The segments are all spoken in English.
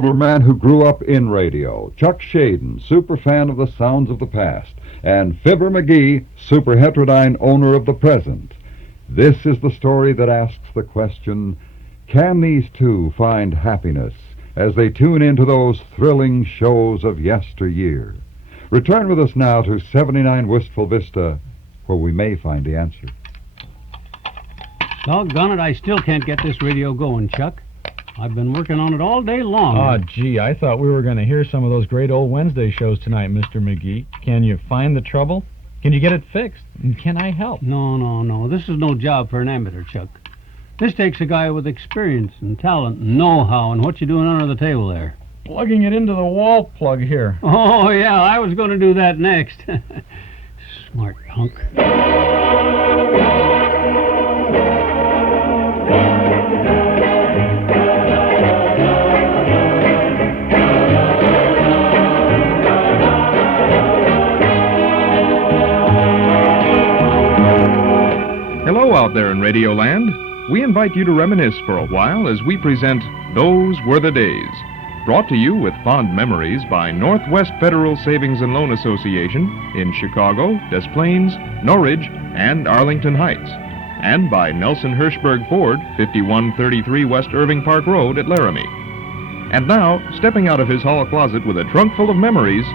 A man who grew up in radio, Chuck Shaden, super fan of the sounds of the past, and Fibber McGee, super heterodyne owner of the present. This is the story that asks the question, can these two find happiness as they tune into those thrilling shows of yesteryear? Return with us now to 79 Wistful Vista, where we may find the answer. Doggone it, I still can't get this radio going, Chuck. I've been working on it all day long. Oh, gee, I thought we were going to hear some of those great old Wednesday shows tonight, Mr. McGee. Can you find the trouble? Can you get it fixed? And can I help? No. This is no job for an amateur, Chuck. This takes a guy with experience and talent and know-how, and what you doing under the table there? Plugging it into the wall plug here. Oh, yeah, I was going to do that next. Smart punk. Hello out there in Radioland. We invite you to reminisce for a while as we present Those Were the Days, brought to you with fond memories by Northwest Federal Savings and Loan Association in Chicago, Des Plaines, Norridge, and Arlington Heights, and by Nelson Hirschberg Ford, 5133 West Irving Park Road at Laramie. And now, stepping out of his hall closet with a trunk full of memories,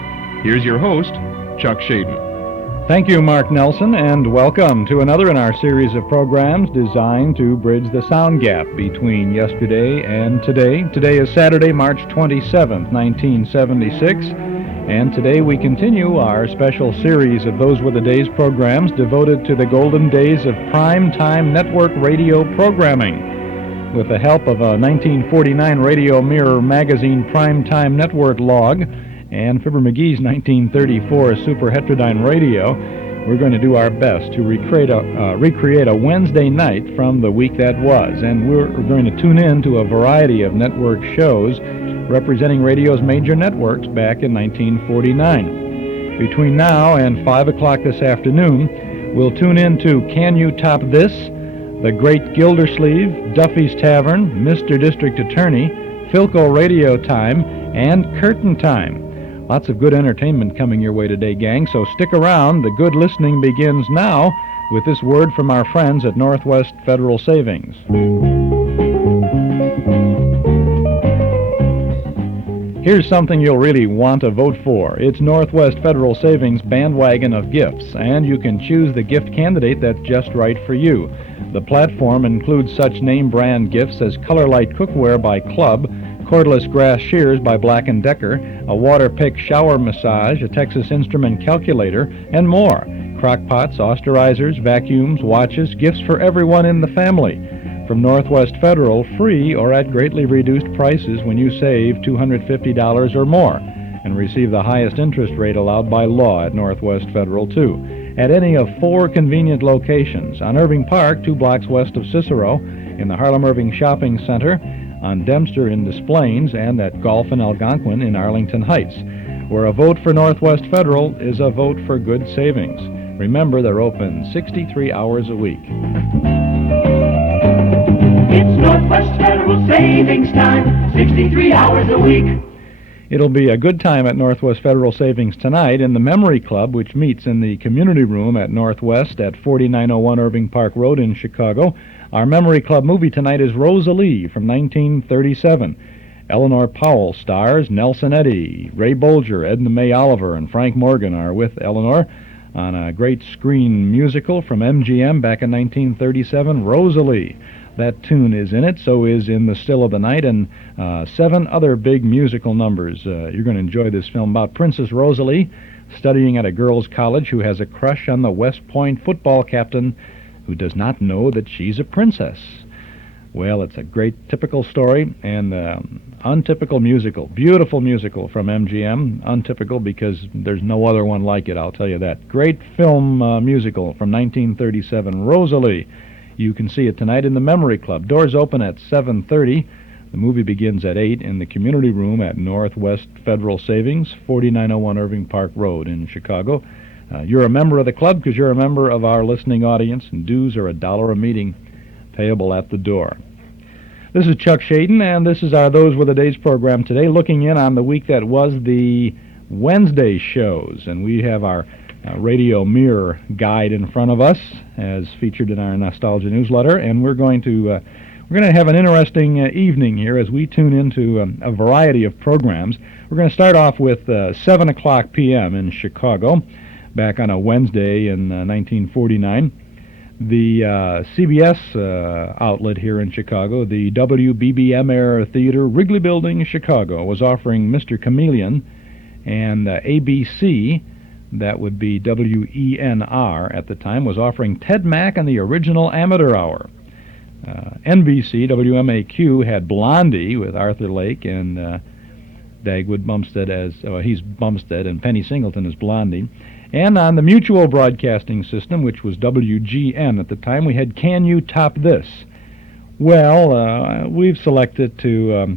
here's your host, Chuck Shaden. Thank you, Mark Nelson, and welcome to another in our series of programs designed to bridge the sound gap between yesterday and today. Today is Saturday, March 27th, 1976, and today we continue our special series of Those Were the Days programs devoted to the golden days of prime-time network radio programming. With the help of a 1949 Radio Mirror magazine prime-time network log, and Fibber McGee's 1934 Super Heterodyne Radio, we're going to do our best to recreate a Wednesday night from the week that was. And we're going to tune in to a variety of network shows representing radio's major networks back in 1949. Between now and 5 o'clock this afternoon, we'll tune in to Can You Top This?, The Great Gildersleeve, Duffy's Tavern, Mr. District Attorney, PHILCO Radio Time, and Curtain Time. Lots of good entertainment coming your way today, gang, so stick around. The good listening begins now with this word from our friends at Northwest Federal Savings. Here's something you'll really want to vote for. It's Northwest Federal Savings bandwagon of gifts, and you can choose the gift candidate that's just right for you. The platform includes such name-brand gifts as Color Light Cookware by Club, cordless grass shears by Black & Decker, a Waterpik shower massage, a Texas Instrument calculator, and more. Crockpots, austerizers, vacuums, watches, gifts for everyone in the family. From Northwest Federal, free or at greatly reduced prices when you save $250 or more, and receive the highest interest rate allowed by law at Northwest Federal, too. At any of 4 convenient locations: on Irving Park, 2 blocks west of Cicero, in the Harlem Irving Shopping Center, on Dempster in Des Plaines, and at Golf and Algonquin in Arlington Heights, where a vote for Northwest Federal is a vote for good savings. Remember, they're open 63 hours a week. It's Northwest Federal Savings Time, 63 hours a week. It'll be a good time at Northwest Federal Savings tonight in the Memory Club, which meets in the community room at Northwest at 4901 Irving Park Road in Chicago. Our Memory Club movie tonight is Rosalie from 1937. Eleanor Powell stars. Nelson Eddy, Ray Bolger, Edna Mae Oliver, and Frank Morgan are with Eleanor on a great screen musical from MGM back in 1937, Rosalie. That tune is in it, so is In the Still of the Night, and 7 other big musical numbers. You're going to enjoy this film about Princess Rosalie, studying at a girls' college who has a crush on the West Point football captain who does not know that she's a princess. Well, it's a great typical story and untypical musical. Beautiful musical from MGM. Untypical because there's no other one like it, I'll tell you that. Great film musical from 1937, Rosalie. You can see it tonight in the Memory Club. Doors open at 7:30. The movie begins at 8 in the community room at Northwest Federal Savings, 4901 Irving Park Road in Chicago. You're a member of the club because you're a member of our listening audience, and dues are $1 a meeting, payable at the door. This is Chuck Shaden, and this is our Those Were the Days program today, looking in on the week that was the Wednesday shows. And we have our Radio Mirror guide in front of us, as featured in our Nostalgia newsletter, and we're going to have an interesting evening here as we tune into a variety of programs. We're going to start off with 7 o'clock p.m. in Chicago, back on a Wednesday in 1949. The CBS outlet here in Chicago, the WBBM Air Theater, Wrigley Building, Chicago, was offering Mr. Chameleon, and ABC, that would be WENR at the time, was offering Ted Mack and the Original Amateur Hour. NBC, WMAQ, had Blondie with Arthur Lake and Dagwood Bumstead as, he's Bumstead, and Penny Singleton as Blondie. And on the Mutual Broadcasting System, which was WGN at the time, we had Can You Top This? Well, we've selected to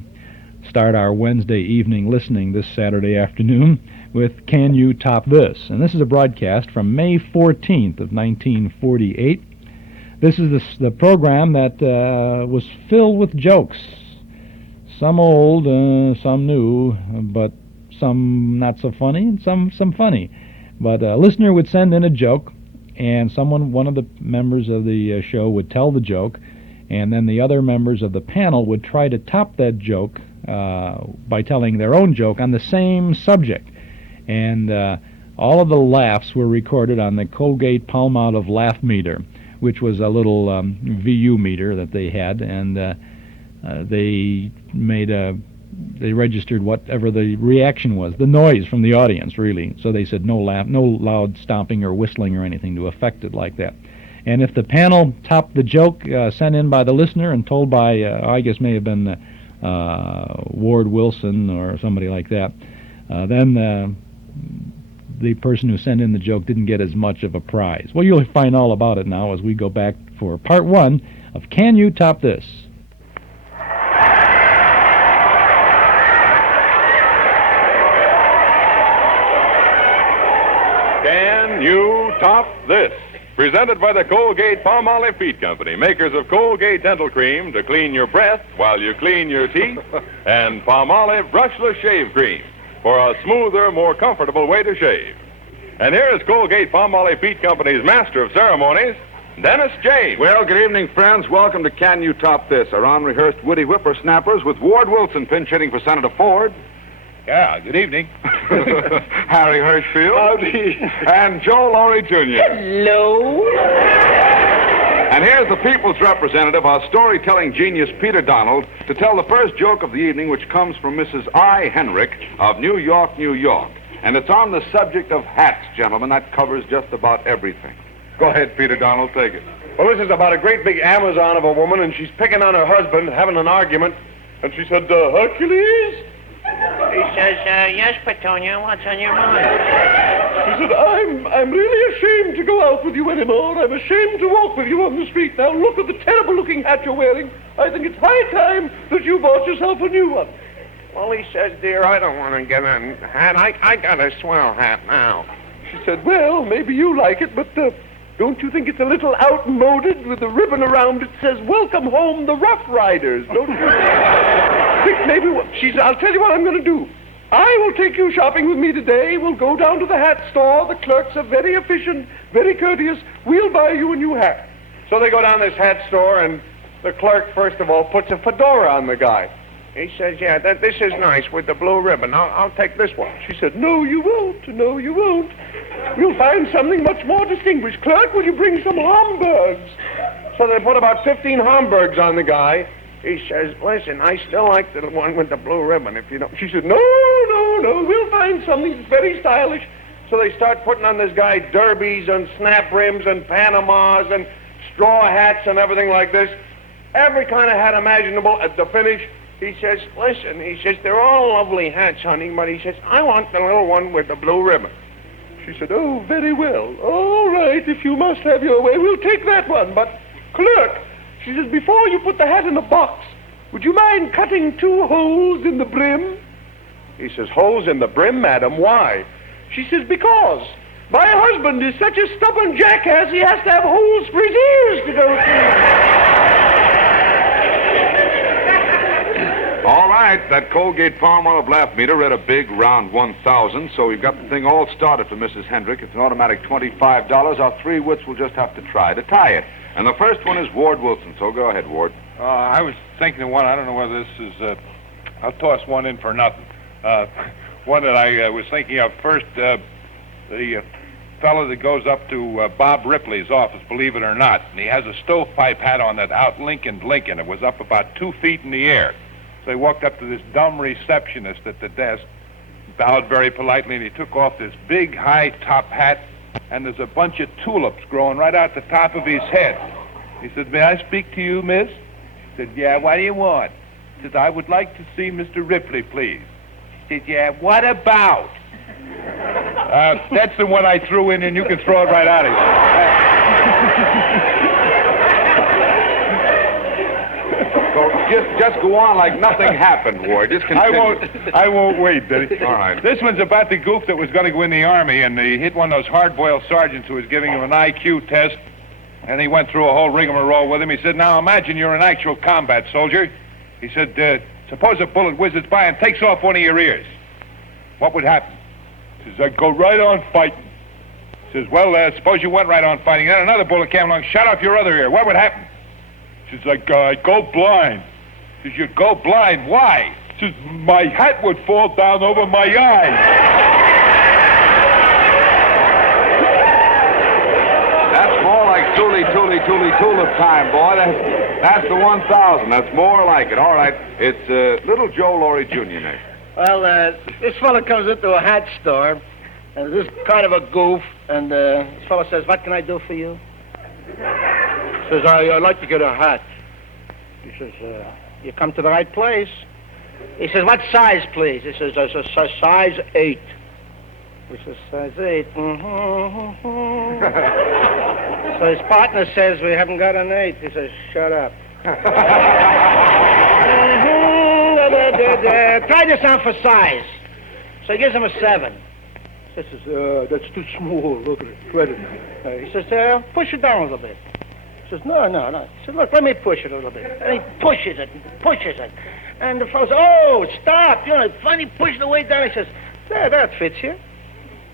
start our Wednesday evening listening this Saturday afternoon with Can You Top This? And this is a broadcast from May 14th of 1948. This is the program that was filled with jokes. Some old, some new, but some not so funny, and some funny. But a listener would send in a joke, and one of the members of the show would tell the joke, and then the other members of the panel would try to top that joke by telling their own joke on the same subject. And all of the laughs were recorded on the Colgate Palmolive laugh meter, which was a little VU meter that they had, and they registered whatever the reaction was, the noise from the audience, really. So they said no loud stomping or whistling or anything to affect it like that. And if the panel topped the joke sent in by the listener and told by, I guess may have been Ward Wilson or somebody like that, then the person who sent in the joke didn't get as much of a prize. Well, you'll find all about it now as we go back for part one of Can You Top This? Can you top this? Presented by the Colgate Palmolive Feet Company, makers of Colgate Dental Cream to clean your breath while you clean your teeth, and Palmolive Brushless Shave Cream for a smoother, more comfortable way to shave. And here is Colgate Palmolive Feet Company's master of ceremonies, Dennis James. Well, good evening, friends. Welcome to Can You Top This? Our unrehearsed Woody Whippersnappers with Ward Wilson pinch hitting for Senator Ford. Yeah, good evening. Harry Hirschfield. Howdy. And Joe Laurie Jr. Hello. And here's the people's representative, our storytelling genius, Peter Donald, to tell the first joke of the evening, which comes from Mrs. I. Henrick of New York, New York. And it's on the subject of hats, gentlemen. That covers just about everything. Go ahead, Peter Donald, take it. Well, this is about a great big Amazon of a woman, and she's picking on her husband, having an argument. And she said, Hercules? He says, yes, Petunia, what's on your mind? She said, I'm really ashamed to go out with you anymore. I'm ashamed to walk with you on the street. Now look at the terrible-looking hat you're wearing. I think it's high time that you bought yourself a new one. Well, he says, dear, I don't want to get a hat. I got a swell hat now. She said, well, maybe you like it, but don't you think it's a little outmoded with the ribbon around it says, welcome home, the Rough Riders? Don't you think maybe I'll tell you what I'm going to do. I will take you shopping with me today. We'll go down to the hat store. The clerks are very efficient, very courteous. We'll buy you a new hat. So they go down this hat store, and the clerk, first of all, puts a fedora on the guy. He says, yeah, this is nice with the blue ribbon. I'll take this one. She said, no, you won't. No, you won't. You'll find something much more distinguished. Clerk, will you bring some Homburgs? So they put about 15 Homburgs on the guy. He says, listen, I still like the one with the blue ribbon, if you don't. She said, no, we'll find something that's very stylish. So they start putting on this guy derbies and snap rims and Panamas and straw hats and everything like this. Every kind of hat imaginable. At the finish, he says, listen, he says, they're all lovely hats, honey, but he says, I want the little one with the blue ribbon. She said, oh, very well. All right, if you must have your way, we'll take that one. But, clerk, she says, before you put the hat in the box, would you mind cutting 2 holes in the brim? He says, holes in the brim, madam? Why? She says, because my husband is such a stubborn jackass, he has to have holes for his ears to go through. All right, that Colgate Palmolive laugh meter read a big round 1,000, so we've got the thing all started for Mrs. Hendrick. It's an automatic $25. Our three wits will just have to try to tie it. And the first one is Ward Wilson, so go ahead, Ward. I was thinking of one. I don't know whether this is... I'll toss one in for nothing. One that I was thinking of first, the fellow that goes up to Bob Ripley's office, believe it or not, and he has a stovepipe hat on that out Lincoln. It was up about 2 feet in the air. So he walked up to this dumb receptionist at the desk, bowed very politely, and he took off this big high-top hat, and there's a bunch of tulips growing right out the top of his head. He said, "May I speak to you, miss?" He said, "Yeah, what do you want?" He said, "I would like to see Mr. Ripley, please." He said, "Yeah, what about?" That's the one I threw in, and you can throw it right out of here. So just go on like nothing happened, Ward. Just continue. I won't wait, Billy. All right. This one's about the goof that was going to go in the Army, and he hit one of those hard-boiled sergeants who was giving him an IQ test, and he went through a whole rigmarole with him. He said, "Now imagine you're an actual combat soldier." He said, "Suppose a bullet whizzes by and takes off one of your ears. What would happen?" He says, "I'd go right on fighting." He says, "Well, suppose you went right on fighting. Then another bullet came along, shot off your other ear. What would happen?" He says, "I'd go blind." He says, "You'd go blind? Why?" He says, "My hat would fall down over my eyes." That's more like tulip time, boy. That's the 1,000. That's more like it. All right. It's little Joe Laurie Jr. next. Well, this fella comes into a hat store, and this kind of a goof, and this fella says, "What can I do for you?" Says, I'd like to get a hat. He says, "You come to the right place." He says, "What size, please?" He says, size 8. He says, "Size 8. So his partner says, "We haven't got an 8. He says, "Shut up." Try this on for size. So he gives him a 7. He says, "That's too small. Look at it. Shred it." He says, "Push it down a little bit." He says, No. He says, "Look, let me push it a little bit." And he pushes it. And the fellow says, "Oh, stop." Finally pushed the way down. He says, "There, that fits you."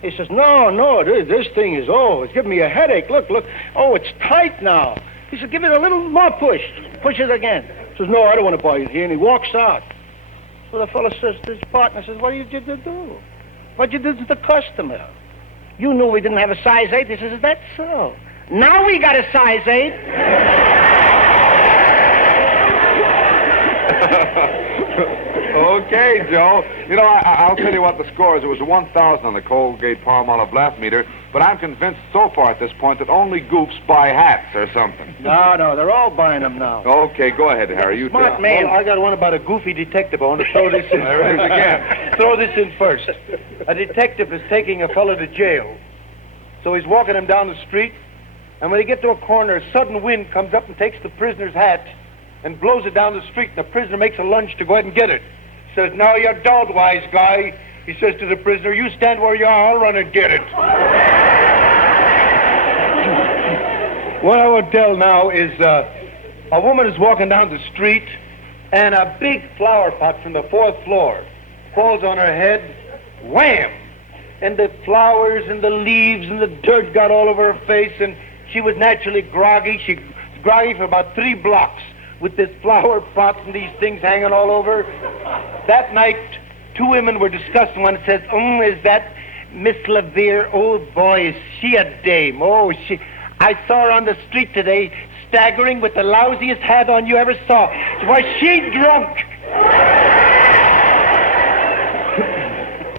He says, No, this thing is, it's giving me a headache. Look. Oh, it's tight now. He said, "Give it a little more push." Push it again. He says, "No, I don't want to buy it here." And he walks out. So the fellow says to his partner, says, "What did you do? What'd you do to the customer? You knew we didn't have a size 8. He says, "That's so. Now we got a size 8. Okay, Joe. I'll tell you what the score is. It was a 1,000 on the Colgate Palmolive laugh meter, but I'm convinced so far at this point that only goofs buy hats or something. No, they're all buying them now. Okay, go ahead, Harry. You Smart tell. man. Well, I got one about a goofy detective. I want to throw this in. There it is again. Throw this in first. A detective is taking a fellow to jail. So he's walking him down the street, and when they get to a corner, a sudden wind comes up and takes the prisoner's hat and blows it down the street, and the prisoner makes a lunge to go ahead and get it. Says, "Now you're dead, wise guy." He says to the prisoner, "You stand where you are, I'll run and get it." What I will tell now is a woman is walking down the street, and a big flower pot from the 4th floor falls on her head. Wham! And the flowers and the leaves and the dirt got all over her face, and she was naturally groggy. She was groggy for about 3 blocks with this flower pot and these things hanging all over. That night, 2 women were discussing. One says, "Is that Miss LeVere? Oh, boy, is she a dame. I saw her on the street today, staggering with the lousiest hat on you ever saw. Was she drunk?"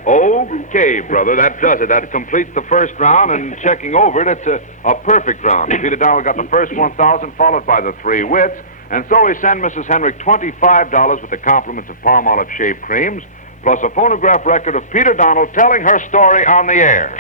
Okay, brother, that does it. That completes the first round, and checking over it, it's a perfect round. Peter Donald got the first 1,000, followed by the 3 wits, and so we send Mrs. Hendrick $25 with the compliments of Palmolive shave creams, plus a phonograph record of Peter Donald telling her story on the air.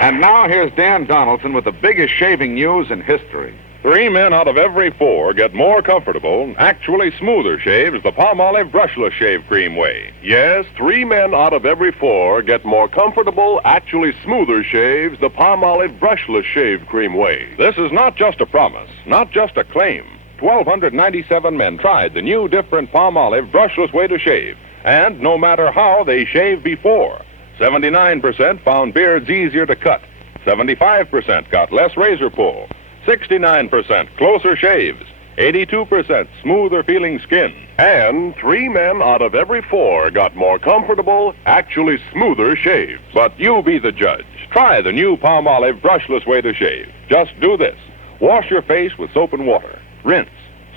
And now here's Dan Donaldson with the biggest shaving news in history. 3 men out of every 4 get more comfortable, actually smoother shaves the Palmolive Brushless Shave Cream way. Yes, 3 men out of every 4 get more comfortable, actually smoother shaves the Palmolive Brushless Shave Cream way. This is not just a promise, not just a claim. 1,297 men tried the new different Palmolive Brushless way to shave, and no matter how they shaved before, 79% found beards easier to cut, 75% got less razor pull, 69% closer shaves, 82% smoother feeling skin. And 3 men out of every 4 got more comfortable, actually smoother shaves. But you be the judge. Try the new Palmolive Brushless way to shave. Just do this. Wash your face with soap and water. Rinse.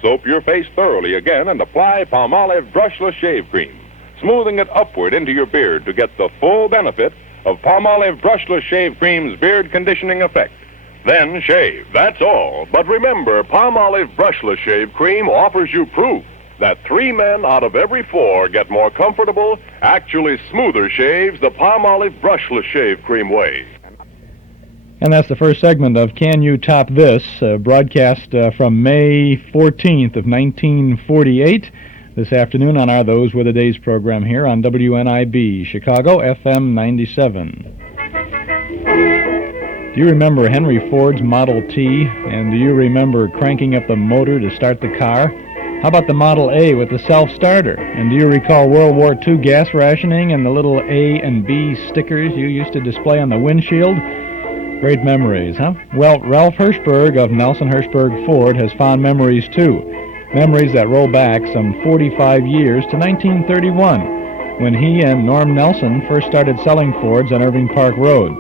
Soap your face thoroughly again and apply Palmolive Brushless Shave Cream, smoothing it upward into your beard to get the full benefit of Palmolive Brushless Shave Cream's beard conditioning effect. Then shave, that's all. But remember, Palmolive Brushless Shave Cream offers you proof that 3 men out of every 4 get more comfortable, actually smoother shaves the Palmolive Brushless Shave Cream way. And that's the first segment of Can You Top This, broadcast from May 14th of 1948. This afternoon on our Those Were the Days program here on WNIB, Chicago, FM 97. Do you remember Henry Ford's Model T? And do you remember cranking up the motor to start the car? How about the Model A with the self-starter? And do you recall World War II gas rationing and the little A and B stickers you used to display on the windshield? Great memories, huh? Well, Ralph Hirschberg of Nelson Hirschberg Ford has fond memories, too. Memories that roll back some 45 years to 1931, when he and Norm Nelson first started selling Fords on Irving Park Road.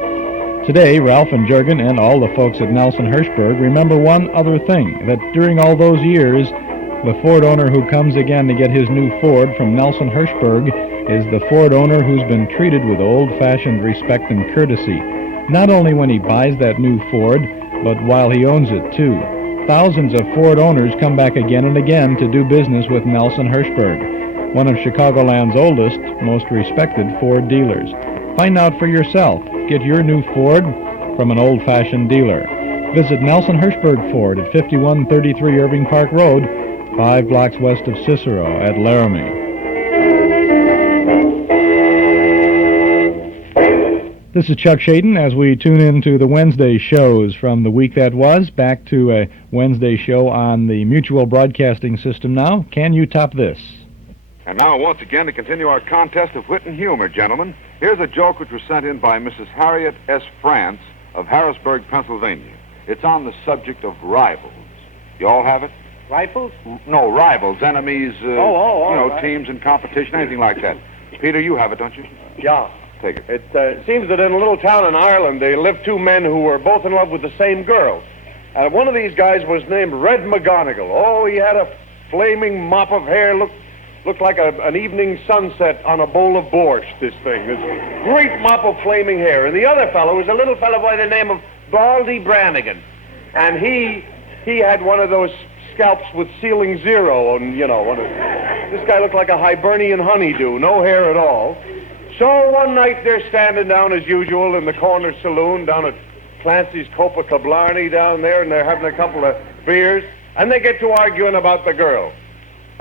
Today, Ralph and Jurgen and all the folks at Nelson Hirschberg remember one other thing, that during all those years, the Ford owner who comes again to get his new Ford from Nelson Hirschberg is the Ford owner who's been treated with old-fashioned respect and courtesy, not only when he buys that new Ford, but while he owns it, too. Thousands of Ford owners come back again and again to do business with Nelson Hirschberg, one of Chicagoland's oldest, most respected Ford dealers. Find out for yourself. Get your new Ford from an old-fashioned dealer. Visit Nelson Hirschberg Ford at 5133 Irving Park Road, 5 blocks west of Cicero at Laramie. This is Chuck Shaden as we tune into the Wednesday shows from the week that was, back to a Wednesday show on the Mutual Broadcasting System now. Can you top this? And now, once again, to continue our contest of wit and humor, gentlemen, here's a joke which was sent in by Mrs. Harriet S. France of Harrisburg, Pennsylvania. It's on the subject of rivals. You all have it? Rifles? No, rivals, enemies, right. teams in competition, anything like that. Peter, you have it, don't you? Yeah. Take it. It seems that in a little town in Ireland, there lived 2 men who were both in love with the same girl. And one of these guys was named Red McGonigal. Oh, he had a flaming mop of hair, looked like an evening sunset on a bowl of borscht, this thing. This great mop of flaming hair. And the other fellow was a little fellow by the name of Baldy Brannigan. And he had one of those scalps with ceiling zero, and, this guy looked like a Hibernian honeydew, no hair at all. So one night they're standing down as usual in the corner saloon down at Clancy's Copacablarney down there, and they're having a couple of beers, and they get to arguing about the girl.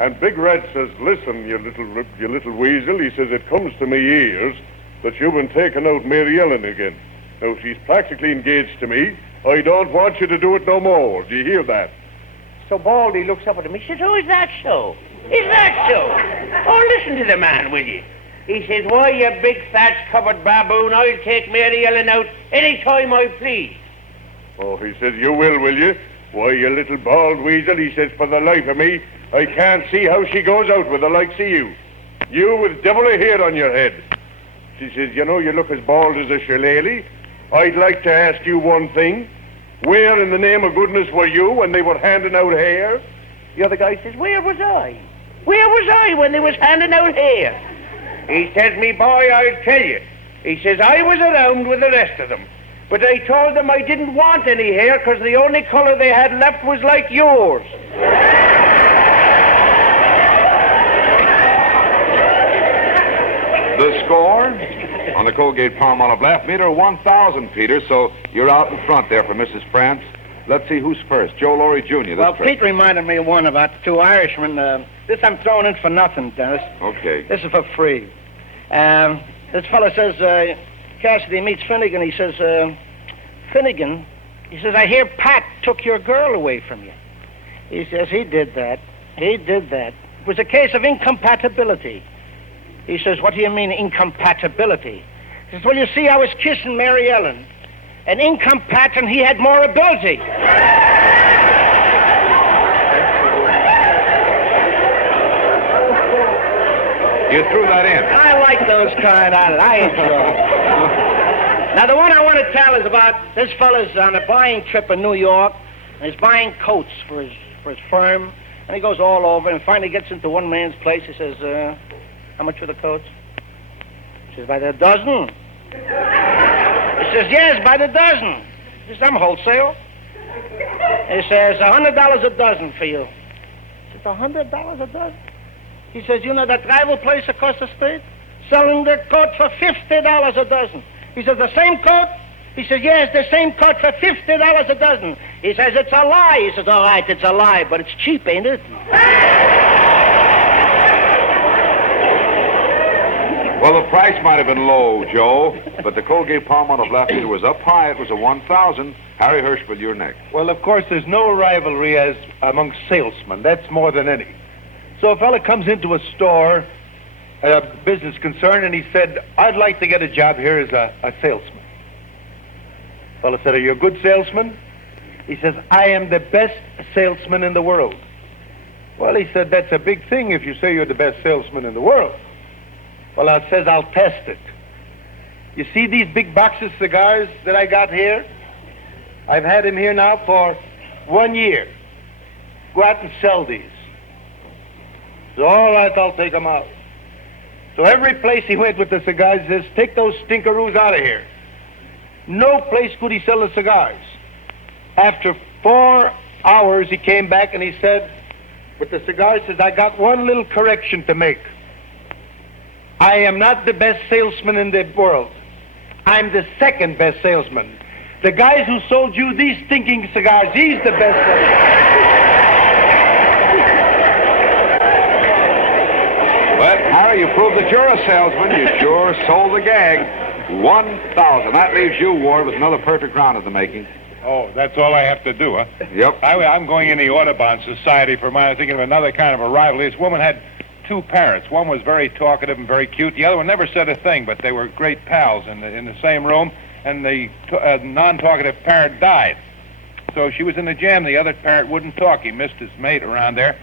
And Big Red says, "Listen, you little weasel," he says, "it comes to me ears that you've been taking out Mary Ellen again. Now, she's practically engaged to me. I don't want you to do it no more. Do you hear that?" So Baldy looks up at him. He says, "Oh, is that so? Is that so? Oh, listen to the man, will you?" He says, "Why, you big, thatch-covered baboon, I'll take Mary Ellen out any time I please." Oh, he says, "You will you? Why, you little bald weasel," he says, "for the life of me, I can't see how she goes out with the likes of you. You with double a hair on your head." She says, "You know, you look as bald as a shillelagh. I'd like to ask you one thing. Where in the name of goodness were you when they were handing out hair?" The other guy says, "Where was I? Where was I when they was handing out hair?" He says, "Me boy, I'll tell you." He says, "I was around with the rest of them, but I told them I didn't want any hair because the only color they had left was like yours." The score on the Colgate Palmolive Laugh Meter, 1,000, Peter, so you're out in front there for Mrs. France. Let's see who's first. Joe Laurie Jr. Well, Pete reminded me of one about the two Irishmen. This I'm throwing in for nothing, Dennis. Okay. This is for free. This fella says, Cassidy meets Finnegan. He says, Finnegan, he says, I hear Pat took your girl away from you. He says, he did that. He did that. It was a case of incompatibility. He says, what do you mean, incompatibility? He says, well, you see, I was kissing Mary Ellen. And incompat, and he had more ability. You threw that in. I like those kind of it. I enjoy it. Now, the one I want to tell is about this fella's on a buying trip in New York, and he's buying coats for his firm, and he goes all over, and finally gets into one man's place. He says, how much for the coats? He says, by the dozen. He says, yes, by the dozen. He says, I'm wholesale. He says, $100 a dozen for you. He says, $100 a dozen? He says, you know that rival place across the street? Selling their coat for $50 a dozen. He says, the same coat? He says, yes, the same coat for $50 a dozen. He says, it's a lie. He says, all right, it's a lie, but it's cheap, ain't it? Well, the price might have been low, Joe, but the Colgate Palmolive left meter was up high. It was a 1,000. Harry Hirschfield, you're next. Well, of course, there's no rivalry as among salesmen. That's more than any. So a fella comes into a store, a business concern, and he said, I'd like to get a job here as a salesman. Fella said, are you a good salesman? He says, I am the best salesman in the world. Well, he said, that's a big thing if you say you're the best salesman in the world. Well, I says, I'll test it. You see these big boxes of cigars that I got here? I've had them here now for 1 year. Go out and sell these. So, all right, I'll take them out. So every place he went with the cigars, he says, take those stinkeroos out of here. No place could he sell the cigars. After 4 hours, he came back and he said, with the cigars, says, I got one little correction to make. I am not the best salesman in the world. I'm the second best salesman. The guys who sold you these stinking cigars, he's the best salesman. But, Harry, you proved that you're a salesman. You sure sold the gag. 1,000. That leaves you, Ward, with another perfect round of the making. Oh, that's all I have to do, huh? Yep. I'm going in the Audubon Society for mine. I'm thinking of another kind of a rivalry. This woman had 2 parents. One was very talkative and very cute. The other one never said a thing, but they were great pals in the same room, and the non-talkative parent died. So she was in the jam. The other parent wouldn't talk. He missed his mate around there.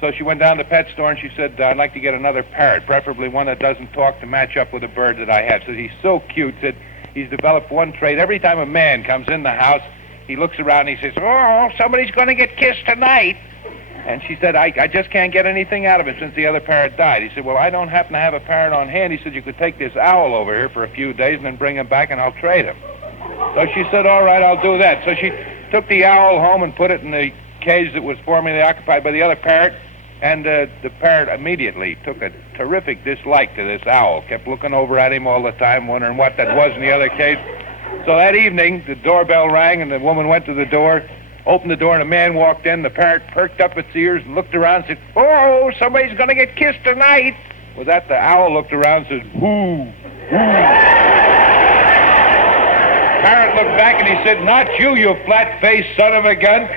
So she went down to the pet store, and she said, I'd like to get another parrot, preferably one that doesn't talk to match up with a bird that I have. So he's so cute that he's developed one trait. Every time a man comes in the house, he looks around and he says, oh, somebody's going to get kissed tonight. And she said, I just can't get anything out of it since the other parrot died. He said, well, I don't happen to have a parrot on hand. He said, you could take this owl over here for a few days and then bring him back and I'll trade him. So she said, all right, I'll do that. So she took the owl home and put it in the cage that was formerly occupied by the other parrot. And the parrot immediately took a terrific dislike to this owl, kept looking over at him all the time, wondering what that was in the other cage. So that evening, the doorbell rang and the woman went to the door, opened the door, and a man walked in. The parrot perked up its ears and looked around and said, oh, somebody's going to get kissed tonight. With that, the owl looked around and said, whoo, whoo. Parrot looked back and he said, not you, you flat-faced son of a gun.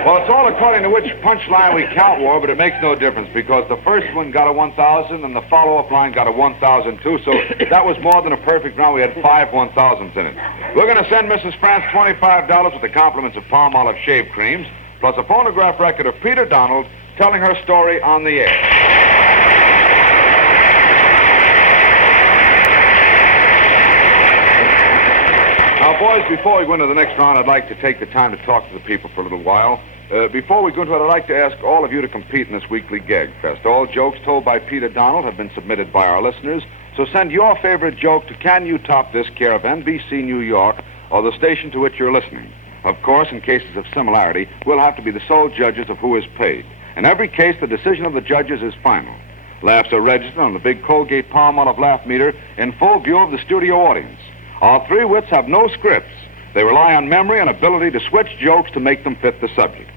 Well, it's all according to which punchline we count, War, but it makes no difference because the first one got a 1,000 and the follow-up line got a 1,002, so that was more than a perfect round. We had 5 1,000s in it. We're going to send Mrs. France $25 with the compliments of Palmolive shave creams, plus a phonograph record of Peter Donald telling her story on the air. Now, boys, before we go into the next round, I'd like to take the time to talk to the people for a little while. Before we go into it, I'd like to ask all of you to compete in this weekly gag fest. All jokes told by Peter Donald have been submitted by our listeners, so send your favorite joke to Can You Top This, care of NBC New York, or the station to which you're listening. Of course, in cases of similarity, we'll have to be the sole judges of who is paid. In every case, the decision of the judges is final. Laughs are registered on the big Colgate Palmolive laugh meter in full view of the studio audience. Our 3 wits have no scripts. They rely on memory and ability to switch jokes to make them fit the subject.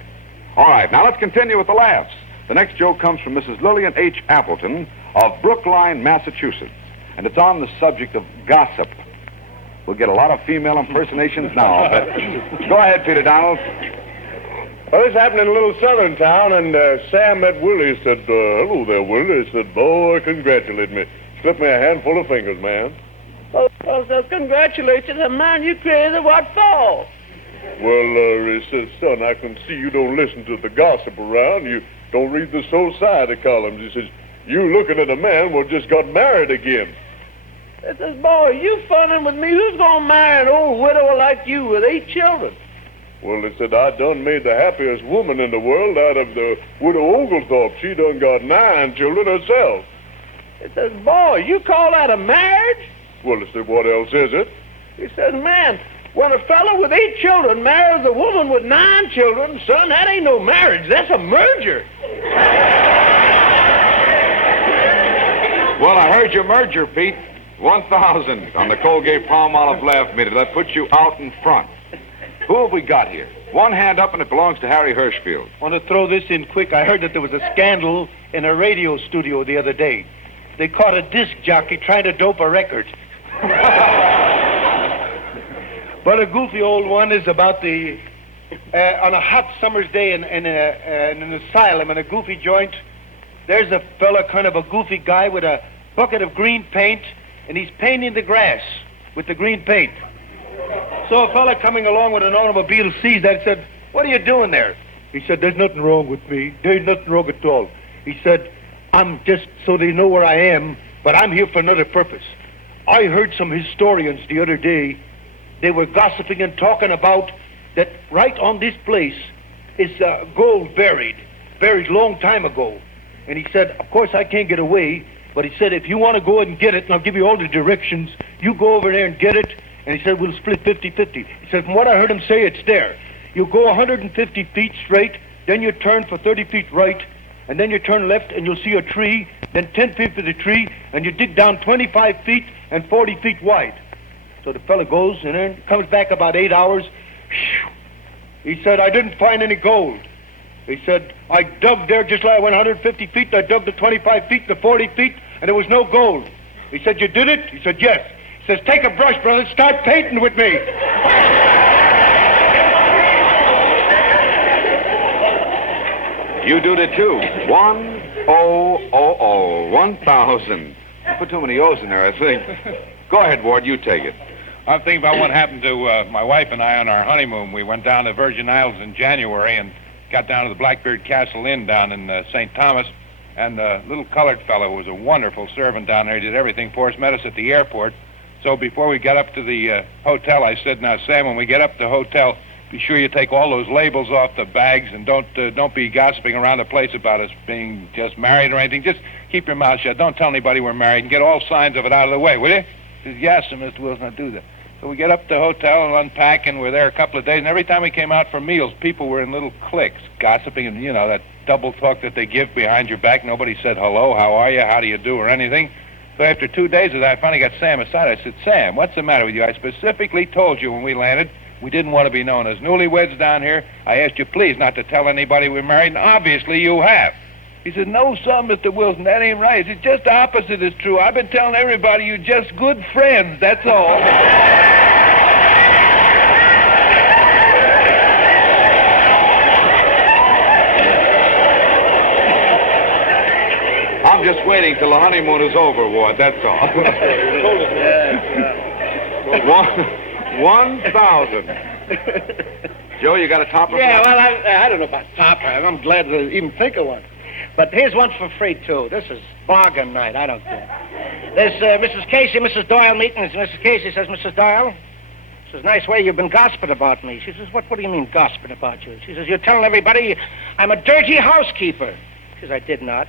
All right, now let's continue with the laughs. The next joke comes from Mrs. Lillian H. Appleton of Brookline, Massachusetts, and it's on the subject of gossip. We'll get a lot of female impersonations now, I'll bet. Go ahead, Peter Donald. Well, this happened in a little southern town, and Sam met Willie. He said, hello there, Willie. He said, boy, congratulate me. Slip me a handful of fingers, man. Oh, so congratulations, man. You crazy. What for? Well, he said, son, I can see you don't listen to the gossip around. You don't read the society columns. He says, you looking at a man who just got married again. He says, boy, you funning with me. Who's going to marry an old widower like you with 8 children? Well, he said, I done made the happiest woman in the world out of the widow Oglethorpe. She done got 9 children herself. He says, boy, you call that a marriage? Well, he said, what else is it? He says, man, when a fellow with 8 children marries a woman with 9 children, son, that ain't no marriage. That's a merger. Well, I heard your merger, Pete. 1,000 on the Colgate-Palmolive laugh meter. That puts you out in front. Who have we got here? One hand up, and it belongs to Harry Hirschfield. I want to throw this in quick. I heard that there was a scandal in a radio studio the other day. They caught a disc jockey trying to dope a record. But a goofy old one is about the... on a hot summer's day in an asylum, in a goofy joint, there's a fella, kind of a goofy guy, with a bucket of green paint, and he's painting the grass with the green paint. So a fella coming along with an automobile sees that and said, what are you doing there? He said, there's nothing wrong with me. There's nothing wrong at all. He said, I'm just so they know where I am, but I'm here for another purpose. I heard some historians the other day, they were gossiping and talking about that right on this place is gold buried long time ago. And he said, of course I can't get away, but he said, if you want to go ahead and get it, and I'll give you all the directions, you go over there and get it. And he said, we'll split 50-50. He said, from what I heard him say, it's there. You go 150 feet straight, then you turn for 30 feet right, and then you turn left and you'll see a tree, then 10 feet for the tree, and you dig down 25 feet and 40 feet wide. So the fella goes and then comes back about 8 hours. He said, I didn't find any gold. He said, I dug there just like I went 150 feet, I dug the 25 feet, the 40 feet, and there was no gold. He said, you did it? He said, yes. He says, take a brush, brother, start painting with me. You do it too. 1,000. I put too many O's in there, I think. Go ahead, Ward, you take it. I'm thinking about what happened to my wife and I on our honeymoon. We went down to Virgin Islands in January and got down to the Blackbeard Castle Inn down in St. Thomas. And the little colored fellow was a wonderful servant down there. He did everything for us, met us at the airport. So before we got up to the hotel, I said, now, Sam, when we get up to the hotel, be sure you take all those labels off the bags and don't be gossiping around the place about us being just married or anything. Just keep your mouth shut. Don't tell anybody we're married and get all signs of it out of the way, will you? He says, yes, sir, Mr. Wilson, I'll do that. So we get up to the hotel and unpack, and we're there a couple of days, and every time we came out for meals, people were in little cliques, gossiping, and, you know, that double talk that they give behind your back. Nobody said hello, how are you, how do you do, or anything. So after 2 days of that, I finally got Sam aside. I said, Sam, what's the matter with you? I specifically told you when we landed we didn't want to be known as newlyweds down here. I asked you please not to tell anybody we're married, and obviously you have. He said, no, son, Mr. Wilson, that ain't right. It's just the opposite is true. I've been telling everybody you're just good friends, that's all. I'm just waiting till the honeymoon is over, Ward, that's all. 1,000. Joe, you got a topper? Yeah, well, I don't know about topper. I'm glad to even think of one. But here's one for free, too. This is bargain night. I don't care. There's Mrs. Casey, Mrs. Doyle meeting. Mrs. Casey says, Mrs. Doyle, this is a nice way you've been gossiping about me. She says, what do you mean gossiping about you? She says, you're telling everybody I'm a dirty housekeeper. She says, I did not.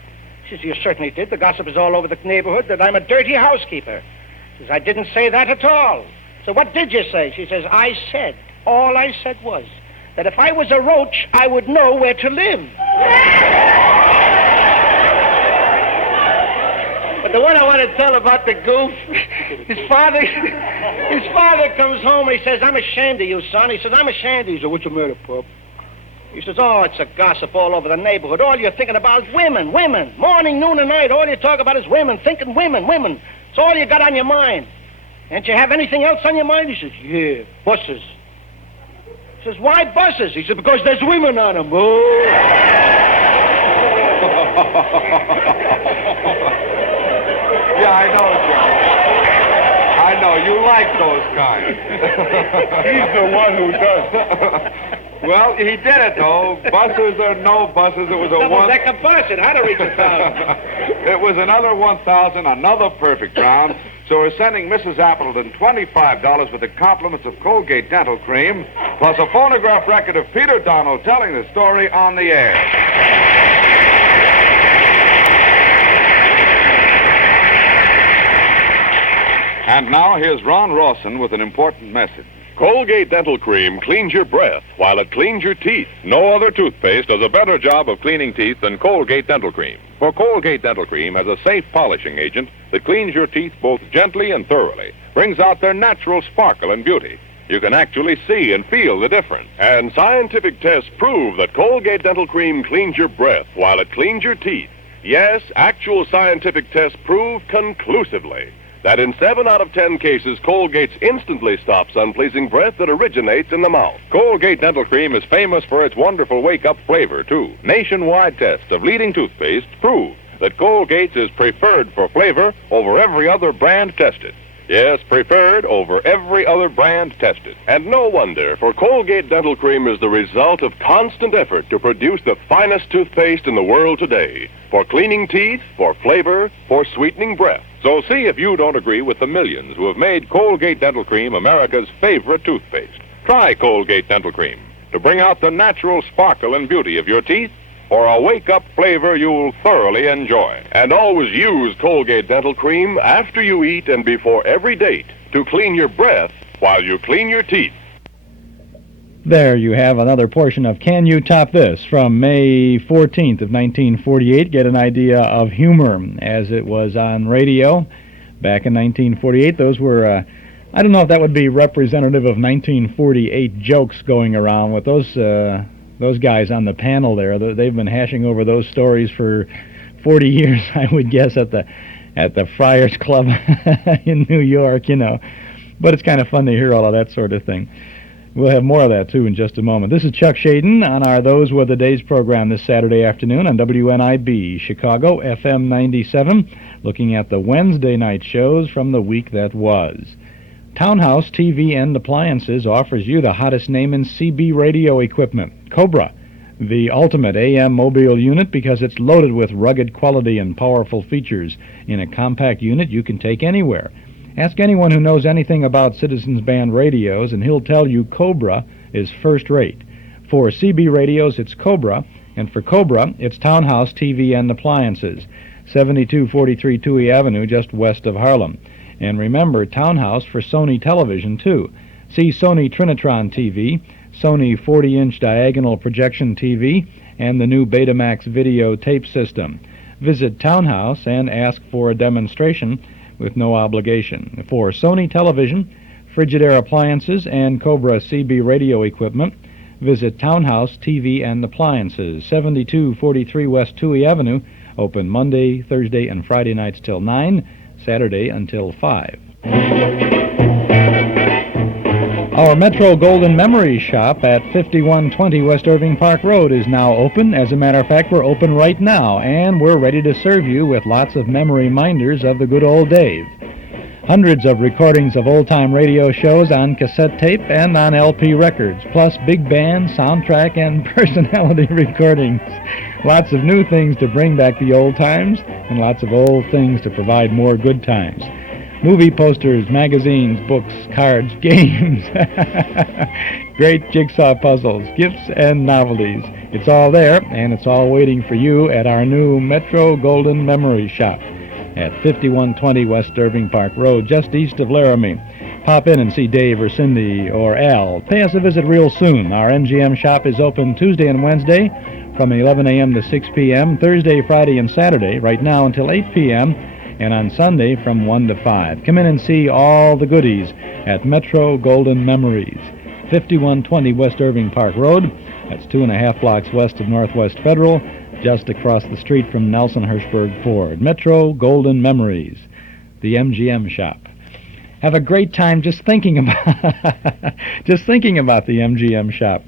She says, you certainly did. The gossip is all over the neighborhood that I'm a dirty housekeeper. She says, I didn't say that at all. So what did you say? She says, all I said was that if I was a roach, I would know where to live. But The one I want to tell about the goof. His father comes home and he says, I'm ashamed of you, son. He says, I'm ashamed of you. He says, what's the matter, Pop? He says, oh, it's a gossip all over the neighborhood. All you're thinking about is women, women. Morning, noon, and night. All you talk about is women, thinking women, women. It's all you got on your mind. And you have anything else on your mind? He says, yeah, buses. He says, why buses? He says, because there's women on them. Oh. Yeah, I know, Joe. I know, you like those kinds. He's the one who does. Well, he did it, though. Buses or no buses, it was a one... Double-decker bus. It had to reach 1,000. It was another 1,000, another perfect round. So we're sending Mrs. Appleton $25 with the compliments of Colgate Dental Cream, plus a phonograph record of Peter Donald telling the story on the air. And now here's Ron Rawson with an important message. Colgate Dental Cream cleans your breath while it cleans your teeth. No other toothpaste does a better job of cleaning teeth than Colgate Dental Cream. For Colgate Dental Cream has a safe polishing agent that cleans your teeth both gently and thoroughly, brings out their natural sparkle and beauty. You can actually see and feel the difference. And scientific tests prove that Colgate Dental Cream cleans your breath while it cleans your teeth. Yes, actual scientific tests prove conclusively that in 7 out of 10 cases, Colgate's instantly stops unpleasing breath that originates in the mouth. Colgate Dental Cream is famous for its wonderful wake-up flavor, too. Nationwide tests of leading toothpaste prove that Colgate's is preferred for flavor over every other brand tested. Yes, preferred over every other brand tested. And no wonder, for Colgate Dental Cream is the result of constant effort to produce the finest toothpaste in the world today. For cleaning teeth, for flavor, for sweetening breath. So see if you don't agree with the millions who have made Colgate Dental Cream America's favorite toothpaste. Try Colgate Dental Cream to bring out the natural sparkle and beauty of your teeth for a wake-up flavor you'll thoroughly enjoy. And always use Colgate Dental Cream after you eat and before every date to clean your breath while you clean your teeth. There you have another portion of Can You Top This from May 14th of 1948. Get an idea of humor as it was on radio back in 1948. Those were, I don't know if that would be representative of 1948 jokes going around with those guys on the panel there. They've been hashing over those stories for 40 years, I would guess, at the Friars Club in New York, you know. But it's kind of fun to hear all of that sort of thing. We'll have more of that, too, in just a moment. This is Chuck Shaden on our Those Were the Days program this Saturday afternoon on WNIB, Chicago, FM 97, looking at the Wednesday night shows from the week that was. Townhouse TV and Appliances offers you the hottest name in CB radio equipment, Cobra, the ultimate AM mobile unit because it's loaded with rugged quality and powerful features. In a compact unit you can take anywhere. Ask anyone who knows anything about Citizens Band radios, and he'll tell you Cobra is first rate. For CB radios, it's Cobra, and for Cobra, it's Townhouse TV and Appliances, 7243 Touhy Avenue, just west of Harlem. And remember, Townhouse for Sony television, too. See Sony Trinitron TV, Sony 40-inch diagonal projection TV, and the new Betamax video tape system. Visit Townhouse and ask for a demonstration with no obligation. For Sony television, Frigidaire appliances, and Cobra CB radio equipment, visit Townhouse TV and Appliances, 7243 West Touhy Avenue, open Monday, Thursday, and Friday nights till 9, Saturday until 5. Our Metro Golden Memory Shop at 5120 West Irving Park Road is now open. As a matter of fact, we're open right now, and we're ready to serve you with lots of memory minders of the good old days. Hundreds of recordings of old-time radio shows on cassette tape and on LP records, plus big band, soundtrack, and personality recordings. Lots of new things to bring back the old times, and lots of old things to provide more good times. Movie posters, magazines, books, cards, games, great jigsaw puzzles, gifts, and novelties. It's all there, and it's all waiting for you at our new Metro Golden Memory Shop at 5120 West Irving Park Road, just east of Laramie. Pop in and see Dave or Cindy or Al. Pay us a visit real soon. Our MGM shop is open Tuesday and Wednesday from 11 a.m. to 6 p.m., Thursday, Friday, and Saturday, right now until 8 p.m., and on Sunday from 1 to 5. Come in and see all the goodies at Metro Golden Memories, 5120 West Irving Park Road. That's 2.5 blocks west of Northwest Federal, just across the street from Nelson Hirschberg Ford. Metro Golden Memories, the MGM shop. Have a great time just thinking about the MGM shop.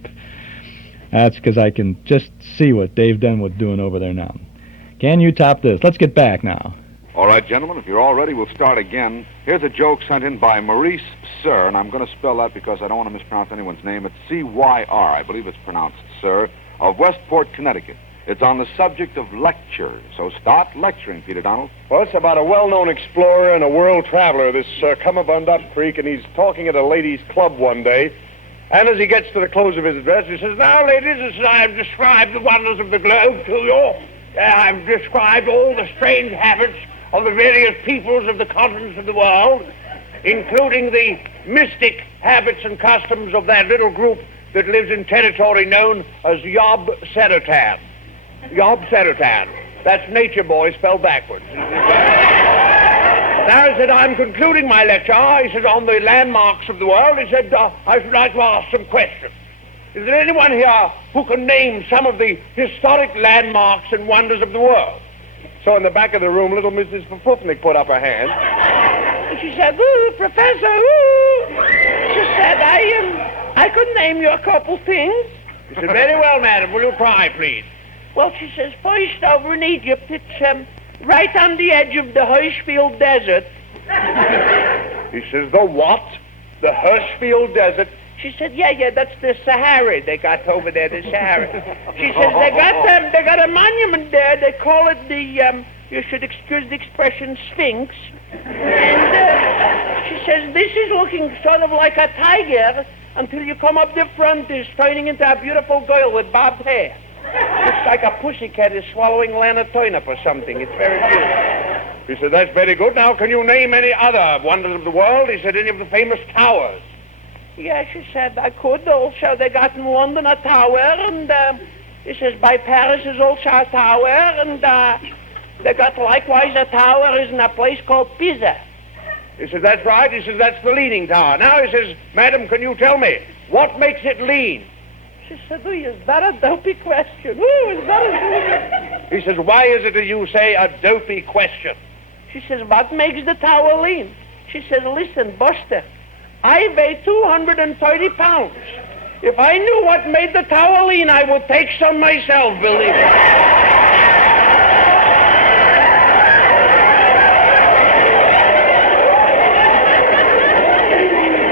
That's because I can just see what Dave Denwood's doing over there now. Can you top this? Let's get back now. All right, gentlemen, if you're all ready, we'll start again. Here's a joke sent in by Maurice Sir, and I'm going to spell that because I don't want to mispronounce anyone's name. It's C-Y-R, I believe it's pronounced Sir, of Westport, Connecticut. It's on the subject of lecture, so start lecturing, Peter Donald. Well, it's about a well-known explorer and a world traveler, this Cummerbund Up Creek, and he's talking at a ladies' club one day. And as he gets to the close of his address, he says, "Now, ladies, as I have described the wonders of the globe to you, I've described all the strange habits of the various peoples of the continents of the world, including the mystic habits and customs of that little group that lives in territory known as Yob Serotan. Yob Serotan. That's Nature Boy spelled backwards." Now, he said, "I'm concluding my lecture," he said, "on the landmarks of the world." He said, "I should like to ask some questions. Is there anyone here who can name some of the historic landmarks and wonders of the world?" So in the back of the room, little Mrs. Pafufnik put up her hand. And she said, "Ooh, Professor, ooh." She said, I could name you a couple things." He said, "Very well, madam. Will you try, please?" Well, she says, first over in Egypt, it's right on the edge of the Hirschfield Desert. He says, "The what? The Hirschfield Desert?" She said, yeah, that's the Sahara they got over there, the Sahara. She says, they got a monument there. They call it the, you should excuse the expression, Sphinx. And she says, this is looking sort of like a tiger until you come up the front. It's turning into a beautiful girl with bobbed hair. Looks like a pussycat is swallowing Lana Turnip or something. It's very beautiful. He said, "That's very good. Now, can you name any other wonders of the world?" He said, "Any of the famous towers?" Yeah, she said, I could. Also, they got in London a tower, and he says, by Paris is also a tower, and they got likewise a tower is in a place called Pisa. He said, "That's right." He says, "That's the leaning tower." Now, he says, "Madam, can you tell me what makes it lean?" She said, "Ooh, is that a dopey question? Ooh, is that a dopey..." He says, "Why is it that you say a dopey question?" She says, "What makes the tower lean?" She says, "Listen, Buster, I weigh 230 pounds. If I knew what made the tower lean, I would take some myself, believe me."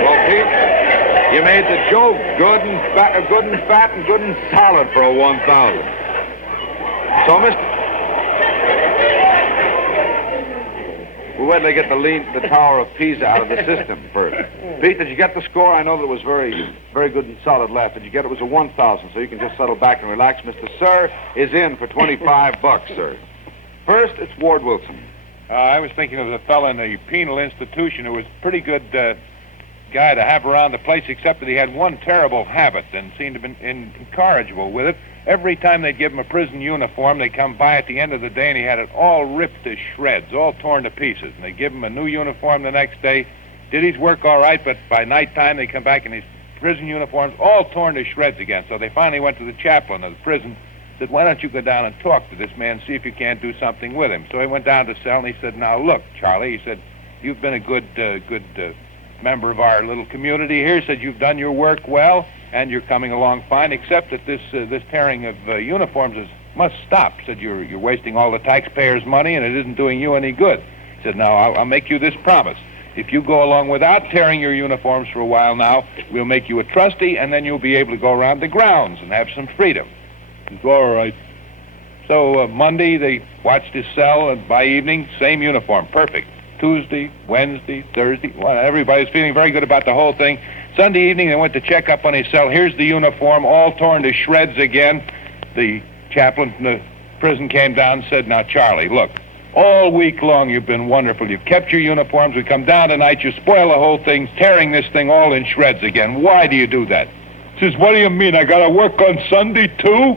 Well, Pete, you made the joke good and fat and good and solid for a 1,000. So, we'll wait till they get the Tower of Pisa out of the system first. Pete, did you get the score? I know that it was very, very good and solid left. Did you get it? It was a 1,000, so you can just settle back and relax. Mr. Sir is in for $25, sir. First, it's Ward Wilson. I was thinking of the fellow in the penal institution who was a pretty good guy to have around the place, except that he had one terrible habit and seemed to be incorrigible with it. Every time they'd give him a prison uniform, they'd come by at the end of the day, and he had it all ripped to shreds, all torn to pieces. And they'd give him a new uniform the next day. Did his work all right, but by nighttime they'd come back and his prison uniforms all torn to shreds again. So they finally went to the chaplain of the prison, said, "Why don't you go down and talk to this man, see if you can't do something with him?" So he went down to the cell, and he said, "Now, look, Charlie," he said, "you've been a good member of our little community here." He said, "You've done your work well, and you're coming along fine, except that this tearing of uniforms must stop." He said, you're wasting all the taxpayers' money, and it isn't doing you any good." He said, "Now, I'll make you this promise. If you go along without tearing your uniforms for a while now, we'll make you a trustee, and then you'll be able to go around the grounds and have some freedom." He said, "All right." So Monday, they watched his cell, and by evening, same uniform, perfect. Tuesday, Wednesday, Thursday, well, everybody's feeling very good about the whole thing. Sunday evening, they went to check up on his cell. Here's the uniform, all torn to shreds again. The chaplain from the prison came down and said, "Now, Charlie, look, all week long you've been wonderful. You've kept your uniforms. We come down tonight, you spoil the whole thing, tearing this thing all in shreds again. Why do you do that?" He says, "What do you mean? I got to work on Sunday, too?"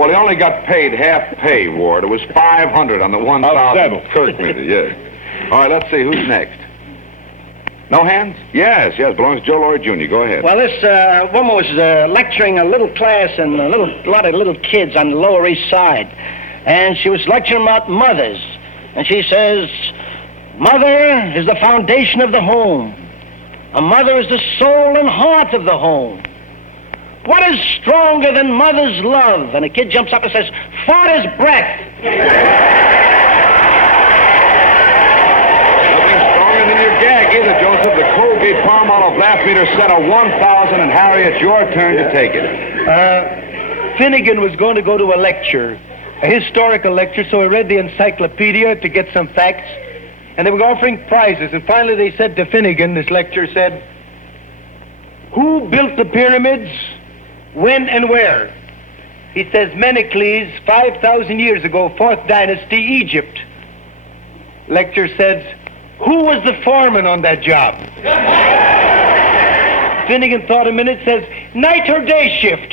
Well, he only got paid half pay, Ward. It was $500 on the 1,000 Kirk meter, yes. All right, let's see. Who's next? No hands? Yes, belongs to Joe Laurie Jr. Go ahead. Well, this woman was lecturing a little class and a lot of little kids on the Lower East Side. And she was lecturing about mothers. And she says, mother is the foundation of the home. A mother is the soul and heart of the home. What is stronger than mother's love? And a kid jumps up and says, father's breath. Nothing stronger than your gag either, Joseph. The Colgate Palmolive laugh meter set a 1,000, and Harry, it's your turn to take it. Finnegan was going to go to a lecture, a historical lecture, so he read the encyclopedia to get some facts, and they were offering prizes, and finally they said to Finnegan, this lecturer said, who built the pyramids, when and where? He says, Menocles, 5,000 years ago, 4th dynasty, Egypt. Lecturer says, who was the foreman on that job? Finnegan thought a minute, says, night or day shift?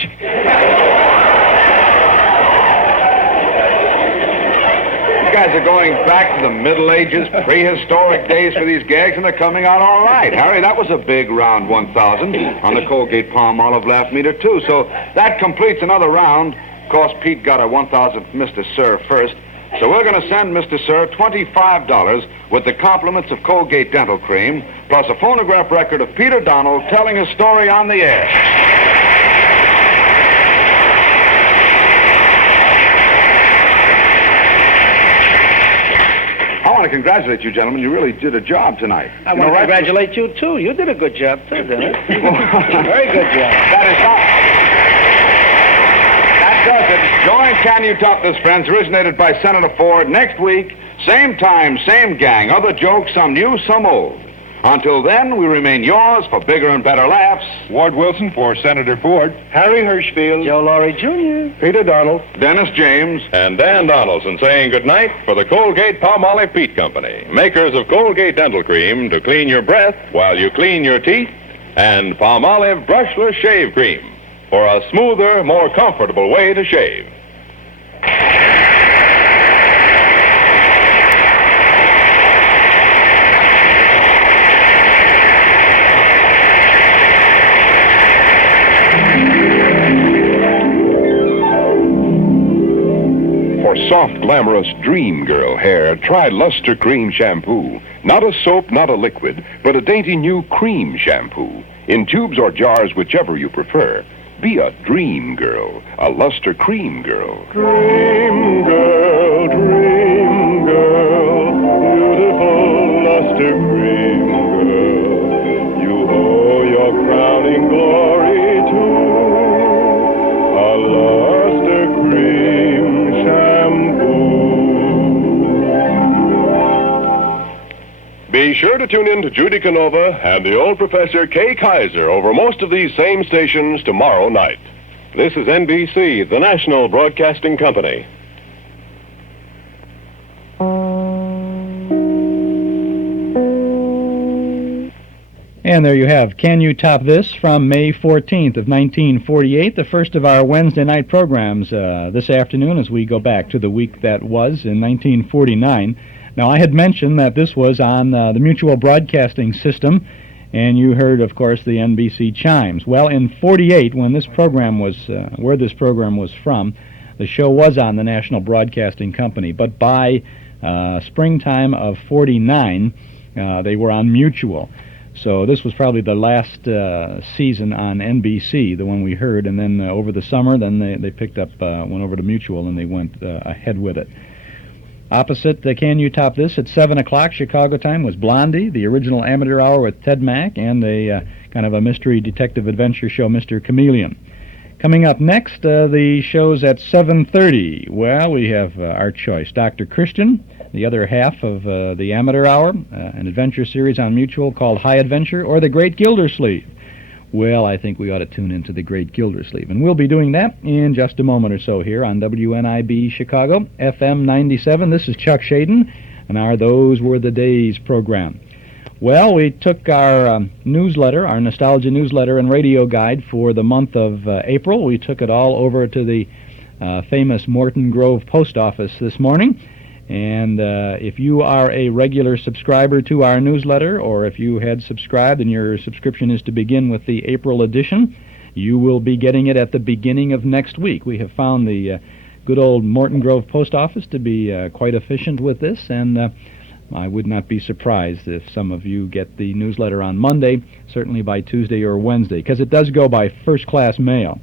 You guys are going back to the Middle Ages, prehistoric days for these gags, and they're coming out all right. Harry, that was a big round 1,000 on the Colgate Palmolive laugh meter, too. So that completes another round. Of course, Pete got a 1,000 from Mr. Sir first. So we're going to send Mr. Sir $25 with the compliments of Colgate Dental Cream, plus a phonograph record of Peter Donald telling his story on the air. I want to congratulate you, gentlemen. You really did a job tonight. I want to congratulate you, too. You did a good job, too, didn't you? Very good job. That does it. Join Can You Top This, friends, originated by Senator Ford. Next week, same time, same gang. Other jokes, some new, some old. Until then, we remain yours for bigger and better laughs. Ward Wilson for Senator Ford. Harry Hirschfield. Joe Laurie Jr. Peter Donald. Dennis James. And Dan Donaldson saying goodnight for the Colgate Palmolive Feet Company, makers of Colgate Dental Cream to clean your breath while you clean your teeth, and Palmolive Brushless Shave Cream for a smoother, more comfortable way to shave. For soft, glamorous dream girl hair, try Luster Cream Shampoo. Not a soap, not a liquid, but a dainty new cream shampoo. In tubes or jars, whichever you prefer. Be a dream girl, a Luster Cream girl. Dream girl, beautiful Luster Cream girl. You owe your crowning glory to a Luster Cream shampoo. Be sure to tune in to Judy Canova and the old Professor Kay Kaiser over most of these same stations tomorrow night. This is NBC, the National Broadcasting Company. And there you have Can You Top This from May 14th of 1948, the first of our Wednesday night programs this afternoon as we go back to the week that was in 1949. Now, I had mentioned that this was on the Mutual Broadcasting System, and you heard, of course, the NBC chimes. Well, in 48, when this program was, where this program was from, the show was on the National Broadcasting Company. But by springtime of 49, they were on Mutual. So this was probably the last season on NBC, the one we heard, and then over the summer, then they picked up, went over to Mutual, and they went ahead with it. Opposite Can You Top This at 7 o'clock Chicago time was Blondie, the original amateur hour with Ted Mack, and a kind of a mystery detective adventure show, Mr. Chameleon. Coming up next, the show's at 7:30. Well, we have our choice. Dr. Christian, the other half of the amateur hour, an adventure series on Mutual called High Adventure, or The Great Gildersleeve. Well, I think we ought to tune into The Great Gildersleeve, and we'll be doing that in just a moment or so here on WNIB Chicago, FM 97. This is Chuck Shaden, and our Those Were the Days program. Well, we took our newsletter, our nostalgia newsletter and radio guide for the month of April. We took it all over to the famous Morton Grove post office this morning. And if you are a regular subscriber to our newsletter, or if you had subscribed and your subscription is to begin with the April edition, you will be getting it at the beginning of next week. We have found the good old Morton Grove post office to be quite efficient with this, and I would not be surprised if some of you get the newsletter on Monday, certainly by Tuesday or Wednesday, because it does go by first-class mail.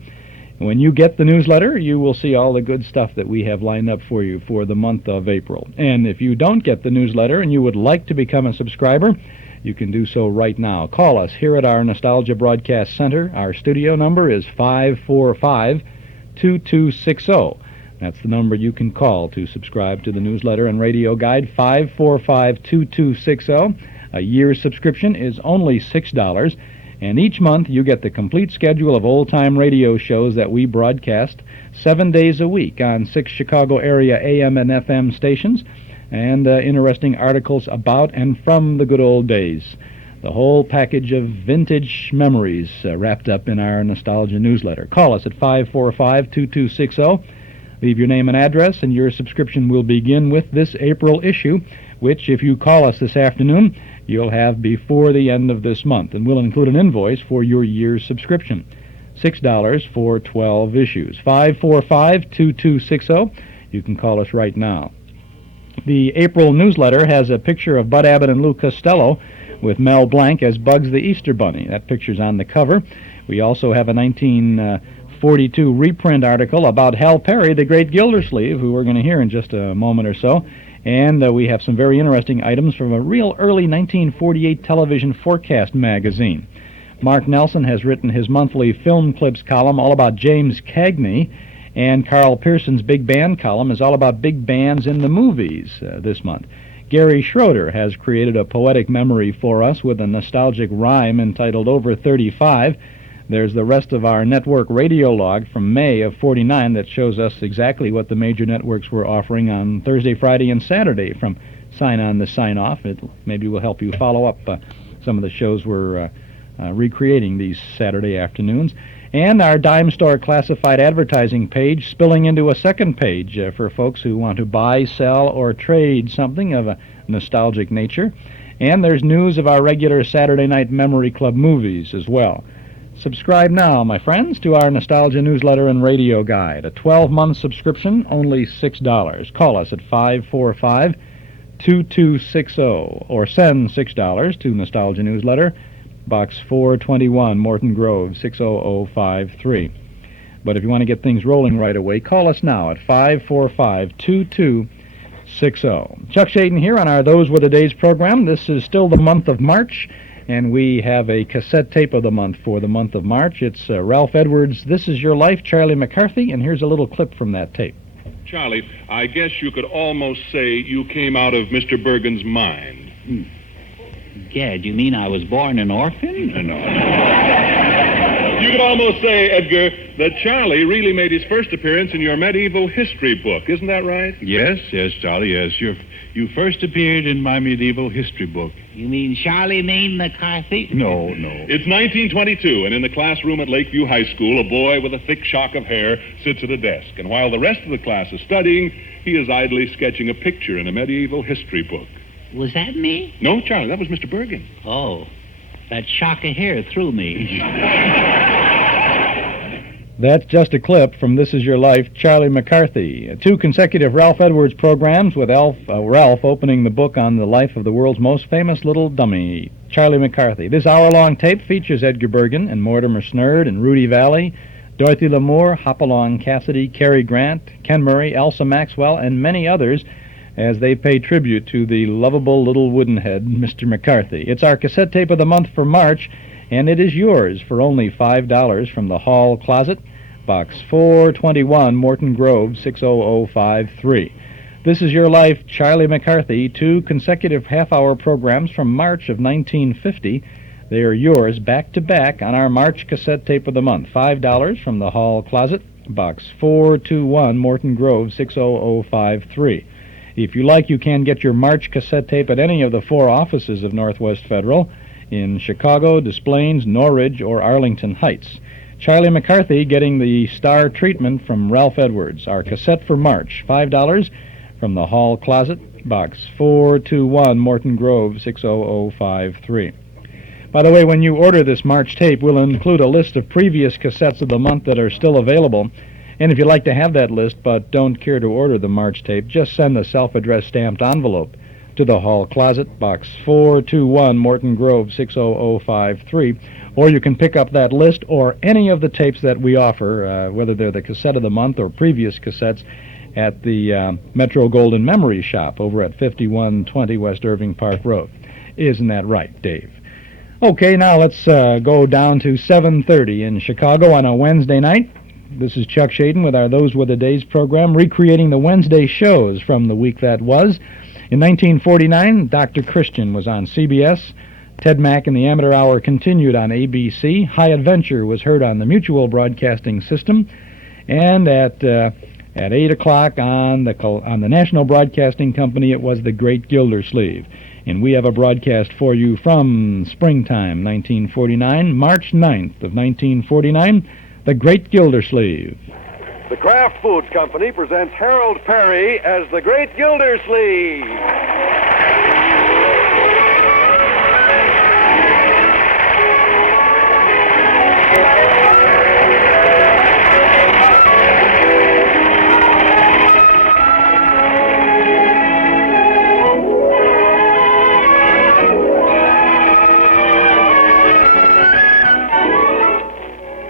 When you get the newsletter, you will see all the good stuff that we have lined up for you for the month of April. And if you don't get the newsletter and you would like to become a subscriber, you can do so right now. Call us here at our Nostalgia Broadcast Center. Our studio number is 545-2260. That's the number you can call to subscribe to the newsletter and radio guide, 545-2260. A year's subscription is only $6. And each month you get the complete schedule of old-time radio shows that we broadcast 7 days a week on 6 Chicago area AM and FM stations, and interesting articles about and from the good old days. The whole package of vintage memories wrapped up in our Nostalgia newsletter. Call us at 545-2260. Leave your name and address, and your subscription will begin with this April issue, which, if you call us this afternoon, you'll have before the end of this month, and we'll include an invoice for your year's subscription. $6 for 12 issues. 545-2260. You can call us right now. The April newsletter has a picture of Bud Abbott and Lou Costello with Mel Blanc as Bugs the Easter Bunny. That picture's on the cover. We also have a 1942 reprint article about Hal Peary, the great Gildersleeve, who we're going to hear in just a moment or so. And we have some very interesting items from a real early 1948 television forecast magazine. Mark Nelson has written his monthly Film Clips column all about James Cagney, and Carl Pearson's Big Band column is all about big bands in the movies this month. Gary Schroeder has created a poetic memory for us with a nostalgic rhyme entitled Over 35. There's the rest of our network radio log from May of '49 that shows us exactly what the major networks were offering on Thursday, Friday, and Saturday from sign-on to sign-off. It maybe will help you follow up some of the shows we're recreating these Saturday afternoons. And our dime store classified advertising page spilling into a second page for folks who want to buy, sell, or trade something of a nostalgic nature. And there's news of our regular Saturday night Memory Club movies as well. Subscribe now, my friends, to our Nostalgia newsletter and radio guide. A 12-month subscription, only $6. Call us at 545-2260 or send $6 to Nostalgia Newsletter, Box 421, Morton Grove, 60053. But if you want to get things rolling right away, call us now at 545-2260. Chuck Shayden here on our Those Were the Days program. This is still the month of March, and we have a cassette tape of the month for the month of March. It's Ralph Edwards' This Is Your Life, Charlie McCarthy, and here's a little clip from that tape. Charlie, I guess you could almost say you came out of Mr. Bergen's mind. Gad, you mean I was born an orphan? No. You could almost say, Edgar, that Charlie really made his first appearance in your medieval history book. Isn't that right? Yes, Charlie, yes. You first appeared in my medieval history book. You mean Charlemagne McCarthy? No. It's 1922, and in the classroom at Lakeview High School, a boy with a thick shock of hair sits at a desk. And while the rest of the class is studying, he is idly sketching a picture in a medieval history book. Was that me? No, Charlie, that was Mr. Bergen. Oh, that shock of hair threw me. That's just a clip from This Is Your Life, Charlie McCarthy. 2 consecutive Ralph Edwards programs with Ralph opening the book on the life of the world's most famous little dummy, Charlie McCarthy. This hour-long tape features Edgar Bergen and Mortimer Snerd and Rudy Valley, Dorothy Lamour, Hopalong Cassidy, Cary Grant, Ken Murray, Elsa Maxwell, and many others as they pay tribute to the lovable little woodenhead, Mr. McCarthy. It's our cassette tape of the month for March, and it is yours for only $5 from the Hall Closet, Box 421, Morton Grove, 60053. This Is Your Life, Charlie McCarthy, 2 consecutive half-hour programs from March of 1950. They are yours back-to-back on our March cassette tape of the month. $5 from the Hall Closet, Box 421, Morton Grove, 60053. If you like, you can get your March cassette tape at any of the 4 offices of Northwest Federal in Chicago, Des Plaines, Norridge, or Arlington Heights. Charlie McCarthy getting the star treatment from Ralph Edwards. Our cassette for March, $5 from the Hall Closet, Box 421, Morton Grove, 60053. By the way, when you order this March tape, we'll include a list of previous cassettes of the month that are still available. And if you'd like to have that list but don't care to order the March tape, just send the self-addressed stamped envelope to the Hall Closet, Box 421, Morton Grove, 60053. Or you can pick up that list or any of the tapes that we offer, whether they're the cassette of the month or previous cassettes, at the Metro Golden Memory Shop over at 5120 West Irving Park Road. Isn't that right, Dave? Okay, now let's go down to 7:30 in Chicago on a Wednesday night. This is Chuck Shaden with our Those Were the Days program, recreating the Wednesday shows from the week that was. In 1949, Dr. Christian was on CBS. Ted Mack and the Amateur Hour continued on ABC. High Adventure was heard on the Mutual Broadcasting System. And at 8 o'clock on the National Broadcasting Company, it was The Great Gildersleeve. And we have a broadcast for you from springtime 1949, March 9th of 1949, The Great Gildersleeve. The Kraft Foods Company presents Harold Peary as the Great Gildersleeve.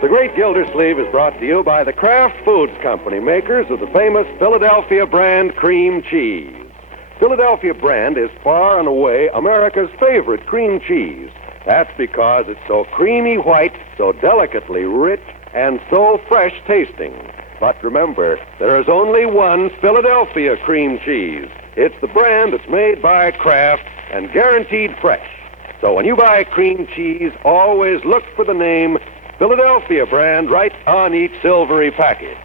The Great Gildersleeve is brought to you by the Kraft Foods Company, makers of the famous Philadelphia brand cream cheese. Philadelphia brand is far and away America's favorite cream cheese. That's because it's so creamy white, so delicately rich, and so fresh tasting. But remember, there is only one Philadelphia cream cheese. It's the brand that's made by Kraft and guaranteed fresh. So when you buy cream cheese, always look for the name Philadelphia brand right on each silvery package.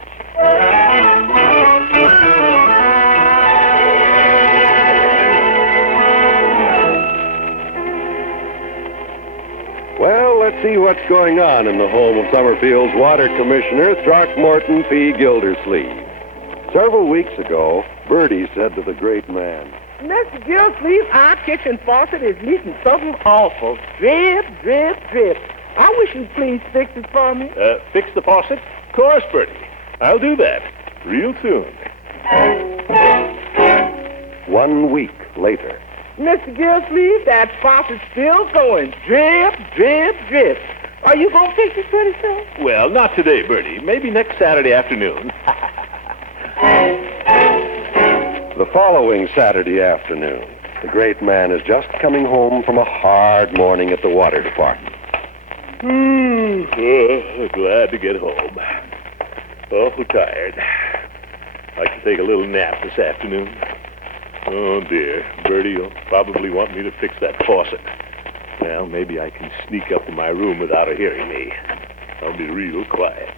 Well, let's see what's going on in the home of Summerfield's Water Commissioner, Throckmorton P. Gildersleeve. Several weeks ago, Bertie said to the great man, Mr. Gildersleeve, our kitchen faucet is leaking something awful. Drip, drip, drip. I wish you'd please fix it for me. Fix the faucet? Of course, Bertie. I'll do that real soon. 1 week later. Mr. Gildersleeve, that faucet's still going. Drip, drip, drip. Are you going to fix it pretty soon? Well, not today, Bertie. Maybe next Saturday afternoon. The following Saturday afternoon, the great man is just coming home from a hard morning at the water department. Glad to get home. Awful tired. Like to take a little nap this afternoon. Oh, dear. Bertie will probably want me to fix that faucet. Well, maybe I can sneak up to my room without her hearing me. I'll be real quiet.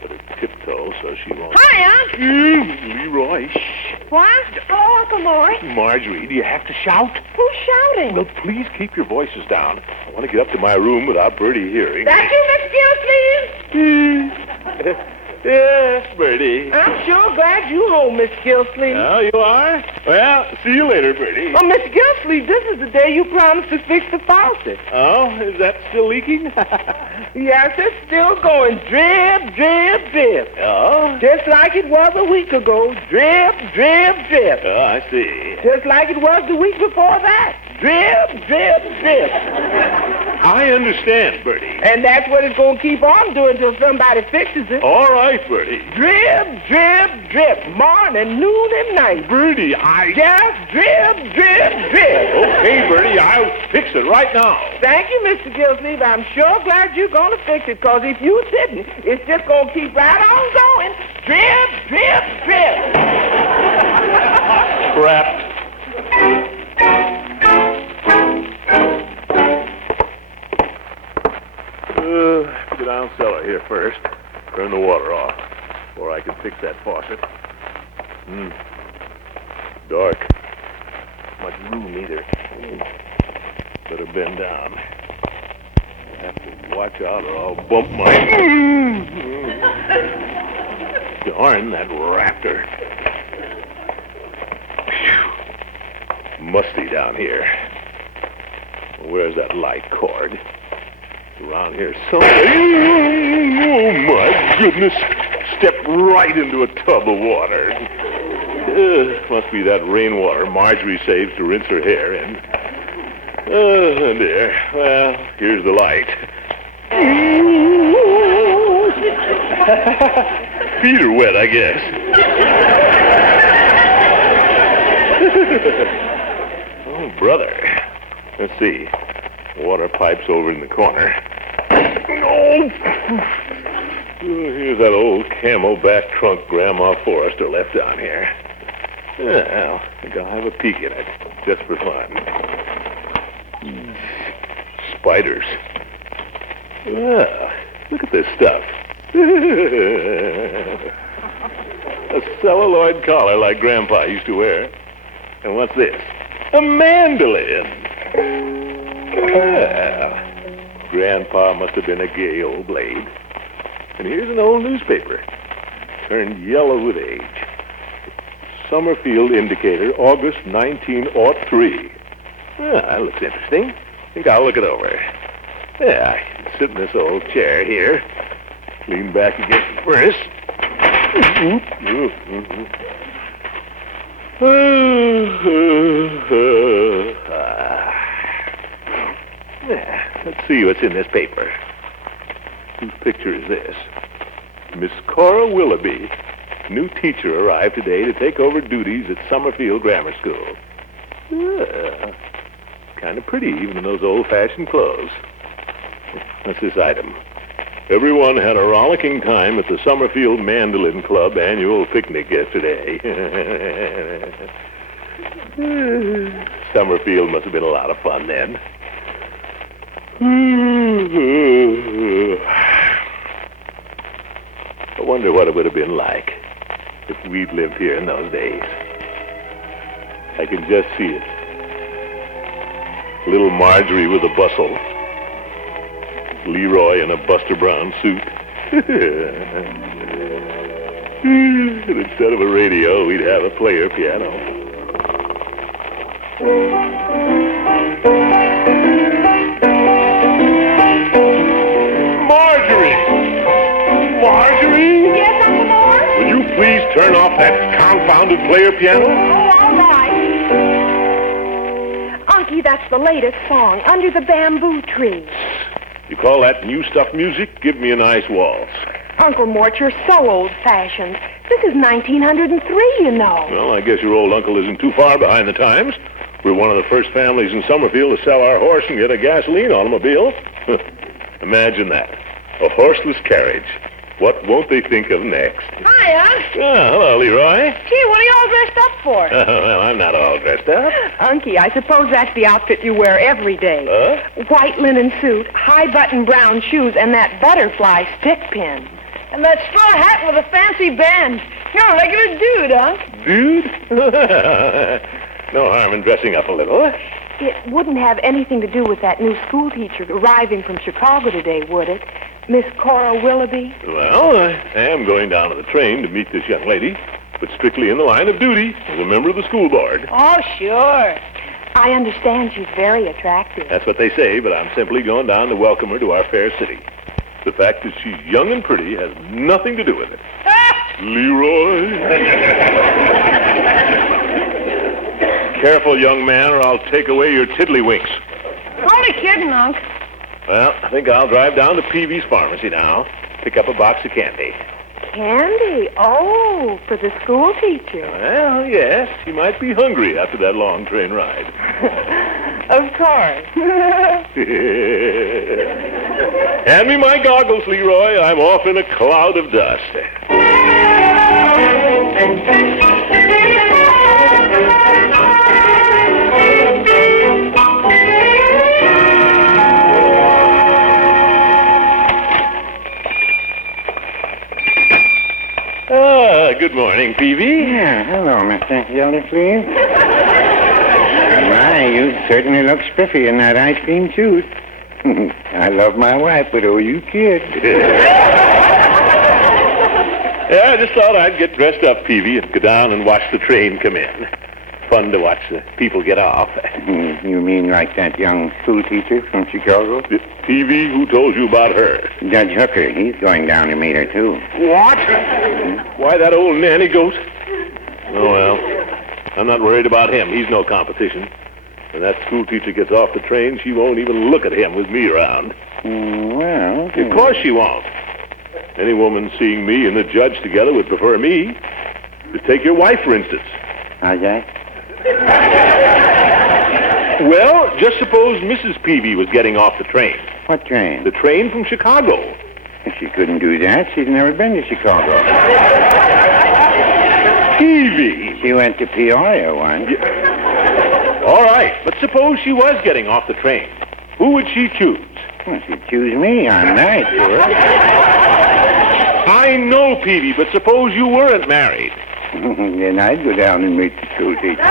Better tiptoe so she won't... Hi, Unc! Leroy, shh. What? Oh, Uncle Maury. Marjorie, do you have to shout? Who's shouting? Well, please keep your voices down. I want to get up to my room without Bertie hearing. That you, Mr. Gildersleeve? Yes, Bertie. I'm sure glad you home, Mr. Gildersleeve. Oh, you are? Well, see you later, Bertie. Oh, Mr. Gildersleeve, this is the day you promised to fix the faucet. Oh, is that still leaking? Yes, it's still going. Drip, drip, drip. Oh? Just like it was a week ago. Drip, drip, drip. Oh, I see. Just like it was the week before that. Drip, drip, drip. I understand, Bertie. And that's what it's going to keep on doing until somebody fixes it. All right, Bertie. Drip, drip, drip. Morning, noon, and night. Bertie, Just drip, drip, drip. Okay, Bertie, I'll fix it right now. Thank you, Mr. Gildersleeve. I'm sure glad you're going to fix it, because if you didn't, it's just going to keep right on going. Drip, drip, drip. Crap. Go down cellar here first. Turn the water off before I can fix that faucet. Dark. Much room either. Better bend down. have to watch out or I'll bump my... Darn that raptor. Whew. Musty down here. Where's that light cord? Around here somewhere. Oh, my goodness. Stepped right into a tub of water. Must be that rainwater Marjorie saves to rinse her hair in. There. Well, here's the light. Feet are wet, I guess. Oh, brother. Let's see. Water pipe's over in the corner. Oh! Here's that old camelback trunk Grandma Forrester left down here. Well, I think I'll have a peek in it, just for fun. Spiders. Look at this stuff. A celluloid collar like Grandpa used to wear. And what's this? A mandolin. Grandpa must have been a gay old blade. And here's an old newspaper, turned yellow with age. Summerfield Indicator, August 1903. That looks interesting. Think I'll look it over. Yeah, I can sit in this old chair here, lean back against the furnace. Let's see what's in this paper. Whose picture is this? Miss Cora Willoughby. New teacher arrived today to take over duties at Summerfield Grammar School. Kind of pretty, even in those old-fashioned clothes. What's this item? Everyone had a rollicking time at the Summerfield Mandolin Club annual picnic yesterday. Summerfield must have been a lot of fun then. I wonder what it would have been like if we'd lived here in those days. I can just see it. Little Marjorie with a bustle. Leroy in a Buster Brown suit. And instead of a radio, we'd have a player piano. Marjorie? Yes, Uncle Mort? Will you please turn off that confounded player piano? Oh, all right. Unky, that's the latest song, Under the Bamboo Tree. You call that new stuff music? Give me a nice waltz. Uncle Mort, you're so old-fashioned. This is 1903, you know. Well, I guess your old uncle isn't too far behind the times. We're one of the first families in Summerfield to sell our horse and get a gasoline automobile. Imagine that. A horseless carriage. What won't they think of next? Hi, Unc. Hello, Leroy. Gee, what are you all dressed up for? Well, I'm not all dressed up. Unky, I suppose that's the outfit you wear every day. White linen suit, high-button brown shoes, and that butterfly stick pin. And that straw hat with a fancy band. You're a regular dude, Unc. Dude? No harm in dressing up a little. It wouldn't have anything to do with that new school teacher arriving from Chicago today, would it? Miss Cora Willoughby? Well, I am going down to the train to meet this young lady, but strictly in the line of duty as a member of the school board. Oh, sure. I understand she's very attractive. That's what they say, but I'm simply going down to welcome her to our fair city. The fact that she's young and pretty has nothing to do with it. Leroy? Careful, young man, or I'll take away your tiddlywinks. Only kidding, Unc. Well, I think I'll drive down to Peavy's Pharmacy now, pick up a box of candy. Candy? Oh, for the school teacher. Well, yes, he might be hungry after that long train ride. Of course. Hand me my goggles, Leroy. I'm off in a cloud of dust. Good morning, Peavy. Yeah, hello, Mr. Gildersleeve. My, you certainly look spiffy in that ice cream suit. I love my wife, but oh, you kid. Yeah, I just thought I'd get dressed up, Peavy, and go down and watch the train come in. Fun to watch the people get off. You mean like that young school teacher from Chicago? Peavy, who told you about her? Judge Hooker. He's going down to meet her, too. What? Why, that old nanny goat? Oh, well, I'm not worried about him. He's no competition. When that school teacher gets off the train, she won't even look at him with me around. Well... Of course she won't. Any woman seeing me and the judge together would prefer me. Just take your wife, for instance. How's that? Well, just suppose Mrs. Peavy was getting off the train. What train? The train from Chicago. If she couldn't do that, she's never been to Chicago. Peavy! She went to Peoria once. All right, but suppose she was getting off the train. Who would she choose? Well, she'd choose me. I'm married to her. I know, Peavy, but suppose you weren't married. Then I'd go down and meet the school teacher.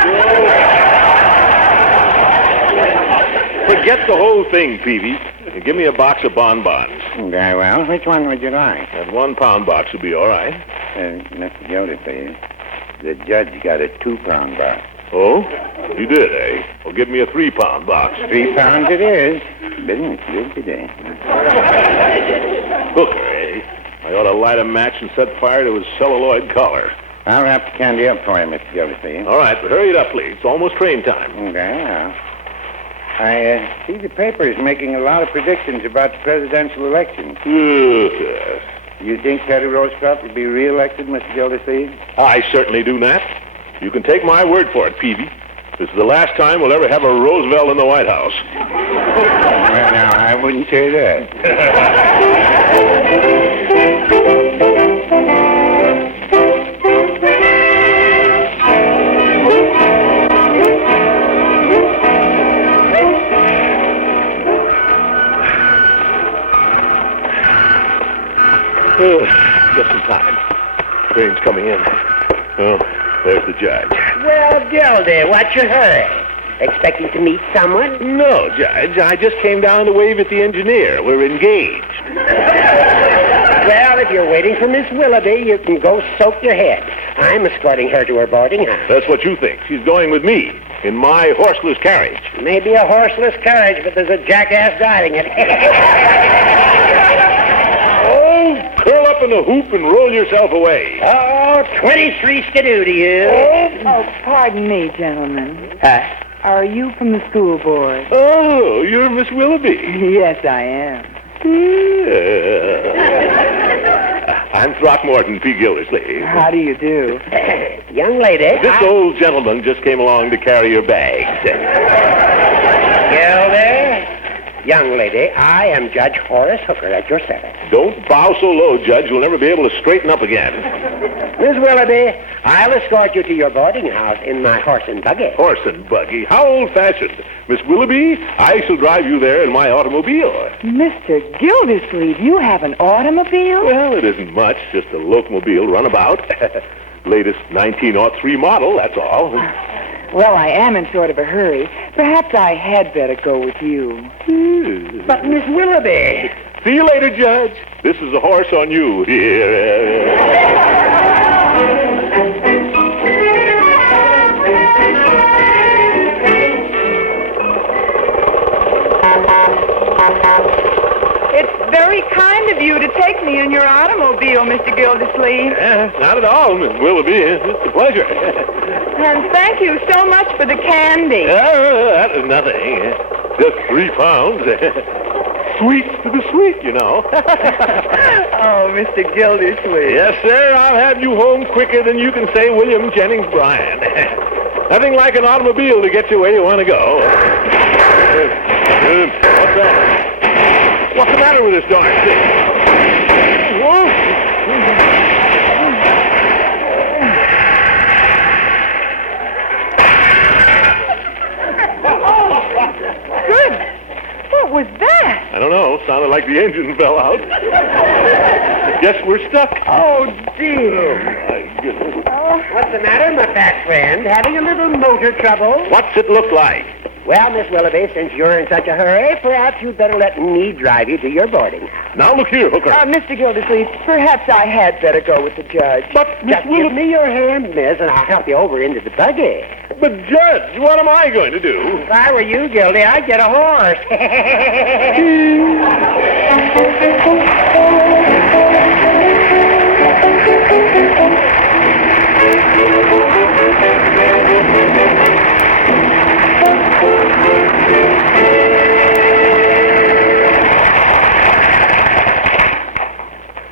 Forget the whole thing, Peavy. And give me a box of bonbons. Very well. Which one would you like? That 1 pound box would be all right. Mr. Gildersleeve, the judge got a 2 pound box. Oh? You did, eh? Well, give me a 3 pound box. 3 pounds it is. Business good today. Hooker, eh? I ought to light a match and set fire to his celluloid collar. I'll wrap the candy up for you, Mr. Gildersleeve. All right, but hurry it up, please. It's almost train time. Okay. I see the papers making a lot of predictions about the presidential election. Yes. You think Teddy Roosevelt will be reelected, Mr. Gildersleeve? I certainly do, Nat. You can take my word for it, Peavy. This is the last time we'll ever have a Roosevelt in the White House. Well, now, I wouldn't say that. Just in time. Train's coming in. Oh, there's the judge. Well, Gildy, what's your hurry? Expecting to meet someone? No, Judge. I just came down to wave at the engineer. We're engaged. Well, if you're waiting for Miss Willoughby, you can go soak your head. I'm escorting her to her boarding house. That's what you think. She's going with me in my horseless carriage. Maybe a horseless carriage, but there's a jackass driving it. Oh, curl up in the hoop and roll yourself away. Oh, 23 skidoo to you. Oh, pardon me, gentlemen. Huh? Are you from the school board? Oh, you're Miss Willoughby. Yes, I am. I'm Throckmorton P. Gildersleeve. How do you do? Young lady. This old gentleman just came along to carry your bags. Gildy. Young lady, I am Judge Horace Hooker at your service. Don't bow so low, Judge. You'll never be able to straighten up again. Miss Willoughby, I'll escort you to your boarding house in my horse and buggy. Horse and buggy? How old-fashioned. Miss Willoughby, I shall drive you there in my automobile. Mr. Gildersleeve, you have an automobile? Well, it isn't much. Just a locomobile runabout. Latest 1903 model, that's all. Well, I am in sort of a hurry. Perhaps I had better go with you. But, Miss Willoughby... See you later, Judge. This is a horse on you. It's very kind of you to take me in your automobile, Mr. Gildersleeve. Not at all, Miss Willoughby. It's a pleasure. And thank you so much for the candy. That is nothing. Just 3 pounds. Sweets to the sweet, you know. Oh, Mr. Gildersleeve. Yes, sir. I'll have you home quicker than you can say William Jennings Bryan. Nothing like an automobile to get you where you want to go. What's that? What's the matter with this darn thing? Whoa! Good. What was that? I don't know. Sounded like the engine fell out. I guess we're stuck. Oh, dear. Oh, my goodness. What's the matter, my fat friend? Having a little motor trouble? What's it look like? Well, Miss Willoughby, since you're in such a hurry, perhaps you'd better let me drive you to your boarding house. Now, look here, Hooker. Mr. Gildersleeve, perhaps I had better go with the judge. But, Just give me your hand, miss, and I'll help you over into the buggy. But, Judge, what am I going to do? If I were you, Gildy, I'd get a horse.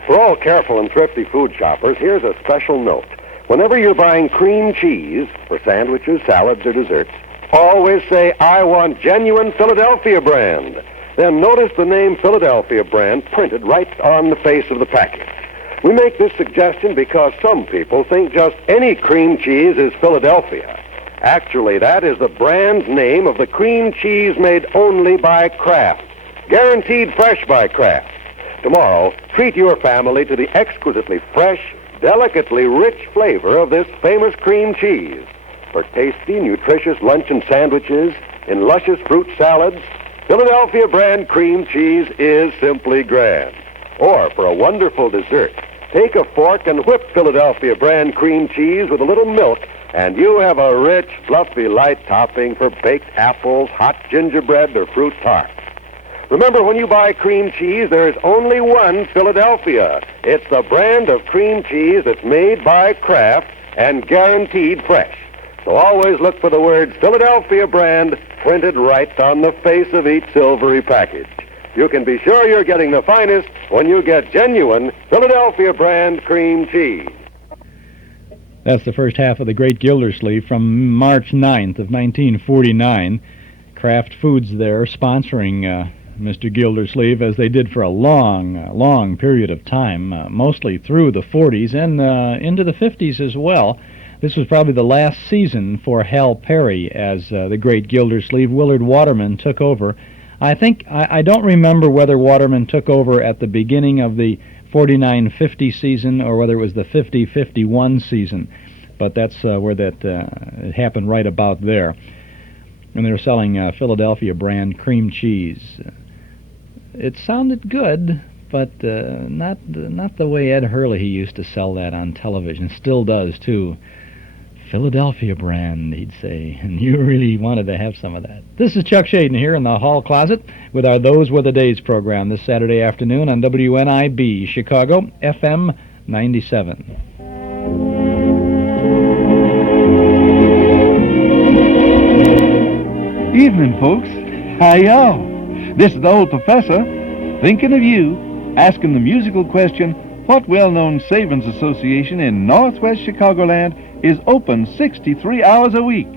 For all careful and thrifty food shoppers, here's a special note. Whenever you're buying cream cheese for sandwiches, salads, or desserts, always say, I want genuine Philadelphia brand. Then notice the name Philadelphia brand printed right on the face of the package. We make this suggestion because some people think just any cream cheese is Philadelphia. Actually, that is the brand name of the cream cheese made only by Kraft. Guaranteed fresh by Kraft. Tomorrow, treat your family to the exquisitely fresh, delicately rich flavor of this famous cream cheese. For tasty, nutritious luncheon sandwiches, in luscious fruit salads, Philadelphia brand cream cheese is simply grand. Or for a wonderful dessert, take a fork and whip Philadelphia brand cream cheese with a little milk, and you have a rich, fluffy, light topping for baked apples, hot gingerbread, or fruit tarts. Remember, when you buy cream cheese, there's only one Philadelphia. It's the brand of cream cheese that's made by Kraft and guaranteed fresh. So always look for the words Philadelphia brand printed right on the face of each silvery package. You can be sure you're getting the finest when you get genuine Philadelphia brand cream cheese. That's the first half of The Great Gildersleeve from March 9th of 1949. Kraft Foods there sponsoring Mr. Gildersleeve, as they did for a long period of time, mostly through the 40s and into the 50s as well. This was probably the last season for Hal Peary as The Great Gildersleeve. Willard Waterman took over. I don't remember whether Waterman took over at the beginning of the 49-50 season or whether it was the 50-51 season, but that's where that it happened, right about there. And they're selling Philadelphia brand cream cheese. It sounded good, but not the way Ed Hurley used to sell that on television. Still does, too. Philadelphia brand, he'd say, and you really wanted to have some of that. This is Chuck Shaden here in the hall closet with our Those Were the Days program this Saturday afternoon on WNIB, Chicago, FM 97. Evening, folks. How y'all? This is the old professor, thinking of you, asking the musical question, what well-known savings association in northwest Chicagoland is open 63 hours a week?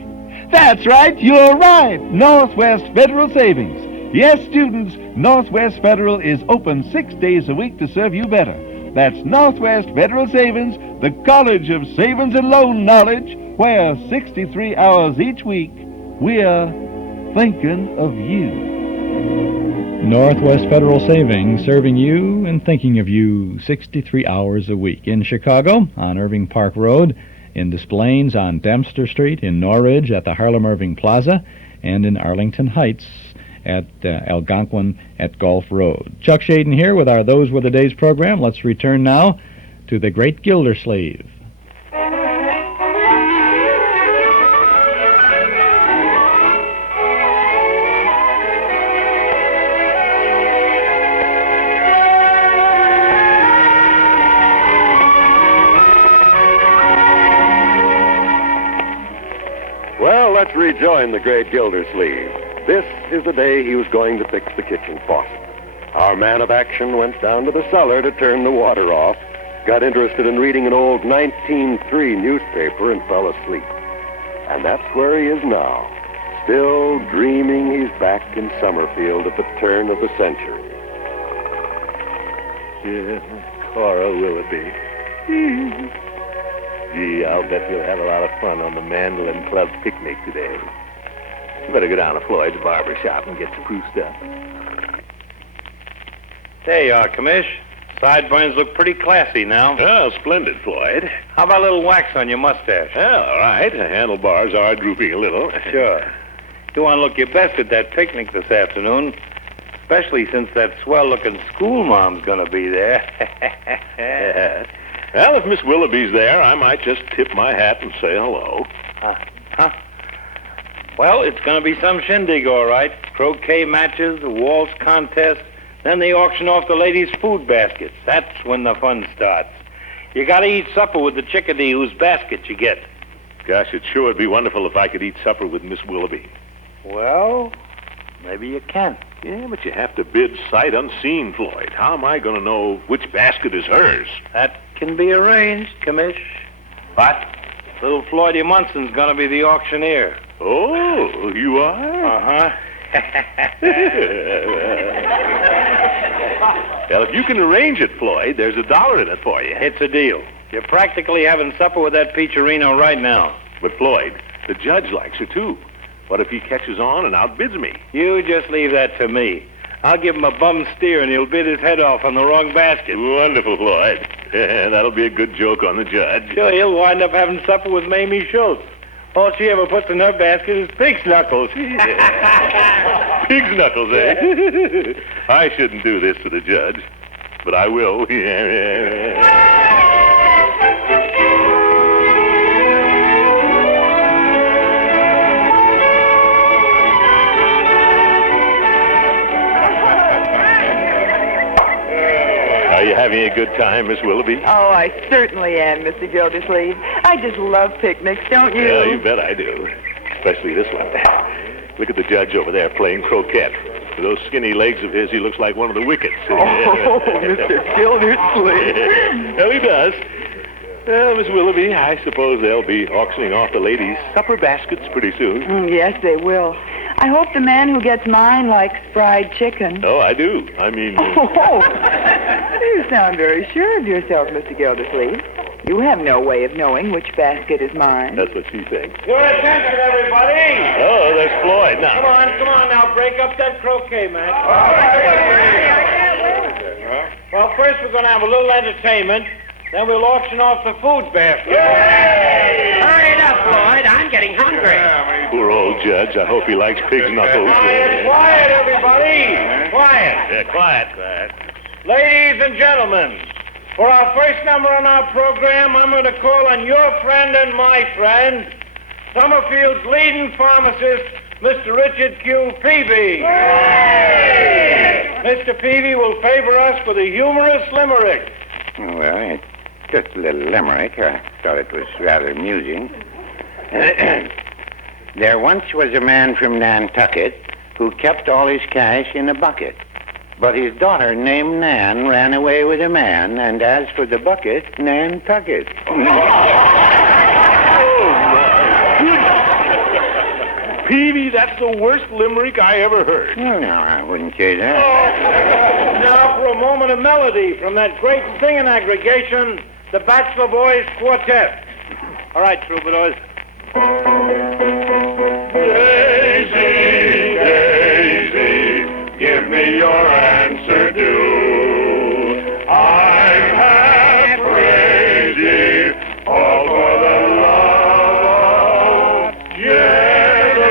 That's right, you're right, Northwest Federal Savings. Yes, students, Northwest Federal is open 6 days a week to serve you better. That's Northwest Federal Savings, the College of Savings and Loan Knowledge, where 63 hours each week, we're thinking of you. Northwest Federal Savings, serving you and thinking of you 63 hours a week. In Chicago, on Irving Park Road, in Des Plaines on Dempster Street, in Norridge at the Harlem-Irving Plaza, and in Arlington Heights at Algonquin at Gulf Road. Chuck Shaden here with our Those Were the Days program. Let's return now to The Great Gildersleeve. Let's rejoin the great Gildersleeve. This is the day he was going to fix the kitchen faucet. Our man of action went down to the cellar to turn the water off, got interested in reading an old 1903 newspaper, and fell asleep. And that's where he is now, still dreaming he's back in Summerfield at the turn of the century. Yeah, Cora Willoughby. Gee, I'll bet we'll have a lot of fun on the Mandolin Club picnic today. You better go down to Floyd's barber shop and get spruced up. There you are, Commish. Sideburns look pretty classy now. Oh, splendid, Floyd. How about a little wax on your mustache? Well, all right. The handlebars are drooping a little. Sure. You want to look your best at that picnic this afternoon, especially since that swell-looking school mom's going to be there. Well, if Miss Willoughby's there, I might just tip my hat and say hello. Huh? Well, it's going to be some shindig, all right. Croquet matches, a waltz contest, then they auction off the ladies' food baskets. That's when the fun starts. You got to eat supper with the chickadee whose basket you get. Gosh, it sure would be wonderful if I could eat supper with Miss Willoughby. Well, maybe you can. Yeah, but you have to bid sight unseen, Floyd. How am I going to know which basket is hers? That can be arranged, Commish. What? Little Floydie Munson's going to be the auctioneer. Oh, you are? Uh-huh. Well, if you can arrange it, Floyd, there's $1 in it for you. It's a deal. You're practically having supper with that Peacherino right now. But, Floyd, the judge likes her, too. What if he catches on and outbids me? You just leave that to me. I'll give him a bum steer and he'll bid his head off on the wrong basket. Wonderful, Floyd. That'll be a good joke on the judge. Sure, he'll wind up having supper with Mamie Schultz. All she ever puts in her basket is pig's knuckles. Pig's knuckles, eh? I shouldn't do this to the judge, but I will. Are you having a good time, Miss Willoughby? Oh, I certainly am, Mr. Gildersleeve. I just love picnics, don't you? Yeah, you bet I do. Especially this one. Look at the judge over there playing croquet. With those skinny legs of his, he looks like one of the wickets. Oh, Mr. Gildersleeve. Well, he does. Well, Miss Willoughby, I suppose they'll be auctioning off the ladies' supper baskets pretty soon. Yes, they will. I hope the man who gets mine likes fried chicken. Oh, I do. I mean... Oh, you sound very sure of yourself, Mr. Gildersleeve. You have no way of knowing which basket is mine. That's what she thinks. Your attention, everybody. Oh, there's Floyd now. Come on now. Break up that croquet match. Well, first we're going to have a little entertainment. Then we'll auction off the food basket. Hurry it up, Floyd. I'm getting hungry. Poor old judge. I hope he likes pig's knuckles. Quiet, everybody. Quiet. Yeah, quiet. Ladies and gentlemen, for our first number on our program, I'm going to call on your friend and my friend, Summerfield's leading pharmacist, Mr. Richard Q. Peavy. Mr. Peavy will favor us with a humorous limerick. Well, it's just a little limerick. I thought it was rather amusing. There once was a man from Nantucket who kept all his cash in a bucket. But his daughter, named Nan, ran away with a man, and as for the bucket, Nantucket. Peavy, that's the worst limerick I ever heard. No, I wouldn't say that. Now for a moment of melody from that great singing aggregation, the Bachelor Boys Quartet. All right, troubadours. Daisy, Daisy, give me your answer due. I'm half crazy, all for the love of Genevieve,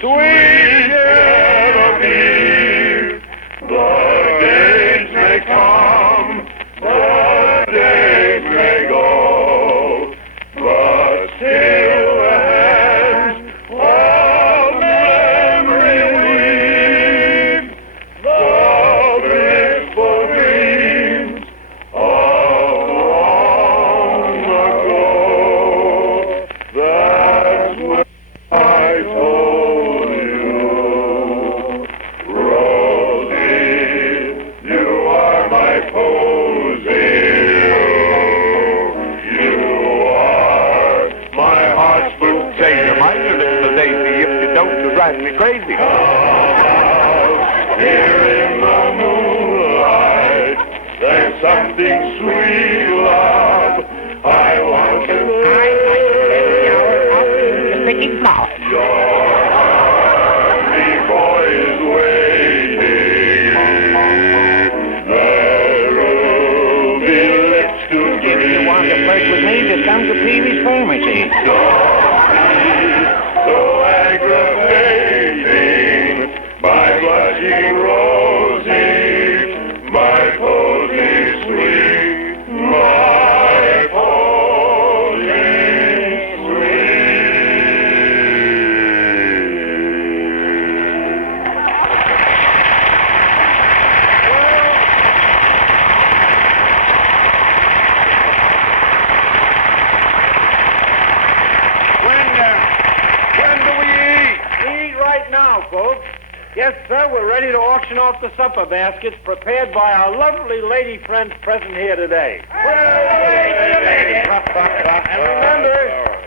sweet Genevieve. The days may come, the days may go, but still the hands of memory weave the blissful dreams of long ago. That's what I told you, Rosie. You are my posy. You are my heart's potato. Mind your lips, Daisy. If you don't, you'll drive me crazy. Here in the moonlight, there's something sweet, love. I want to Picking flowers. Your hungry boy is waiting. The ruby lips to If you want to flirt with me, just come to Peavy's Pharmacy. so aggravating. blushing rosy, my posy sweet, my posy When do we eat? Eat right now, folks. Yes, sir, we're ready to auction off the supper baskets prepared by our lovely lady friends present here today.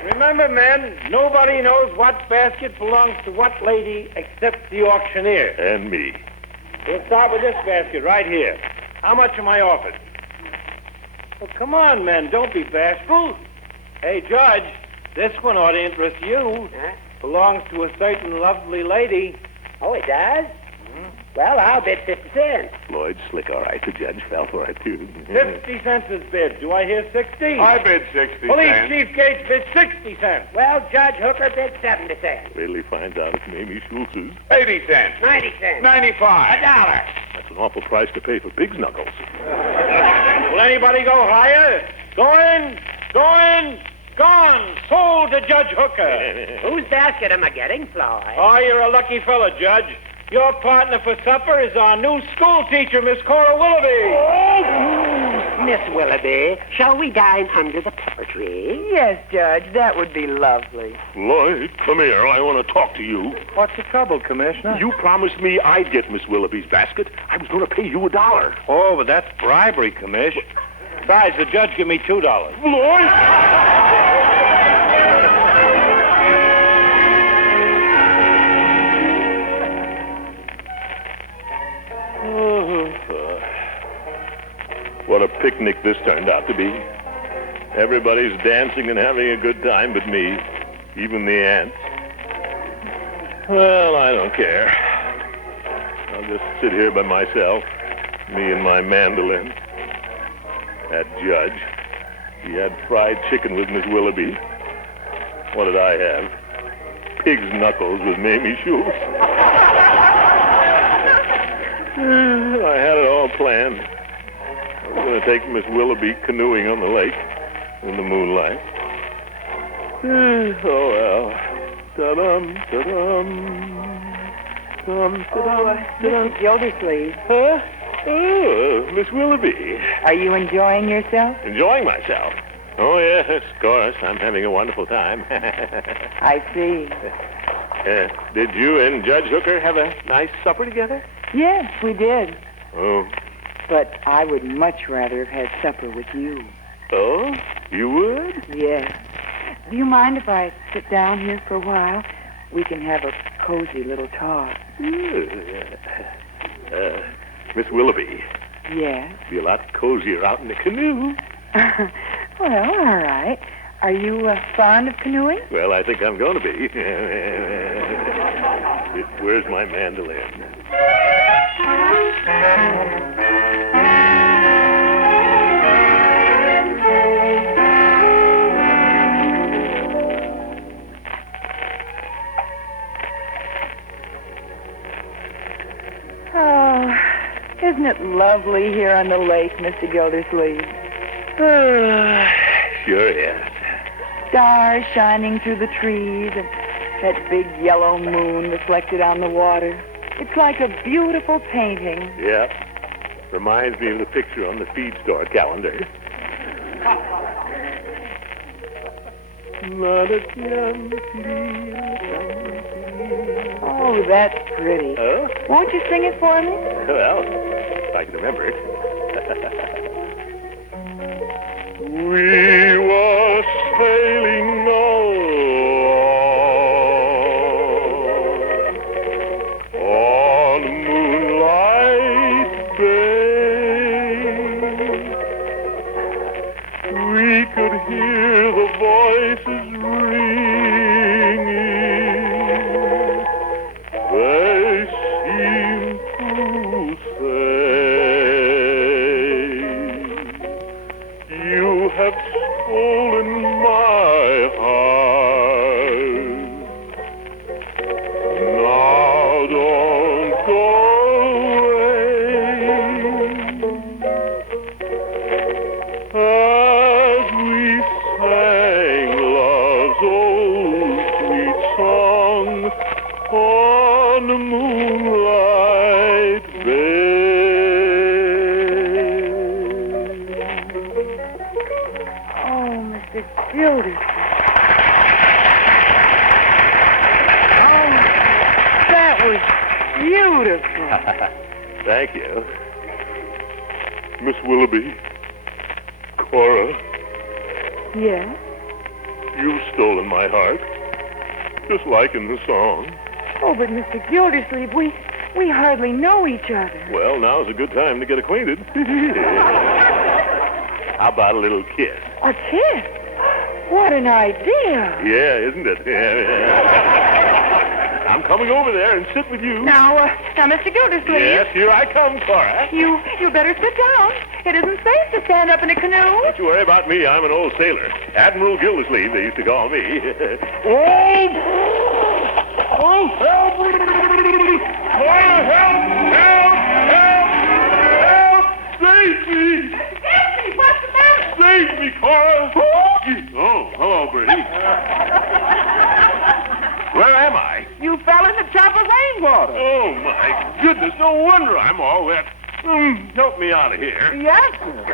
And remember, men, nobody knows what basket belongs to what lady except the auctioneer. And me. We'll start with this basket right here. How much am I offered? Well, come on, men, don't be bashful. Hey, Judge, this one ought to interest you. Huh? Belongs to a certain lovely lady. Oh, it does? Well, I'll bid 50 cents. Floyd, slick, all right. The judge fell for it, too. 50 cents is bid. Do I hear 60? I bid 60 Police cents. Chief Gates bid 60 cents. Well, Judge Hooker bid 70 cents. Wait till he finds out it's Mamie Schultz's. 80 cents. 90 cents. 95. $1. That's an awful price to pay for pig's knuckles. Will anybody go higher? Go in, gone, sold to Judge Hooker. Whose basket am I getting, Floyd? Oh, you're a lucky fella, Judge. Your partner for supper is our new school teacher, Miss Cora Willoughby. Oh, Miss Willoughby, shall we dine under the pepper tree? Yes, Judge, that would be lovely. Floyd, come here. I want to talk to you. What's the trouble, Commissioner? You promised me I'd get Miss Willoughby's basket. I was going to pay you $1. Oh, but that's bribery, Commish. Besides, the judge give me $2. Floyd! What a picnic this turned out to be. Everybody's dancing and having a good time but me, even the ants. Well, I don't care. I'll just sit here by myself, me and my mandolin. That judge, he had fried chicken with Miss Willoughby. What did I have? Pig's knuckles with Mamie Schultz. I had it all planned. I was going to take Miss Willoughby canoeing on the lake in the moonlight. Oh, well. Ta-dum, ta-dum. Mr. Gildersleeve. Huh? Oh, Miss Willoughby. Are you enjoying yourself? Enjoying myself? Oh, yes, of course. I'm having a wonderful time. I see. Did you and Judge Hooker have a nice supper together? Yes, we did. Oh. But I would much rather have had supper with you. Oh? You would? Yes. Do you mind if I sit down here for a while? We can have a cozy little talk. Miss Willoughby. Yes? Be a lot cozier out in the canoe. Well, all right. Are you fond of canoeing? Well, I think I'm going to be. Where's my mandolin? Oh, isn't it lovely here on the lake, Mr. Gildersleeve? Sure is. Stars shining through the trees and that big yellow moon reflected on the water. It's like a beautiful painting. Yeah. Reminds me of the picture on the feed store calendar. Oh, that's pretty. Oh? Won't you sing it for me? Well, if I can remember it. We were sailing along on Moonlight Bay. We could hear the voices ringing. They seemed to say, "You have stolen my heart. Now don't go Gildersleeve. Oh, that was beautiful. Thank you. Miss Willoughby, Cora, Yes? you've stolen my heart, just like in the song. Oh, but Mr. Gildersleeve, we hardly know each other. Well, now's a good time to get acquainted. How about a little kiss? A kiss? What an idea. Yeah, isn't it? I'm coming over there and sit with you. Now, Mr. Gildersleeve. Yes, here I come, Cora. You better sit down. It isn't safe to stand up in a canoe. Don't you worry about me. I'm an old sailor. Admiral Gildersleeve, they used to call me. Oh, help! Cora, help! Save me! Gildersleeve, what's the matter? Save me, Cora! Oh, hello, Bertie. Where am I? You fell in the top of rainwater. Oh, my goodness, no wonder I'm all wet. Help me out of here. Yes, sir.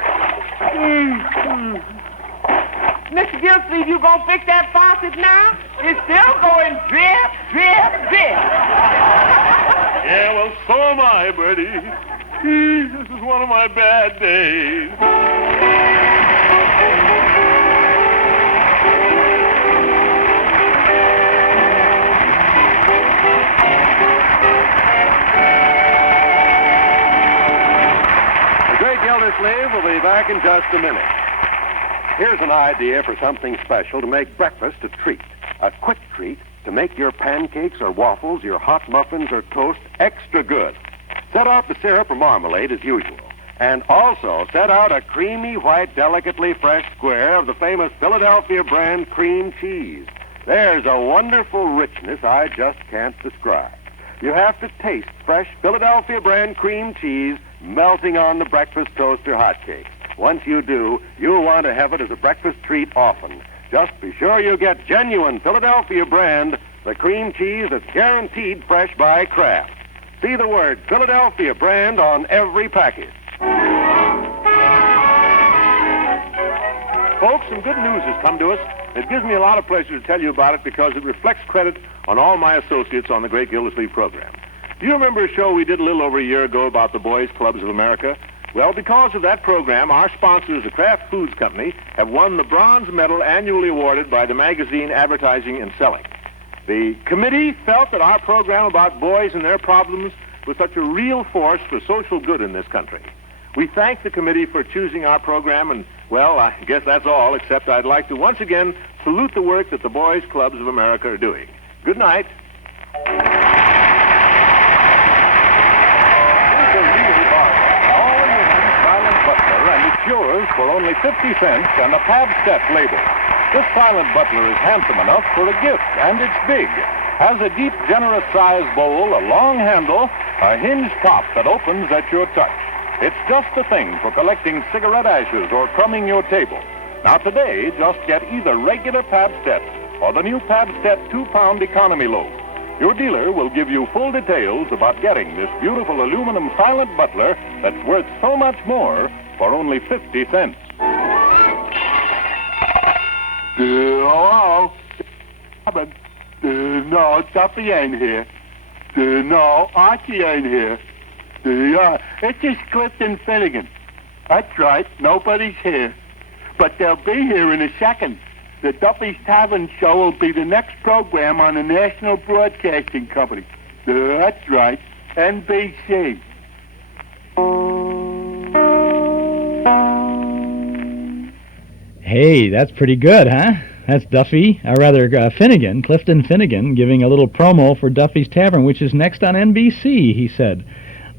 Mr. Gildersleeve, you gonna fix that faucet now? It's still going drip, drip, drip. Yeah, well, so am I, Bertie. This is one of my bad days. The Great Gildersleeve will be back in just a minute. Here's an idea for something special to make breakfast a treat. A quick treat to make your pancakes or waffles, your hot muffins or toast extra good. Set out the syrup or marmalade as usual. And also set out a creamy, white, delicately fresh square of the famous Philadelphia brand cream cheese. There's a wonderful richness I just can't describe. You have to taste fresh Philadelphia brand cream cheese melting on the breakfast toast or hotcakes. Once you do, you'll want to have it as a breakfast treat often. Just be sure you get genuine Philadelphia brand, the cream cheese that's guaranteed fresh by Kraft. See the word Philadelphia brand on every package. Folks, some good news has come to us. It gives me a lot of pleasure to tell you about it because it reflects credit on all my associates on the Great Gildersleeve program. Do you remember a show we did a little over a year ago about the Boys Clubs of America? Well, because of that program, our sponsors, the Kraft Foods Company, have won the bronze medal annually awarded by the magazine Advertising and Selling. The committee felt that our program about boys and their problems was such a real force for social good in this country. We thank the committee for choosing our program, and, well, I guess that's all, except I'd like to once again salute the work that the Boys Clubs of America are doing. Good night. Yours for only 50 cents and a Pabst label. This silent butler is handsome enough for a gift, and it's big. Has a deep, generous size bowl, a long handle, a hinged top that opens at your touch. It's just the thing for collecting cigarette ashes or crumbing your table. Now today, just get either regular Pabst or the new Pabst 2-pound economy loaf. Your dealer will give you full details about getting this beautiful aluminum silent butler that's worth so much more for only 50 cents. Hello? No, Duffy ain't here. No, Archie ain't here. It's just Clifton Finnegan. That's right, nobody's here. But they'll be here in a second. The Duffy's Tavern show will be the next program on the National Broadcasting Company. That's right, NBC. Hey, that's pretty good, huh? That's Duffy, or rather Finnegan, Clifton Finnegan, giving a little promo for Duffy's Tavern, which is next on NBC, he said.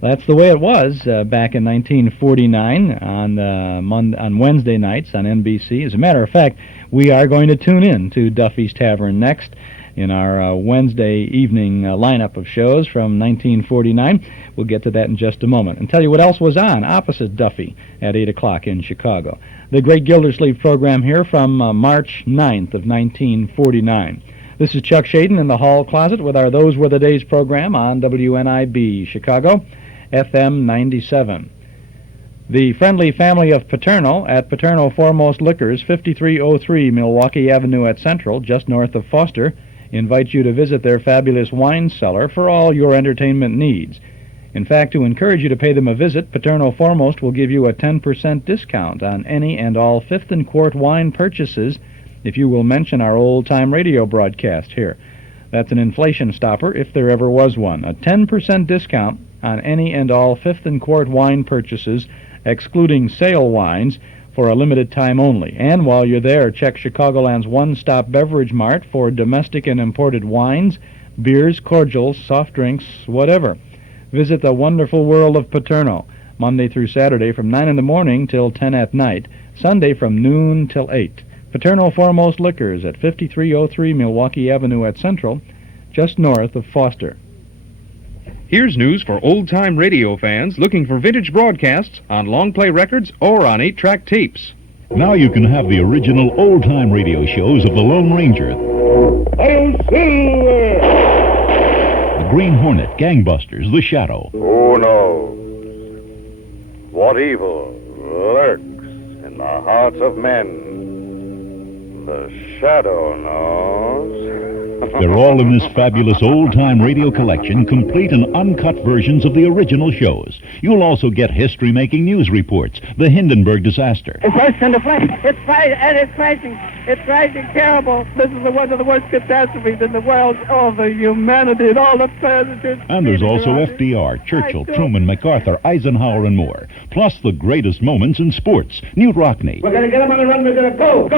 That's the way it was back in 1949 on Wednesday nights on NBC. As a matter of fact, we are going to tune in to Duffy's Tavern next in our Wednesday evening lineup of shows from 1949. We'll get to that in just a moment and tell you what else was on opposite Duffy at 8 o'clock in Chicago. The Great Gildersleeve program here from March 9th of 1949. This is Chuck Shaden in the hall closet with our Those Were the Days program on WNIB Chicago, FM 97. The friendly family of Paterno at Paterno Foremost Liquors, 5303 Milwaukee Avenue at Central, just north of Foster, invites you to visit their fabulous wine cellar for all your entertainment needs. In fact, to encourage you to pay them a visit, Paterno Foremost will give you a 10% discount on any and all Fifth and Quart wine purchases if you will mention our old-time radio broadcast here. That's an inflation stopper if there ever was one. A 10% discount on any and all Fifth and Quart wine purchases, excluding sale wines, for a limited time only. And while you're there, check Chicagoland's one-stop beverage mart for domestic and imported wines, beers, cordials, soft drinks, whatever. Visit the wonderful world of Paterno, Monday through Saturday from 9 in the morning till 10 at night, Sunday from noon till 8. Paterno Foremost Liquors at 5303 Milwaukee Avenue at Central, just north of Foster. Here's news for old-time radio fans looking for vintage broadcasts on long-play records or on 8-track tapes. Now you can have the original old-time radio shows of the Lone Ranger, the Green Hornet, Gangbusters, The Shadow. Who knows what evil lurks in the hearts of men? The Shadow knows. They're all in this fabulous old-time radio collection, complete and uncut versions of the original shows. You'll also get history-making news reports, the Hindenburg disaster. It's burst into flames. It's crashing. It's crashing terrible. This is one of the worst catastrophes in the world. All the humanity and all the presidents. And there's also FDR, Churchill, Truman, MacArthur, Eisenhower, and more. Plus the greatest moments in sports. Newt Rockne. We're going to get them on the run. We're going to go.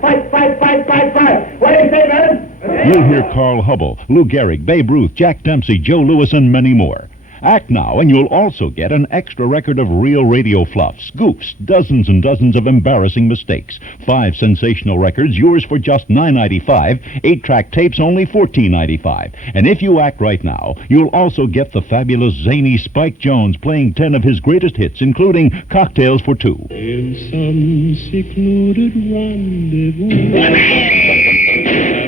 Fight. What do you say, man? You'll hear Carl Hubble, Lou Gehrig, Babe Ruth, Jack Dempsey, Joe Louis, and many more. Act now, and you'll also get an extra record of real radio fluffs, goofs, dozens and dozens of embarrassing mistakes. 5 sensational records, yours for just $9.95. 8-track tapes, only $14.95. And if you act right now, you'll also get the fabulous zany Spike Jones playing 10 of his greatest hits, including Cocktails for Two. In some secluded rendezvous that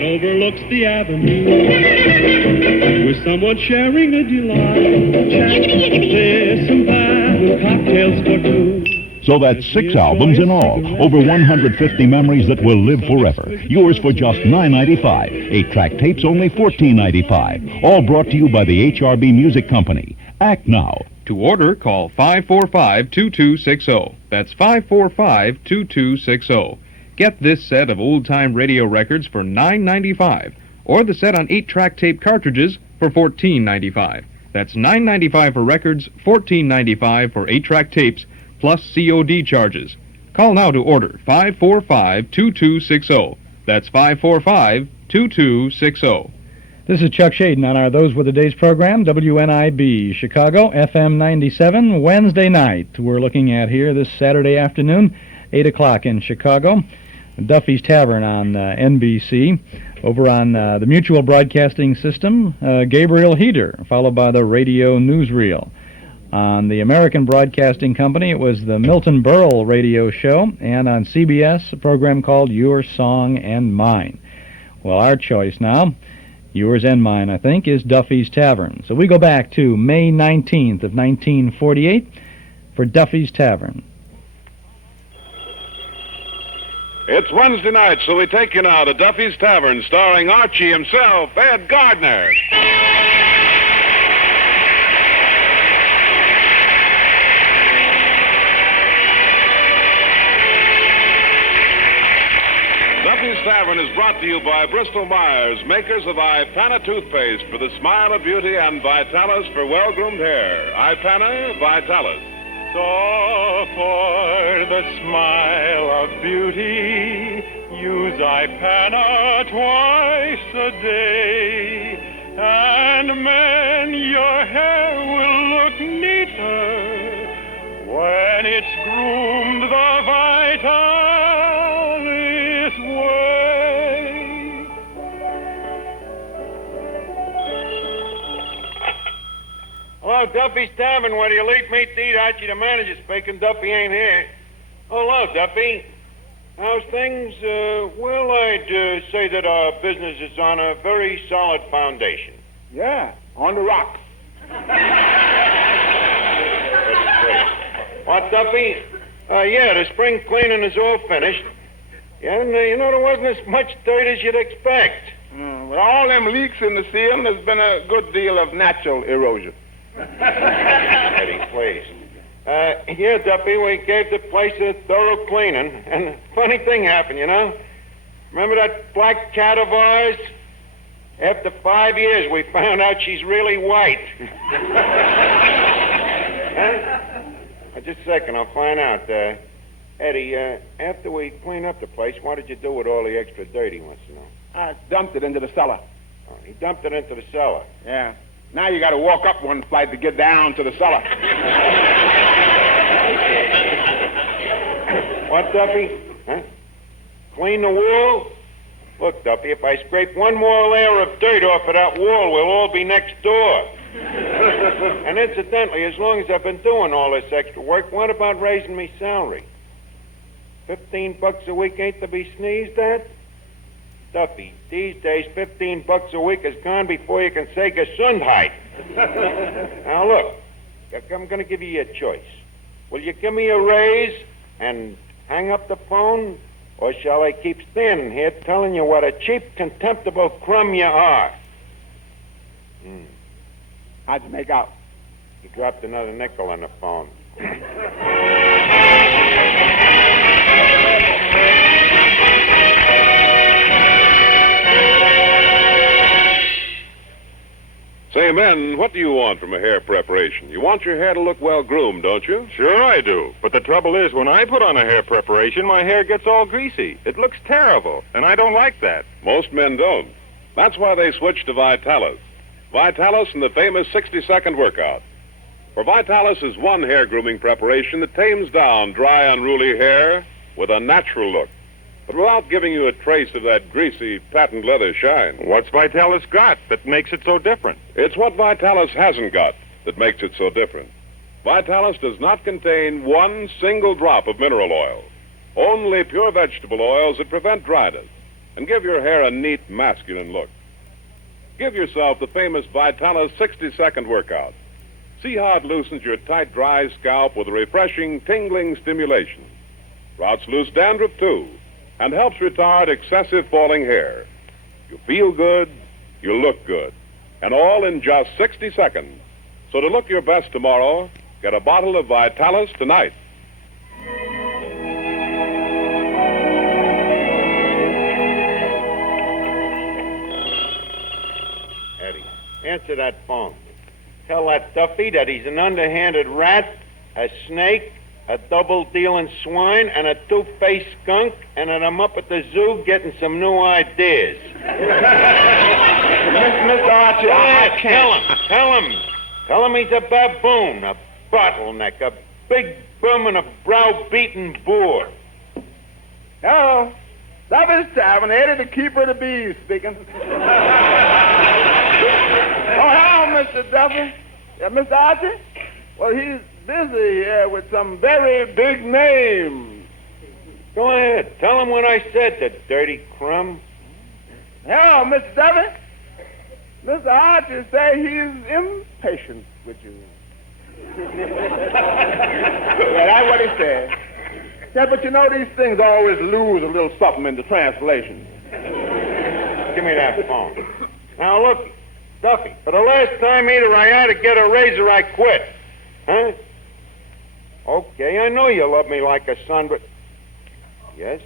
overlooks the avenue, with someone sharing a delight. This and that, with cocktails for two. So that's 6 albums in all, over 150 memories that will live forever. Yours for just $9.95. 8-track tapes, only $14.95. All brought to you by the HRB Music Company. Act now. To order, call 545-2260. That's 545-2260. Get this set of old-time radio records for $9.95, or the set on 8-track tape cartridges for $14.95. That's $9.95 for records, $14.95 for 8-track tapes, plus COD charges. Call now to order 545-2260. That's 545-2260. This is Chuck Shaden on our Those Were the Days program, WNIB, Chicago, FM 97, Wednesday night. We're looking at here this Saturday afternoon, 8 o'clock in Chicago, Duffy's Tavern on NBC. Over on the Mutual Broadcasting System, Gabriel Heder, followed by the Radio Newsreel. On the American Broadcasting Company, it was the Milton Berle radio show, and on CBS, a program called Your Song and Mine. Well, our choice now, yours and mine, I think, is Duffy's Tavern. So we go back to May 19th of 1948 for Duffy's Tavern. It's Wednesday night, so we take you now to Duffy's Tavern, starring Archie himself, Ed Gardner. Duffy's Tavern is brought to you by Bristol Myers, makers of Ipana toothpaste for the smile of beauty and Vitalis for well-groomed hair. Ipana, Vitalis. So for the smile of beauty, use Ipana twice a day, and men, your hair will look neater when it's groomed the Vitalis way. Hello, Duffy's Tavern. Where do you leave meat to eat? Archie, the manager's speaking. Duffy ain't here. Hello, Duffy. How's things? Well, I'd say that our business is on a very solid foundation. Yeah, on the rock. What Duffy? Yeah, the spring cleaning is all finished. Yeah, and there wasn't as much dirt as you'd expect. With all them leaks in the ceiling, there's been a good deal of natural erosion. Eddie, please. Yeah, Duffy, we gave the place a thorough cleaning, and a funny thing happened, Remember that black cat of ours? After 5 years, we found out she's really white. Huh? Just a second, I'll find out. Eddie, after we cleaned up the place, what did you do with all the extra dirt, he wants to know? I dumped it into the cellar. Oh, he dumped it into the cellar. Yeah. Now you got to walk up one flight to get down to the cellar. What, Duffy? Huh? Clean the wall? Look, Duffy, if I scrape one more layer of dirt off of that wall, we'll all be next door. And incidentally, as long as I've been doing all this extra work, what about raising me salary? $15 a week ain't to be sneezed at? Duffy, these days, $15 a week is gone before you can say Gesundheit. Now, look, I'm going to give you a choice. Will you give me a raise and hang up the phone, or shall I keep standing here telling you what a cheap, contemptible crumb you are? How'd you make out? He dropped another nickel on the phone. Say, men, what do you want from a hair preparation? You want your hair to look well groomed, don't you? Sure I do. But the trouble is, when I put on a hair preparation, my hair gets all greasy. It looks terrible, and I don't like that. Most men don't. That's why they switch to Vitalis. Vitalis and the famous 60-second workout. For Vitalis is one hair grooming preparation that tames down dry, unruly hair with a natural look, but without giving you a trace of that greasy, patent leather shine. What's Vitalis got that makes it so different? It's what Vitalis hasn't got that makes it so different. Vitalis does not contain one single drop of mineral oil. Only pure vegetable oils that prevent dryness and give your hair a neat, masculine look. Give yourself the famous Vitalis 60-second workout. See how it loosens your tight, dry scalp with a refreshing, tingling stimulation. Routs loose dandruff, too, and helps retard excessive falling hair. You feel good, you look good, and all in just 60 seconds. So to look your best tomorrow, get a bottle of Vitalis tonight. Eddie, answer that phone. Tell that Duffy that he's an underhanded rat, a snake, a double-dealing swine, and a two-faced skunk, and that I'm up at the zoo getting some new ideas. Mr. Archie, I can't. Tell him he's a baboon, a bottleneck, a big bum, and a browbeaten boor. Hello. Duffy's Tavern, Eddie, the keeper of the bees, speaking. Oh, hello, Mr. Duffy. Yeah, Mr. Archie? Well, he's busy here with some very big names. Go ahead. Tell him what I said, the dirty crumb. Hello, Mr. Duffy. Mr. Archie say he's impatient with you. Yeah, that's what he said. Yeah, but these things always lose a little something in the translation. Give me that phone. Now, look, Duffy, for the last time, either I ought to get a raise or I quit. Huh? Okay, I know you love me like a son, but... Yes,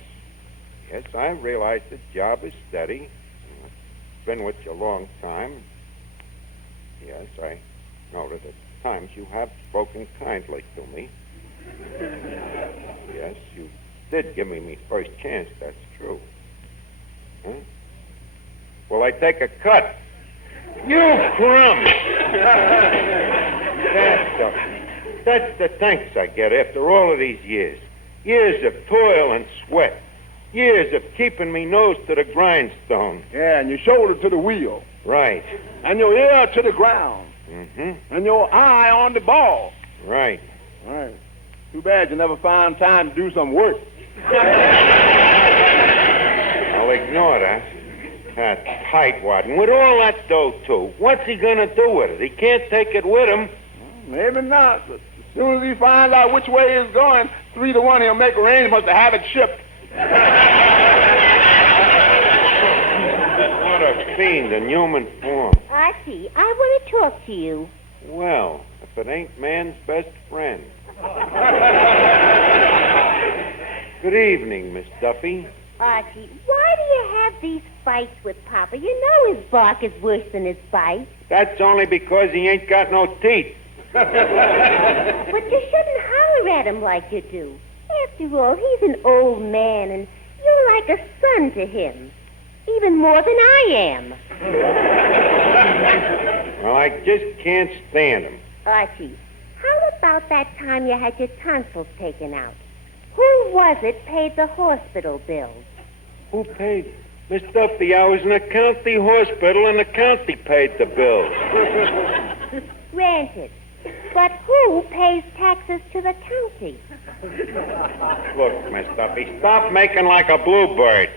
I realize the job is steady. I've been with you a long time. Yes, I know that at times you have spoken kindly to me. Yes, you did give me my first chance, that's true. Huh? Will I take a cut? You crumb! That's the thanks I get after all of these years. Years of toil and sweat. Years of keeping me nose to the grindstone. Yeah, and your shoulder to the wheel. Right. And your ear to the ground. Mm-hmm. And your eye on the ball. Right. Right. Too bad you never found time to do some work. I'll ignore that. That tightwad. And with all that dough, too, what's he going to do with it? He can't take it with him. Maybe not, but as soon as he finds out which way he's going, 3-1, he'll make arrangements to have it shipped. What a fiend in human form. Archie, I want to talk to you. Well, if it ain't man's best friend. Good evening, Miss Duffy. Archie, why do you have these fights with Papa? You know his bark is worse than his bite. That's only because he ain't got no teeth. But you shouldn't holler at him like you do. After all, he's an old man, and you're like a son to him. Even more than I am. Well, I just can't stand him. Archie, how about that time you had your tonsils taken out? Who was it paid the hospital bills? Who paid? Miss Duffy, I was in a county hospital, and the county paid the bills. Granted. But who pays taxes to the county? Look, Miss Duffy, stop making like a bluebird.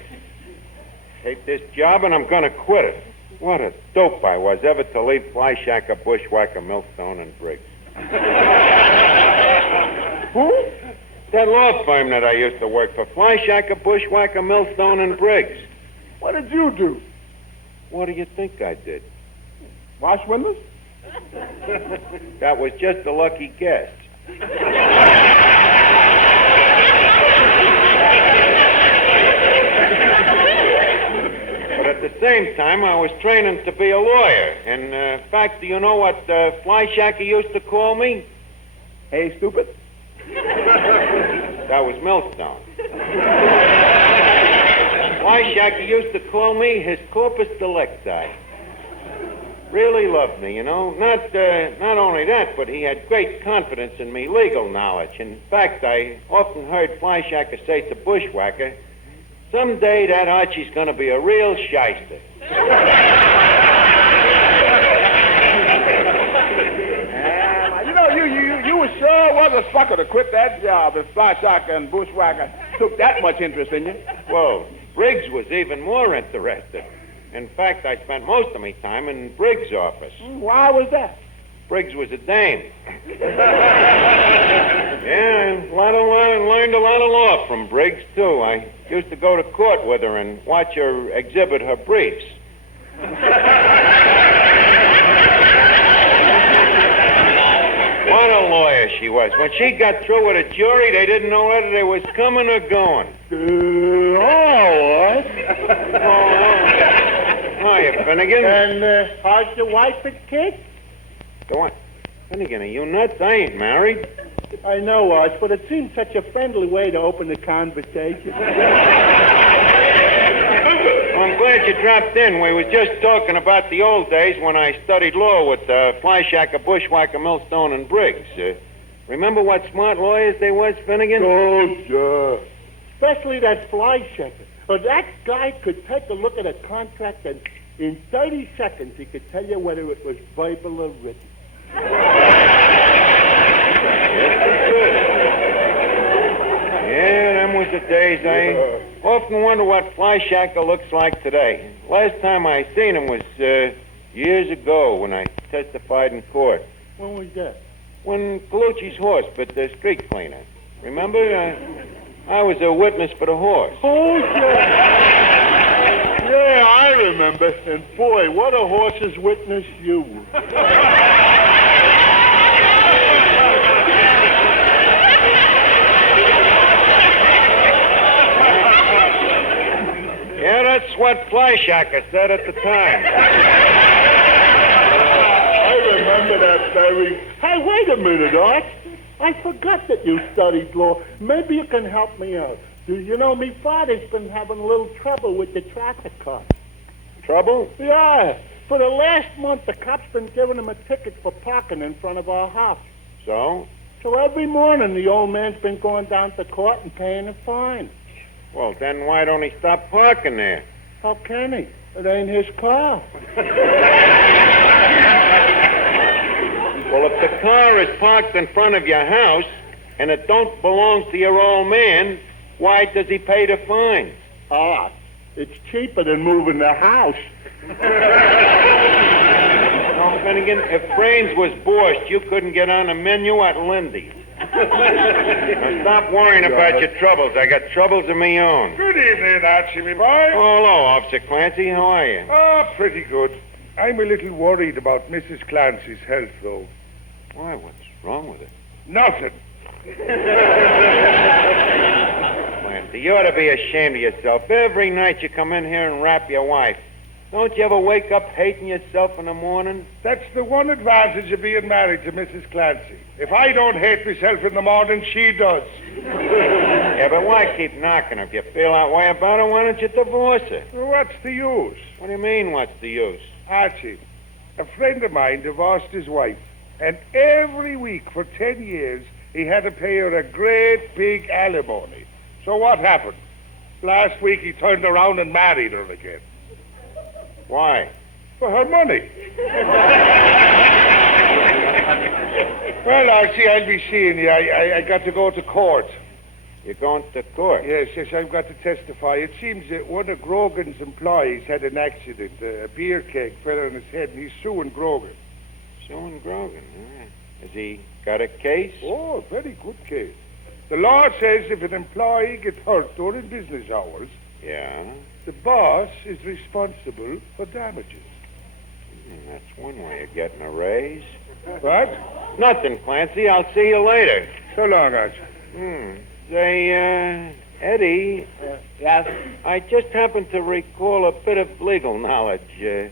Take this job, and I'm going to quit it. What a dope I was ever to leave Flyshacker, Bushwhacker, Millstone, and Briggs. Who? That law firm that I used to work for. Flyshacker, Bushwhacker, Millstone, and Briggs. What did you do? What do you think I did? Wash windows? That was just a lucky guess. But at the same time, I was training to be a lawyer. And, in fact, do you know what Flyshacker used to call me? Hey, stupid. That was Millstone. Flyshacker used to call me his corpus delicti. Really loved me, you know. Not only that, but he had great confidence in me legal knowledge. In fact, I often heard Flyshacker say to Bushwhacker, someday that Archie's going to be a real shyster. You were sure was a sucker to quit that job if Flyshacker and Bushwhacker took that much interest in you. Well, Briggs was even more interested. In fact, I spent most of my time in Briggs' office. Why was that? Briggs was a dame. Yeah, I learned a lot of law from Briggs, too. I used to go to court with her and watch her exhibit her briefs. What a lawyer she was. When she got through with a jury, they didn't know whether they was coming or going. Hiya, Finnegan. And how's the wife and kids? The what? Finnegan, are you nuts? I ain't married. I know, Arch, but it seems such a friendly way to open the conversation. Well, I'm glad you dropped in. We was just talking about the old days when I studied law with Flyshacker, Bushwhacker, Millstone, and Briggs. Remember what smart lawyers they was, Finnegan? Oh, sure. Especially that Flyshacker. That guy could take a look at a contract and in 30 seconds he could tell you whether it was verbal or written. Yeah, them was the days. I often wonder what Flyshacker looks like today. Last time I seen him was years ago when I testified in court. When was that? When Colucci's horse bit the street cleaner. Remember? I was a witness for the horse. Oh, yeah. Yeah, I remember. And boy, what a horse's witness you were. Yeah, that's what Flyshacker said at the time. I remember that, Barry. Hey, wait a minute, Art. I forgot that you studied law. Maybe you can help me out. You know, me father's been having a little trouble with the traffic cop. Trouble? Yeah. For the last month, the cop's been giving him a ticket for parking in front of our house. So? So every morning, the old man's been going down to court and paying a fine. Well, then why don't he stop parking there? How can he? It ain't his car. Well, if the car is parked in front of your house and it don't belong to your old man, why does he pay the fine? Ah, it's cheaper than moving the house. No Finnegan, if brains was borscht, you couldn't get on the menu at Lindy's. Now stop worrying about your troubles. I got troubles of my own. Good evening, Archie, me boy. Oh, hello, Officer Clancy. How are you? Ah, pretty good. I'm a little worried about Mrs. Clancy's health, though. Why, what's wrong with her? Nothing. Clancy, you ought to be ashamed of yourself. Every night you come in here and rap your wife. Don't you ever wake up hating yourself in the morning? That's the one advantage of being married to Mrs. Clancy. If I don't hate myself in the morning, she does. Yeah, but why keep knocking her? If you feel that way about her, why don't you divorce her? Well, what's the use? What do you mean, what's the use? Archie, a friend of mine divorced his wife, and every week for 10 years, he had to pay her a great big alimony. So what happened? Last week, he turned around and married her again. Why? For her money. Well, Archie, I'll be seeing you. I got to go to court. You're going to court? Yes, I've got to testify. It seems that one of Grogan's employees had an accident. A beer keg fell on his head, and he's suing Grogan. Suing Grogan? Has he got a case? Oh, very good case. The law says if an employee gets hurt during business hours, yeah, the boss is responsible for damages. That's one way of getting a raise. What? Nothing, Clancy. I'll see you later. So long, Archie. Say, Eddie. Yes? I just happened to recall a bit of legal knowledge. Do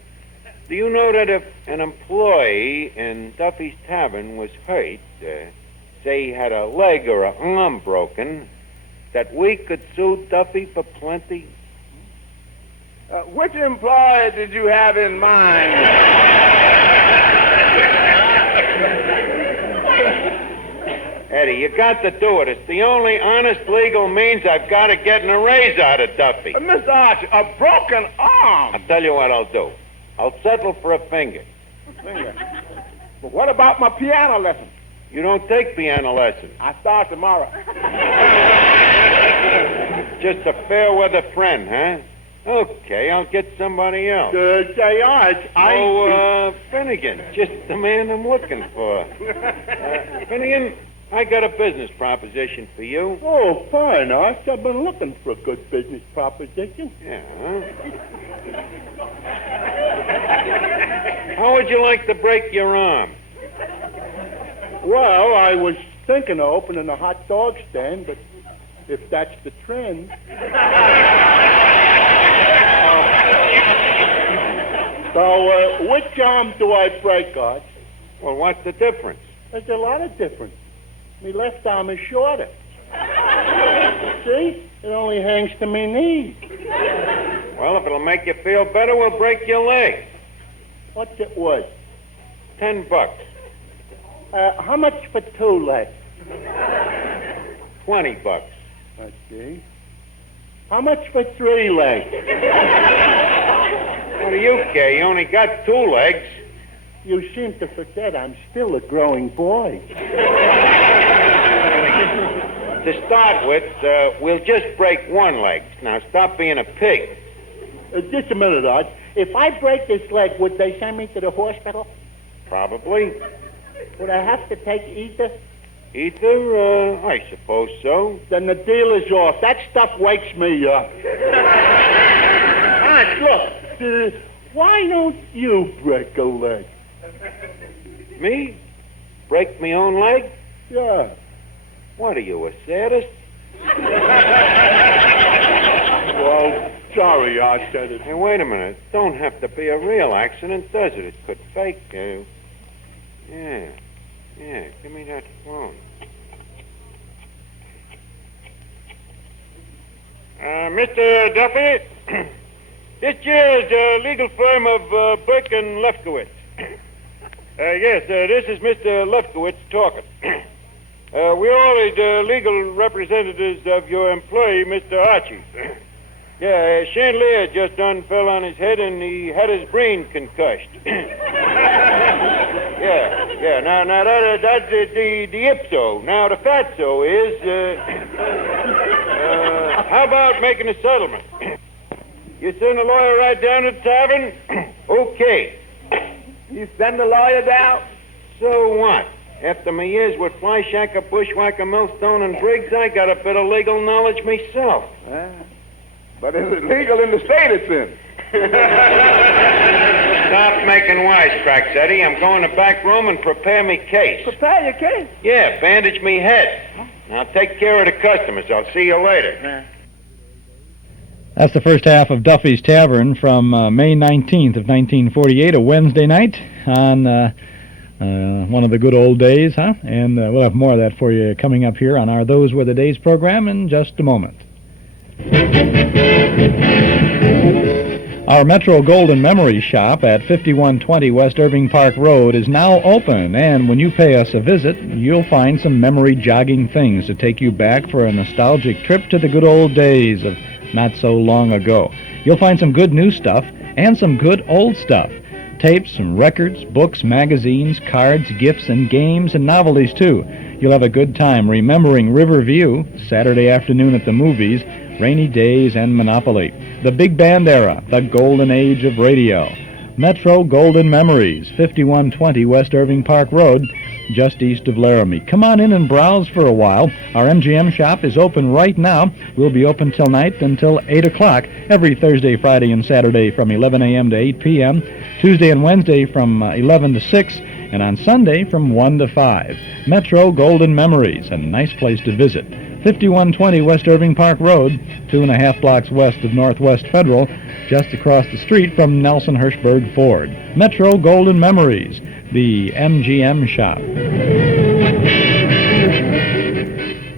you know that if an employee in Duffy's Tavern was hurt, say he had a leg or an arm broken, that we could sue Duffy for plenty? Which employee did you have in mind? Eddie, you got to do it. It's the only honest legal means I've got of getting a raise out of Duffy. Mr. Archie, a broken arm. I'll tell you what I'll do. I'll settle for a finger. Finger? But what about my piano lesson? You don't take piano lessons. I start tomorrow. Just a fair weather friend, huh? Okay, I'll get somebody else. Say, Arch, Finnegan, just the man I'm looking for. Finnegan, I got a business proposition for you. Oh, fine, Arch. I've been looking for a good business proposition. Yeah. How would you like to break your arm? Well, I was thinking of opening a hot dog stand, but if that's the trend... So, which arm do I break, Arch? Well, what's the difference? There's a lot of difference. My left arm is shorter. See? It only hangs to my knee. Well, if it'll make you feel better, we'll break your leg. What's it worth? $10. How much for 2 legs? $20. I see. How much for 3 legs? What do you care? You only got 2 legs. You seem to forget I'm still a growing boy. To start with, we'll just break 1 leg. Now, stop being a pig. Just a minute, Arch. If I break this leg, would they send me to the hospital? Probably. Would I have to take ether? Ether? I suppose so. Then the deal is off. That stuff wakes me up. Arch, look. Why don't you break a leg? Me? Break my own leg? Yeah. What are you, a sadist? Well, sorry I said it. Hey, wait a minute. It don't have to be a real accident, does it? It could fake. Yeah, give me that phone. Mr. Duffy, this here's the legal firm of Burke and Lefkowitz. Yes, this is Mr. Lefkowitz talking. We're all the legal representatives of your employee, Mr. Archie. Yeah, chandelier just done fell on his head and he had his brain concussed. Yeah. Now that's the ipso. Now the fatso is, how about making a settlement? You send a lawyer right down to the tavern? Okay. You send the lawyer down? So what? After my years with Flyshacker, Bushwhacker, Millstone, and Briggs, I got a bit of legal knowledge myself. But is it legal in the state it's in? Stop making wisecracks, Eddie. I'm going to back room and prepare me case. Prepare your case? Yeah, bandage me head. Now take care of the customers. I'll see you later. That's the first half of Duffy's Tavern from May 19th of 1948, a Wednesday night on one of the good old days, huh? And we'll have more of that for you coming up here on our Those Were the Days program in just a moment. Our Metro Golden Memory Shop at 5120 West Irving Park Road is now open, and when you pay us a visit, you'll find some memory-jogging things to take you back for a nostalgic trip to the good old days of not so long ago. You'll find some good new stuff and some good old stuff. Tapes and records, books, magazines, cards, gifts, and games and novelties, too. You'll have a good time remembering Riverview, Saturday afternoon at the movies, rainy days, and Monopoly. The big band era, the golden age of radio. Metro Golden Memories, 5120 West Irving Park Road, just east of Laramie. Come on in and browse for a while. Our MGM shop is open right now. We'll be open till night until 8 o'clock, every Thursday, Friday, and Saturday from 11 a.m. to 8 p.m., Tuesday and Wednesday from 11 to 6, and on Sunday from 1 to 5. Metro Golden Memories, a nice place to visit. 5120 West Irving Park Road, 2.5 blocks west of Northwest Federal, just across the street from Nelson Hirschberg Ford. Metro Golden Memories, the MGM shop.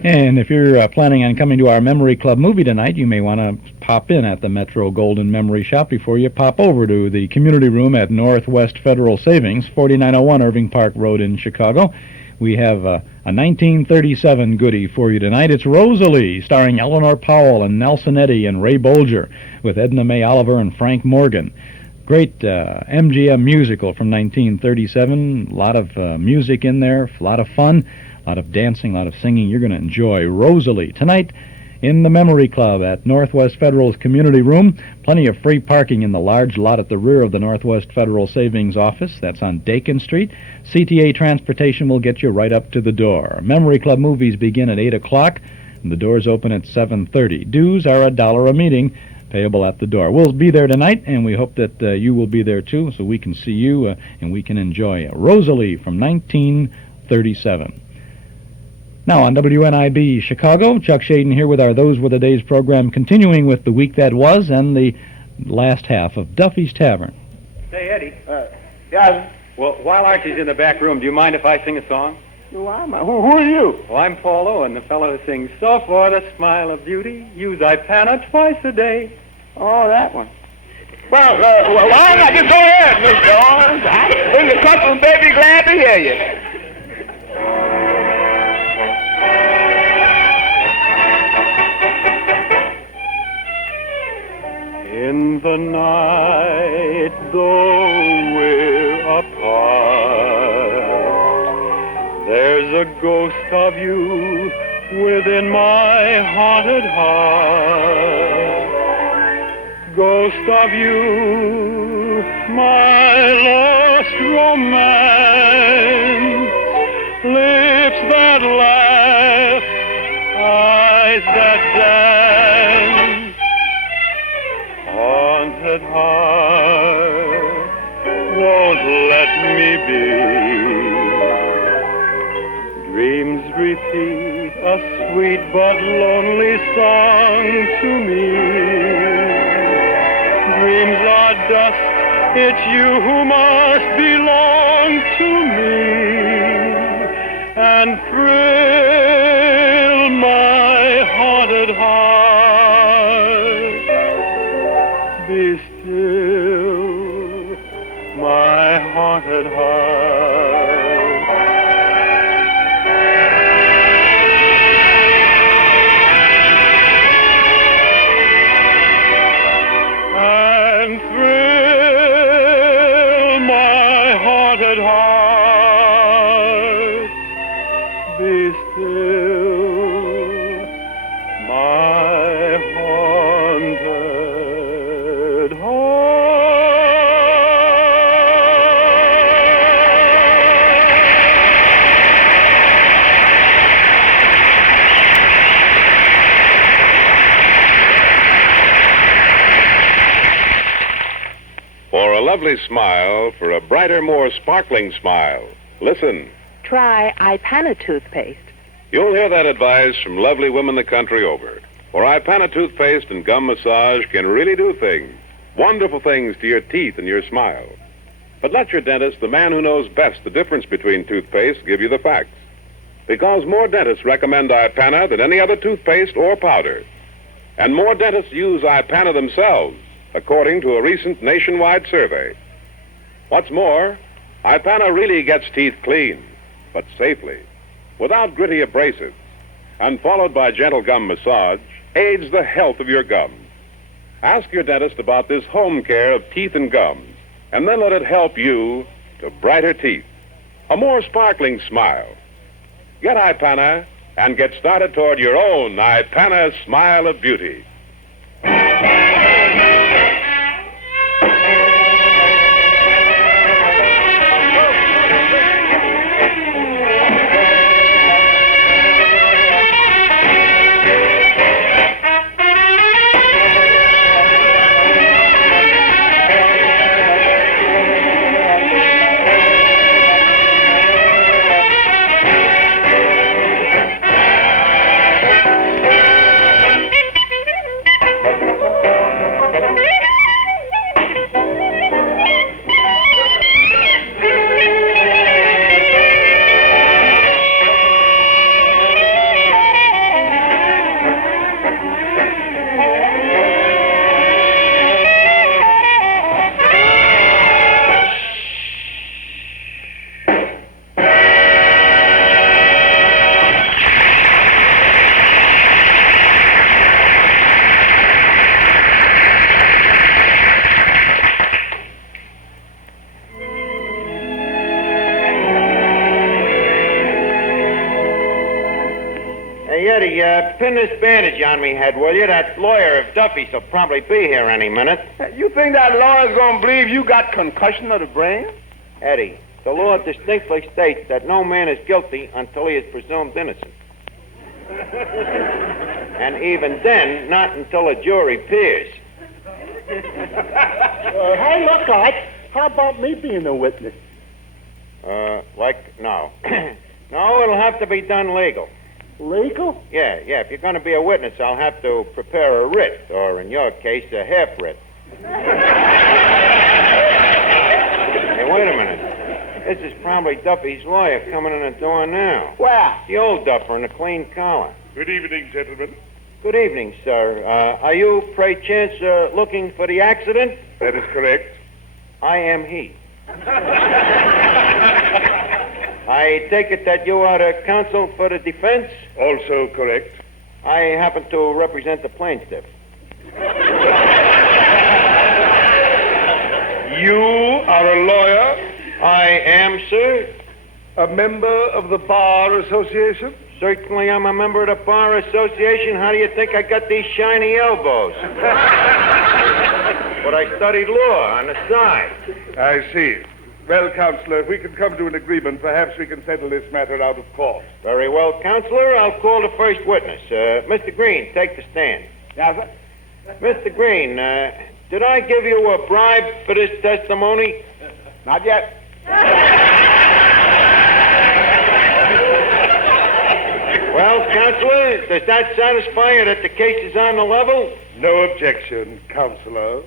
And if you're planning on coming to our Memory Club movie tonight, you may want to pop in at the Metro Golden Memory Shop before you pop over to the community room at Northwest Federal Savings, 4901 Irving Park Road in Chicago. We have a 1937 goodie for you tonight. It's Rosalie, starring Eleanor Powell and Nelson Eddy and Ray Bolger, with Edna Mae Oliver and Frank Morgan. Great MGM musical from 1937. A lot of music in there, a lot of fun, a lot of dancing, a lot of singing. You're going to enjoy Rosalie tonight in the Memory Club at Northwest Federal's community room. Plenty of free parking in the large lot at the rear of the Northwest Federal Savings Office. That's on Dakin Street. CTA Transportation will get you right up to the door. Memory Club movies begin at 8 o'clock, and the doors open at 7:30. Dues are $1 a meeting, payable at the door. We'll be there tonight, and we hope that you will be there too, so we can see you and we can enjoy Rosalie from 1937. Now on WNIB Chicago, Chuck Shaden here with our Those Were the Days program, continuing with the week that was and the last half of Duffy's Tavern. Say, Eddie. Yeah. Well, while Archie's in the back room, do you mind if I sing a song? Who am I? Who are you? Well, I'm Paul Owen, the fellow who sings, "So for the smile of beauty, use Ipana twice a day." Oh, that one. Well, why not? Just go ahead, Mr. Owens. In the cousin, baby, glad to hear you. In the night, though we're apart, there's a ghost of you within my haunted heart. Ghost of you, my lost romance, lips that laugh, eyes that dance. Haunted heart, won't let me be. Dreams repeat a sweet but lonely song to me. Dreams are dust, it's you who must belong to me. And thrill my haunted heart. Be still, my haunted heart. And thrill my haunted heart. Be still, my haunted heart. lovely smile for a brighter, more sparkling smile. Listen. Try Ipana toothpaste. You'll hear that advice from lovely women the country over. For Ipana toothpaste and gum massage can really do things. Wonderful things to your teeth and your smile. But let your dentist, the man who knows best the difference between toothpaste, give you the facts. Because more dentists recommend Ipana than any other toothpaste or powder. And more dentists use Ipana themselves, according to a recent nationwide survey. What's more, Ipana really gets teeth clean, but safely, without gritty abrasives, and followed by gentle gum massage, aids the health of your gums. Ask your dentist about this home care of teeth and gums, and then let it help you to brighter teeth, a more sparkling smile. Get Ipana and get started toward your own Ipana smile of beauty. Pin this bandage on me head, will you? That lawyer of Duffy's will probably be here any minute. You think that lawyer's gonna believe you got concussion of the brain? Eddie, the law distinctly states that no man is guilty until he is presumed innocent. And even then, not until a jury appears. Hey, look, Art, how about me being a witness? No. No, it'll have to be done legal. Legal? Yeah, if you're going to be a witness, I'll have to prepare a writ, or in your case, a half writ. Hey, wait a minute. This is probably Duffy's lawyer coming in the door now. Where? The old duffer in a clean collar. Good evening, gentlemen. Good evening, sir. Are you, pray chance, looking for the accident? That is correct. I am he. I take it that you are the counsel for the defense? Also correct. I happen to represent the plaintiff. You are a lawyer? I am, sir. A member of the Bar Association? Certainly I'm a member of the Bar Association. How do you think I got these shiny elbows? But I studied law on the side. I see. Well, Counselor, if we can come to an agreement, perhaps we can settle this matter out of court. Very well, Counselor. I'll call the first witness. Mr. Green, take the stand. Yes, sir. Mr. Green, did I give you a bribe for this testimony? Not yet. Well, Counselor, does that satisfy you that the case is on the level? No objection, Counselor.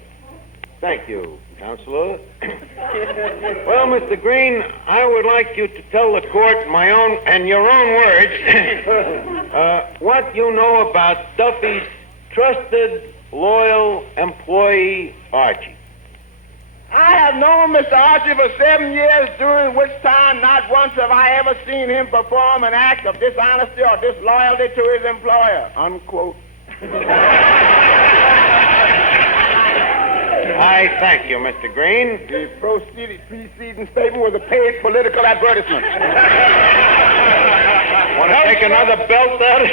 Thank you, Counselor. Well, Mr. Green, I would like you to tell the court in your own words, what you know about Duffy's trusted, loyal employee, Archie. I have known Mr. Archie for 7 years, during which time not once have I ever seen him perform an act of dishonesty or disloyalty to his employer, unquote. I thank you, Mr. Green. The preceding statement was a paid political advertisement. Want to take another belt out?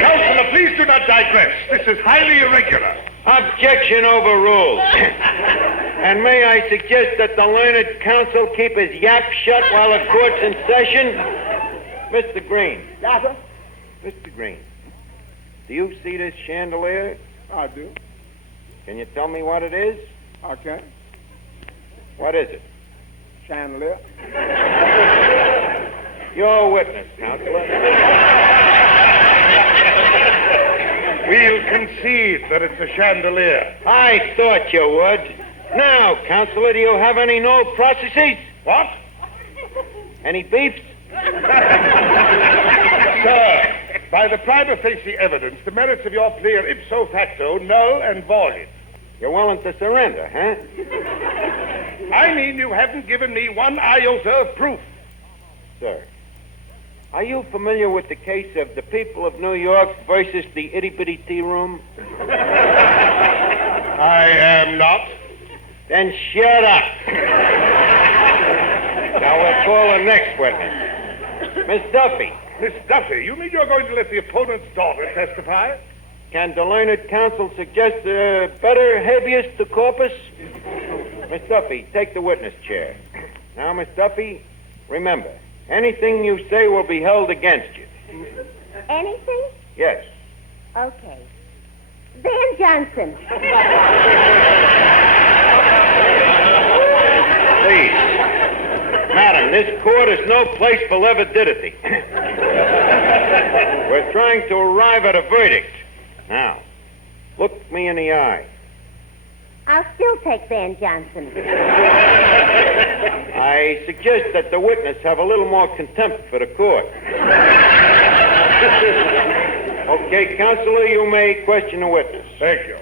Counselor, please do not digress. This is highly irregular. Objection overruled. And may I suggest that the learned counsel keep his yap shut while the court's in session? Mr. Green. Yes, sir? Mr. Green, do you see this chandelier? I do. Can you tell me what it is? Okay. What is it? Chandelier. You're a witness, Counselor. We'll concede that it's a chandelier. I thought you would. Now, Counselor, do you have any no processes? What? Any beefs? Sir, by the prima facie evidence, the merits of your plea are ipso facto null and void. You're willing to surrender, huh? I mean, you haven't given me one iota of proof. Sir, are you familiar with the case of the people of New York versus the itty-bitty tea room? I am not. Then shut up. Now we'll call the next witness. Miss Duffy. Miss Duffy, you mean you're going to let the opponent's daughter testify? Can the learned counsel suggest a better habeas to corpus? Miss Duffy, take the witness chair. Now, Miss Duffy, remember, anything you say will be held against you. Anything? Yes. Okay. Van Johnson. Please. Madam, this court is no place for levidity. We're trying to arrive at a verdict. Now, look me in the eye. I'll still take Van Johnson. I suggest that the witness have a little more contempt for the court. Okay, Counselor, you may question the witness. Thank you.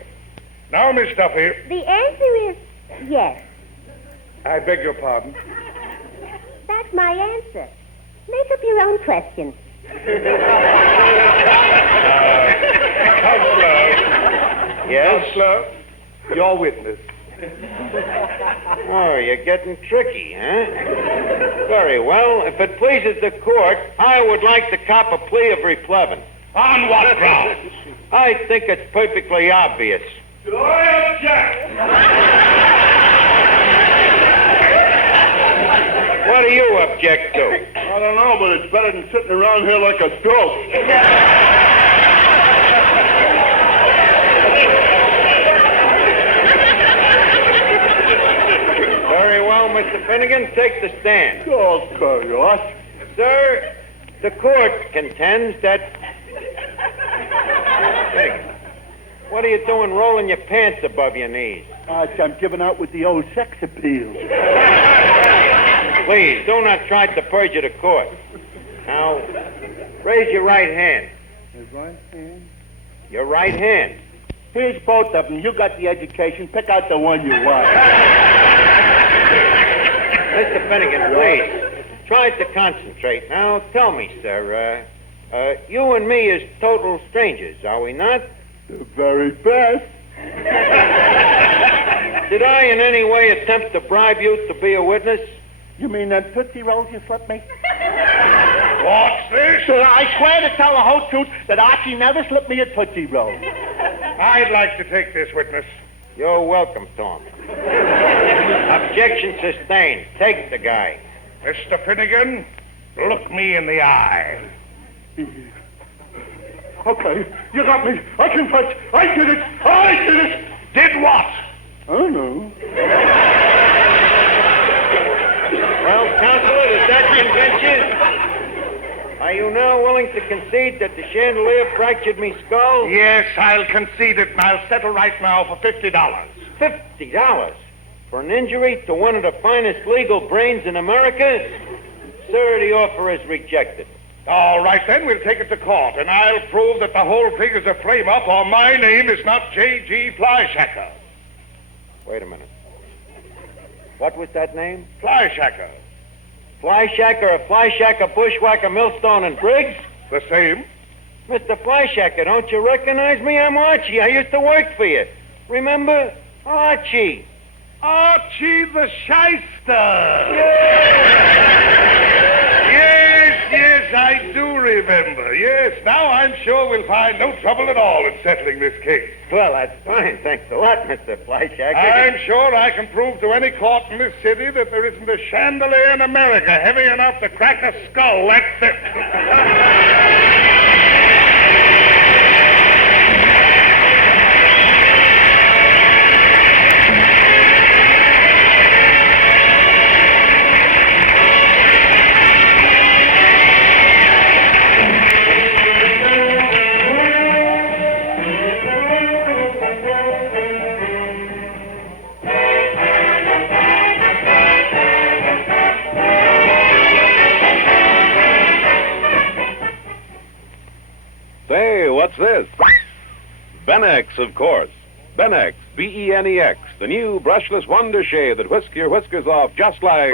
Now, Miss Duffy. The answer is yes. I beg your pardon. That's my answer. Make up your own question. Counselor. Yes? Counselor, your witness. Oh, you're getting tricky, huh? Very well. If it pleases the court, I would like to cop a plea of replevin. On what grounds? I think it's perfectly obvious. I object. What do you object to? I don't know, but it's better than sitting around here like a dope. Very well, Mr. Finnegan, take the stand. Okay, what? Sir, the court contends that... Finnegan, what are you doing rolling your pants above your knees? I'm giving out with the old sex appeal. Please, do not try to perjure the court. Now, raise your right hand. His right hand? Your right hand. Here's both of them. You got the education. Pick out the one you want. Mr. Finnegan, please, try to concentrate. Now, tell me, sir, you and me is total strangers, are we not? The very best. Did I in any way attempt to bribe you to be a witness? You mean that Tootsie Rolls you slipped me? What's this? Sir, I swear to tell the whole truth that Archie never slipped me a Tootsie Roll. I'd like to take this witness. You're welcome, Tom. Objection sustained. Take the guy. Mr. Finnegan, look me in the eye. Okay, you got me. I confess. I did it. I did it. Did what? I don't know. Well, Counselor, does that convince you? Are you now willing to concede that the chandelier fractured me skull? Yes, I'll concede it, and I'll settle right now for $50. $50? For an injury to one of the finest legal brains in America? Sir, the offer is rejected. All right, then, we'll take it to court, and I'll prove that the whole thing is a frame-up, or my name is not J.G. Flyshacker. Wait a minute. What was that name? Flyshacker. Flyshacker, a flyshacker, bushwhacker, millstone, and Briggs? The same. Mr. Flyshacker, don't you recognize me? I'm Archie. I used to work for you. Remember? Archie. Archie the Shyster. Yes, I do remember. Yes, now I'm sure we'll find no trouble at all in settling this case. Well, that's fine. Thanks a lot, Mr. Flyshacker. I'm sure I can prove to any court in this city that there isn't a chandelier in America heavy enough to crack a skull. That's it. what's this? Benex, of course. Benex, B-E-N-E-X, the new brushless wonder shave that whisks your whiskers off just like...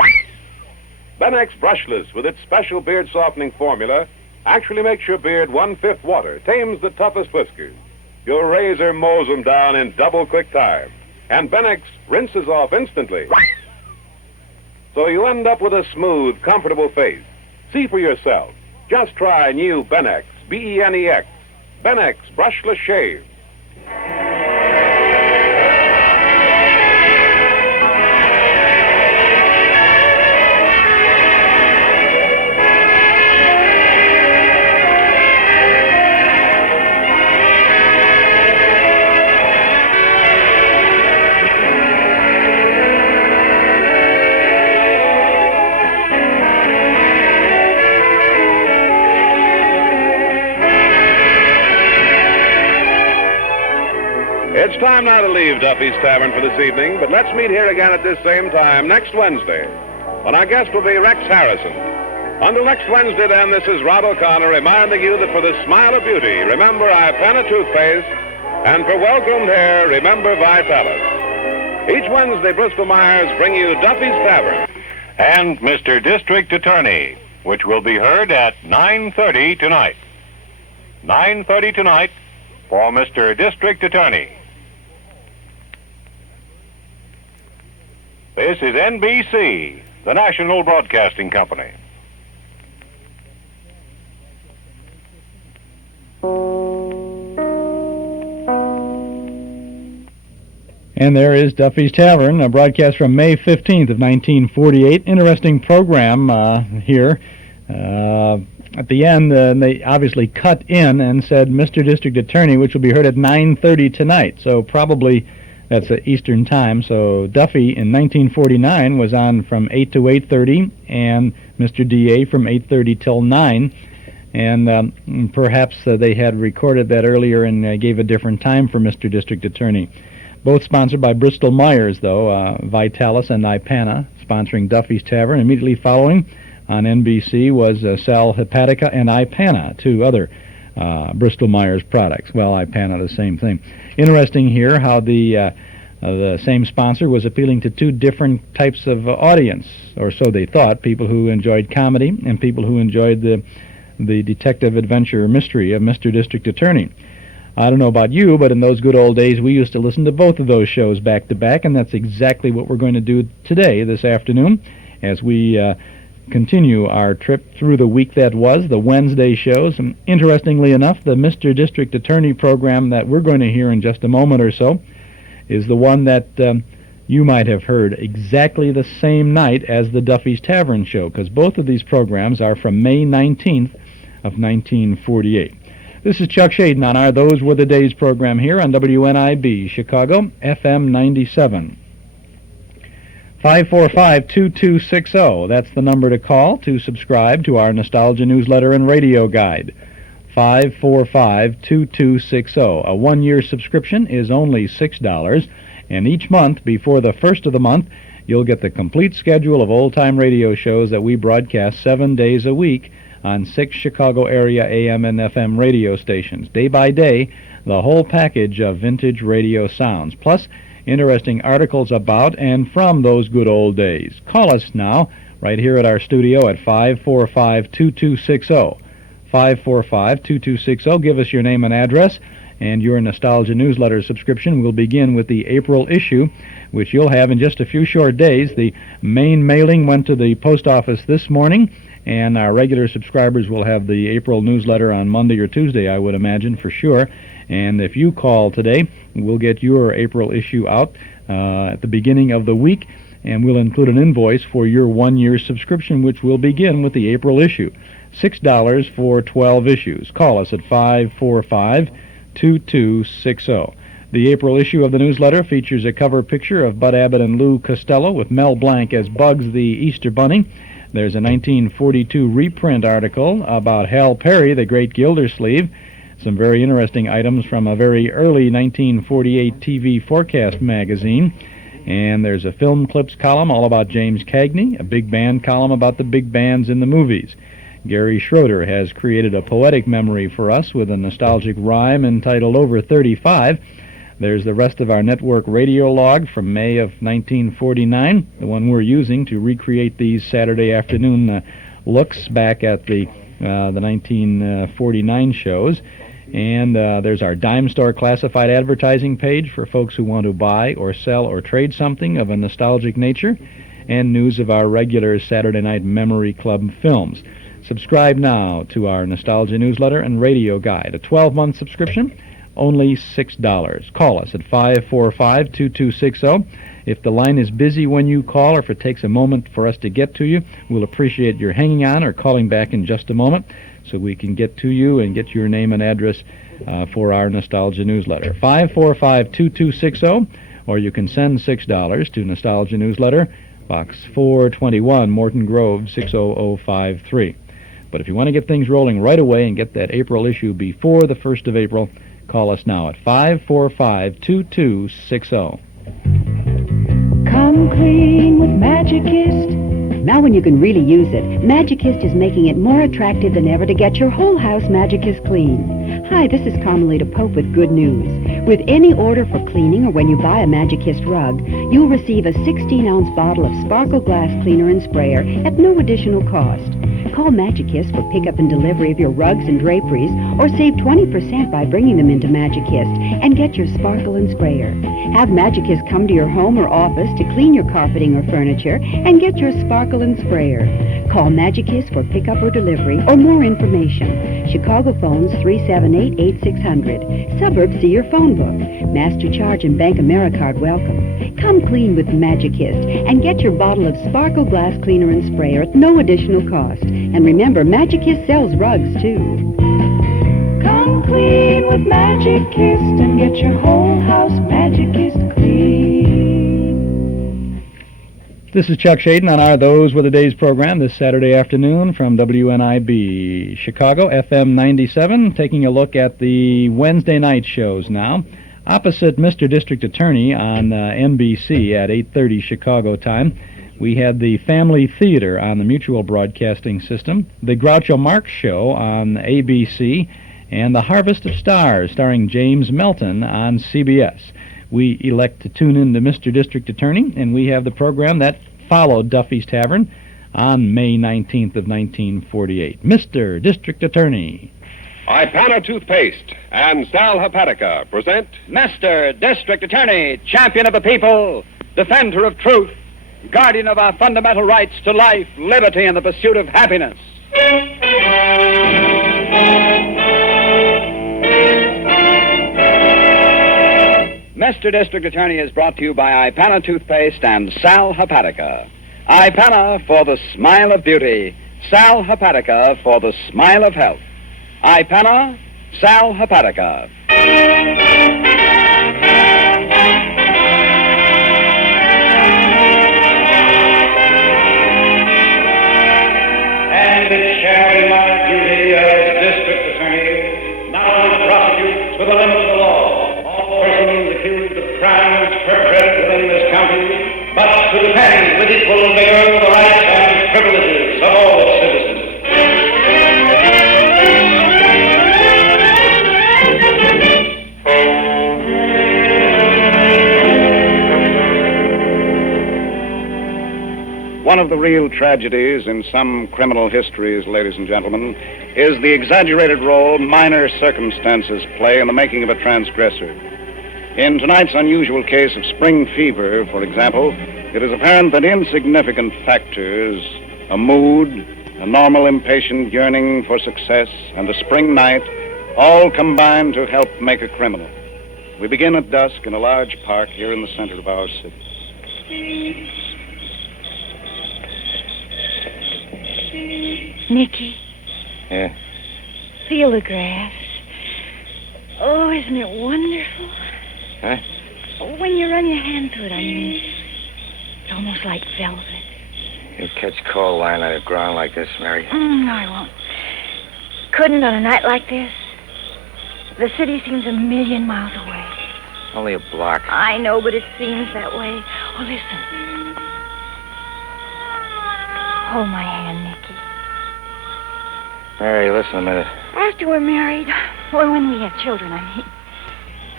Benex Brushless, with its special beard softening formula, actually makes your beard 1/5 water, tames the toughest whiskers. Your razor mows them down in double quick time. And Benex rinses off instantly. So you end up with a smooth, comfortable face. See for yourself. Just try new Benex, B-E-N-E-X. Benex Brushless Shave. It's time now to leave Duffy's Tavern for this evening, but let's meet here again at this same time next Wednesday, when our guest will be Rex Harrison. Until next Wednesday, then, this is Rod O'Connor reminding you that for the smile of beauty, remember Ipana toothpaste, and for well-groomed hair, remember Vitalis. Each Wednesday, Bristol-Myers bring you Duffy's Tavern. And Mr. District Attorney, which will be heard at 9:30 tonight. 9:30 tonight for Mr. District Attorney. This is NBC, the National Broadcasting Company. And there is Duffy's Tavern, a broadcast from May 15th of 1948. Interesting program here. At the end, they obviously cut in and said Mr. District Attorney, which will be heard at 9:30 tonight. So probably that's Eastern Time. So Duffy in 1949 was on from 8 to 8:30, and Mr. D.A. from 8:30 till 9. And perhaps they had recorded that earlier and gave a different time for Mr. District Attorney. Both sponsored by Bristol-Myers, though, Vitalis and Ipana, sponsoring Duffy's Tavern. Immediately following on NBC was Sal Hepatica and Ipana, two other Bristol-Myers products. Well, Ipana, the same thing. Interesting here how the same sponsor was appealing to two different types of audience, or so they thought, people who enjoyed comedy and people who enjoyed the detective adventure mystery of Mr. District Attorney. I don't know about you, but in those good old days, we used to listen to both of those shows back to back, and that's exactly what we're going to do today, this afternoon, as we continue our trip through the week that was, the Wednesday shows. And interestingly enough, the Mr. District Attorney program that we're going to hear in just a moment or so is the one that you might have heard exactly the same night as the Duffy's Tavern show, because both of these programs are from May 19th of 1948. This is Chuck Shaden on our Those Were the Days program here on WNIB, Chicago, FM 97. 545-2260. That's the number to call to subscribe to our Nostalgia newsletter and radio guide. 545-2260. A one-year subscription is only $6, and each month, before the first of the month, you'll get the complete schedule of old-time radio shows that we broadcast 7 days a week on 6 Chicago area AM and FM radio stations. Day by day, the whole package of vintage radio sounds, plus interesting articles about and from those good old days. Call us now, right here at our studio at 545-2260. 545-2260. Give us your name and address, and your Nostalgia newsletter subscription will begin with the April issue, which you'll have in just a few short days. The main mailing went to the post office this morning, and our regular subscribers will have the April newsletter on Monday or Tuesday, I would imagine, for sure. And if you call today, we'll get your April issue out at the beginning of the week, and we'll include an invoice for your one-year subscription, which will begin with the April issue. $6 for 12 issues. Call us at 545-2260. The April issue of the newsletter features a cover picture of Bud Abbott and Lou Costello with Mel Blanc as Bugs the Easter Bunny. There's a 1942 reprint article about Hal Peary, the great Gildersleeve. Some very interesting items from a very early 1948 TV forecast magazine. And there's a film clips column all about James Cagney, a big band column about the big bands in the movies. Gary Schroeder has created a poetic memory for us with a nostalgic rhyme entitled Over 35. There's the rest of our network radio log from May of 1949, the one we're using to recreate these Saturday afternoon looks back at the 1949 shows. And there's our dime store classified advertising page for folks who want to buy or sell or trade something of a nostalgic nature, and news of our regular Saturday Night Memory Club films. Subscribe now to our Nostalgia newsletter and radio guide. A 12-month subscription, only $6. Call us at 545-2260. If the line is busy when you call, or if it takes a moment for us to get to you, we'll appreciate your hanging on or calling back in just a moment so we can get to you and get your name and address for our Nostalgia newsletter. 545-2260, or you can send $6 to Nostalgia Newsletter, Box 421, Morton Grove, 60053. But if you want to get things rolling right away and get that April issue before the 1st of April, call us now at 545-2260. Come clean with Magicist. Now when you can really use it, Magicist is making it more attractive than ever to get your whole house Magicist clean. Hi, this is Carmelita Pope with good news. With any order for cleaning or when you buy a Magicist rug, you'll receive a 16-ounce bottle of Sparkle Glass Cleaner and Sprayer at no additional cost. Call Magicist for pickup and delivery of your rugs and draperies, or save 20% by bringing them into Magicist and get your Sparkle and Sprayer. Have Magicist come to your home or office to clean your carpeting or furniture and get your Sparkle and Sprayer. Call Magicist for pickup or delivery or more information. Chicago phones 378-8600. Suburbs see your phone book. Master Charge and Bank AmeriCard welcome. Come clean with Magicist and get your bottle of Sparkle Glass Cleaner and Sprayer at no additional cost. And remember, Magicist sells rugs, too. Come clean with Magicist and get your whole house Magicist clean. This is Chuck Shaden on our Those Were the Days program this Saturday afternoon from WNIB Chicago, FM 97, taking a look at the Wednesday night shows now. Opposite Mr. District Attorney on NBC at 8:30 Chicago time, we had the Family Theater on the Mutual Broadcasting System, the Groucho Marx Show on ABC, and the Harvest of Stars starring James Melton on CBS. We elect to tune in to Mr. District Attorney, and we have the program that followed Duffy's Tavern on May 19th of 1948. Mr. District Attorney. Ipana Toothpaste and Sal Hepatica present Mr. District Attorney, champion of the people, defender of truth, guardian of our fundamental rights to life, liberty, and the pursuit of happiness. Mr. District Attorney is brought to you by Ipana Toothpaste and Sal Hepatica. Ipana for the smile of beauty, Sal Hepatica for the smile of health. Ipana, Sal Hepatica. And it shall be my duty as District Attorney now to prosecute to the limit of the law all persons accused of crimes perpetrated within this county, but to defend with equal vigor the rights and privileges of all its citizens. One of the real tragedies in some criminal histories, ladies and gentlemen, is the exaggerated role minor circumstances play in the making of a transgressor. In tonight's unusual case of spring fever, for example, it is apparent that insignificant factors, a mood, a normal impatient yearning for success, and a spring night, all combine to help make a criminal. We begin at dusk in a large park here in the center of our city. Nicky, Yeah. feel the grass. Oh, isn't it wonderful? Huh? When you run your hand through it, I mean, it's almost like velvet. You catch cold lying on the ground like this, Mary. No, I won't. Couldn't on a night like this. The city seems a million miles away. Only a block. I know, but it seems that way. Oh, listen. Hold my hand, Nicky. Mary, listen a minute. After we're married, or when we have children, I mean.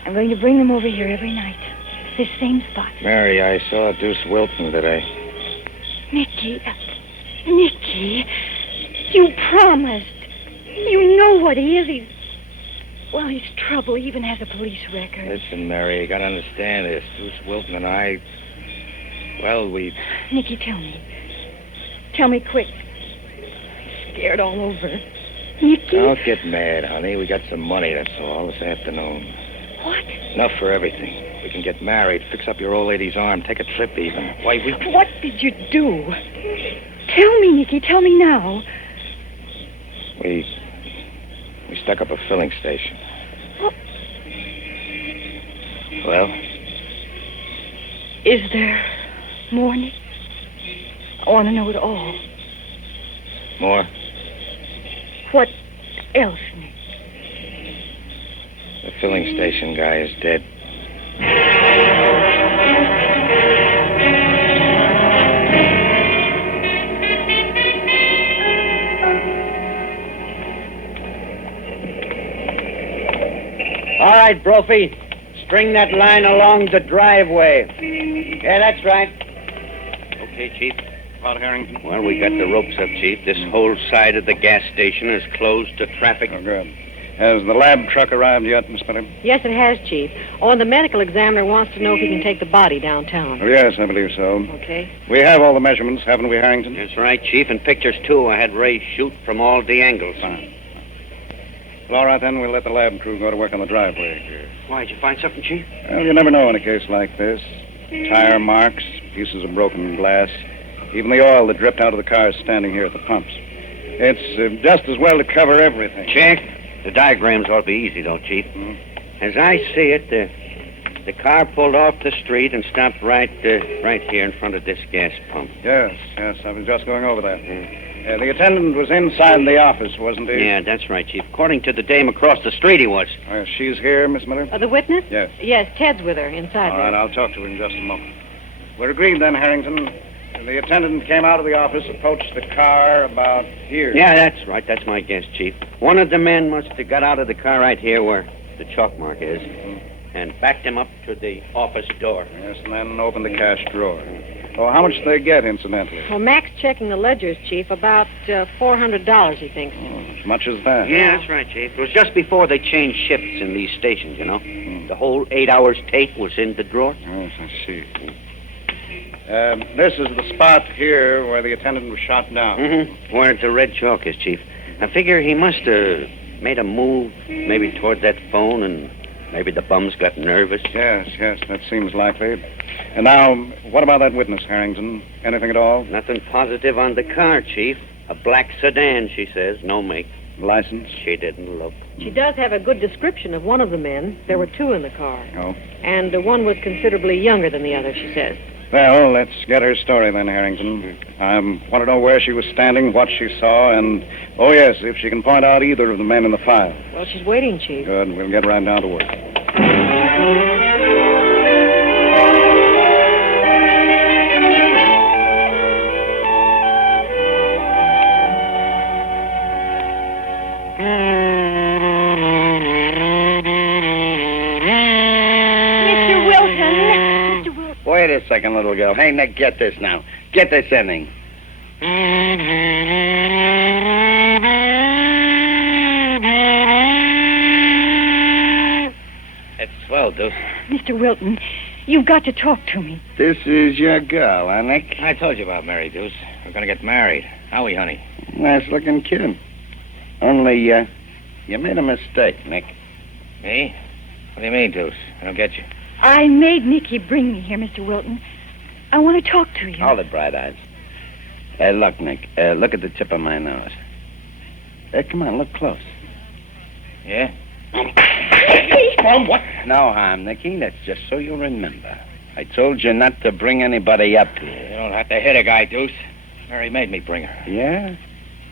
I'm going to bring them over here every night. This same spot. Mary, I saw Deuce Wilton today. Nicky. Nicky. You promised. You know what he is. He's trouble. He even has a police record. Listen, Mary, you gotta understand this. Deuce Wilton and I... Well, we... Nicky, tell me. Tell me quick. I'm scared all over. Nicky? Don't get mad, honey. We got some money, that's all, this afternoon. What? Enough for everything. We can get married, fix up your old lady's arm, take a trip even. Why, we... What did you do? Tell me, Nicky. Tell me now. We stuck up a filling station. What? Well? Is there more, Nick? I want to know it all. More? What else, Nick? The filling station guy is dead. All right, Brophy. String that line along the driveway. Yeah, that's right. Okay, Chief. About Harrington? Well, we got the ropes up, Chief. This whole side of the gas station is closed to traffic. Oh, good. Has the lab truck arrived yet, Miss Miller? Yes, it has, Chief. Oh, and the medical examiner wants to know if he can take the body downtown. Oh, yes, I believe so. Okay. We have all the measurements, haven't we, Harrington? That's right, Chief, and pictures, too. I had Ray shoot from all the angles. Fine. Well, all right, then. We'll let the lab crew go to work on the driveway. Why, did you find something, Chief? Well, you never know in a case like this. Tire marks, pieces of broken glass, even the oil that dripped out of the car is standing here at the pumps. It's just as well to cover everything. Check. The diagrams ought to be easy, though, Chief. As I see it, the car pulled off the street and stopped right here in front of this gas pump. Yes, I was just going over that. The attendant was inside the office, wasn't he? Yeah, that's right, Chief. According to the dame across the street, he was. She's here, Miss Miller? The witness? Yes. Yes, Ted's with her inside All there. right, I'll talk to her in just a moment. We're agreed then, Harrington. The attendant came out of the office, approached the car about here. Yeah, that's right. That's my guess, Chief. One of the men must have got out of the car right here where the chalk mark is and backed him up to the office door. Yes, and then opened the cash drawer. Oh, how much did they get, incidentally? Well, Mac's checking the ledgers, Chief. About $400, he thinks. As much as that? Yeah, that's right, Chief. It was just before they changed shifts in these stations, you know. The whole 8 hours tape was in the drawer. Yes, I see. This is the spot here where the attendant was shot down. Where the red chalk is, Chief. I figure he must have made a move maybe toward that phone and maybe the bums got nervous. Yes, that seems likely. And now, what about that witness, Harrington? Anything at all? Nothing positive on the car, Chief. A black sedan, she says. No make. License? She didn't look. She does have a good description of one of the men. There were two in the car. Oh. And one was considerably younger than the other, she says. Well, let's get her story then, Harrington. I want to know where she was standing, what she saw, and, oh, yes, if she can point out either of the men in the file. Well, she's waiting, Chief. Good. We'll get right down to work. Wait a second, little girl. Hey, Nick, get this now. Get this ending. It's swell, Deuce. Mr. Wilton, you've got to talk to me. This is your girl, huh, Nick? I told you about Mary, Deuce. We're going to get married. Howie, honey. Nice-looking kid. Only, you made a mistake, Nick. Me? What do you mean, Deuce? I don't get you. I made Nicky bring me here, Mr. Wilton. I want to talk to you. Hold it, Bright Eyes. Look, Nick. Look at the tip of my nose. Come on, look close. Yeah? What? No harm, Nicky. That's just so you'll remember. I told you not to bring anybody up here. You don't have to hit a guy, Deuce. Mary made me bring her. Yeah?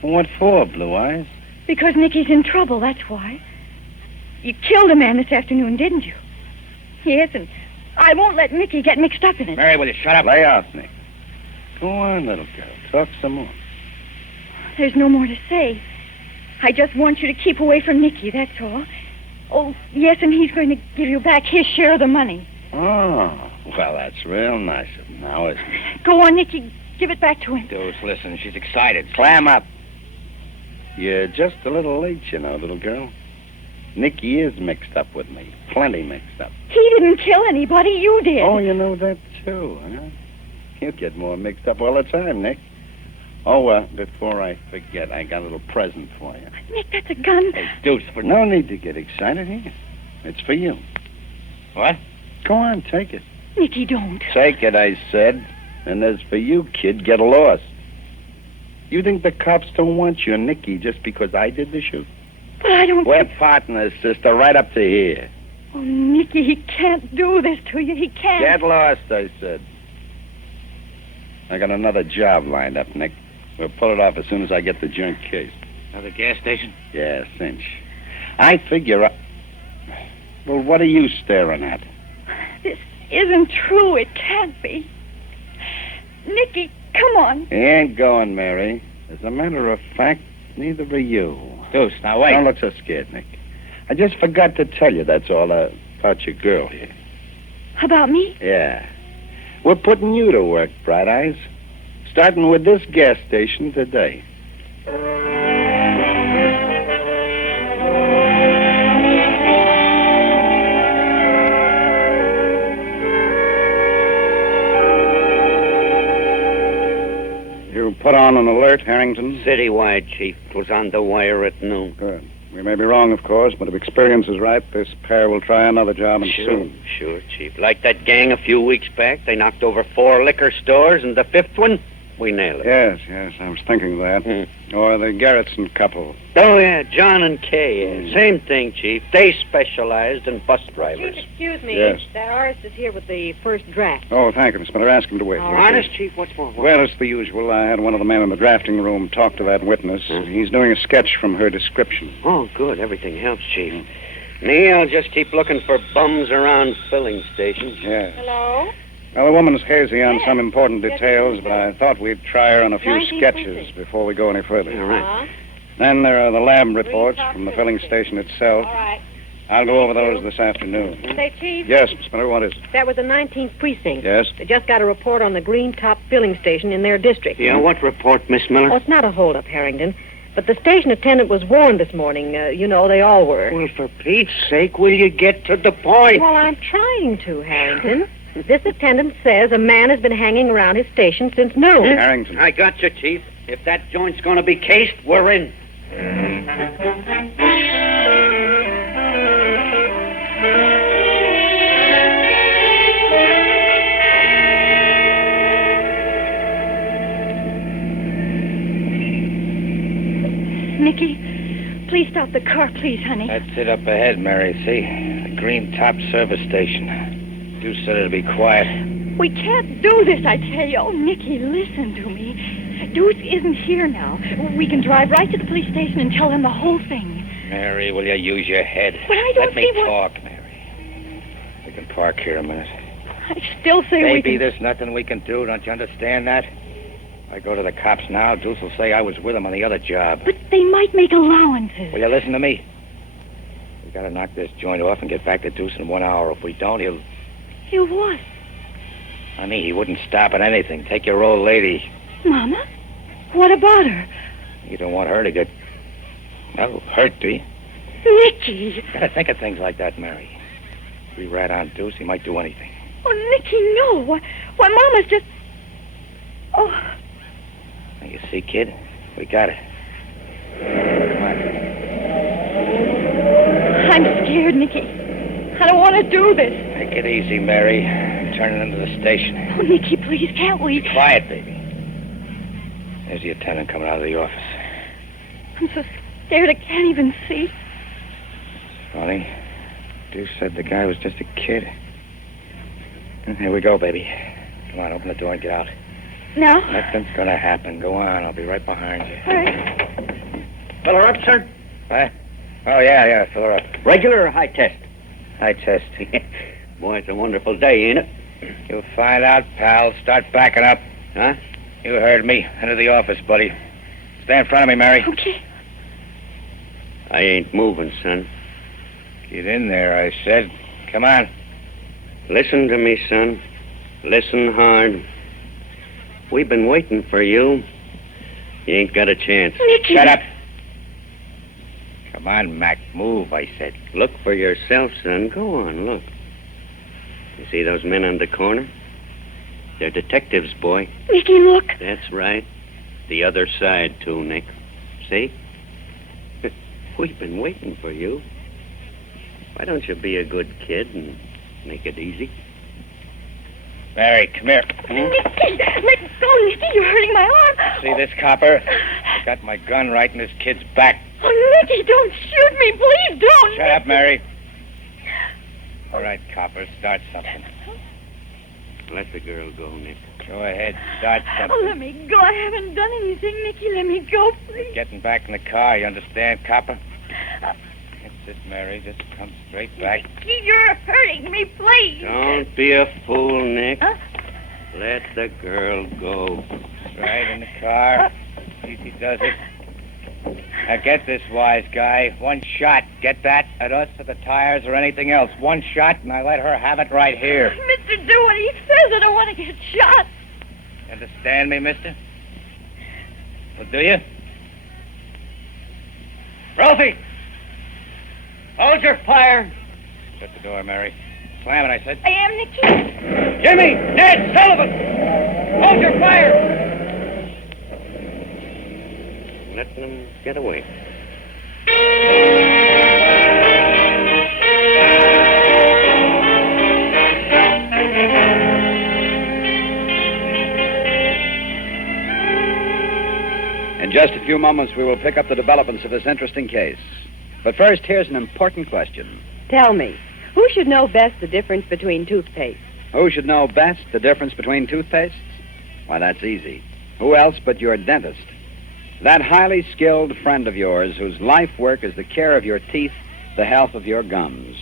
What for, Blue Eyes? Because Nicky's in trouble, that's why. You killed a man this afternoon, didn't you? Yes, and I won't let Nicky get mixed up in it. Mary, will you shut up? Lay out, Nick. Go on, little girl. Talk some more. There's no more to say. I just want you to keep away from Nicky, that's all. Oh, yes, and he's going to give you back his share of the money. Oh, well, that's real nice of him now, isn't it? Go on, Nicky. Give it back to him. Deuce, listen, she's excited. Clam up. You're just a little late, you know, little girl. Nicky is mixed up with me. Plenty mixed up. He didn't kill anybody. You did. Oh, you know that, too, huh? You get more mixed up all the time, Nick. Oh, before I forget, I got a little present for you. Nick, that's a gun. Hey, Deuce, no need to get excited here. It's for you. What? Go on, take it. Nicky, don't. Take it, I said. And as for you, kid, get lost. You think the cops don't want you, Nicky, just because I did the shoot? But I don't... We're partners, sister, right up to here. Oh, Nicky, he can't do this to you. He can't. Get lost, I said. I got another job lined up, Nick. We'll pull it off as soon as I get the joint cased. Another gas station? Yeah, cinch. I figure... Well, what are you staring at? This isn't true. It can't be. Nicky, come on. He ain't going, Mary. As a matter of fact, neither are you. Deuce, now wait. Don't look so scared, Nick. I just forgot to tell you, that's all, about your girl here. About me? Yeah. We're putting you to work, Bright Eyes. Starting with this gas station today. You put on an alert, Harrington? Citywide, Chief. It was on the wire at noon. Good. We may be wrong, of course, but if experience is right, this pair will try another job and soon. Sure, Chief. Like that gang a few weeks back, they knocked over 4 liquor stores, and the 5th one, we nailed it. Yes, I was thinking of that. Or the Garrettson couple. Oh, yeah, John and Kay. Yeah. Same thing, Chief. They specialized in bus drivers. Excuse me. Yes. The artist is here with the first draft. Oh, thank you, Miss Miller. Ask him to wait. Honest, Chief? What's more? Well, it's the usual. I had one of the men in the drafting room talk to that witness. He's doing a sketch from her description. Oh, good. Everything helps, Chief. Me, I'll just keep looking for bums around filling stations. Yeah. Hello? Well, the woman's hazy on some important details, but I thought we'd try her on a few sketches before we go any further. All right. Then there are the lab reports from the filling station itself. All right. I'll go over those this afternoon. Say, Chief? Yes, Miss Miller, what is it? That was the 19th precinct. Yes? They just got a report on the Green Top filling station in their district. Yeah, what report, Miss Miller? Oh, it's not a holdup, Harrington. But the station attendant was warned this morning. You know, they all were. Well, for Pete's sake, will you get to the point? Well, I'm trying to, Harrington. This attendant says a man has been hanging around his station since noon. Harrington. I got you, Chief. If that joint's going to be cased, we're in. Nicky, please stop the car, please, honey. That's it up ahead, Mary, see? The Green Top service station. You said it'd be quiet. We can't do this, I tell you. Oh, Nicky, listen to me. Deuce isn't here now. We can drive right to the police station and tell them the whole thing. Mary, will you use your head? But I don't Let me see what... talk, Mary. We can park here a minute. I still say we Maybe can... there's nothing we can do. Don't you understand that? If I go to the cops now, Deuce will say I was with him on the other job. But they might make allowances. Will you listen to me? We gotta knock this joint off and get back to Deuce in 1 hour. If we don't, he'll... He'll what? Honey, he wouldn't stop at anything. Take your old lady. Mama? What about her? You don't want her to get... well, hurt, do you? Nicky! You gotta think of things like that, Mary. If we rat on Deuce, he might do anything. Oh, Nicky, no. Why, Mama's just... Oh... Now, you see, kid? We got it. Come on. I'm scared, Nicky. I don't want to do this. Take it easy, Mary. I'm turning into the station. Oh, Nicky, please, can't we? Be quiet, baby. There's the attendant coming out of the office. I'm so scared I can't even see. Funny. Deuce said the guy was just a kid. Here we go, baby. Come on, open the door and get out. No? Nothing's gonna happen. Go on. I'll be right behind you. All right. Fill her up, sir? What? Oh, yeah, fill her up. Regular or high test? High test. Boy, it's a wonderful day, ain't it? You'll find out, pal. Start backing up. Huh? You heard me. Into the office, buddy. Stay in front of me, Mary. Okay. I ain't moving, son. Get in there, I said. Come on. Listen to me, son. Listen hard. We've been waiting for you. You ain't got a chance. Nicky. Shut up. Come on, Mac. Move, I said. Look for yourself, son. Go on, look. You see those men on the corner? They're detectives, boy. Nicky, look. That's right. The other side, too, Nick. See? We've been waiting for you. Why don't you be a good kid and make it easy? Mary, come here. Nicky, let go, Nicky. You're hurting my arm. See this copper? I got my gun right in this kid's back. Oh, Nicky, don't shoot me. Please don't. Shut up, Mary. All right, copper, start something. Let the girl go, Nick. Go ahead, start Oh, something. let me go. I haven't done anything, Nicky. Let me go, please. Getting back in the car, you understand, copper? That's it, Mary. Just come straight back. Nicky, you're hurting me, please. Don't be a fool, Nick. Let the girl go. Right in the car. Easy does it. Now get this, wise guy. One shot. Get that? At us, at the tires, or anything else. One shot, and I let her have it right here. Mister, do what he says. I don't want to get shot. Understand me, mister? Well, do you? Rosie! Hold your fire! Shut the door, Mary. Slam it, I said. I am, Nicky. Jimmy! Ned! Sullivan! Hold your fire! Letting them get away. In just a few moments, we will pick up the developments of this interesting case. But first, here's an important question. Tell me, who should know best the difference between toothpaste? Who should know best the difference between toothpastes? Why, that's easy. Who else but your dentist? That highly skilled friend of yours whose life work is the care of your teeth, the health of your gums.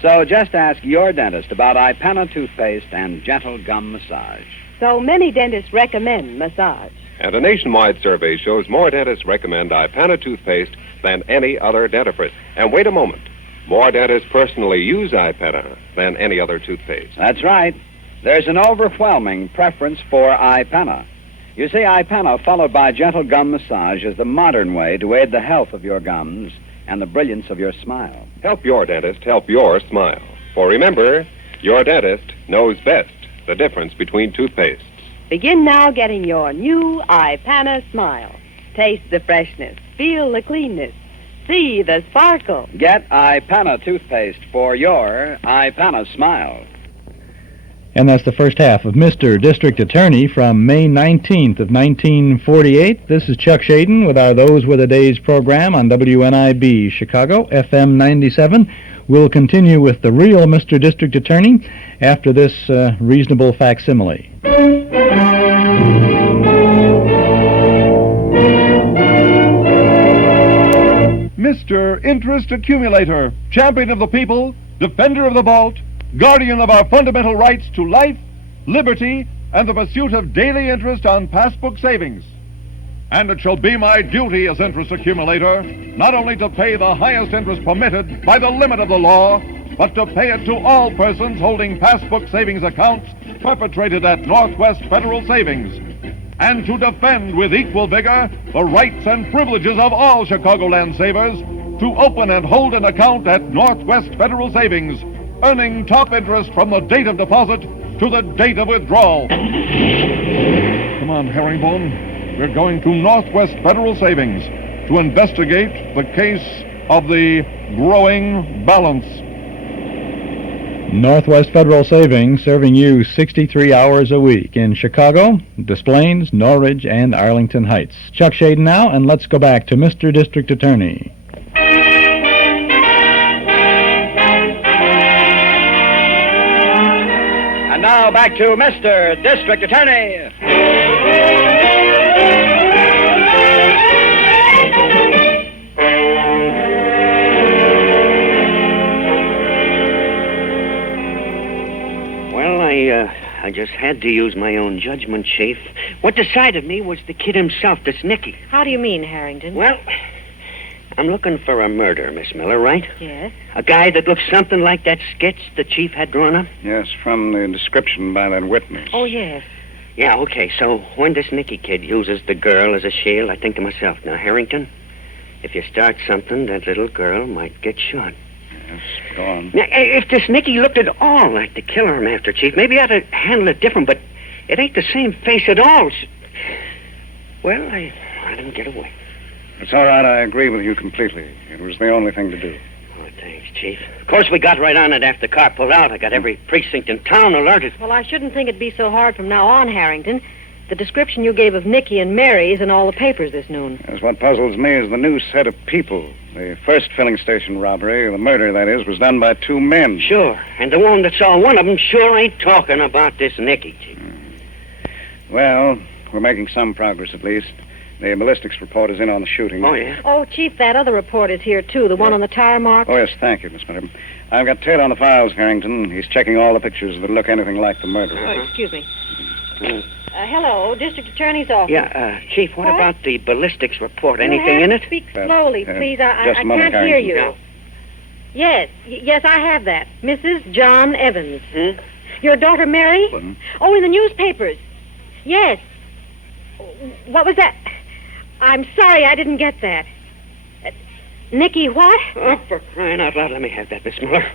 So just ask your dentist about Ipana toothpaste and gentle gum massage. So many dentists recommend massage. And a nationwide survey shows more dentists recommend Ipana toothpaste than any other dentifrice. And wait a moment. More dentists personally use Ipana than any other toothpaste. That's right. There's an overwhelming preference for Ipana. You see, Ipana, followed by gentle gum massage, is the modern way to aid the health of your gums and the brilliance of your smile. Help your dentist help your smile. For remember, your dentist knows best the difference between toothpastes. Begin now getting your new Ipana smile. Taste the freshness, feel the cleanness, see the sparkle. Get Ipana toothpaste for your Ipana smile. And that's the first half of Mr. District Attorney from May 19th of 1948. This is Chuck Shaden with our Those Were the Days program on WNIB Chicago, FM 97. We'll continue with the real Mr. District Attorney after this reasonable facsimile. Mr. Interest Accumulator, champion of the people, defender of the vault, guardian of our fundamental rights to life, liberty, and the pursuit of daily interest on passbook savings. And it shall be my duty as interest accumulator not only to pay the highest interest permitted by the limit of the law, but to pay it to all persons holding passbook savings accounts perpetrated at Northwest Federal Savings, and to defend with equal vigor the rights and privileges of all Chicagoland savers to open and hold an account at Northwest Federal Savings, earning top interest from the date of deposit to the date of withdrawal. Come on, Herringbone. We're going to Northwest Federal Savings to investigate the case of the growing balance. Northwest Federal Savings serving you 63 hours a week in Chicago, Des Plaines, Norridge, and Arlington Heights. Chuck Shaden now, and let's go back to Mr. District Attorney. And now back to Mr. District Attorney. Well, I just had to use my own judgment, Chief. What decided me was the kid himself, this Nicky. How do you mean, Harrington? Well, I'm looking for a murder, Miss Miller, right? Yes. A guy that looks something like that sketch the chief had drawn up? Yes, from the description by that witness. Oh, yes. Yeah, okay, so when this Nicky kid uses the girl as a shield, I think to myself, now, Harrington, if you start something, that little girl might get shot. Yes, go on. Now, if this Nicky looked at all like the killer I'm after, Chief, maybe I ought to handle it different, but it ain't the same face at all. Well, I didn't get away. It's all right. I agree with you completely. It was the only thing to do. Oh, thanks, Chief. Of course, we got right on it after the car pulled out. I got every precinct in town alerted. Well, I shouldn't think it'd be so hard from now on, Harrington. The description you gave of Nicky and Mary is in all the papers this noon. Yes, what puzzles me is the new set of people. The first filling station robbery, the murder, that is, was done by two men. Sure. And the one that saw one of them sure ain't talking about this Nicky, Chief. Well, we're making some progress, at least. The ballistics report is in on the shooting. Oh, yeah? Oh, Chief, that other report is here, too, the one on the tire marks. Oh, yes, thank you, Miss Miller. I've got Ted on the files, Harrington. He's checking all the pictures that look anything like the murder. Oh, excuse me. Hello, District Attorney's office. Yeah, Chief, what about the ballistics report? Anything in it? Speak slowly, please. I just a moment, can't hear you. Harrington. Yes, I have that. Mrs. John Evans. Your daughter, Mary? Oh, in the newspapers. Yes. What was that? I'm sorry, I didn't get that. Nicky what? Oh, for crying out loud, let me have that, Miss Miller.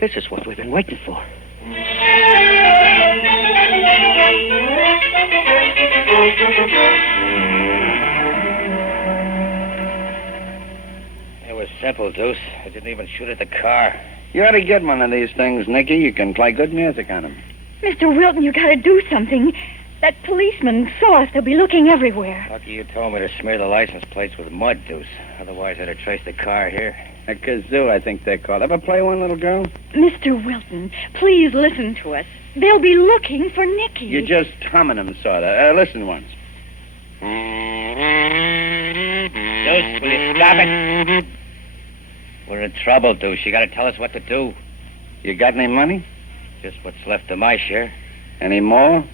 This is what we've been waiting for. It was simple, Deuce. I didn't even shoot at the car. You ought to get one of these things, Nicky. You can play good music on them. Mr. Wilton, you gotta do something. That policeman saw us. They'll be looking everywhere. Lucky you told me to smear the license plates with mud, Deuce. Otherwise, I'd have traced the car here. A kazoo, I think they're called. Ever play one, little girl? Mr. Wilton, please listen to us. They'll be looking for Nicky. You're just humming them, sort of. Listen once. Deuce, will you stop it? We're in trouble, Deuce. You gotta tell us what to do. You got any money? Just what's left of my share. Any more?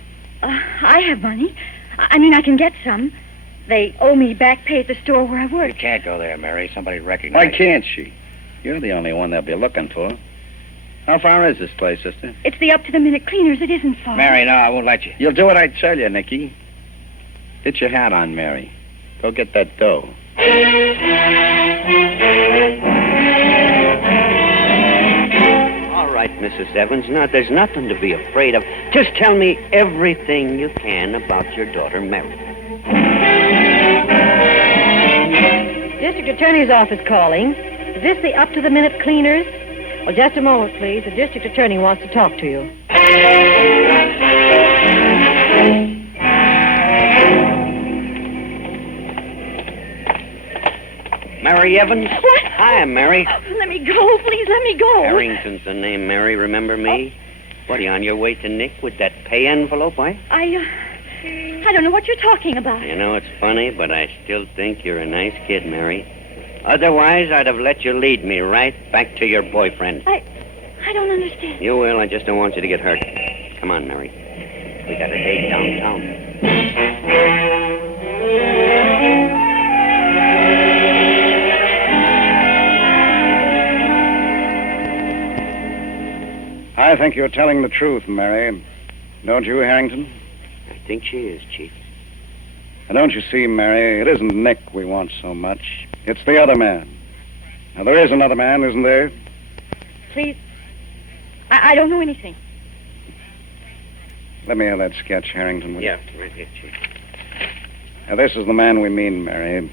I have money. I mean, I can get some. They owe me back pay at the store where I work. You can't go there, Mary. Somebody recognized Why can't she? You're the only one they'll be looking for. How far is this place, sister? It's the up-to-the-minute cleaners. It isn't far. Mary, no, I won't let you. You'll do what I tell you, Nicky. Get your hat on, Mary. Go get that dough. All right, Mrs. Evans. Now, there's nothing to be afraid of. Just tell me everything you can about your daughter, Mary. District Attorney's office calling. Is this the up-to-the-minute cleaners? Well, just a moment, please. The District Attorney wants to talk to you. Mary Evans? What? Hi, Mary. Let me go. Please let me go. Harrington's the name, Mary. Remember me? What, are you on your way to Nick with that pay envelope, eh? I don't know what you're talking about. You know, it's funny, but I still think you're a nice kid, Mary. Otherwise, I'd have let you lead me right back to your boyfriend. I don't understand. You will. I just don't want you to get hurt. Come on, Mary. We got a date downtown. I think you're telling the truth, Mary. Don't you, Harrington? I think she is, Chief. And don't you see, Mary, it isn't Nick we want so much. It's the other man. Now, there is another man, isn't there? Please. I don't know anything. Let me have that sketch, Harrington. Yeah, right here, Chief. Now, this is the man we mean, Mary.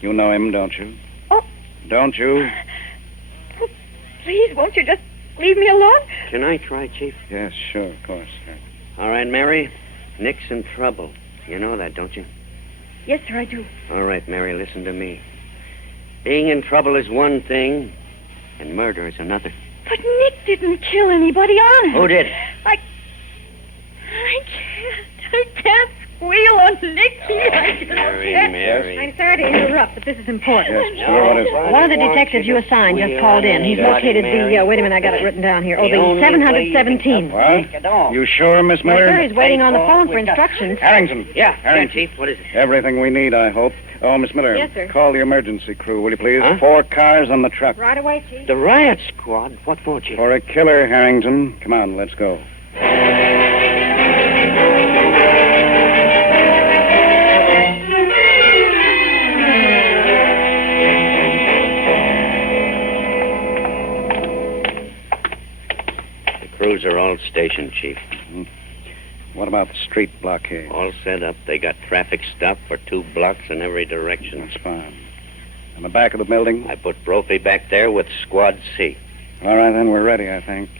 You know him, don't you? Oh. Don't you? Oh, please, won't you just leave me alone? Can I try, Chief? Yes, sure, of course. All right, Mary. Nick's in trouble. You know that, don't you? Yes, sir, I do. All right, Mary, listen to me. Being in trouble is one thing, and murder is another. But Nick didn't kill anybody, honest. Who did? I can't squeal on Nicky. Mary. I'm sorry to interrupt, but this is important. Yes, sure, what is it? One of the detectives you assigned just called in. He's located the, wait a minute, I got it written down here. Oh, the 717. What? You sure, Miss Miller? Yes, sir, he's waiting on the phone for instructions. Harrington. Yeah, Harrington. Chief, what is it? Everything we need, I hope. Oh, Miss Miller. Yes, sir. Call the emergency crew, will you please? Huh? 4 cars on the truck. Right away, Chief. The riot squad? What for, Chief? For a killer, Harrington. Come on, let's go. The crews are all stationed, Chief. What about the street blockade? All set up. They got traffic stopped for 2 blocks in every direction. That's fine. In the back of the building? I put Brophy back there with Squad C. All right, then, we're ready, I think.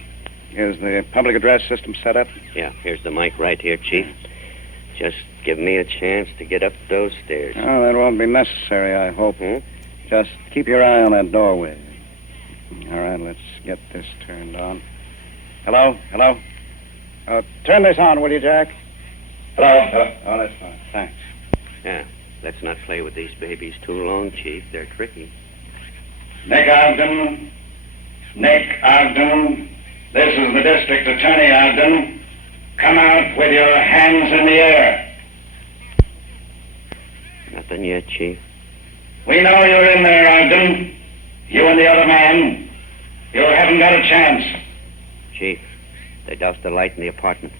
Is the public address system set up? Yeah, here's the mic right here, Chief. Just give me a chance to get up those stairs. Oh, that won't be necessary, I hope. Just keep your eye on that doorway. All right, let's get this turned on. Hello? Hello? Turn this on, will you, Jack? Hello? Hello? Oh, that's fine. Thanks. Yeah, let's not play with these babies too long, Chief. They're tricky. Nick Ogden. Nick Ogden. This is the district attorney, Ogden. Come out with your hands in the air. Nothing yet, Chief. We know you're in there, Ogden. You and the other man. You haven't got a chance. Chief, they doused the light in the apartment.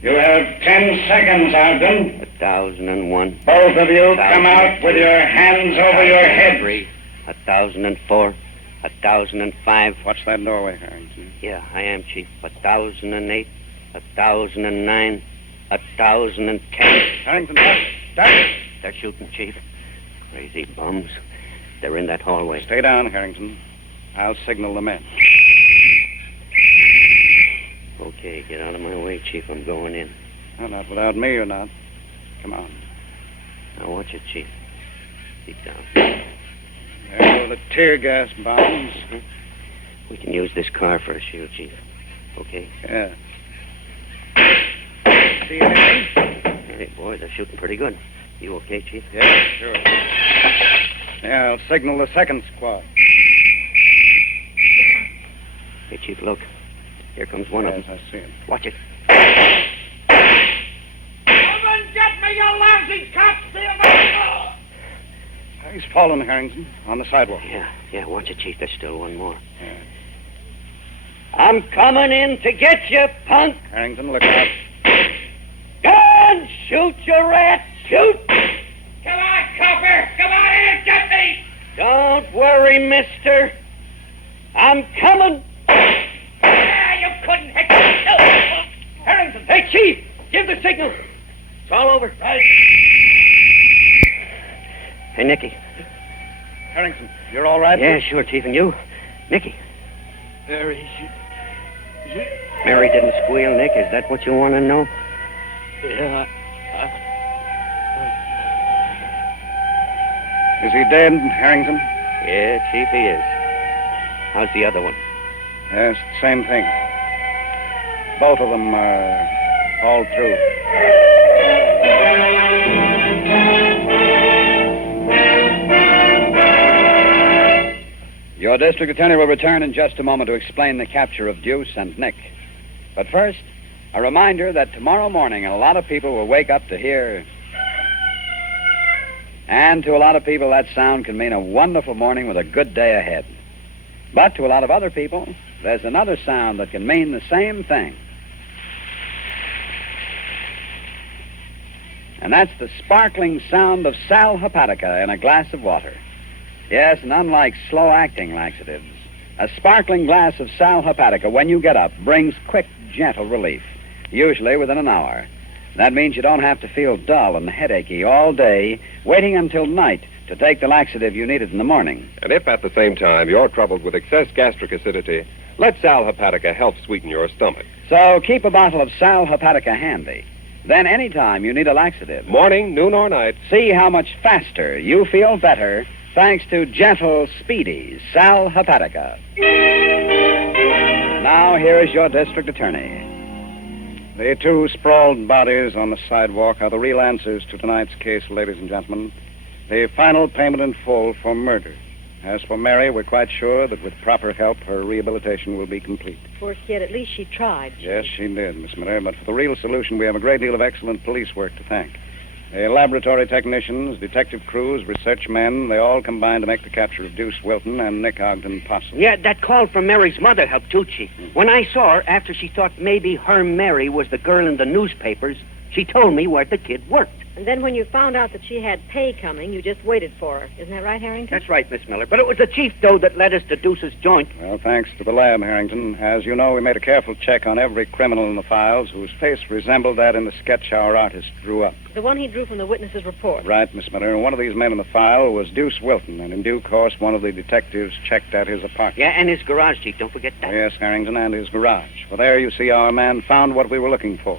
You have 10 seconds, Ogden. 1001. Both of you come out with your hands over your heads. 1004. 1005. Watch that doorway, Harrington. Yeah, I am, Chief. 1008. 1009. 1010. Harrington, stop. They're shooting, Chief. Crazy bums. They're in that hallway. Stay down, Harrington. I'll signal the men. Okay, get out of my way, Chief. I'm going in. No, not without me, you're not. Come on. Now watch it, Chief. Keep down. There go the tear gas bombs. We can use this car for a shield, Chief. Okay? Yeah. See anything? Hey, boy, they're shooting pretty good. You okay, Chief? Yeah, sure. Yeah, I'll signal the second squad. Hey, Chief, look. Here comes one of them. I see him. Watch it. Come and get me, you lousy cops! He's fallen, Harrington, on the sidewalk. Yeah, watch it, Chief. There's still one more. Yeah. I'm coming in to get you, punk. Harrington, look out. Gun! Shoot, you rat! Shoot! Come on, copper! Come on in and get me! Don't worry, mister. I'm coming. You couldn't hit me! Harrington! Hey, Chief! Give the signal. It's all over. Right. Hey, Nicky. Harrington, you're all right? Yeah, sure, Chief. And you? Nicky. Mary, Mary didn't squeal, Nick. Is that what you want to know? Yeah, Is he dead, Harrington? Yeah, Chief, he is. How's the other one? Yes, same thing. Both of them are all through. Your district attorney will return in just a moment to explain the capture of Deuce and Nick. But first, a reminder that tomorrow morning a lot of people will wake up to hear... And to a lot of people, that sound can mean a wonderful morning with a good day ahead. But to a lot of other people, there's another sound that can mean the same thing. And that's the sparkling sound of sal hepatica in a glass of water. Yes, and unlike slow-acting laxatives, a sparkling glass of sal hepatica, when you get up, brings quick, gentle relief, usually within an hour. That means you don't have to feel dull and headachy all day, waiting until night to take the laxative you needed in the morning. And if at the same time you're troubled with excess gastric acidity, let sal hepatica help sweeten your stomach. So keep a bottle of sal hepatica handy. Then anytime you need a laxative, morning, noon, or night, see how much faster you feel better thanks to gentle, speedy sal hepatica. Now here is your district attorney. The two sprawled bodies on the sidewalk are the real answers to tonight's case, ladies and gentlemen. The final payment in full for murder. As for Mary, we're quite sure that with proper help, her rehabilitation will be complete. Poor kid, at least she tried. Yes, she did, Miss Miller. But for the real solution, we have a great deal of excellent police work to thank. The laboratory technicians, detective crews, research men, they all combined to make the capture of Deuce Wilton and Nick Ogden possible. Yeah, that call from Mary's mother helped too, Chief. When I saw her, after she thought maybe her Mary was the girl in the newspapers, she told me where the kid worked. And then when you found out that she had pay coming, you just waited for her. Isn't that right, Harrington? That's right, Miss Miller. But it was the chief, though, that led us to Deuce's joint. Well, thanks to the lab, Harrington. As you know, we made a careful check on every criminal in the files whose face resembled that in the sketch our artist drew up. The one he drew from the witness's report. Right, Miss Miller. And one of these men in the file was Deuce Wilton, and in due course, one of the detectives checked out his apartment. Yeah, and his garage, Chief. Don't forget that. Yes, Harrington, and his garage. Well, there you see our man found what we were looking for.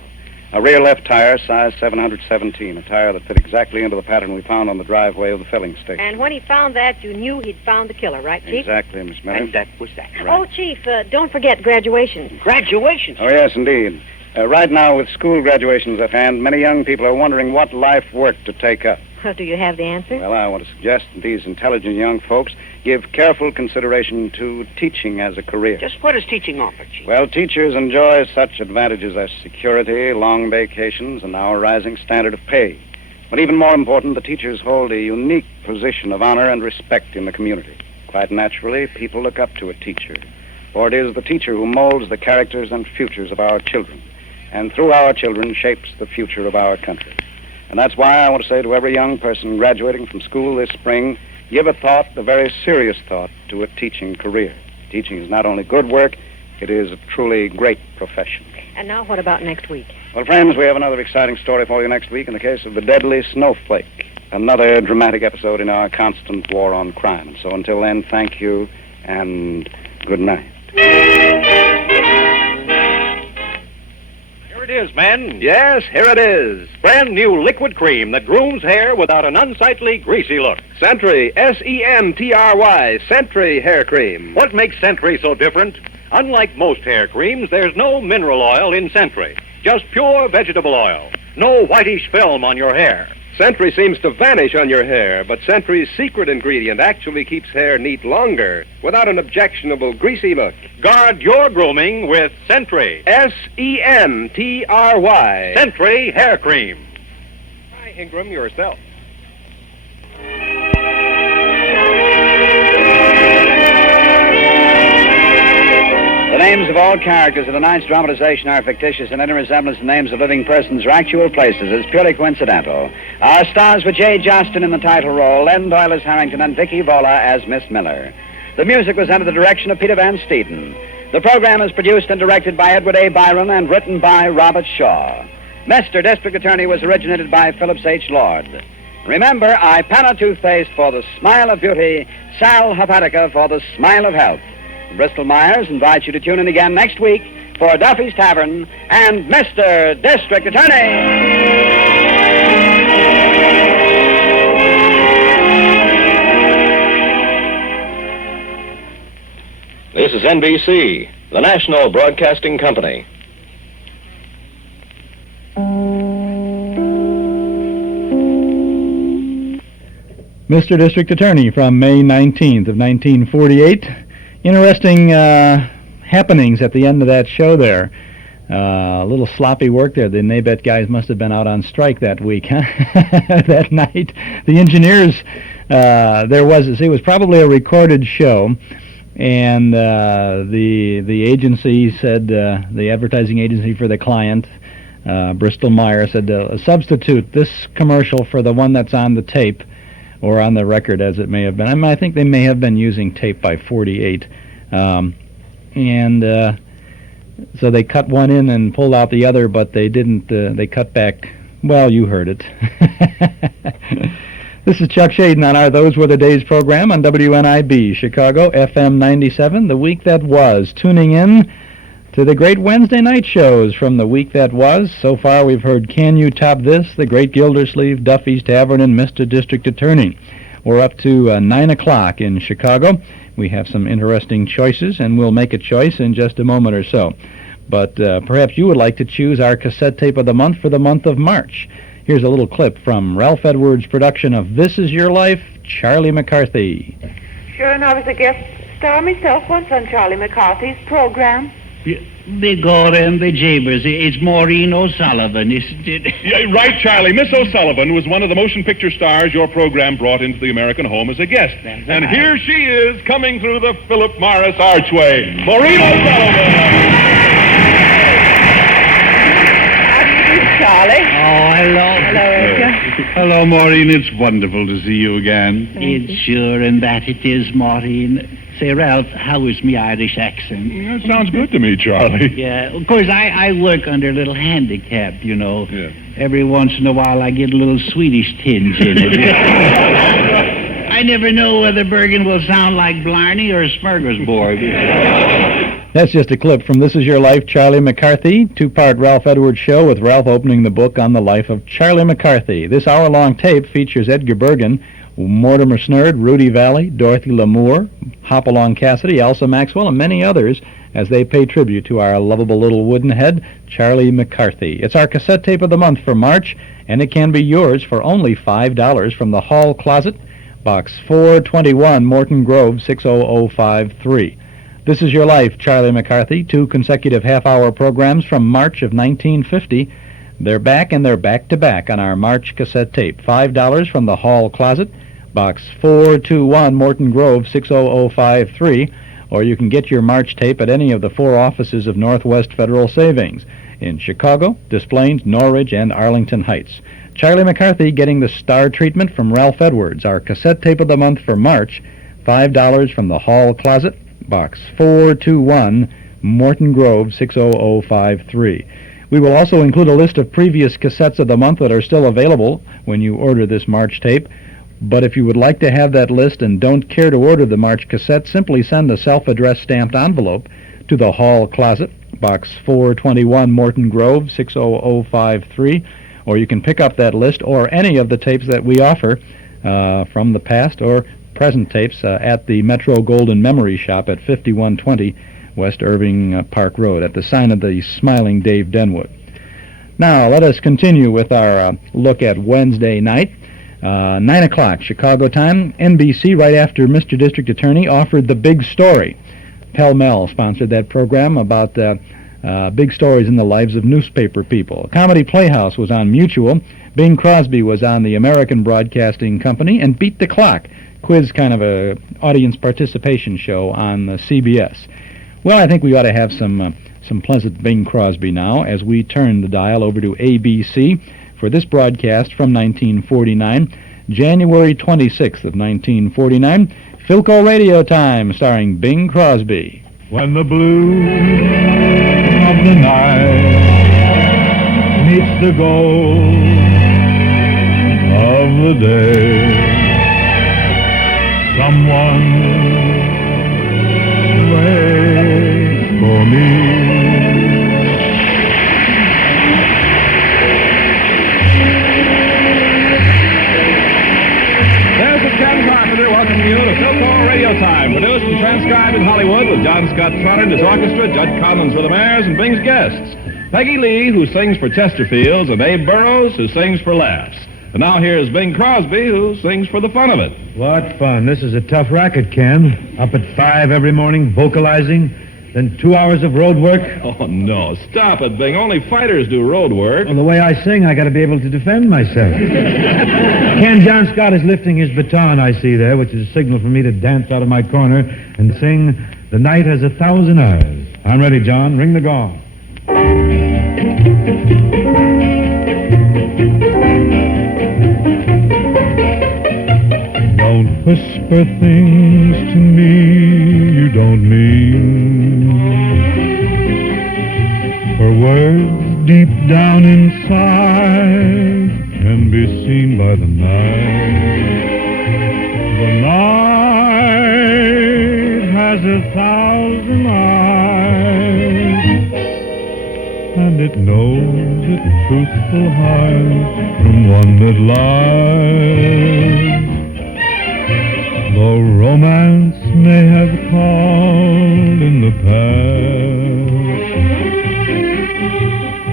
A rear left tire, size 717, a tire that fit exactly into the pattern we found on the driveway of the filling station. And when he found that, you knew he'd found the killer, right, Chief? Exactly, Miss Miller. And that was that. Right. Oh, Chief, don't forget graduation. Graduation? Oh, yes, indeed. Right now, with school graduations at hand, many young people are wondering what life work to take up. Well, do you have the answer? Well, I want to suggest that these intelligent young folks give careful consideration to teaching as a career. Just what does teaching offer, Chief? Well, teachers enjoy such advantages as security, long vacations, and now a rising standard of pay. But even more important, the teachers hold a unique position of honor and respect in the community. Quite naturally, people look up to a teacher, for it is the teacher who molds the characters and futures of our children, and through our children shapes the future of our country. And that's why I want to say to every young person graduating from school this spring, give a thought, a very serious thought, to a teaching career. Teaching is not only good work, it is a truly great profession. And now what about next week? Well, friends, we have another exciting story for you next week in the case of the deadly snowflake. Another dramatic episode in our constant war on crime. And so until then, thank you and good night. Here it is, men. Yes, here it is. Brand new liquid cream that grooms hair without an unsightly, greasy look. Sentry, S-E-N-T-R-Y, Sentry hair cream. What makes Sentry so different? Unlike most hair creams, there's no mineral oil in Sentry. Just pure vegetable oil. No whitish film on your hair. Sentry seems to vanish on your hair, but Sentry's secret ingredient actually keeps hair neat longer without an objectionable greasy look. Guard your grooming with Sentry. S-E-N-T-R-Y. Sentry hair cream. Try Ingram yourself. The names of all characters of tonight's dramatization are fictitious, and any resemblance to names of living persons or actual places is purely coincidental. Our stars were Jay Jostyn in the title role, Len Doyle as Harrington, and Vikki Vola as Miss Miller. The music was under the direction of Peter Van Steeden. The program is produced and directed by Edward A. Byron and written by Robert Shaw. Mr. District Attorney was originated by Phillips H. Lord. Remember, Ipana toothpaste for the smile of beauty, Sal Hepatica for the smile of health. Bristol Myers invites you to tune in again next week for Duffy's Tavern and Mr. District Attorney. This is NBC, the national broadcasting company. Mr. District Attorney from May 19th of 1948. Interesting happenings at the end of that show there. A little sloppy work there. The Nabet guys must have been out on strike that week, huh? That night. The engineers, it was probably a recorded show, and the agency said, the advertising agency for the client, Bristol Myers, said, substitute this commercial for the one that's on the tape, or on the record, as it may have been. I think they may have been using tape by 48. So they cut one in and pulled out the other, but they didn't, they cut back, well, you heard it. This is Chuck Shaden on our Those Were the Days program on WNIB, Chicago, FM 97, the week that was. Tuning in to the great Wednesday night shows from the week that was. So far we've heard Can You Top This, The Great Gildersleeve, Duffy's Tavern, and Mr. District Attorney. We're up to 9 o'clock in Chicago. We have some interesting choices, and we'll make a choice in just a moment or so. But perhaps you would like to choose our cassette tape of the month for the month of March. Here's a little clip from Ralph Edwards' production of This Is Your Life, Charlie McCarthy. Sure, and I was a guest star myself once on Charlie McCarthy's program. Begorra the Jabers, it's Maureen O'Sullivan, isn't it? Yeah, right, Charlie. Miss O'Sullivan was one of the motion picture stars your program brought into the American home as a guest. And here she is, coming through the Philip Morris Archway. Maureen O'Sullivan! Charlie. Oh, hello. Hello, Edgar. Hello, Maureen. It's wonderful to see you again. It's sure, and that it is, Maureen. Say, Ralph, how is me Irish accent? That sounds good to me, Charlie. Yeah, of course, I work under a little handicap, you know. Yeah. Every once in a while, I get a little Swedish tinge in it. I never know whether Bergen will sound like Blarney or Smorgasbord. That's just a clip from This Is Your Life, Charlie McCarthy, two-part Ralph Edwards show with Ralph opening the book on the life of Charlie McCarthy. This hour-long tape features Edgar Bergen, Mortimer Snerd, Rudy Valley, Dorothy Lamour, Hopalong Cassidy, Elsa Maxwell, and many others as they pay tribute to our lovable little wooden head, Charlie McCarthy. It's our cassette tape of the month for March, and it can be yours for only $5 from the Hall Closet, Box 421, Morton Grove, 60053. This Is Your Life, Charlie McCarthy, two consecutive half-hour programs from March of 1950. They're back, and they're back-to-back on our March cassette tape. $5 from the Hall Closet, Box 421, Morton Grove, 60053, or you can get your March tape at any of the 4 offices of Northwest Federal Savings in Chicago, Des Plaines, Norridge, and Arlington Heights. Charlie McCarthy getting the star treatment from Ralph Edwards, our cassette tape of the month for March, $5 from the Hall Closet, Box 421, Morton Grove, 60053. We will also include a list of previous cassettes of the month that are still available when you order this March tape. But if you would like to have that list and don't care to order the March cassette, simply send a self-addressed stamped envelope to the Hall Closet, Box 421, Morton Grove, 60053, or you can pick up that list or any of the tapes that we offer from the past or present tapes at the Metro Golden Memory Shop at 5120 West Irving Park Road, at the sign of the smiling Dave Denwood. Now, let us continue with our look at Wednesday night. 9 o'clock, Chicago time, NBC, right after Mr. District Attorney, offered The Big Story. Pell Mell sponsored that program about big stories in the lives of newspaper people. Comedy Playhouse was on Mutual. Bing Crosby was on the American Broadcasting Company. And Beat the Clock, quiz kind of a audience participation show on CBS. Well, I think we ought to have some pleasant Bing Crosby now as we turn the dial over to ABC for this broadcast from 1949, January 26th of 1949, PHILCO Radio Time, starring Bing Crosby. When the blue of the night meets the gold of the day, someone waits for me. Carpenter welcoming you to PHILCO Radio Time, produced and transcribed in Hollywood with John Scott Trotter and his orchestra, Judd Collins with the Mares, and Bing's guests, Peggy Lee, who sings for Chesterfields, and Abe Burrows, who sings for laughs. And now here's Bing Crosby, who sings for the fun of it. What fun. This is a tough racket, Ken. Up at 5 every morning, vocalizing, then 2 hours of road work. Oh, no. Stop it, Bing. Only fighters do road work. Well, the way I sing, I got to be able to defend myself. Ken, John Scott is lifting his baton, I see there, which is a signal for me to dance out of my corner and sing The Night Has 1,000 Eyes. I'm ready, John. Ring the gong. Don't whisper things to me you don't mean, for words deep down inside can be seen by the night. The night has 1,000 eyes, and it knows its truthful heart from one that lies. Though romance may have called in the past,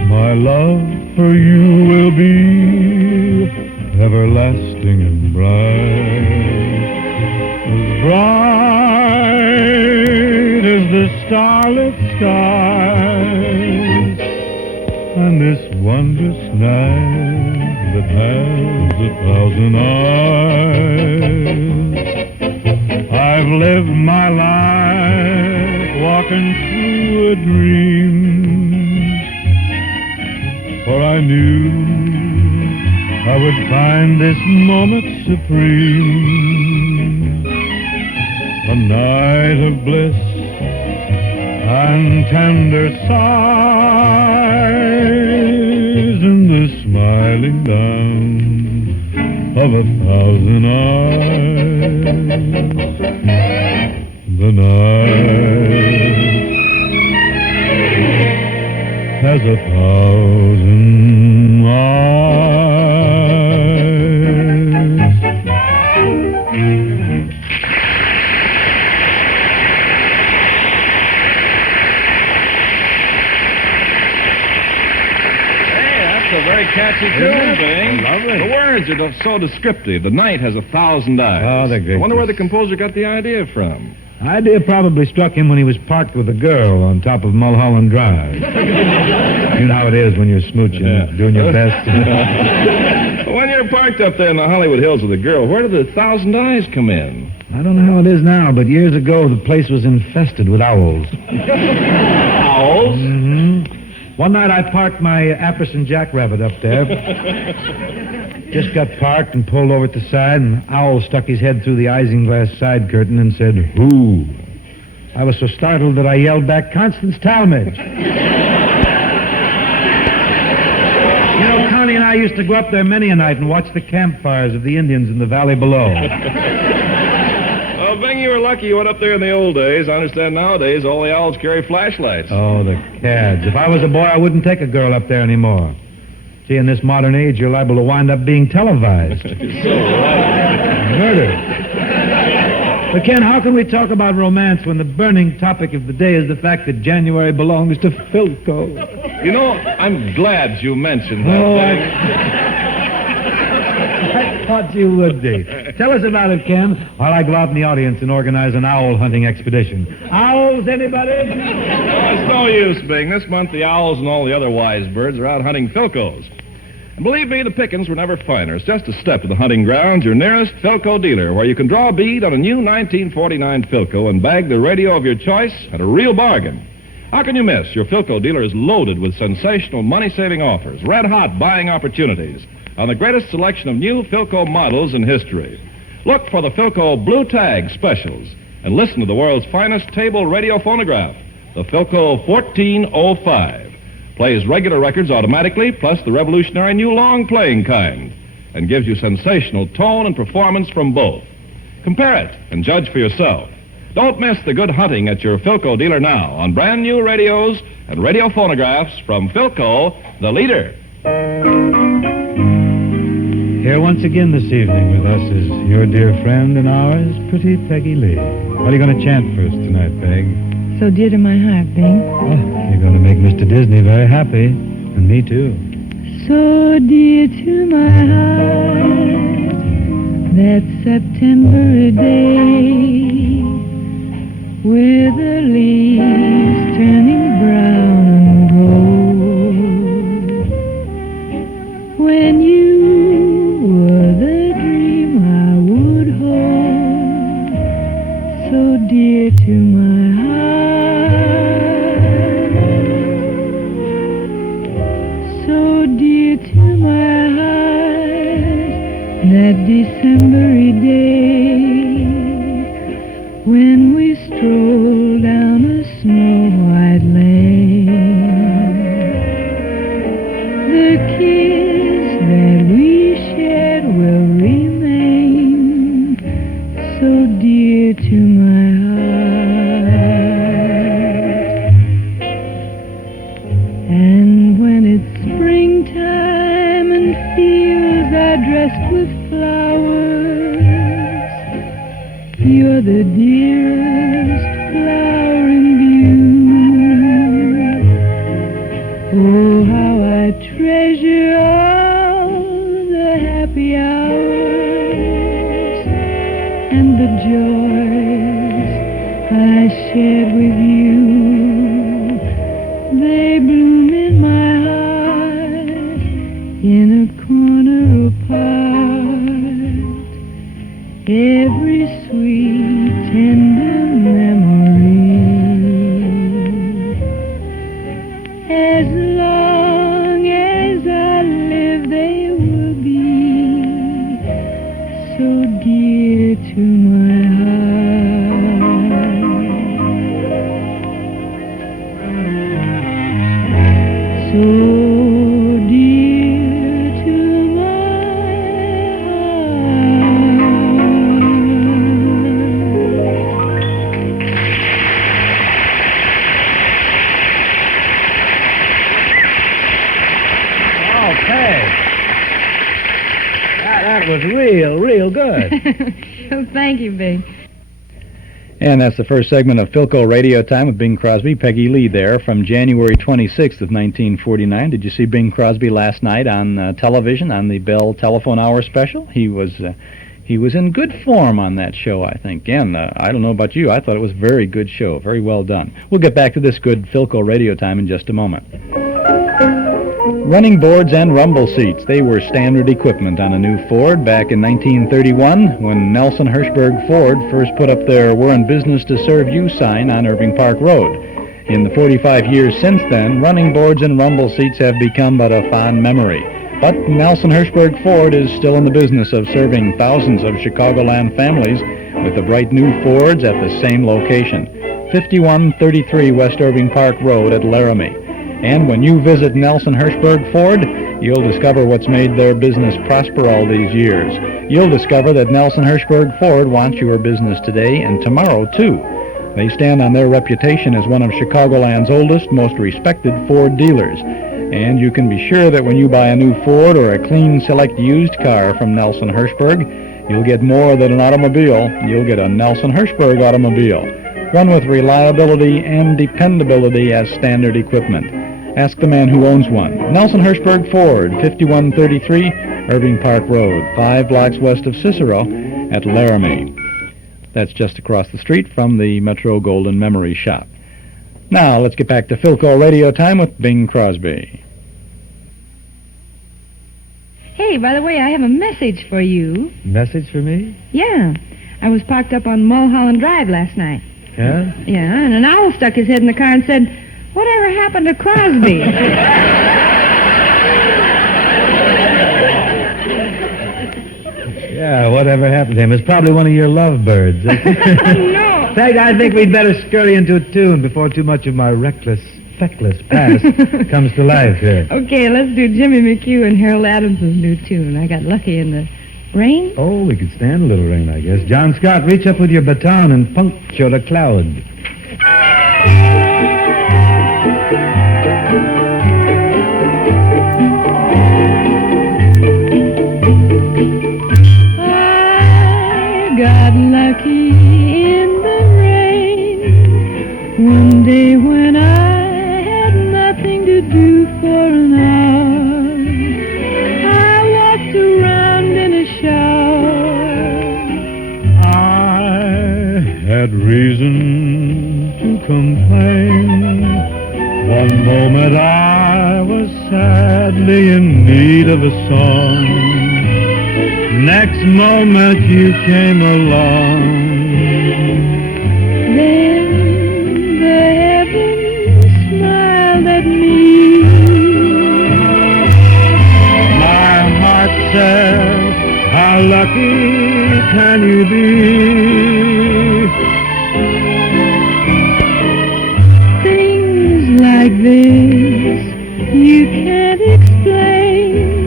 my love for you will be everlasting and bright, as bright as the starlit sky. and this wondrous night that has 1,000 eyes. I've lived my life walking through a dream, for I knew I would find this moment supreme, a night of bliss and tender sighs in the smiling down of 1,000 eyes. The night has 1,000 eyes. Catchy tune, Bing. Lovely. The words are so descriptive. The night has 1,000 eyes. Oh, they're great. I wonder where the composer got the idea from. Idea probably struck him when he was parked with a girl on top of Mulholland Drive. You know how it is when you're smooching, doing your best. When you're parked up there in the Hollywood Hills with a girl, where did the 1,000 eyes come in? I don't know how it is now, but years ago the place was infested with owls. Owls? Mm-hmm. One night I parked my Apperson Jackrabbit up there. Just got parked and pulled over at the side, and an owl stuck his head through the isinglass side curtain and said, "Who?" I was so startled that I yelled back, "Constance Talmadge." You know, Connie and I used to go up there many a night and watch the campfires of the Indians in the valley below. Oh, Bing, you were lucky you went up there in the old days. I understand nowadays all the owls carry flashlights. Oh, the cads. If I was a boy, I wouldn't take a girl up there anymore. See, in this modern age, you're liable to wind up being televised. You're so right. Murder. But, Ken, how can we talk about romance when the burning topic of the day is the fact that January belongs to PHILCO? You know, I'm glad you mentioned that. Oh, I thought you would be. Tell us about it, Ken, while I go out in the audience and organize an owl hunting expedition. Owls, anybody? It's no use, Bing. This month, the owls and all the other wise birds are out hunting PHILCOs. And believe me, the pickings were never finer. It's just a step to the hunting grounds, your nearest PHILCO dealer, where you can draw a bead on a new 1949 PHILCO and bag the radio of your choice at a real bargain. How can you miss? Your PHILCO dealer is loaded with sensational money-saving offers, red-hot buying opportunities on the greatest selection of new PHILCO models in history. Look for the PHILCO Blue Tag specials and listen to the world's finest table radio phonograph, the PHILCO 1405. Plays regular records automatically, plus the revolutionary new long-playing kind, and gives you sensational tone and performance from both. Compare it and judge for yourself. Don't miss the good hunting at your PHILCO dealer now on brand new radios and radio phonographs from PHILCO, the leader. Here once again this evening with us is your dear friend and ours, pretty Peggy Lee. What are you going to chant for us tonight, Peg? So dear to my heart, Bing. Oh, you're going to make Mr. Disney very happy. And me, too. So dear to my heart, that September day, with the leaves turning brown and gold, when you were the dream I would hold, so dear to my heart, so dear to my heart, that December-y day, when we stroll down a snow-white lane, the kiss that we shared will remain so dear to my heart. And when it's springtime and fields are dressed with flowers, you're the dearest flower in view. Oh, how I treasure all the happy hours and the joys I shared with you. They bloom in my heart Oh, thank you, Bing. And that's the first segment of PHILCO Radio Time with Bing Crosby. Peggy Lee there from January 26th of 1949. Did you see Bing Crosby last night on television on the Bell Telephone Hour special? He was in good form on that show, I think. And I don't know about you, I thought it was a very good show, very well done. We'll get back to this good PHILCO Radio Time in just a moment. Running boards and rumble seats, they were standard equipment on a new Ford back in 1931 when Nelson Hirschberg Ford first put up their "We're in business to serve you" sign on Irving Park Road. In the 45 years since then, running boards and rumble seats have become but a fond memory. But Nelson Hirschberg Ford is still in the business of serving thousands of Chicagoland families with the bright new Fords at the same location, 5133 West Irving Park Road at Laramie. And when you visit Nelson Hirschberg Ford, you'll discover what's made their business prosper all these years. You'll discover that Nelson Hirschberg Ford wants your business today and tomorrow, too. They stand on their reputation as one of Chicagoland's oldest, most respected Ford dealers. And you can be sure that when you buy a new Ford or a clean select used car from Nelson Hirschberg, you'll get more than an automobile. You'll get a Nelson Hirschberg automobile, one with reliability and dependability as standard equipment. Ask the man who owns one. Nelson Hirschberg Ford, 5133 Irving Park Road, 5 blocks west of Cicero at Laramie. That's just across the street from the Metro Golden Memory Shop. Now, let's get back to PHILCO Radio Time with Bing Crosby. Hey, by the way, I have a message for you. Message for me? Yeah. I was parked up on Mulholland Drive last night. Yeah? Yeah, and an owl stuck his head in the car and said, "Whatever happened to Crosby?" Yeah, whatever happened to him? It's probably one of your lovebirds. No. In fact, I think we'd better scurry into a tune before too much of my reckless, feckless past comes to life here. Okay, let's do Jimmy McHugh and Harold Adams' new tune. I got lucky in the rain. Oh, we could stand a little rain, I guess. John Scott, reach up with your baton and puncture the cloud. Got lucky in the rain one day when I had nothing to do for an hour. I walked around in a shower. I had reason to complain. One moment I was sadly in need of a song. Next moment you came along. Then the heavens smiled at me. My heart said, how lucky can you be? Things like this you can't explain.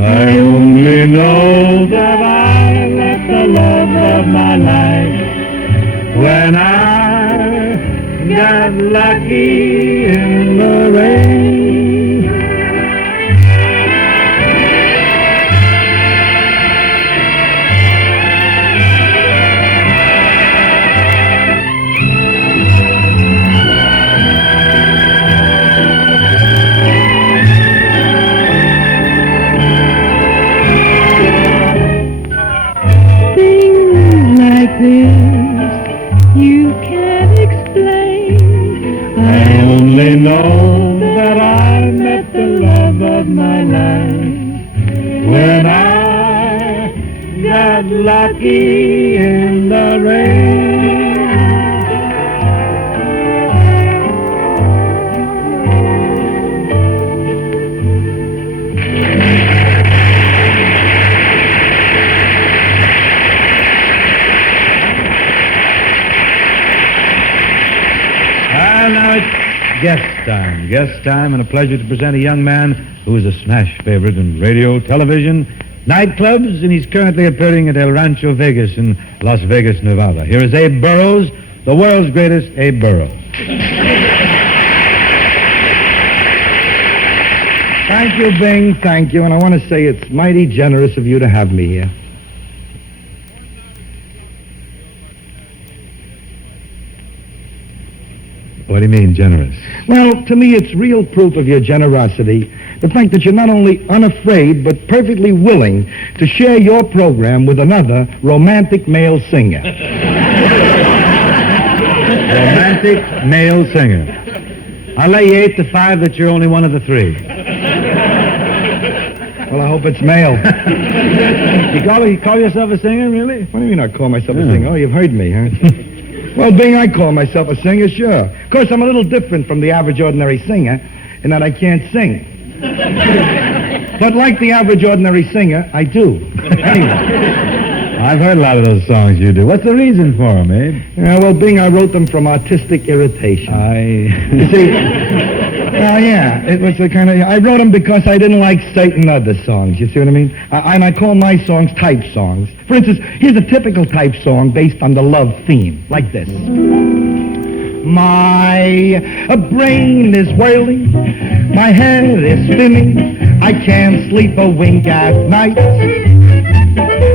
I only know that I met the love of my life when I got lucky in the rain. You can't explain. I only know that I met the love of my life when I got lucky in the rain. Guest time, and a pleasure to present a young man who is a smash favorite in radio, television, nightclubs, and he's currently appearing at El Rancho Vegas in Las Vegas, Nevada. Here is Abe Burrows, the world's greatest Abe Burrows. Thank you, Bing, thank you, and I want to say it's mighty generous of you to have me here. What do you mean, generous? Well, to me, it's real proof of your generosity. The fact that you're not only unafraid, but perfectly willing to share your program with another romantic male singer. Romantic male singer. I'll lay you 8-5 that you're only one of the three. Well, I hope it's male. You call yourself a singer, really? What do you mean I call myself a singer? Oh, you've heard me, huh? Well, Bing, I call myself a singer, sure. Of course, I'm a little different from the average ordinary singer in that I can't sing. But like the average ordinary singer, I do. Anyway. I've heard a lot of those songs you do. What's the reason for them, Abe? Well, Bing, I wrote them from artistic irritation. You see, well, yeah, it was the kind of... I wrote them because I didn't like certain other songs, you see what I mean? And I call my songs type songs. For instance, here's a typical type song based on the love theme, like this. My brain is whirling, my head is spinning, I can't sleep a wink at night.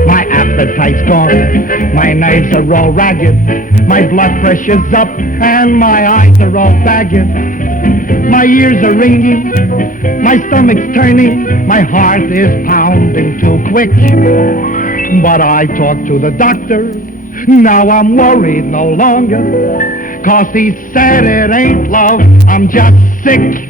My appetite's gone, my nerves are all ragged, my blood pressure's up, and my eyes are all bagged. My ears are ringing, my stomach's turning, my heart is pounding too quick. But I talked to the doctor, now I'm worried no longer, 'cause he said it ain't love, I'm just sick.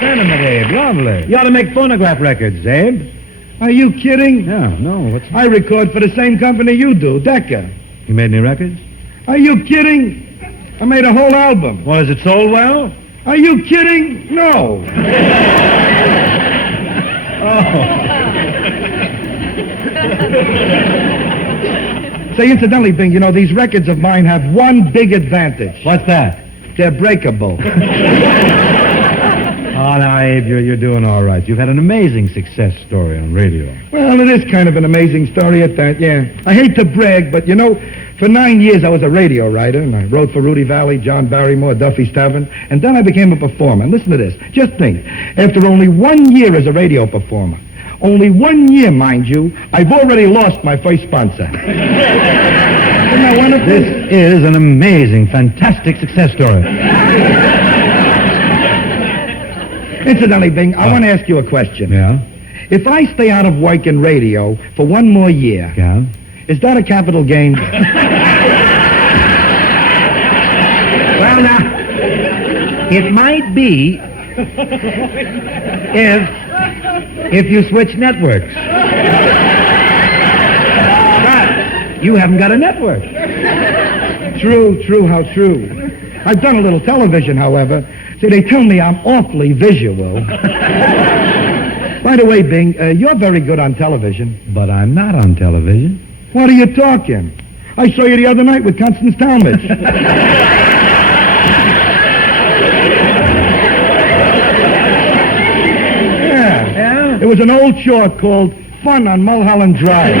Sentiment, Abe. Lovely. You ought to make phonograph records, Abe. Are you kidding? No. I record for the same company you do, Decca. You made any records? Are you kidding? I made a whole album. Well, has it sold well? Are you kidding? No. Say, incidentally, Bing, you know, these records of mine have one big advantage. What's that? They're breakable. Oh, now, Abe, you're doing all right. You've had an amazing success story on radio. Well, it is kind of an amazing story at that, yeah. I hate to brag, but, you know, for 9 years I was a radio writer, and I wrote for Rudy Valley, John Barrymore, Duffy's Tavern, and then I became a performer. And listen to this. Just think, after only 1 year as a radio performer, only 1 year, mind you, I've already lost my first sponsor. Isn't that wonderful? This is an amazing, fantastic success story. Incidentally, Bing, I want to ask you a question. Yeah? If I stay out of work in radio for 1 more year, yeah, is that a capital gain? Well, now, it might be if you switch networks. But you haven't got a network. True, how true. I've done a little television, however. See, they tell me I'm awfully visual. By the way, Bing, you're very good on television. But I'm not on television. What are you talking? I saw you the other night with Constance Talmadge. Yeah? It was an old short called Fun on Mulholland Drive.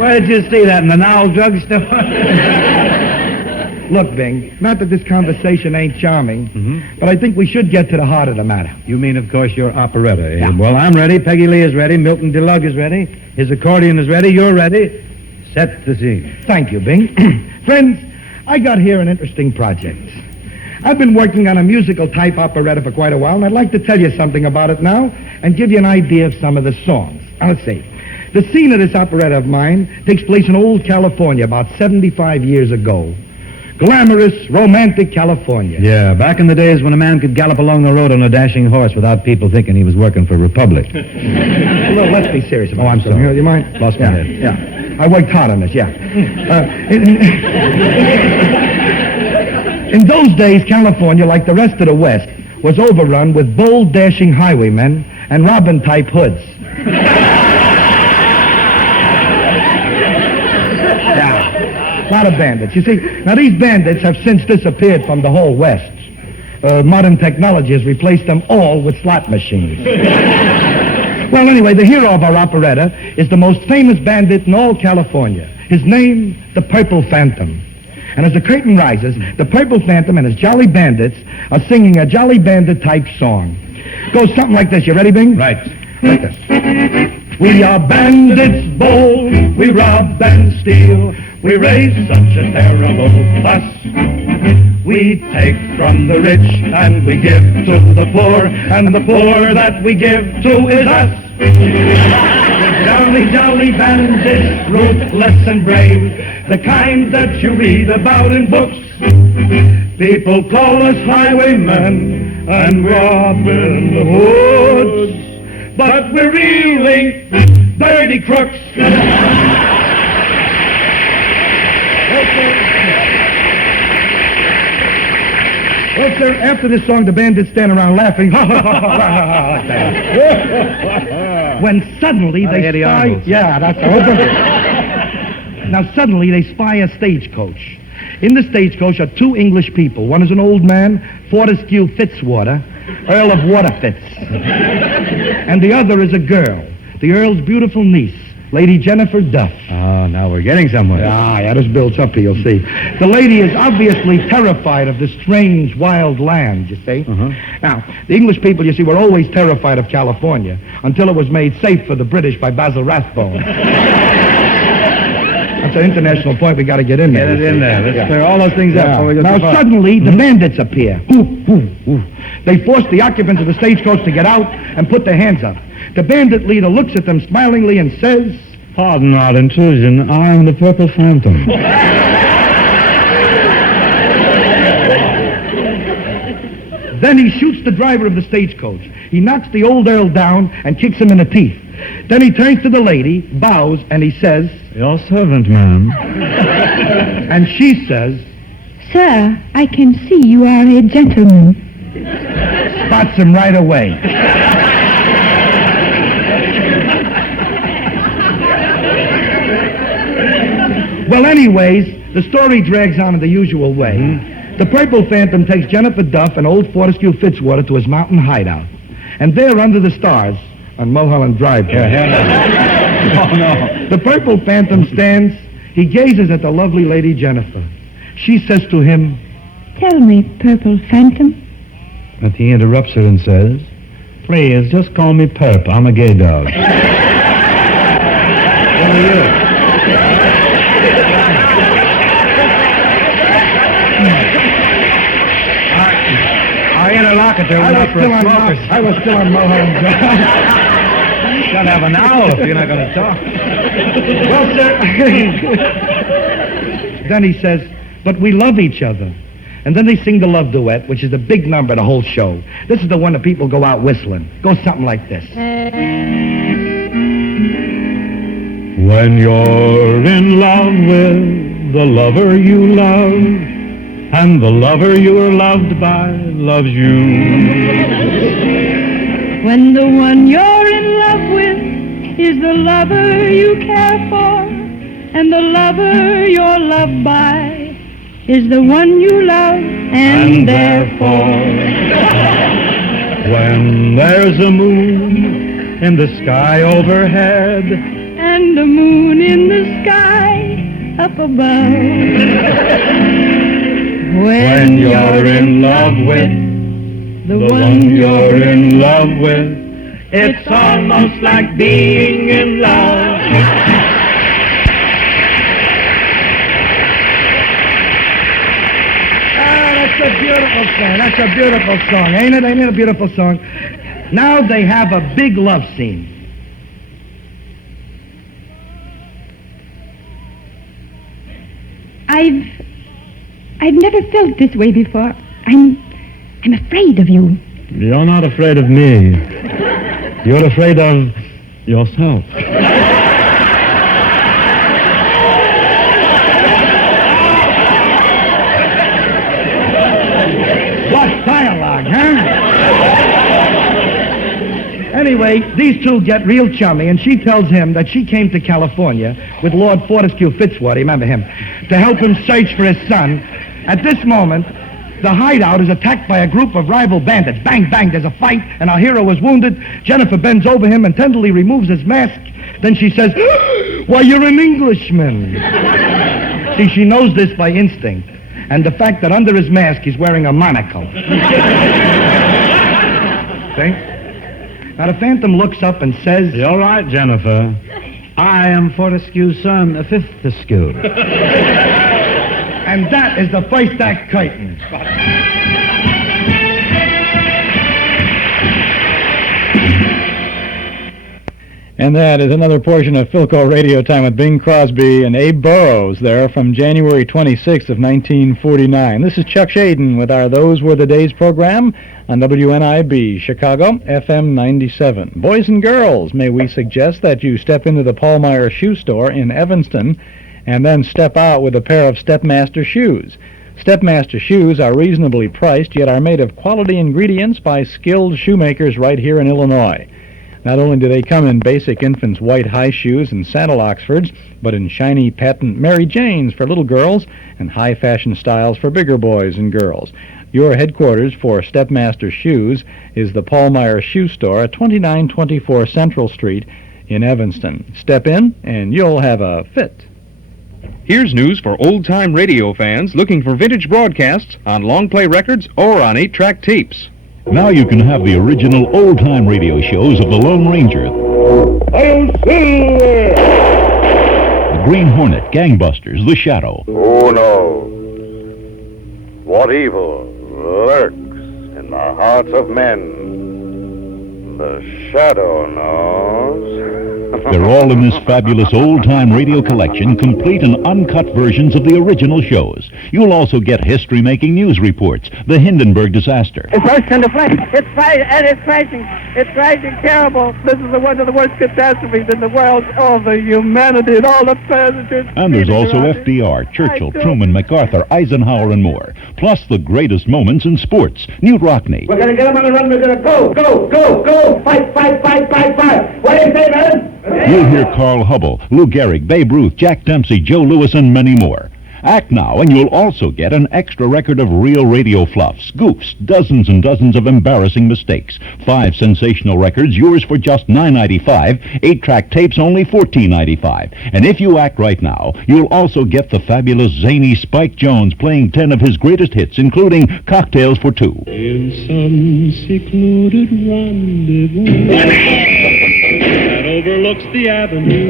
Where did you see that, in the Nowell drugstore? Look, Bing, not that this conversation ain't charming, but I think we should get to the heart of the matter. You mean, of course, your operetta, Abe? Yeah. Well, I'm ready. Peggy Lee is ready. Milton DeLugg is ready. His accordion is ready. You're ready. Set the scene. Thank you, Bing. Friends, I got here an interesting project. I've been working on a musical-type operetta for quite a while, and I'd like to tell you something about it now and give you an idea of some of the songs. Now, let's see. The scene of this operetta of mine takes place in old California about 75 years ago. Glamorous, romantic California. Yeah, back in the days when a man could gallop along the road on a dashing horse without people thinking he was working for Republic. Well, let's be serious about it. Oh, I'm sorry. You mind? Lost my head. Yeah. I worked hard on this, yeah. In those days, California, like the rest of the West, was overrun with bold, dashing highwaymen and Robin-type hoods. A lot of bandits. You see, now these bandits have since disappeared from the whole West. Modern technology has replaced them all with slot machines. Well, anyway, the hero of our operetta is the most famous bandit in all California. His name, the Purple Phantom. And as the curtain rises, the Purple Phantom and his Jolly Bandits are singing a Jolly Bandit-type song. It goes something like this. You ready, Bing? Right. Like this. We are bandits bold, we rob and steal, we raise such a terrible fuss. We take from the rich and we give to the poor, and the poor that we give to is us. Jolly, jolly bandits, ruthless and brave, the kind that you read about in books. People call us highwaymen and Robin Hoods, but we're really dirty crooks. Well, sir, after this song, the bandits stand around laughing. When suddenly they spy... Yeah, that's the whole thing. Now, suddenly they spy a stagecoach. In the stagecoach are two English people. One is an old man, Fortescue Fitzwater, Earl of Waterfitz. And the other is a girl, the Earl's beautiful niece, Lady Jennifer Duff. Oh, now we're getting somewhere. Yeah, this builds up here, you'll see. The lady is obviously terrified of this strange, wild land, you see. Now, the English people, you see, were always terrified of California until it was made safe for the British by Basil Rathbone. That's an international point we got to get in there. Get it in there. Let's clear all those things up before we go Now, too far. suddenly, the bandits appear. They force the occupants of the stagecoach to get out and put their hands up. The bandit leader looks at them smilingly and says, "Pardon our intrusion. I am the Purple Phantom." Then he shoots the driver of the stagecoach. He knocks the old Earl down and kicks him in the teeth. Then he turns to the lady, bows, and he says, "Your servant, ma'am." And she says, Sir, I can see you are a gentleman. spots him right away. Well, anyways, the story drags on in the usual way. The Purple Phantom takes Jennifer Duff and old Fortescue Fitzwater to his mountain hideout. And there, under the stars, on Mulholland Drive. Oh, no. The Purple Phantom stands. He gazes at the lovely Lady Jennifer. She says to him, Tell me, Purple Phantom. And he interrupts her and says, "Please, just call me Perp. I'm a gay dog." What are you? Our interlocutor went out for a smoke. I was still on Mulholland Drive. You should have an owl if you're not going to talk. Well, sir. Then he says, "But we love each other." And then they sing the love duet, which is the big number of the whole show. This is the one that people go out whistling. Goes something like this. When you're in love with the lover you love, and the lover you are loved by loves you. When the one you're in love with is the lover you care for, and the lover you're loved by is the one you love, and therefore. When there's a moon in the sky overhead, and the moon in the sky up above. When you're in love with the one you're in love with, it's almost like being in love. That's a beautiful song. That's a beautiful song. Ain't it? Ain't it a beautiful song? Now they have a big love scene. I've never felt this way before. I'm afraid of you. You're not afraid of me. You're afraid of yourself. What dialogue, huh? Anyway, these two get real chummy, and she tells him that she came to California with Lord Fortescue Fitzwater, remember him, to help him search for his son. At this moment, the hideout is attacked by a group of rival bandits. Bang, bang, there's a fight, and our hero is wounded. Jennifer bends over him and tenderly removes his mask. Then she says, "Why, you're an Englishman." See, she knows this by instinct, and the fact that under his mask he's wearing a monocle. See? Now, the Phantom looks up and says... You're right, Jennifer. I am Fortescue's son, a Fifthescue. And that is the first act curtain. And that is another portion of PHILCO Radio Time with Bing Crosby and Abe Burrows there from January 26th of 1949. This is Chuck Shaden with our Those Were the Days program on WNIB, Chicago, FM 97. Boys and girls, may we suggest that you step into the Paul Meyer Shoe Store in Evanston and then step out with a pair of Stepmaster shoes. Stepmaster shoes are reasonably priced, yet are made of quality ingredients by skilled shoemakers right here in Illinois. Not only do they come in basic infants' white high shoes and sandal Oxfords, but in shiny patent Mary Janes for little girls and high-fashion styles for bigger boys and girls. Your headquarters for Stepmaster Shoes is the Paul Meyer Shoe Store at 2924 Central Street in Evanston. Step in, and you'll have a fit. Here's news for old-time radio fans looking for vintage broadcasts on long-play records or on 8-track tapes. Now you can have the original old-time radio shows of the Lone Ranger, the Green Hornet, Gangbusters, The Shadow. Who knows what evil lurks in the hearts of men? The Shadow knows. They're all in this fabulous old-time radio collection, complete and uncut versions of the original shows. You'll also get history-making news reports, the Hindenburg disaster. It burst into flames. It's crashing. It's crashing terrible. This is one of the worst catastrophes in the world. All the humanity and all the presidents. And there's also FDR, Churchill, Truman, MacArthur, Eisenhower, and more. Plus the greatest moments in sports. Newt Rockney. We're going to get them on the run. We're going to go. Fight. What do you say, man? You'll hear Carl Hubble, Lou Gehrig, Babe Ruth, Jack Dempsey, Joe Louis, and many more. Act now, and you'll also get an extra record of real radio fluffs, goofs, dozens and dozens of embarrassing mistakes. 5 sensational records, yours for just $9.95. 8-track tapes, only $14.95. And if you act right now, you'll also get the fabulous zany Spike Jones playing 10 of his greatest hits, including Cocktails for Two. In some secluded rendezvous that overlooks the avenue,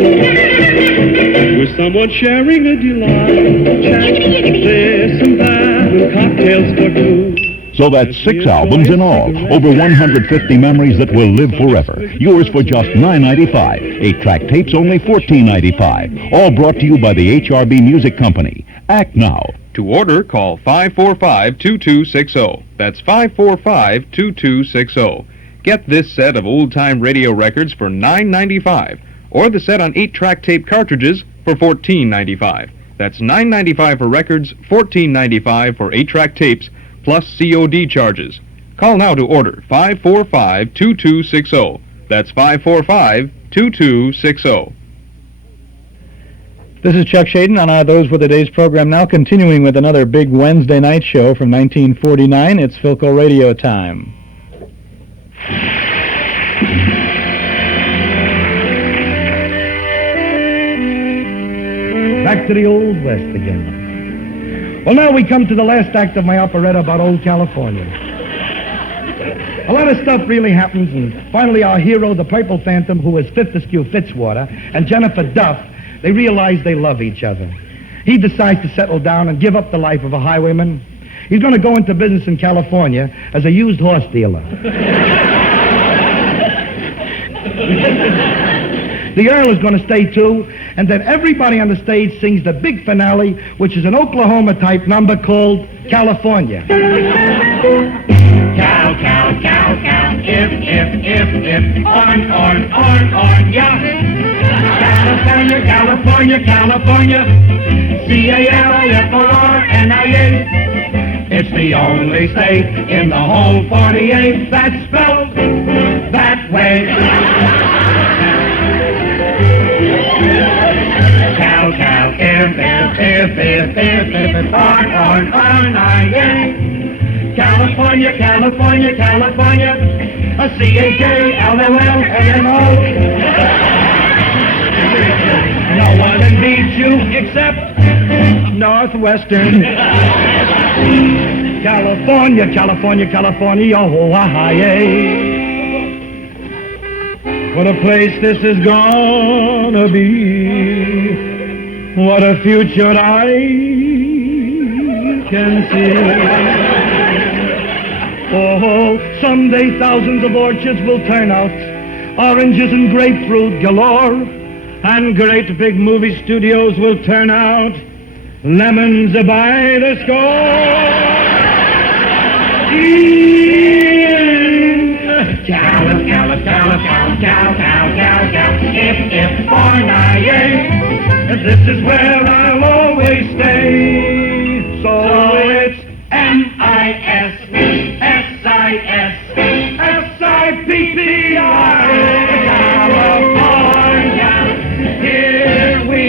with someone sharing a delight, chat, this and that, and cocktails for two. So that's 6 albums in all, over 150 memories that will live forever. Yours for just $9.95. 8-track tapes, only $14.95. All brought to you by the HRB Music Company. Act now. To order, call 545-2260. That's 545-2260. Get this set of old-time radio records for $9.95, or the set on 8-track tape cartridges for $14.95. That's $9.95 for records, $14.95 for 8-track tapes, plus COD charges. Call now to order 545-2260. That's 545-2260. This is Chuck Shaden on our Those Were the Days program, now continuing with another big Wednesday night show from 1949. It's PHILCO Radio Time. Back to the Old West again. Well, now we come to the last act of my operetta about old California. A lot of stuff really happens, and finally our hero, the Purple Phantom, who is Fifthescue Fitzwater, and Jennifer Duff, they realize they love each other. He decides to settle down and give up the life of a highwayman. He's going to go into business in California as a used horse dealer. The Earl is going to stay too, and then everybody on the stage sings the big finale, which is an Oklahoma-type number called California. Cow, cow, cow, cow, if, on, yeah. California, California, California, California. It's the only state in the whole 48 that's spelled that way. Cow, cow, if, on, yeah. California, California, California, a CAJLLLMO. No one can beat you except Northwestern. California, California, California, oh, What a place this is gonna be. What a future I can see. Oh, someday thousands of orchards will turn out, oranges and grapefruit galore, and great big movie studios will turn out, lemons by the score. Gallop, gallop, gallop, gallop, gallop, gallop, gallop, gallop, if, for nigh, this is where I'll always stay. So it's M-I-S, S-I-S, S-I-P-P-I, California, here we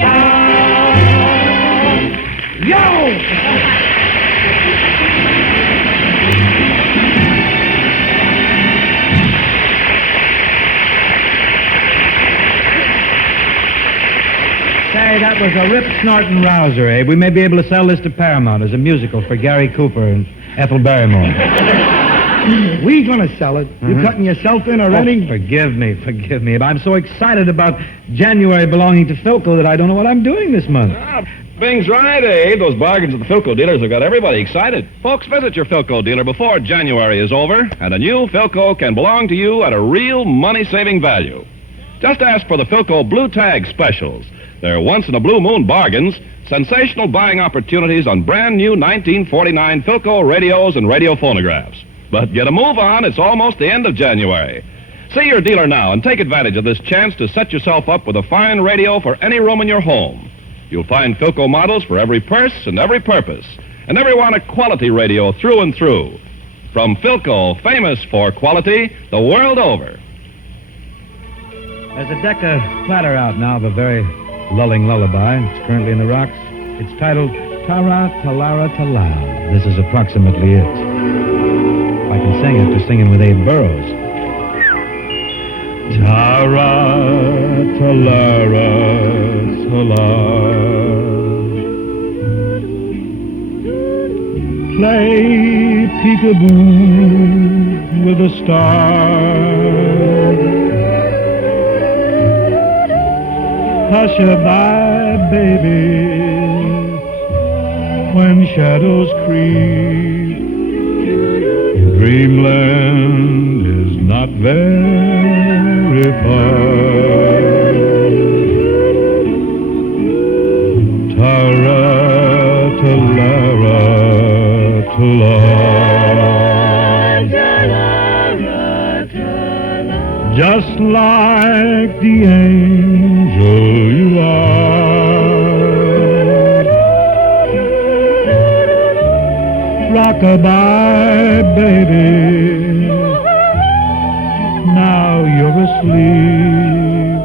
are. Yo! Say, that was a rip-snorting rouser, Abe. We may be able to sell this to Paramount as a musical for Gary Cooper and Ethel Barrymore. We gonna sell it. You cutting yourself in already? Oh, forgive me. Abe. I'm so excited about January belonging to PHILCO that I don't know what I'm doing this month. Bing's right, Abe. Those bargains at the PHILCO dealers have got everybody excited. Folks, visit your PHILCO dealer before January is over, and a new PHILCO can belong to you at a real money-saving value. Just ask for the PHILCO Blue Tag specials. They're once-in-a-blue-moon bargains, sensational buying opportunities on brand-new 1949 PHILCO radios and radio phonographs. But get a move on. It's almost the end of January. See your dealer now and take advantage of this chance to set yourself up with a fine radio for any room in your home. You'll find PHILCO models for every purse and every purpose, and everyone a quality radio through and through. From PHILCO, famous for quality the world over. There's a Decca platter out now of a very lulling lullaby. It's currently in the rocks. It's titled Tara Talara Talal. This is approximately it. If I can sing it, to singing with Abe Burrows. Tara Talara Talal, play peekaboo with a star. Hush-a-bye, baby, when shadows creep. Dreamland is not very far. Tara, talara, talara, just like the angel you are. Rock-a-bye, baby, now you're asleep.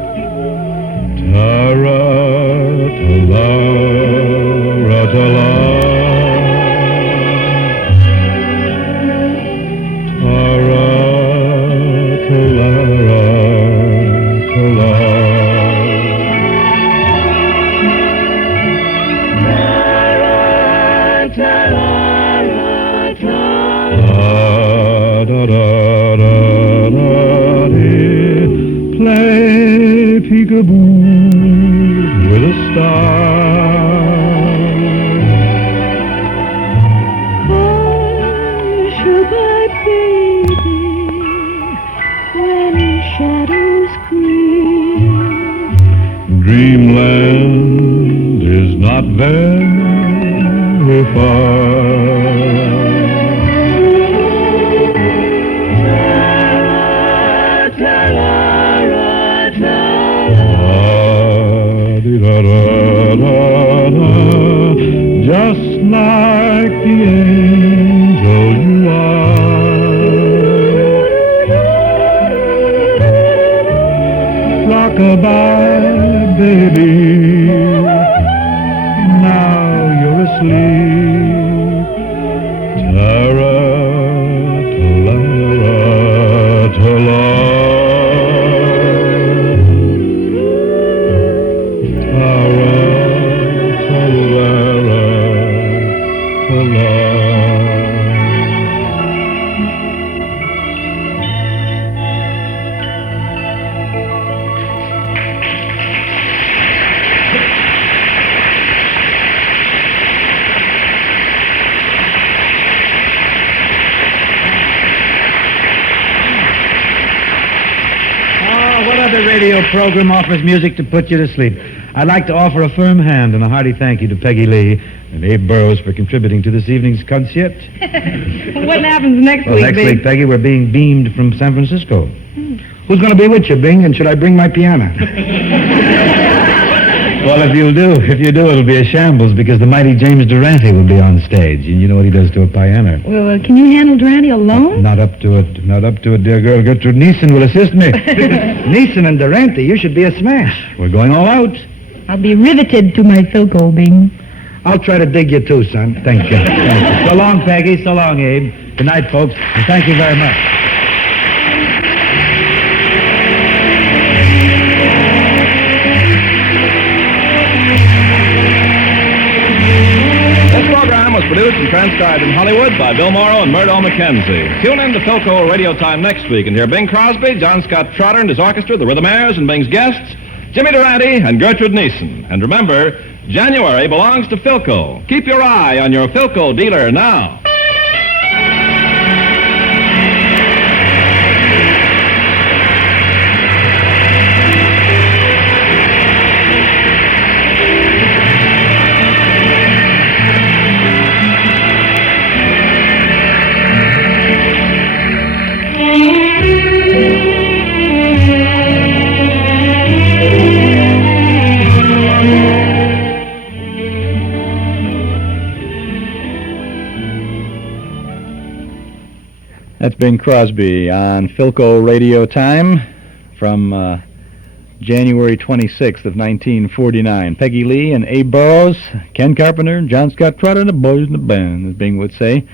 Tara, talara, talara. Play peekaboo with a star. Hush-a-bye, baby, when shadows creep. Dreamland is not very far. Just like the angel you are. Rock-a-bye, baby, now you're asleep. Tara, talara, talara. other radio program offers music to put you to sleep. I'd like to offer a firm hand and a hearty thank you to Peggy Lee and Abe Burrows for contributing to this evening's concert. What happens next Well, week, next Bing? week, Peggy, we're being beamed from San Francisco. Who's going to be with you, Bing, and should I bring my piano? Well, if you do, it'll be a shambles because the mighty James Durante will be on stage, and you know what he does to a piano. Well, can you handle Durante alone? Not up to it, dear girl. Gertrude Neeson will assist me. Neeson and Durante, you should be a smash. We're going all out. I'll be riveted to my Philco, Bing. I'll try to dig you too, son. Thank you. Thank you. So long, Peggy. So long, Abe. Good night, folks, and thank you very much. Was produced and transcribed in Hollywood by Bill Morrow and Murdo McKenzie. Tune in to Philco Radio Time next week and hear Bing Crosby, John Scott Trotter and his orchestra, the Rhythmaires, and Bing's guests, Jimmy Durante and Gertrude Neeson. And remember, January belongs to Philco. Keep your eye on your Philco dealer now. That's Bing Crosby on Philco Radio Time from January 26th of 1949. Peggy Lee and Abe Burrows, Ken Carpenter, John Scott Trotter, and the boys in the band, as Bing would say.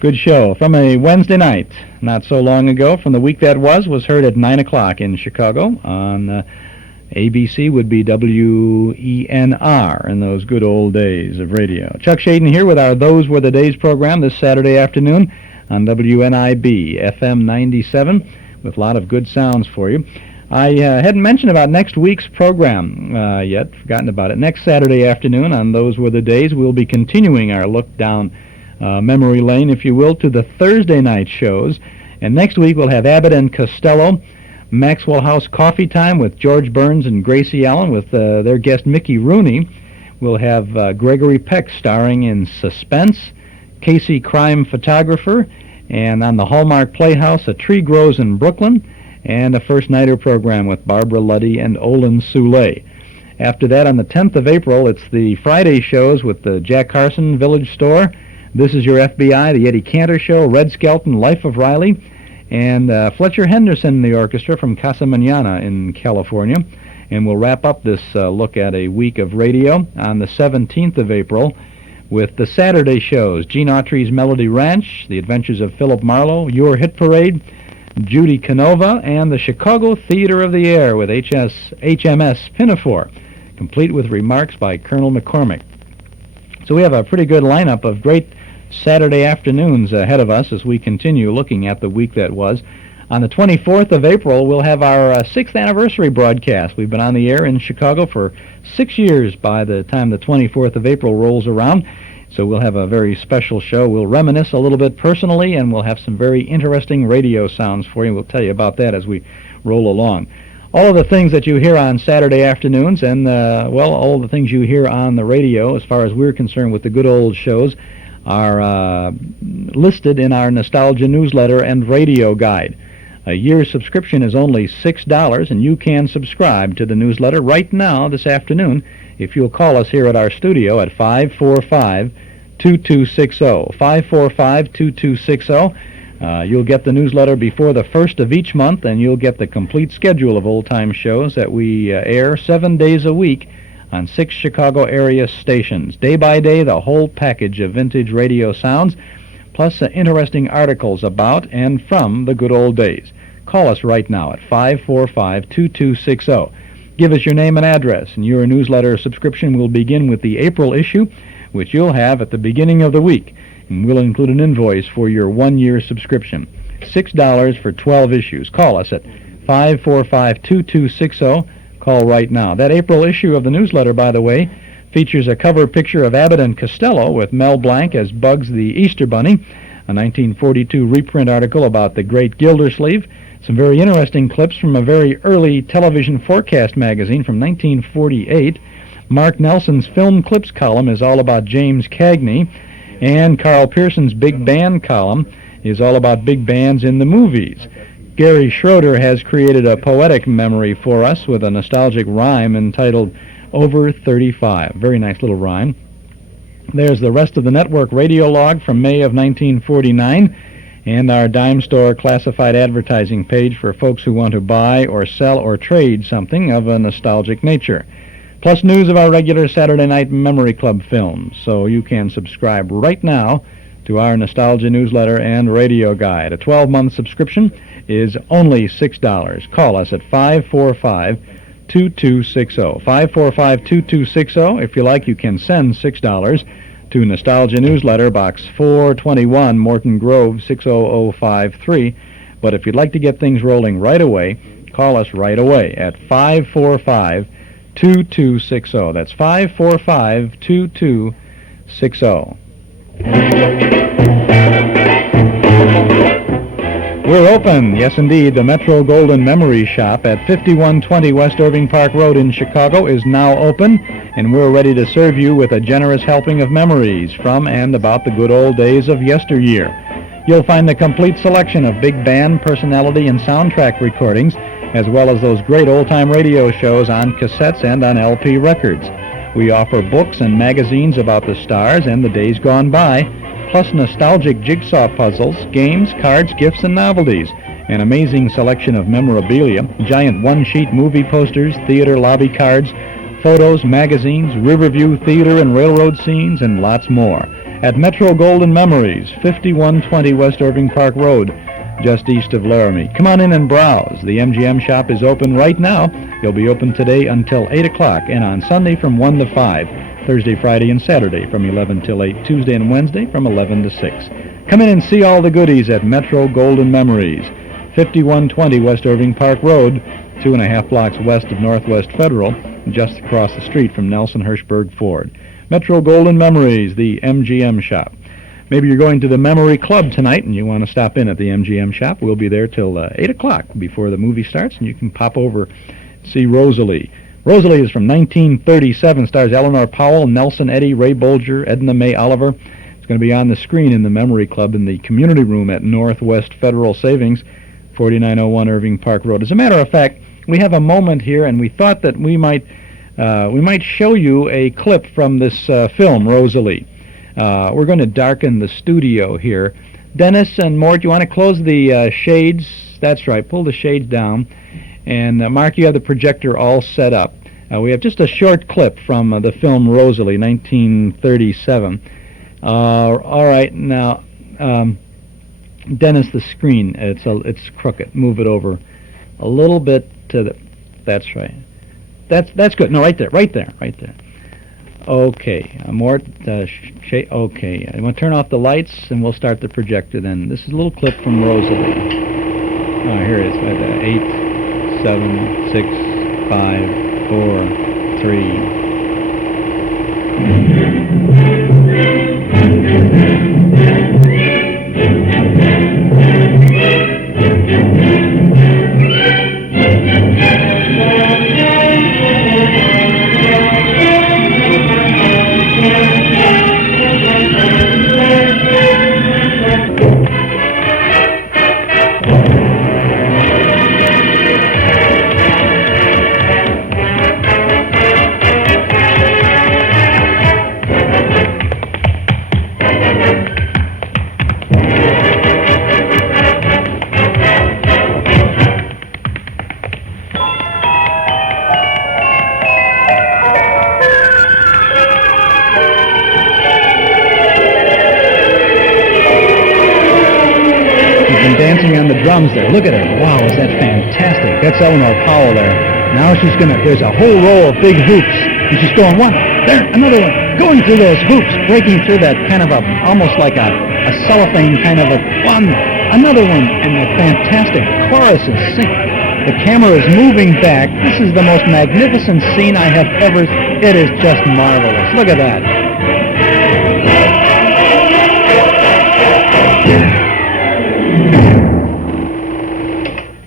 Good show. From a Wednesday night, not so long ago, from the week that was heard at 9 o'clock in Chicago. On ABC would be WENR in those good old days of radio. Chuck Shaden here with our Those Were the Days program this Saturday afternoon on WNIB, FM 97, with a lot of good sounds for you. I hadn't mentioned about next week's program yet, forgotten about it. Next Saturday afternoon on Those Were the Days, we'll be continuing our look down memory lane, if you will, to the Thursday night shows. And next week we'll have Abbott and Costello, Maxwell House Coffee Time with George Burns and Gracie Allen with their guest Mickey Rooney. We'll have Gregory Peck starring in Suspense, Casey Crime Photographer, and on the Hallmark Playhouse, A Tree Grows in Brooklyn, and a First Nighter program with Barbara Luddy and Olin Soule. After that, on the 10th of April, it's the Friday shows with the Jack Carson Village Store, This Is Your FBI, the Eddie Cantor Show, Red Skelton, Life of Riley, and Fletcher Henderson and the orchestra from Casa Manana in California. And we'll wrap up this look at a week of radio on the 17th of April with the Saturday shows, Gene Autry's Melody Ranch, The Adventures of Philip Marlowe, Your Hit Parade, Judy Canova, and the Chicago Theater of the Air with HMS Pinafore, complete with remarks by Colonel McCormick. So we have a pretty good lineup of great Saturday afternoons ahead of us as we continue looking at the week that was. On the 24th of April, we'll have our 6th anniversary broadcast. We've been on the air in Chicago for 6 years by the time the 24th of April rolls around. So we'll have a very special show. We'll reminisce a little bit personally, and we'll have some very interesting radio sounds for you. We'll tell you about that as we roll along. All of the things that you hear on Saturday afternoons and, all of the things you hear on the radio, as far as we're concerned with the good old shows, are listed in our Nostalgia newsletter and radio guide. A year's subscription is only $6, and you can subscribe to the newsletter right now this afternoon if you'll call us here at our studio at 545-2260. 545-2260. You'll get the newsletter before the first of each month, and you'll get the complete schedule of old-time shows that we air 7 days a week on 6 Chicago area stations. Day by day, the whole package of vintage radio sounds, plus interesting articles about and from the good old days. Call us right now at 545-2260. Give us your name and address, and your newsletter subscription will begin with the April issue, which you'll have at the beginning of the week, and we'll include an invoice for your 1-year subscription. $6 for 12 issues. Call us at 545-2260. Call right now. That April issue of the newsletter, by the way, features a cover picture of Abbott and Costello with Mel Blanc as Bugs the Easter Bunny, a 1942 reprint article about the great Gildersleeve, some very interesting clips from a very early television forecast magazine from 1948. Mark Nelson's Film Clips column is all about James Cagney, and Carl Pearson's Big Band column is all about big bands in the movies. Gary Schroeder has created a poetic memory for us with a nostalgic rhyme entitled Over 35. Very nice little rhyme. There's the rest of the network radio log from May of 1949 and our dime store classified advertising page for folks who want to buy or sell or trade something of a nostalgic nature. Plus news of our regular Saturday Night Memory Club films, so you can subscribe right now to our Nostalgia newsletter and radio guide. A 12-month subscription is only $6. Call us at 545-2260. 545-2260. If you like, you can send $6 to Nostalgia Newsletter, Box 421, Morton Grove, 60053. But if you'd like to get things rolling right away, call us right away at 545-2260. That's 545-2260. We're open, yes indeed. The Metro Golden Memory Shop at 5120 West Irving Park Road in Chicago is now open, and we're ready to serve you with a generous helping of memories from and about the good old days of yesteryear. You'll find the complete selection of big band, personality, and soundtrack recordings, as well as those great old-time radio shows on cassettes and on LP records. We offer books and magazines about the stars and the days gone by, plus nostalgic jigsaw puzzles, games, cards, gifts, and novelties. An amazing selection of memorabilia, giant one-sheet movie posters, theater lobby cards, photos, magazines, Riverview theater and railroad scenes, and lots more. At Metro Golden Memories, 5120 West Irving Park Road, just east of Laramie. Come on in and browse. The MGM shop is open right now. You'll be open today until 8 o'clock, and on Sunday from 1 to 5. Thursday, Friday, and Saturday from 11 till 8. Tuesday and Wednesday from 11 to 6. Come in and see all the goodies at Metro Golden Memories, 5120 West Irving Park Road, 2.5 blocks west of Northwest Federal, just across the street from Nelson Hirschberg Ford. Metro Golden Memories, the MGM shop. Maybe you're going to the Memory Club tonight and you want to stop in at the MGM shop. We'll be there till 8 o'clock before the movie starts, and you can pop over and see Rosalie. Rosalie is from 1937, stars Eleanor Powell, Nelson Eddy, Ray Bolger, Edna Mae Oliver. It's going to be on the screen in the Memory Club in the community room at Northwest Federal Savings, 4901 Irving Park Road. As a matter of fact, we have a moment here, and we thought that we might show you a clip from this film, Rosalie. We're going to darken the studio here. Dennis and Mort, you want to close the shades? That's right, pull the shades down. And Mark, you have the projector all set up. We have just a short clip from the film Rosalie, 1937. All right, now, Dennis, the screen, it's crooked. Move it over a little bit to the... That's right. That's good. No, right there. Okay, Mort, okay. I'm going to turn off the lights, and we'll start the projector then. This is a little clip from Rosalie. Oh, here it is. 8, 7, 6, 5, 4, 3. There. Look at her. Wow, is that fantastic. That's Eleanor Powell there. Now there's a whole row of big hoops. And she's going, one, there, another one. Going through those hoops, breaking through that kind of almost like a cellophane kind of one, another one. And the fantastic chorus is singing. The camera is moving back. This is the most magnificent scene I have ever... It is just marvelous. Look at that.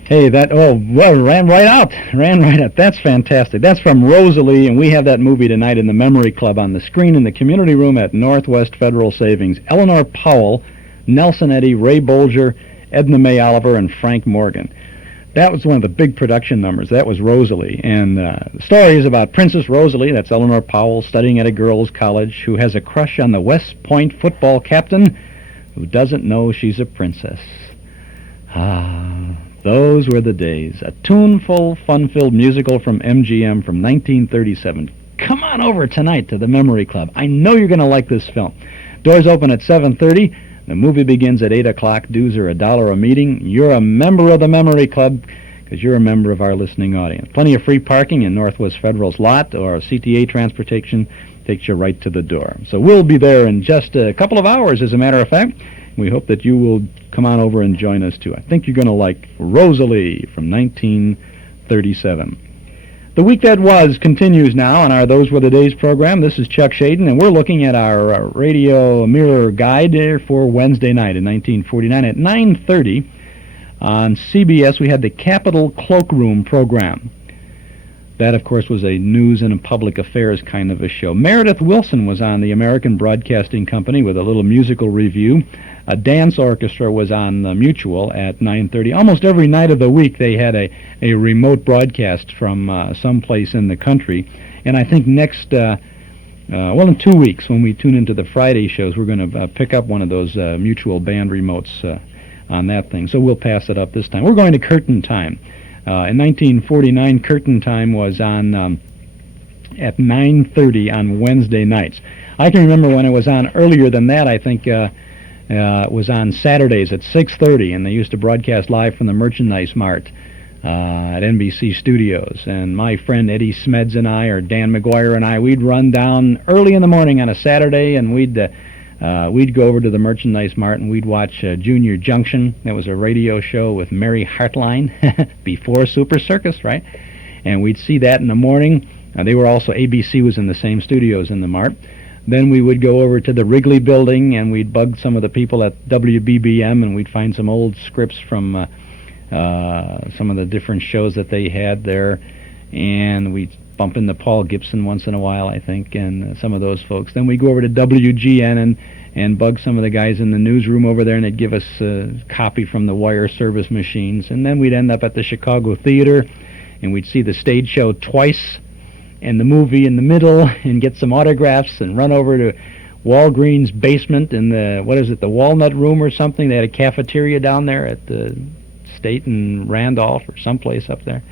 Hey, ran right out. That's fantastic. That's from Rosalie, and we have that movie tonight in the Memory Club on the screen in the community room at Northwest Federal Savings. Eleanor Powell, Nelson Eddy, Ray Bolger, Edna May Oliver, and Frank Morgan. That was one of the big production numbers. That was Rosalie. And the story is about Princess Rosalie, that's Eleanor Powell, studying at a girls' college, who has a crush on the West Point football captain who doesn't know she's a princess. Ah, those were the days. A tuneful, fun-filled musical from MGM from 1937. Come on over tonight to the Memory Club. I know you're going to like this film. Doors open at 7:30. The movie begins at 8 o'clock. Dues are $1 a meeting. You're a member of the Memory Club because you're a member of our listening audience. Plenty of free parking in Northwest Federal's lot, or CTA transportation takes you right to the door. So we'll be there in just a couple of hours, as a matter of fact. We hope that you will come on over and join us, too. I think you're going to like Rosalie from 1937. The Week That Was continues now on our Those Were the Days program. This is Chuck Shaden, and we're looking at our radio mirror guide for Wednesday night in 1949 at 9:30 on CBS. We had the Capitol Cloakroom program. That, of course, was a news and public affairs kind of a show. Meredith Wilson was on the American Broadcasting Company with a little musical review. A dance orchestra was on Mutual at 9:30. Almost every night of the week they had a remote broadcast from someplace in the country. And I think next, in 2 weeks, when we tune into the Friday shows, we're going to pick up one of those Mutual band remotes on that thing. So we'll pass it up this time. We're going to Curtain Time. In 1949, Curtain Time was on at 9:30 on Wednesday nights. I can remember when it was on earlier than that. I think it was on Saturdays at 6:30, and they used to broadcast live from the Merchandise Mart at NBC Studios. And my friend Eddie Smeds and I, or Dan McGuire and I, we'd run down early in the morning on a Saturday, and we'd go over to the Merchandise Mart and we'd watch Junior Junction. That was a radio show with Mary Hartline before Super Circus, right? And we'd see that in the morning. They were also, ABC was in the same studios in the Mart. Then we would go over to the Wrigley Building and we'd bug some of the people at WBBM, and we'd find some old scripts from some of the different shows that they had there. And we'd bump into Paul Gibson once in a while, I think, and some of those folks. Then we go over to WGN and bug some of the guys in the newsroom over there, and they'd give us a copy from the wire service machines. And then we'd end up at the Chicago Theater, and we'd see the stage show twice and the movie in the middle and get some autographs and run over to Walgreens' basement in the Walnut Room or something. They had a cafeteria down there at the State and Randolph or someplace up there.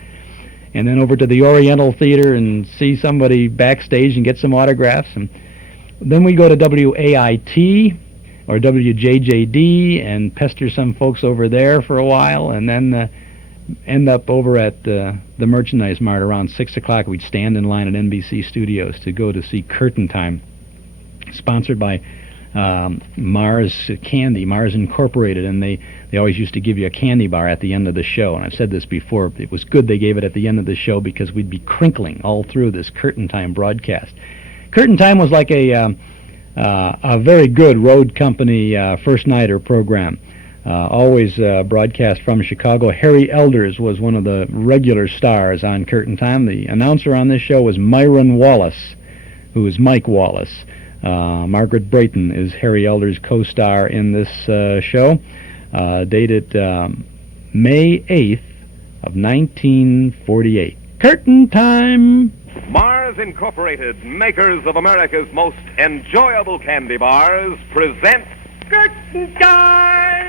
And then over to the Oriental Theater and see somebody backstage and get some autographs. And then we go to WAIT or WJJD and pester some folks over there for a while, and then end up over at the Merchandise Mart around 6 o'clock. We'd stand in line at NBC Studios to go to see Curtain Time, sponsored by Mars Candy, Mars Incorporated, and they always used to give you a candy bar at the end of the show. And I've said this before, it was good they gave it at the end of the show because we'd be crinkling all through this Curtain Time broadcast. Curtain Time was like a very good road company first nighter program. Always broadcast from Chicago. Harry Elders was one of the regular stars on Curtain Time. The announcer on this show was Myron Wallace, who is Mike Wallace. Margaret Brayton is Harry Elders' co-star in this show, dated May 8th of 1948. Curtain Time! Mars Incorporated, makers of America's most enjoyable candy bars, present Curtain Time!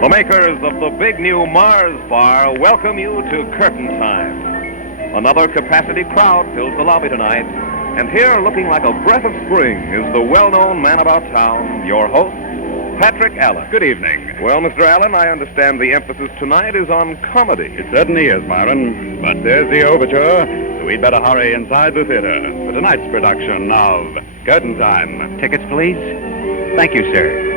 The makers of the big new Mars bar welcome you to Curtain Time. Another capacity crowd fills the lobby tonight, and here, looking like a breath of spring, is the well-known man about town, your host, Patrick Allen. Good evening. Well, Mr. Allen, I understand the emphasis tonight is on comedy. It certainly is, Myron. But there's the overture. we'd better hurry inside the theater for tonight's production of Curtain Time. Tickets, please. Thank you, sir.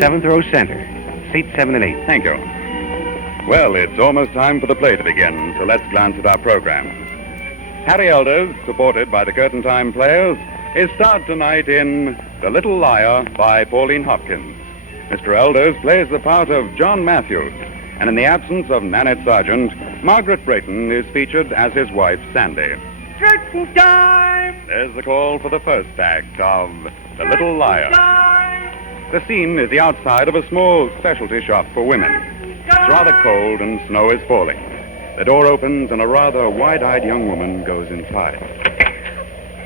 Seventh row center. Seat 7 and 8. Thank you. Well, it's almost time for the play to begin, so let's glance at our program. Harry Elders, supported by the Curtain Time Players, is starred tonight in The Little Liar by Pauline Hopkins. Mr. Elders plays the part of John Matthews, and in the absence of Nanette Sargent, Margaret Brayton is featured as his wife, Sandy. Curtain time! There's the call for the first act of The Little Liar. The scene is the outside of a small specialty shop for women. It's rather cold and snow is falling. The door opens and a rather wide-eyed young woman goes inside.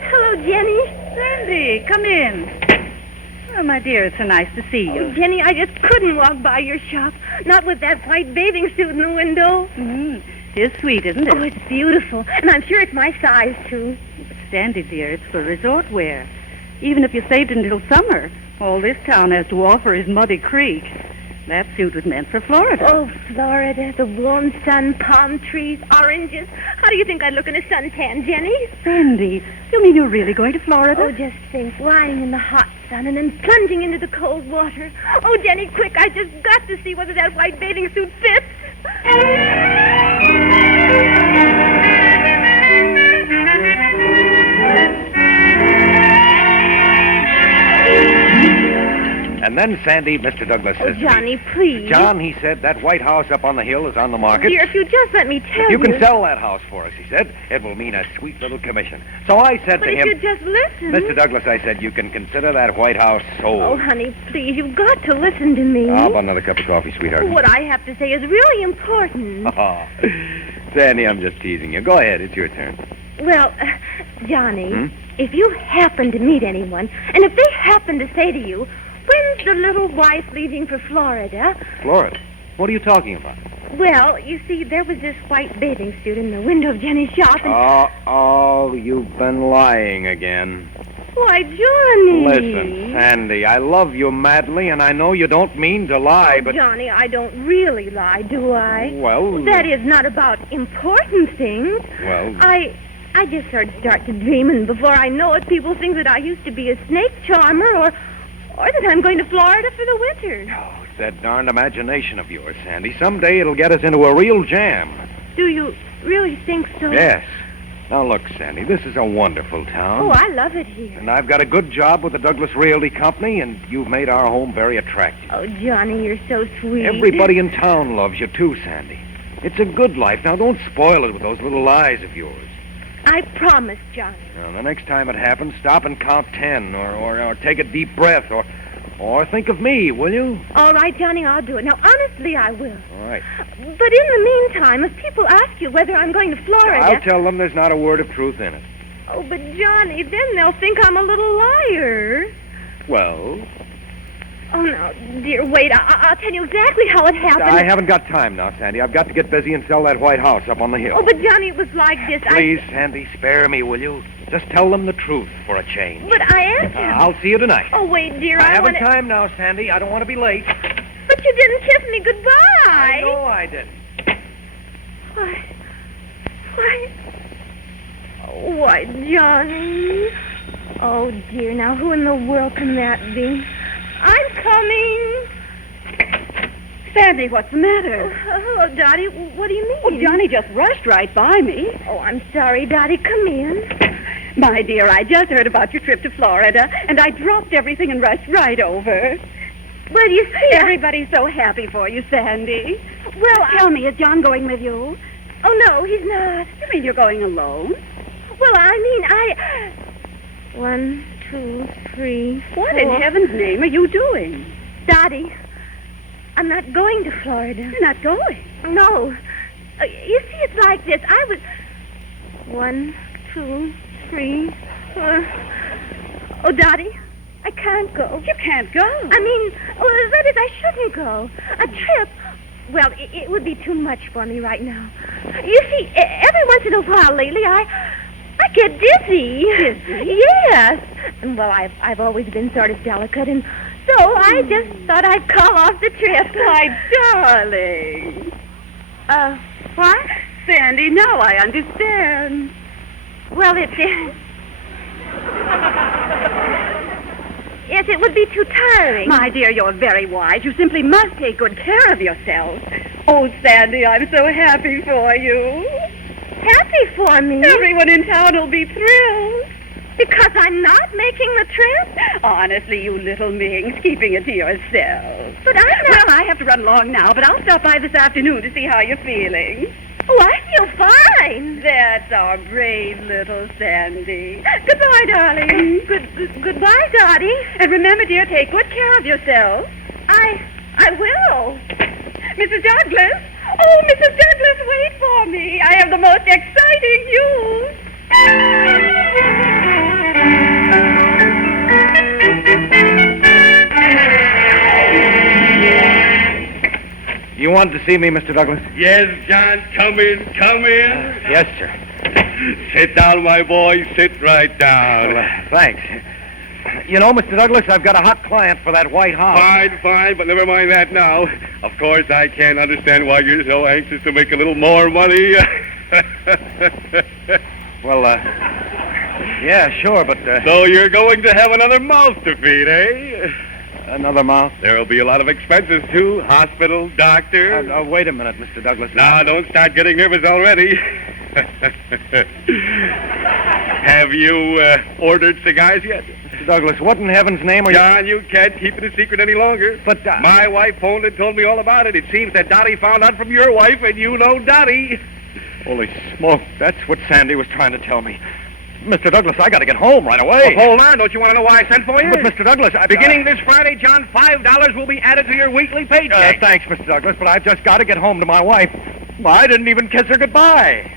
Hello, Jenny. Sandy, come in. Oh, my dear, it's so nice to see you. Oh, Jenny, I just couldn't walk by your shop. Not with that white bathing suit in the window. It's sweet, isn't it? Oh, it's beautiful. And I'm sure it's my size, too. Sandy, dear, it's for resort wear. Even if you saved it until summer, all this town has to offer is Muddy Creek. That suit was meant for Florida. Oh, Florida, the warm sun, palm trees, oranges. How do you think I'd look in a suntan, Jenny? Sandy, you mean you're really going to Florida? Oh, just think, lying in the hot sun and then plunging into the cold water. Oh, Jenny, quick, I just got to see whether that white bathing suit fits. And then, Sandy, Mr. Douglas says... Oh, Johnny, please. John, he said, that white house up on the hill is on the market. Dear, if you just let me tell If you can sell that house for us, he said, it will mean a sweet little commission. So I said But to if him... you just listen... Mr. Douglas, I said, you can consider that white house sold. Oh, honey, please, you've got to listen to me. How about another cup of coffee, sweetheart? What I have to say is really important. Oh, Sandy, I'm just teasing you. Go ahead, it's your turn. Well, Johnny, if you happen to meet anyone, and if they happen to say to you, when's the little wife leaving for Florida? Florida? What are you talking about? Well, you see, there was this white bathing suit in the window of Jenny's shop, and... Oh, you've been lying again. Why, Johnny! Listen, Sandy, I love you madly, and I know you don't mean to lie, but... Johnny, I don't really lie, do I? Well... That is not about important things. Well... I just sort of start to dream, and before I know it, people think that I used to be a snake charmer, or that I'm going to Florida for the winter. Oh, it's that darned imagination of yours, Sandy. Someday it'll get us into a real jam. Do you really think so? Yes. Now, look, Sandy, this is a wonderful town. Oh, I love it here. And I've got a good job with the Douglas Realty Company, and you've made our home very attractive. Oh, Johnny, you're so sweet. Everybody in town loves you, too, Sandy. It's a good life. Now, don't spoil it with those little lies of yours. I promise, Johnny. Now, the next time it happens, stop and count 10, or take a deep breath, or think of me, will you? All right, Johnny, I'll do it. Now, honestly, I will. All right. But in the meantime, if people ask you whether I'm going to Florida... I'll tell them there's not a word of truth in it. Oh, but Johnny, then they'll think I'm a little liar. Well... Oh, no, dear, wait. I'll tell you exactly how it happened. I haven't got time now, Sandy. I've got to get busy and sell that white house up on the hill. Oh, but Johnny, it was like this. Please, Sandy, spare me, will you? Just tell them the truth for a change. But I asked him. I'll see you tonight. Oh, wait, dear, I haven't wanna... time now, Sandy. I don't want to be late. But you didn't kiss me goodbye. I know I didn't. Why, Johnny. Oh, dear, now who in the world can that be? I'm coming. Sandy, what's the matter? Oh, hello, Dottie. What do you mean? Well, Johnny just rushed right by me. Oh, I'm sorry, Dottie. Come in. My dear, I just heard about your trip to Florida, and I dropped everything and rushed right over. Well, you see... Everybody's so happy for you, Sandy. Well, Tell me, is John going with you? Oh, no, he's not. You mean you're going alone? Well, I mean, 1, 2, 3, 4... What in heaven's name are you doing? Dottie, I'm not going to Florida. You're not going? No. You see, it's like this. I was... 1, 2, 3, 4... Oh, Dottie, I can't go. You can't go? I mean, that is, I shouldn't go. A trip... Well, it would be too much for me right now. You see, every once in a while lately, I get dizzy. Dizzy? Yes. And, well, I've always been sort of delicate, and so I just thought I'd call off the trip. My darling. What? Sandy, now I understand. Well, Yes, it would be too tiring. My dear, you're very wise. You simply must take good care of yourself. Oh, Sandy, I'm so happy for you. Happy for me? Everyone in town will be thrilled. Because I'm not making the trip? Honestly, you little minx, keeping it to yourself. But I'm not... Well, I have to run along now, but I'll stop by this afternoon to see how you're feeling. Oh, I feel fine. That's our brave little Sandy. Goodbye, darling. Goodbye, Dottie. And remember, dear, take good care of yourself. I will. Mrs. Douglas. Oh, Mrs. Douglas, wait for me. I have the most exciting news. You wanted to see me, Mr. Douglas? Yes, John, come in, come in. Yes, sir. Sit down, my boy, sit right down. Well, thanks. You know, Mr. Douglas, I've got a hot client for that white house. Fine, but never mind that now. Of course, I can't understand why you're so anxious to make a little more money. Well, yeah, sure, but... So you're going to have another mouth to feed, eh? Another mouth? There'll be a lot of expenses, too. Hospital, doctor. Wait a minute, Mr. Douglas. Now, don't start getting nervous already. Have you ordered cigars yet? Mr. Douglas, what in heaven's name are you... John, you can't keep it a secret any longer. But... My wife phoned and told me all about it. It seems that Dottie found out from your wife, and you know Dottie. Holy smoke, that's what Sandy was trying to tell me. Mr. Douglas, I got to get home right away. Well, hold on. Don't you want to know why I sent for you? But, Mr. Douglas, Beginning this Friday, John, $5 will be added to your weekly paycheck. Thanks, Mr. Douglas, but I've just got to get home to my wife. Well, I didn't even kiss her goodbye.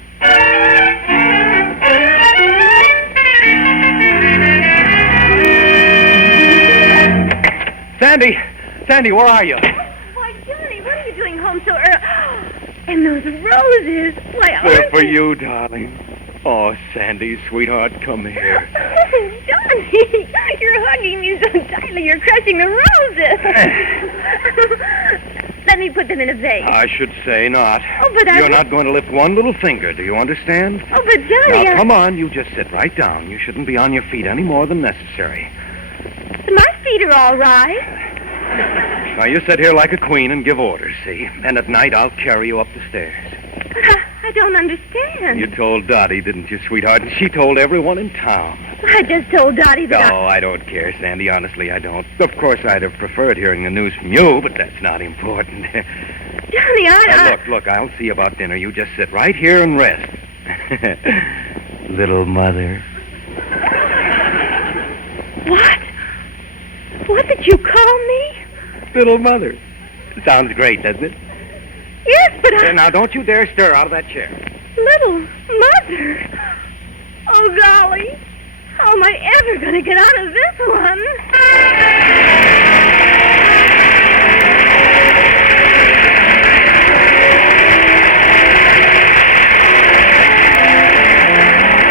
Sandy, where are you? Why, Johnny, what are you doing home so early? And those roses. Why, They're for you, darling. Oh, Sandy, sweetheart, come here. Oh, Johnny, you're hugging me so tightly you're crushing the roses. Let me put them in a vase. I should say not. Oh, but You're not going to lift one little finger, do you understand? Oh, but Johnny... Now, come on, you just sit right down. You shouldn't be on your feet any more than necessary. My feet are all right. Now, you sit here like a queen and give orders, see? And at night, I'll carry you up the stairs. I don't understand. You told Dottie, didn't you, sweetheart? And she told everyone in town. I just told Dottie that No, I don't care, Sandy. Honestly, I don't. Of course, I'd have preferred hearing the news from you, but that's not important. Johnny, Now, look, I'll see about dinner. You just sit right here and rest. Little mother. What? What did you call me? Little mother. Sounds great, doesn't it? Yes, but Now, don't you dare stir out of that chair. Little mother. Oh, golly. How am I ever going to get out of this one?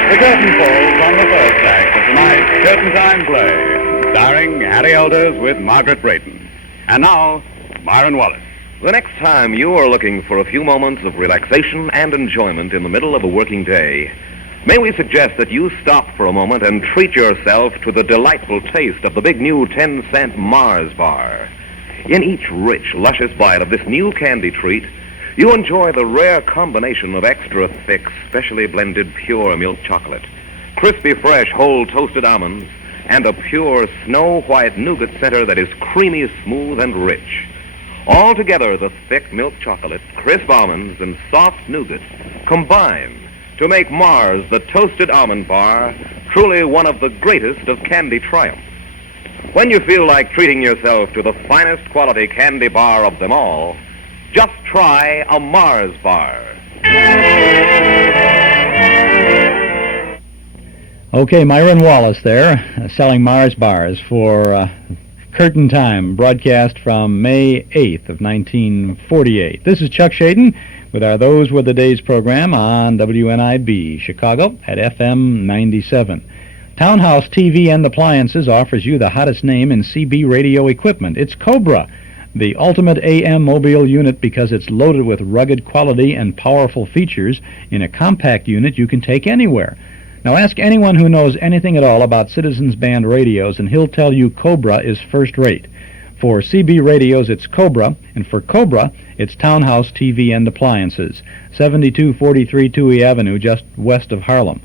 The curtain falls on the first act of tonight's Curtain Time play, starring Harry Elders with Margaret Brayton. And now, Myron Wallace. The next time you are looking for a few moments of relaxation and enjoyment in the middle of a working day, may we suggest that you stop for a moment and treat yourself to the delightful taste of the big new 10-cent Mars bar. In each rich, luscious bite of this new candy treat, you enjoy the rare combination of extra thick, specially blended pure milk chocolate, crispy fresh whole toasted almonds, and a pure snow-white nougat center that is creamy, smooth, and rich. Altogether, the thick milk chocolate, crisp almonds, and soft nougat combine to make Mars, the toasted almond bar, truly one of the greatest of candy triumphs. When you feel like treating yourself to the finest quality candy bar of them all, just try a Mars bar. Okay, Myron Wallace there, selling Mars bars for Curtain Time, broadcast from May 8th of 1948. This is Chuck Shaden with our Those Were the Days program on WNIB, Chicago at FM 97. Townhouse TV and Appliances offers you the hottest name in CB radio equipment. It's Cobra, the ultimate AM mobile unit, because it's loaded with rugged quality and powerful features in a compact unit you can take anywhere. Now ask anyone who knows anything at all about Citizens Band radios and he'll tell you Cobra is first rate. For CB radios, it's Cobra, and for Cobra, it's Townhouse TV and Appliances, 7243 Touhy Avenue, just west of Harlem.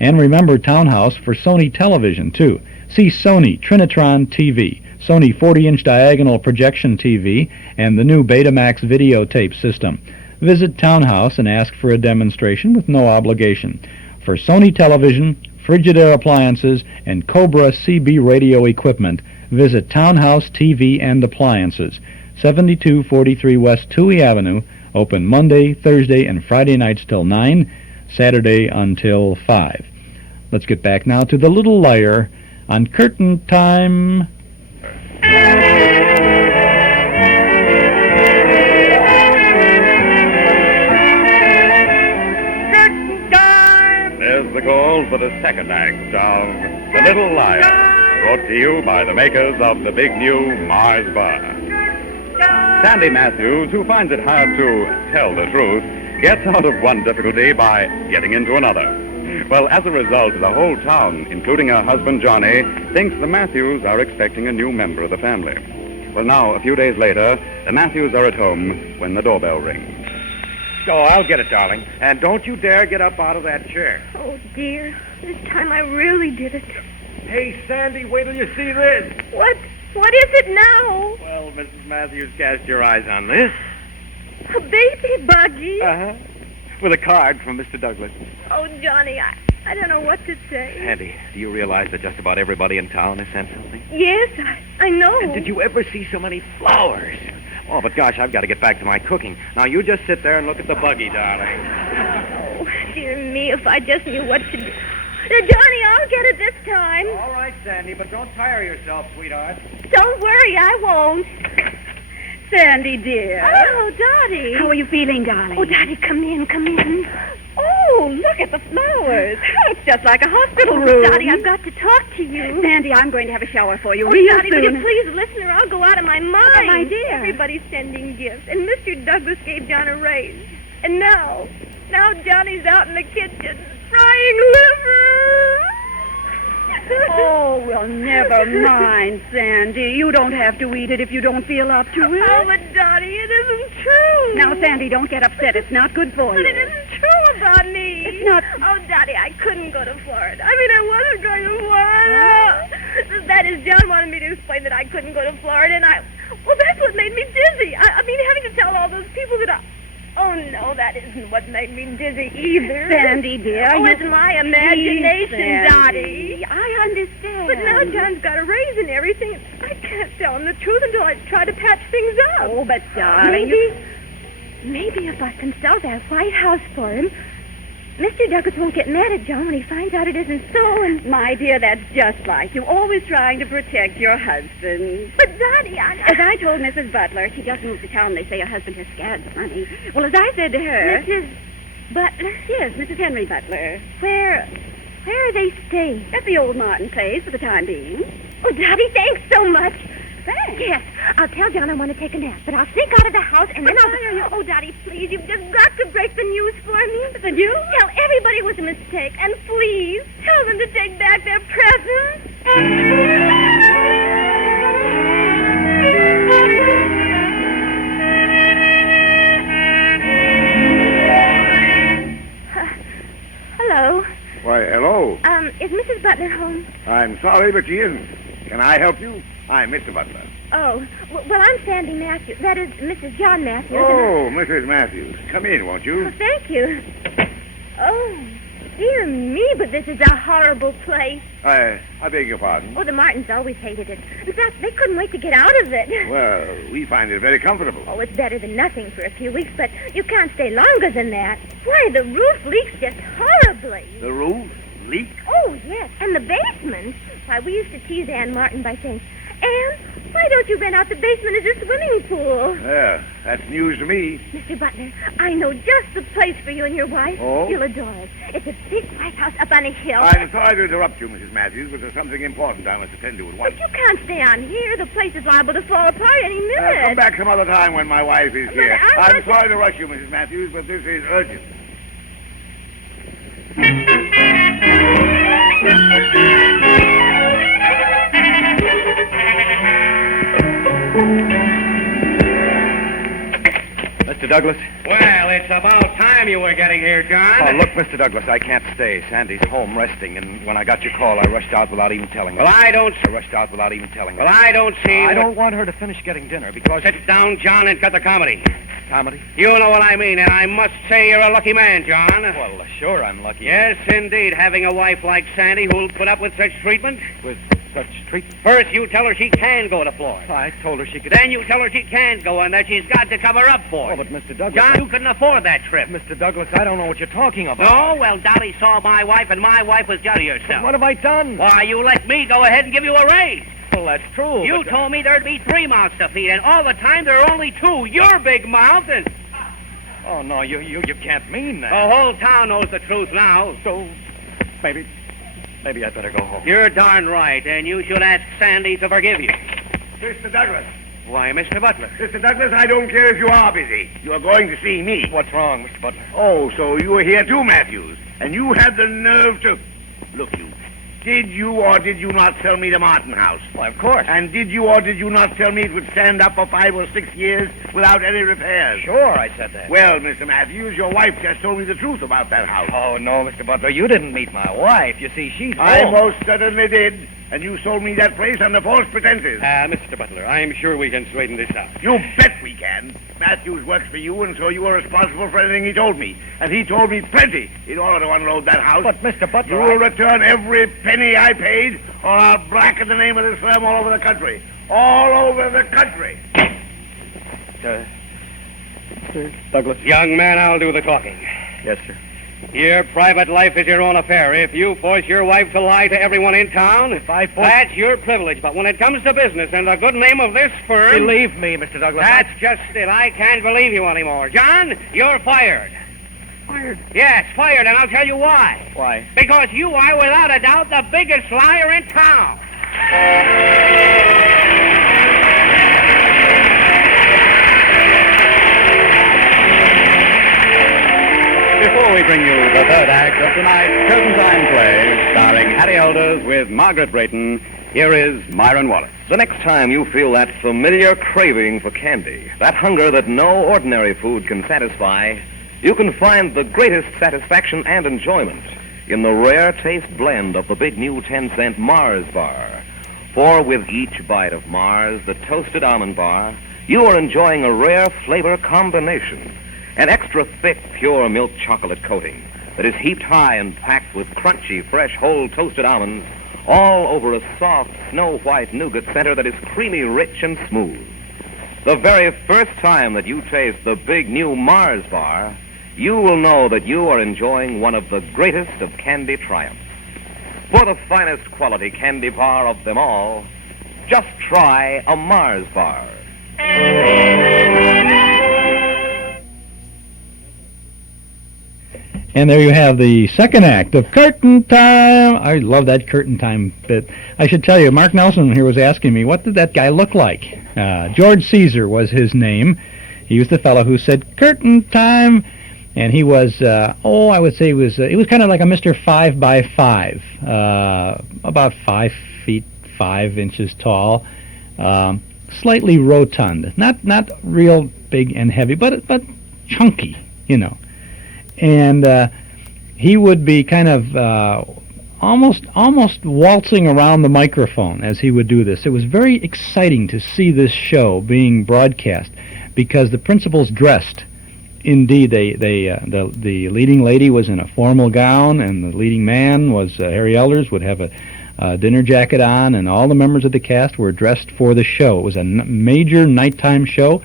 And remember Townhouse for Sony television, too. See Sony Trinitron TV, Sony 40-inch diagonal projection TV, and the new Betamax videotape system. Visit Townhouse and ask for a demonstration with no obligation. For Sony television, Frigidaire appliances, and Cobra CB radio equipment, visit Townhouse TV and Appliances, 7243 West Touhy Avenue, open Monday, Thursday, and Friday nights till 9, Saturday until 5. Let's get back now to The Little Liar on Curtain Time. There's the call for the second act of The Little Liar, brought to you by the makers of the big new Mars Bar. Sandy Matthews, who finds it hard to tell the truth, gets out of one difficulty by getting into another. Well, as a result, the whole town, including her husband Johnny, thinks the Matthews are expecting a new member of the family. Well, now, a few days later, the Matthews are at home when the doorbell rings. Oh, I'll get it, darling. And don't you dare get up out of that chair. Oh, dear. This time I really did it. Hey, Sandy, wait till you see this. What? What is it now? Well, Mrs. Matthews, cast your eyes on this. A baby buggy? Uh-huh. With a card from Mr. Douglas. Oh, Johnny, I don't know what to say. Sandy, do you realize that just about everybody in town has sent something? Yes, I know. And did you ever see so many flowers? Oh, but gosh, I've got to get back to my cooking. Now, you just sit there and look at the buggy, darling. Oh, dear me, if I just knew what to do. Johnny, I'll get it this time. All right, Sandy, but don't tire yourself, sweetheart. Don't worry, I won't. Sandy, dear. Oh, Dottie. How are you feeling, darling? Oh, Dottie, come in, come in. Oh, look at the flowers. It's just like a hospital room. Dottie, I've got to talk to you. Sandy, I'm going to have a shower for you Oh, real Dottie, soon. will you please listen or I'll go out of my mind. Oh, my dear. Everybody's sending gifts, and Mr. Douglas gave John a raise. And now Johnny's out in the kitchen frying liver. Oh, well, never mind, Sandy. You don't have to eat it if you don't feel up to it. Oh, but Dottie, it isn't true. Now, Sandy, don't get upset. It's not good for you. But it isn't true about me. It's not... Oh, Dottie, I couldn't go to Florida. I wasn't going to Florida. That is, John wanted me to explain that I couldn't go to Florida, and well, that's what made me dizzy. I mean, having to tell all those people that Oh, no, that isn't what made me dizzy either. Sandy, dear. Oh, it's my imagination, Dottie. I understand. But now John's got a raise and everything. I can't tell him the truth until I try to patch things up. Oh, but, darling... Maybe if I can sell that White House for him, Mr. Douglas won't get mad at John when he finds out it isn't so, and... My dear, that's just like you, always trying to protect your husband. But, Dottie, As I told Mrs. Butler, she just moved to town. They say her husband has scared money. Well, as I said to her... Mrs. Butler? Yes, Mrs. Henry Butler. Where are they staying? At the old Martin place for the time being. Oh, Dottie, thanks so much. Thanks. Yes, I'll tell John I want to take a nap, but I'll sneak out of the house and then I'll... Oh, Dottie, please, you've just got to break the news for me. The news? Tell everybody it was a mistake, and please, tell them to take back their presents. Hello. Why, hello. Is Mrs. Butler home? I'm sorry, but she isn't. Can I help you? I'm Mr. Butler. Oh, well, I'm Sandy Matthews. That is, Mrs. John Matthews. Oh, Mrs. Matthews. Come in, won't you? Oh, thank you. Oh, dear me, but this is a horrible place. I beg your pardon. Oh, the Martins always hated it. In fact, they couldn't wait to get out of it. Well, we find it very comfortable. Oh, it's better than nothing for a few weeks, but you can't stay longer than that. Why, the roof leaks just horribly. The roof leaks? Oh, yes, and the basement. Why, we used to tease Ann Martin by saying, And why don't you rent out the basement as a swimming pool? Yeah, that's news to me. Mr. Butler, I know just the place for you and your wife. Oh? You'll adore it. It's a big white house up on a hill. I'm sorry to interrupt you, Mrs. Matthews, but there's something important I must attend to at once. But you can't stay on here. The place is liable to fall apart any minute. Come back some other time when my wife is here. I'm I'm sorry to rush you, Mrs. Matthews, but this is urgent. Mr. Douglas? Well, it's about time you were getting here, John. Oh, look, Mr. Douglas, I can't stay. Sandy's home resting, and when I got your call, I rushed out without even telling her. Well, I don't... I rushed out without even telling her. Well, I don't see... I don't want her to finish getting dinner, because... Sit down, John, and cut the comedy. Comedy? You know what I mean, and I must say you're a lucky man, John. Well, sure I'm lucky. Yes, indeed, having a wife like Sandy who'll put up with such treatment. With such treatment? First, you tell her she can go to Florida. I told her she could... Then you tell her she can't go and that she's got to cover up for it. Oh, but Mr. Douglas... John, you couldn't afford that trip. Mr. Douglas, I don't know what you're talking about. Oh, well, Dolly saw my wife, and my wife was jolly herself. But what have I done? Why, you let me go ahead and give you a raise. Well, that's true. You told me there'd be 3 mouths to feed, and all the time there are only 2. Your big mouth and... Oh, no, you can't mean that. The whole town knows the truth now. So, maybe I'd better go home. You're darn right, and you should ask Sandy to forgive you. Mr. Douglas. Why, Mr. Butler. Mr. Douglas, I don't care if you are busy. You are going to see me. What's wrong, Mr. Butler? Oh, so you were here too, Matthews. And you had the nerve to... Look, you. Did you or did you not sell me the Martin house? Why, of course. And did you or did you not tell me it would stand up for 5 or 6 years without any repairs? Sure, I said that. Well, Mr. Matthews, your wife just told me the truth about that house. Oh, no, Mr. Butler, you didn't meet my wife. You see, she's I home. most certainly did. And you sold me that place under false pretenses. Mr. Butler, I'm sure we can straighten this out. You bet we can. Matthews works for you, and so you are responsible for anything he told me. And he told me plenty in order to unload that house. But, Mr. Butler, you will return every penny I paid, or I'll blacken the name of this firm all over the country. All over the country. Douglas? Young man, I'll do the talking. Yes, sir. Your private life is your own affair. If you force your wife to lie to everyone in town, that's your privilege. But when it comes to business and the good name of this firm... Believe me, Mr. Douglas. That's just it. I can't believe you anymore. John, you're fired. Fired? Yes, fired, and I'll tell you why. Why? Because you are, without a doubt, the biggest liar in town. Before we bring you the third act of tonight's Curtain Time play, starring Hattie Elders with Margaret Brayton, here is Myron Wallace. The next time you feel that familiar craving for candy, that hunger that no ordinary food can satisfy, you can find the greatest satisfaction and enjoyment in the rare taste blend of the big new 10-cent Mars bar. For with each bite of Mars, the toasted almond bar, you are enjoying a rare flavor combination. An extra thick, pure milk chocolate coating that is heaped high and packed with crunchy, fresh, whole toasted almonds all over a soft, snow-white nougat center that is creamy, rich, and smooth. The very first time that you taste the big new Mars bar, you will know that you are enjoying one of the greatest of candy triumphs. For the finest quality candy bar of them all, just try a Mars bar. And there you have the second act of Curtain Time. I love that Curtain Time bit. I should tell you, Mark Nelson here was asking me, what did that guy look like? George Caesar was his name. He was the fellow who said, Curtain Time. And he was, I would say he was kind of like a Mr. 5 by 5, about 5 feet 5 inches tall, slightly rotund, not real big and heavy, but chunky, you know. And he would be kind of almost waltzing around the microphone as he would do this. It was very exciting to see this show being broadcast because the principals dressed. Indeed, the leading lady was in a formal gown, and the leading man was Harry Elders, would have a dinner jacket on, and all the members of the cast were dressed for the show. It was a major nighttime show,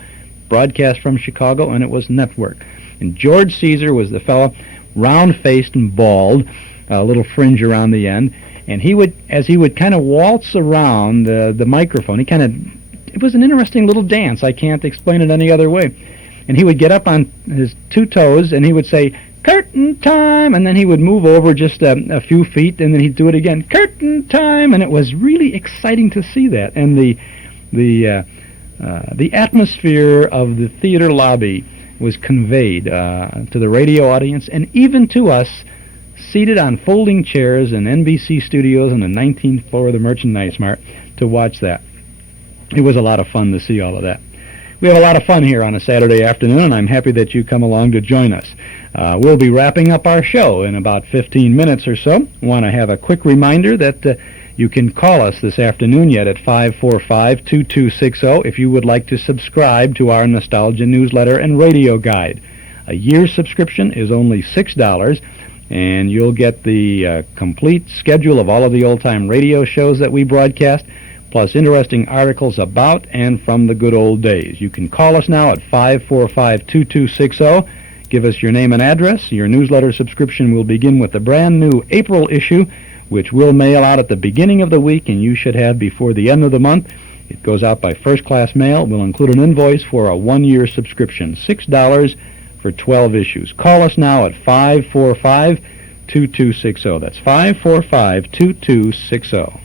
broadcast from Chicago, and it was network. And George Caesar was the fellow, round-faced and bald, a little fringe around the end, And he would, as he would kind of waltz around the microphone, it was an interesting little dance. I can't explain it any other way. And he would get up on his two toes, and he would say, "Curtain time," and then he would move over just a few feet, and then he'd do it again, "Curtain time," and it was really exciting to see that. And the atmosphere of the theater lobby was conveyed to the radio audience, and even to us, seated on folding chairs in NBC studios on the 19th floor of the Merchandise Mart to watch that. It was a lot of fun to see all of that. We have a lot of fun here on a Saturday afternoon, and I'm happy that you come along to join us. We'll be wrapping up our show in about 15 minutes or so. I want to have a quick reminder that you can call us this afternoon yet at 545-2260 if you would like to subscribe to our Nostalgia newsletter and radio guide. A year's subscription is only $6, and you'll get the complete schedule of all of the old-time radio shows that we broadcast, plus interesting articles about and from the good old days. You can call us now at 545-2260. Give us your name and address. Your newsletter subscription will begin with the brand new April issue, which we'll mail out at the beginning of the week, and you should have before the end of the month. It goes out by first-class mail. We'll include an invoice for a one-year subscription, $6 for 12 issues. Call us now at 545-2260. That's 545-2260.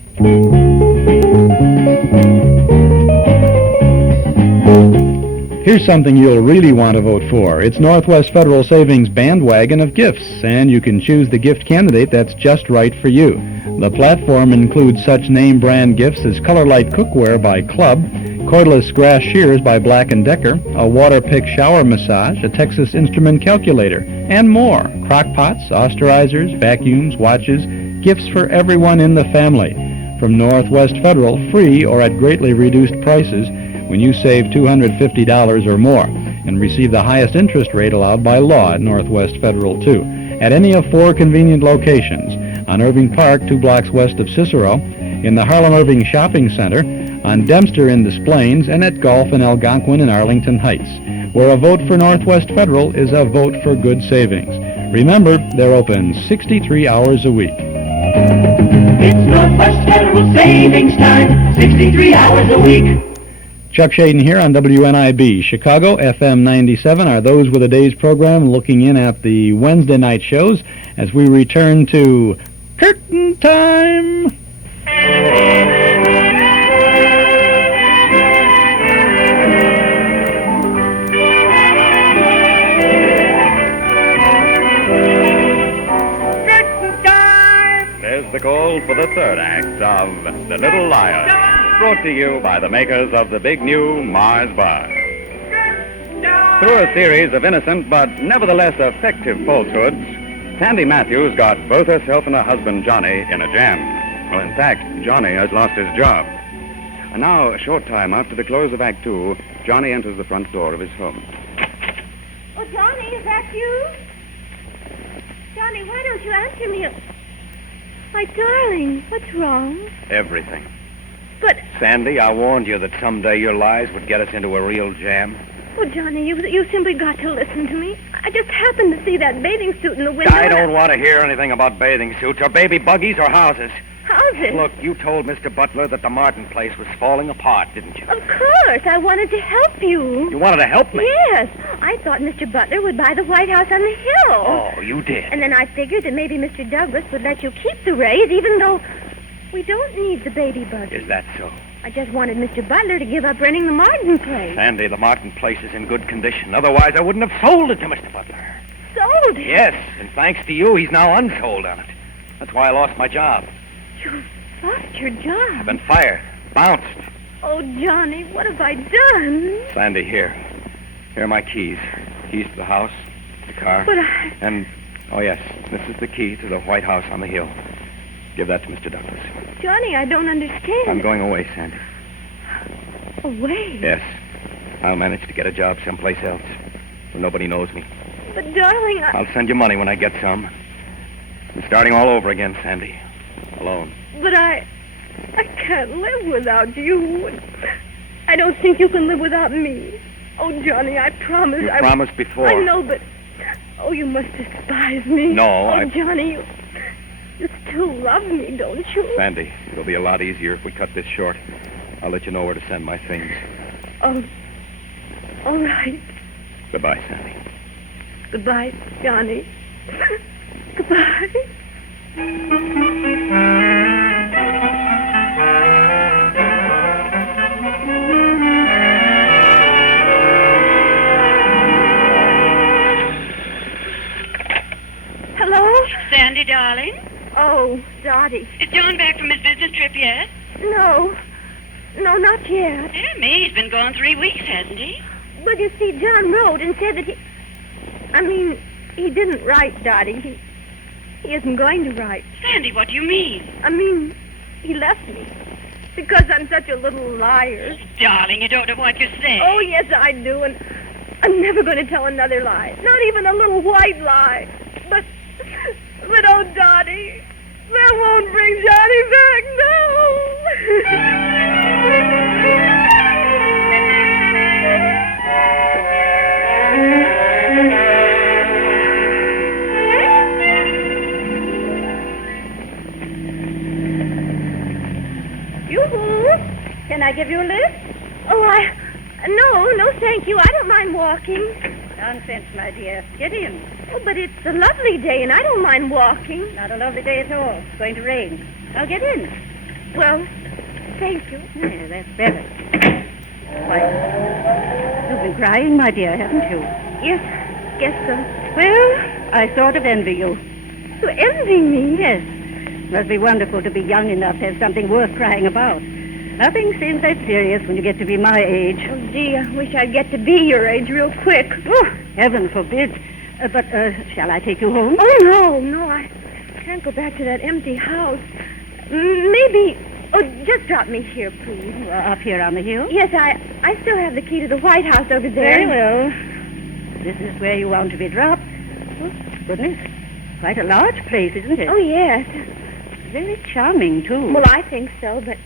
Here's something you'll really want to vote for. It's Northwest Federal Savings Bandwagon of Gifts, and you can choose the gift candidate that's just right for you. The platform includes such name-brand gifts as Color Light Cookware by Club, Cordless Grass Shears by Black & Decker, a Waterpik Shower Massage, a Texas Instrument Calculator, and more. Crock pots, austerizers, vacuums, watches, gifts for everyone in the family. From Northwest Federal, free or at greatly reduced prices when you save $250 or more, and receive the highest interest rate allowed by law at Northwest Federal, too, at any of 4 convenient locations: on Irving Park, 2 blocks west of Cicero, in the Harlem Irving Shopping Center, on Dempster in Des Plaines, and at Gulf and Algonquin in Arlington Heights, where a vote for Northwest Federal is a vote for good savings. Remember, they're open 63 hours a week. It's Northwest Federal Savings Time, 63 hours a week. Chuck Shaden here on WNIB. Chicago, FM 97 are those with a day's program looking in at the Wednesday night shows as we return to Curtain Time. There's the call for the third act of The Little Liar, brought to you by the makers of the big new Mars Bar. Through a series of innocent but nevertheless effective falsehoods, Sandy Matthews got both herself and her husband Johnny in a jam. Well, in fact, Johnny has lost his job. And now, a short time after the close of Act 2, Johnny enters the front door of his home. Oh, Johnny, is that you? Johnny, why don't you answer me? My darling, what's wrong? Everything. But... Sandy, I warned you that someday your lies would get us into a real jam. Oh, Johnny, you simply got to listen to me. I just happened to see that bathing suit in the window. I don't want to hear anything about bathing suits or baby buggies or houses. Houses? Look, you told Mr. Butler that the Martin place was falling apart, didn't you? Of course. I wanted to help you. You wanted to help me? Yes. I thought Mr. Butler would buy the White House on the hill. Oh, you did? And then I figured that maybe Mr. Douglas would let you keep the raise, even though we don't need the baby buggy. Is that so? I just wanted Mr. Butler to give up renting the Martin place. Sandy, the Martin place is in good condition. Otherwise, I wouldn't have sold it to Mr. Butler. Sold it? Yes, and thanks to you, he's now unsold on it. That's why I lost my job. You lost your job? I've been fired. Bounced. Oh, Johnny, what have I done? Sandy, here. Here are my keys. Keys to the house, the car. But I... And, oh yes, this is the key to the White House on the hill. Give that to Mr. Douglas. Johnny, I don't understand. I'm going away, Sandy. Away? Yes. I'll manage to get a job someplace else where nobody knows me. But, darling, I'll send you money when I get some. I'm starting all over again, Sandy. Alone. But I can't live without you. I don't think you can live without me. Oh, Johnny, I promise. You promised before. I know, but... Oh, you must despise me. No, Oh, Johnny, You still love me, don't you? Sandy, it'll be a lot easier if we cut this short. I'll let you know where to send my things. Oh, all right. Goodbye, Sandy. Goodbye, Johnny. Goodbye. Hello? Sandy, darling. Oh, Dottie. Is John back from his business trip yet? No. No, not yet. Dear me, he's been gone 3 weeks, hasn't he? Well, you see, John wrote and said that he didn't write, Dottie. He isn't going to write. Sandy, what do you mean? He left me. Because I'm such a little liar. Darling, you don't know what you say. Oh, yes, I do, and I'm never going to tell another lie. Not even a little white lie. But oh, Dottie, that won't bring Johnny back, no. Can I give you a lift? Oh, no, thank you. I don't mind walking. Nonsense, my dear. Get in. Oh, but it's a lovely day, and I don't mind walking. Not a lovely day at all. It's going to rain. Now get in. Well, thank you. Yeah, that's better. Why, you've been crying, my dear, haven't you? Yes, guess so. Well, I sort of envy you. You envy me? Yes. Must be wonderful to be young enough to have something worth crying about. Nothing seems that serious when you get to be my age. Oh, gee, I wish I'd get to be your age real quick. Oh, heaven forbid. But shall I take you home? Oh, no, I can't go back to that empty house. Maybe... Oh, just drop me here, please. Up here on the hill? Yes, I still have the key to the White House over there. Very well. This is where you want to be dropped. Oh, goodness. Quite a large place, isn't it? Oh, yes. Very charming, too. Well, I think so, but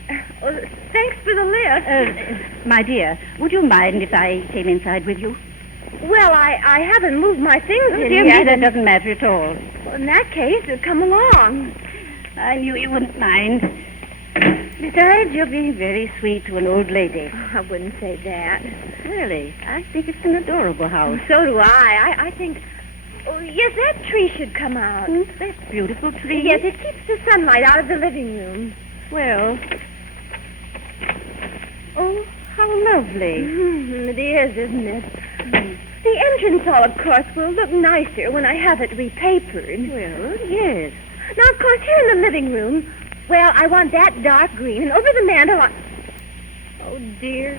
thanks for the lift. My dear, would you mind if I came inside with you? Well, I haven't moved my things in Dear yet. me, that doesn't matter at all. Well, in that case, come along. I knew you wouldn't mind. Besides, you're being very sweet to an old lady. Oh, I wouldn't say that. Really, I think it's an adorable house. So do I think... Oh, yes, that tree should come out. That beautiful tree? Yes, it keeps the sunlight out of the living room. Well... Oh, how lovely. It is, isn't it? The entrance hall, of course, will look nicer when I have it repapered. Well, yes. Now, of course, here in the living room, well, I want that dark green, and over the mantel, Oh, dear.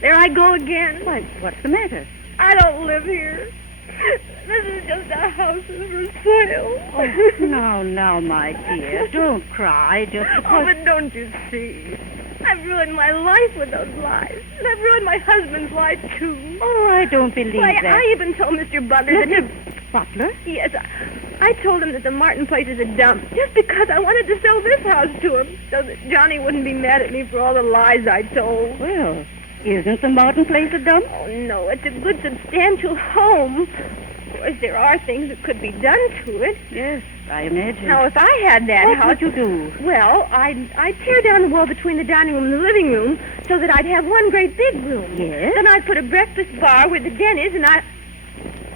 There I go again. Why, what's the matter? I don't live here. This is just a house for sale. Oh, now, my dear, don't cry just because... Oh, but don't you see? I've ruined my life with those lies. And I've ruined my husband's life, too. Oh, I don't believe that. I even told Mr. Butler that... Butler? Yes, I told him that the Martin place is a dump just because I wanted to sell this house to him so that Johnny wouldn't be mad at me for all the lies I told. Well, isn't the Martin place a dump? Oh, no, it's a good, substantial home. Of course, there are things that could be done to it. Yes, I imagine. Now, if I had that what house... would you do? Well, I'd tear down the wall between the dining room and the living room so that I'd have one great big room. Yes? Then I'd put a breakfast bar where the den is, and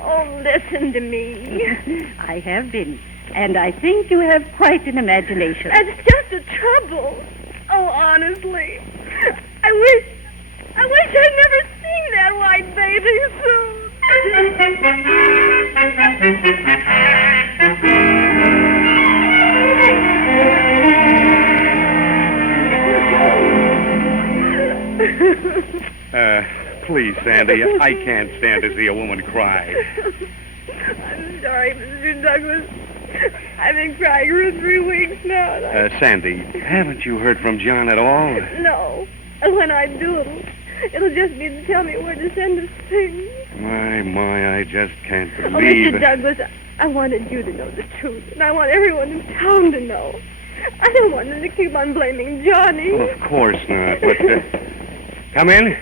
Oh, listen to me. I have been. And I think you have quite an imagination. That's just the trouble. Oh, honestly. I wish I'd never seen that white bathing suit. Please, Sandy, I can't stand to see a woman cry. I'm sorry, Mr. Douglas. I've been crying for 3 weeks now. Sandy, haven't you heard from John at all? No. And when I do, it'll just be to tell me where to send the things. My, I just can't Oh, believe... Mr. Douglas, I wanted you to know the truth, and I want everyone in town to know. I don't want them to keep on blaming Johnny. Well, of course not, but... Come in.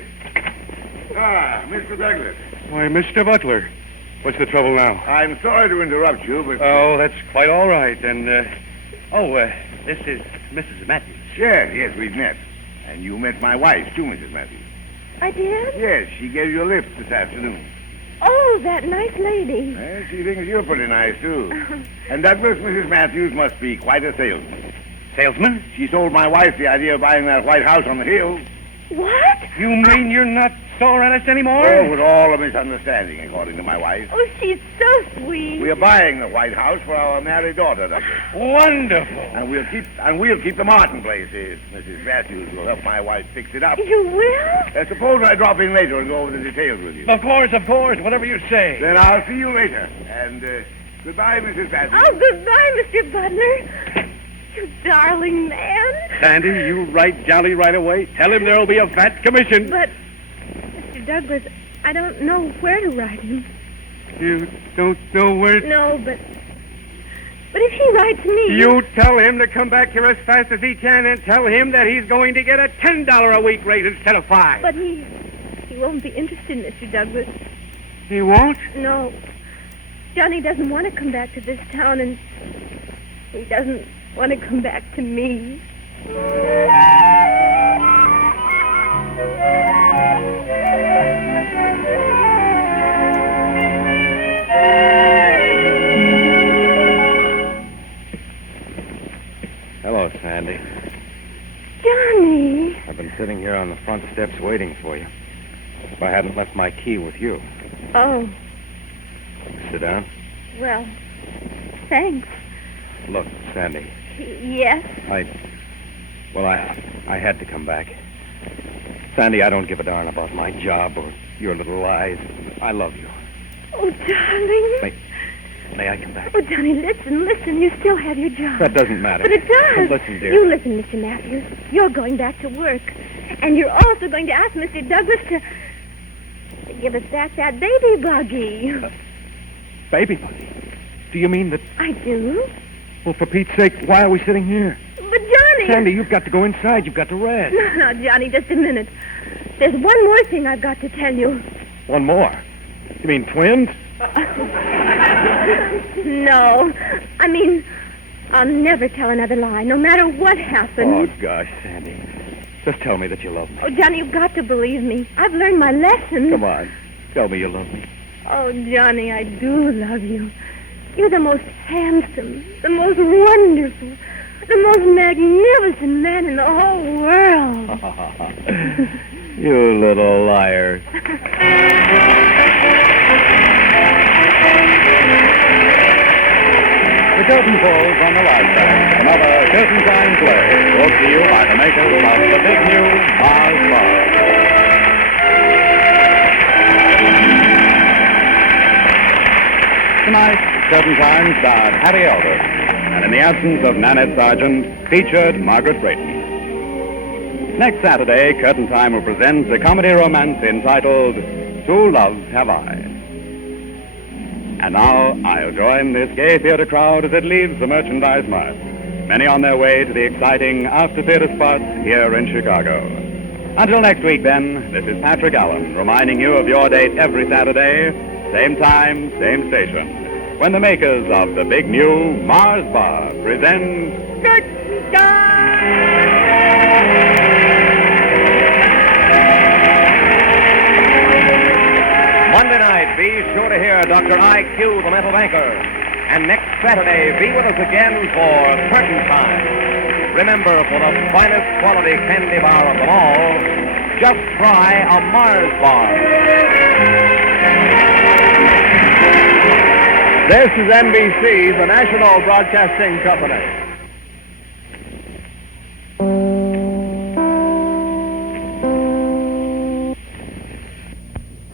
Ah, Mr. Douglas. Why, Mr. Butler. What's the trouble now? I'm sorry to interrupt you, but... Oh, that's quite all right. And Oh, this is Mrs. Matthews. Yes, we've met. And you met my wife, too, Mrs. Matthews. I did? Yes, she gave you a lift this afternoon. Oh, that nice lady. Well, she thinks you're pretty nice, too. And Douglas, Mrs. Matthews must be quite a salesman. Salesman? She sold my wife the idea of buying that white house on the hill. What? You mean you're not sore at us anymore? Oh, it was all a misunderstanding, according to my wife. Oh, she's so sweet. We are buying the White House for our married daughter, Douglas. Wonderful. And we'll keep the Martin place. Mrs. Matthews will help my wife fix it up. You will? Suppose I drop in later and go over the details with you. Of course, whatever you say. Then I'll see you later. And goodbye, Mrs. Matthews. Oh, goodbye, Mr. Butler. You darling man. Sandy, you write Jolly right away. Tell him there'll be a fat commission. But, Mr. Douglas, I don't know where to write him. You don't know where... No, but if he writes me... You tell him to come back here as fast as he can and tell him that he's going to get a $10 a week raise instead of $5. But he won't be interested, Mr. Douglas. He won't? No. Johnny doesn't want to come back to this town, and he doesn't want to come back to me. Hello, Sandy. Johnny. I've been sitting here on the front steps waiting for you. If I hadn't left my key with you. Oh, Sit down. well, thanks. Look, Sandy, Yes? I had to come back. Sandy, I don't give a darn about my job or your little lies. I love you. Oh, darling. May I come back? Oh, Johnny, listen. You still have your job. That doesn't matter. But it does. Listen, dear. You listen, Mr. Matthews. You're going back to work. And you're also going to ask Mr. Douglas to give us back that baby buggy. Baby buggy? Do you mean that... I do. Well, for Pete's sake, why are we sitting here? But, Johnny... Sandy, you've got to go inside. You've got to rest. No, Johnny, just a minute. There's one more thing I've got to tell you. One more. You mean twins? No. I mean, I'll never tell another lie, no matter what happens. Oh, gosh, Sandy. Just tell me that you love me. Oh, Johnny, you've got to believe me. I've learned my lesson. Come on. Tell me you love me. Oh, Johnny, I do love you. You're the most handsome, the most wonderful, the most magnificent man in the whole world. You little liar. The curtain falls on the light bank. Another curtain time play brought to you by the makers of the big new Mars Bar. Tonight, Curtain Time starred Harry Elder, and in the absence of Nanette Sargent, featured Margaret Brayton. Next Saturday, Curtain Time will present a comedy romance entitled Two Loves Have I. And now, I'll join this gay theater crowd as it leaves the Merchandise Mart, many on their way to the exciting after-theater spots here in Chicago. Until next week, then, this is Patrick Allen reminding you of your date every Saturday, same time, same station, when the makers of the big new Mars Bar present Curtain Time! Monday night, be sure to hear Dr. I.Q., the mental banker. And next Saturday, be with us again for Curtain Time. Remember, for the finest quality candy bar of them all, just try a Mars Bar. This is NBC, the National Broadcasting Company.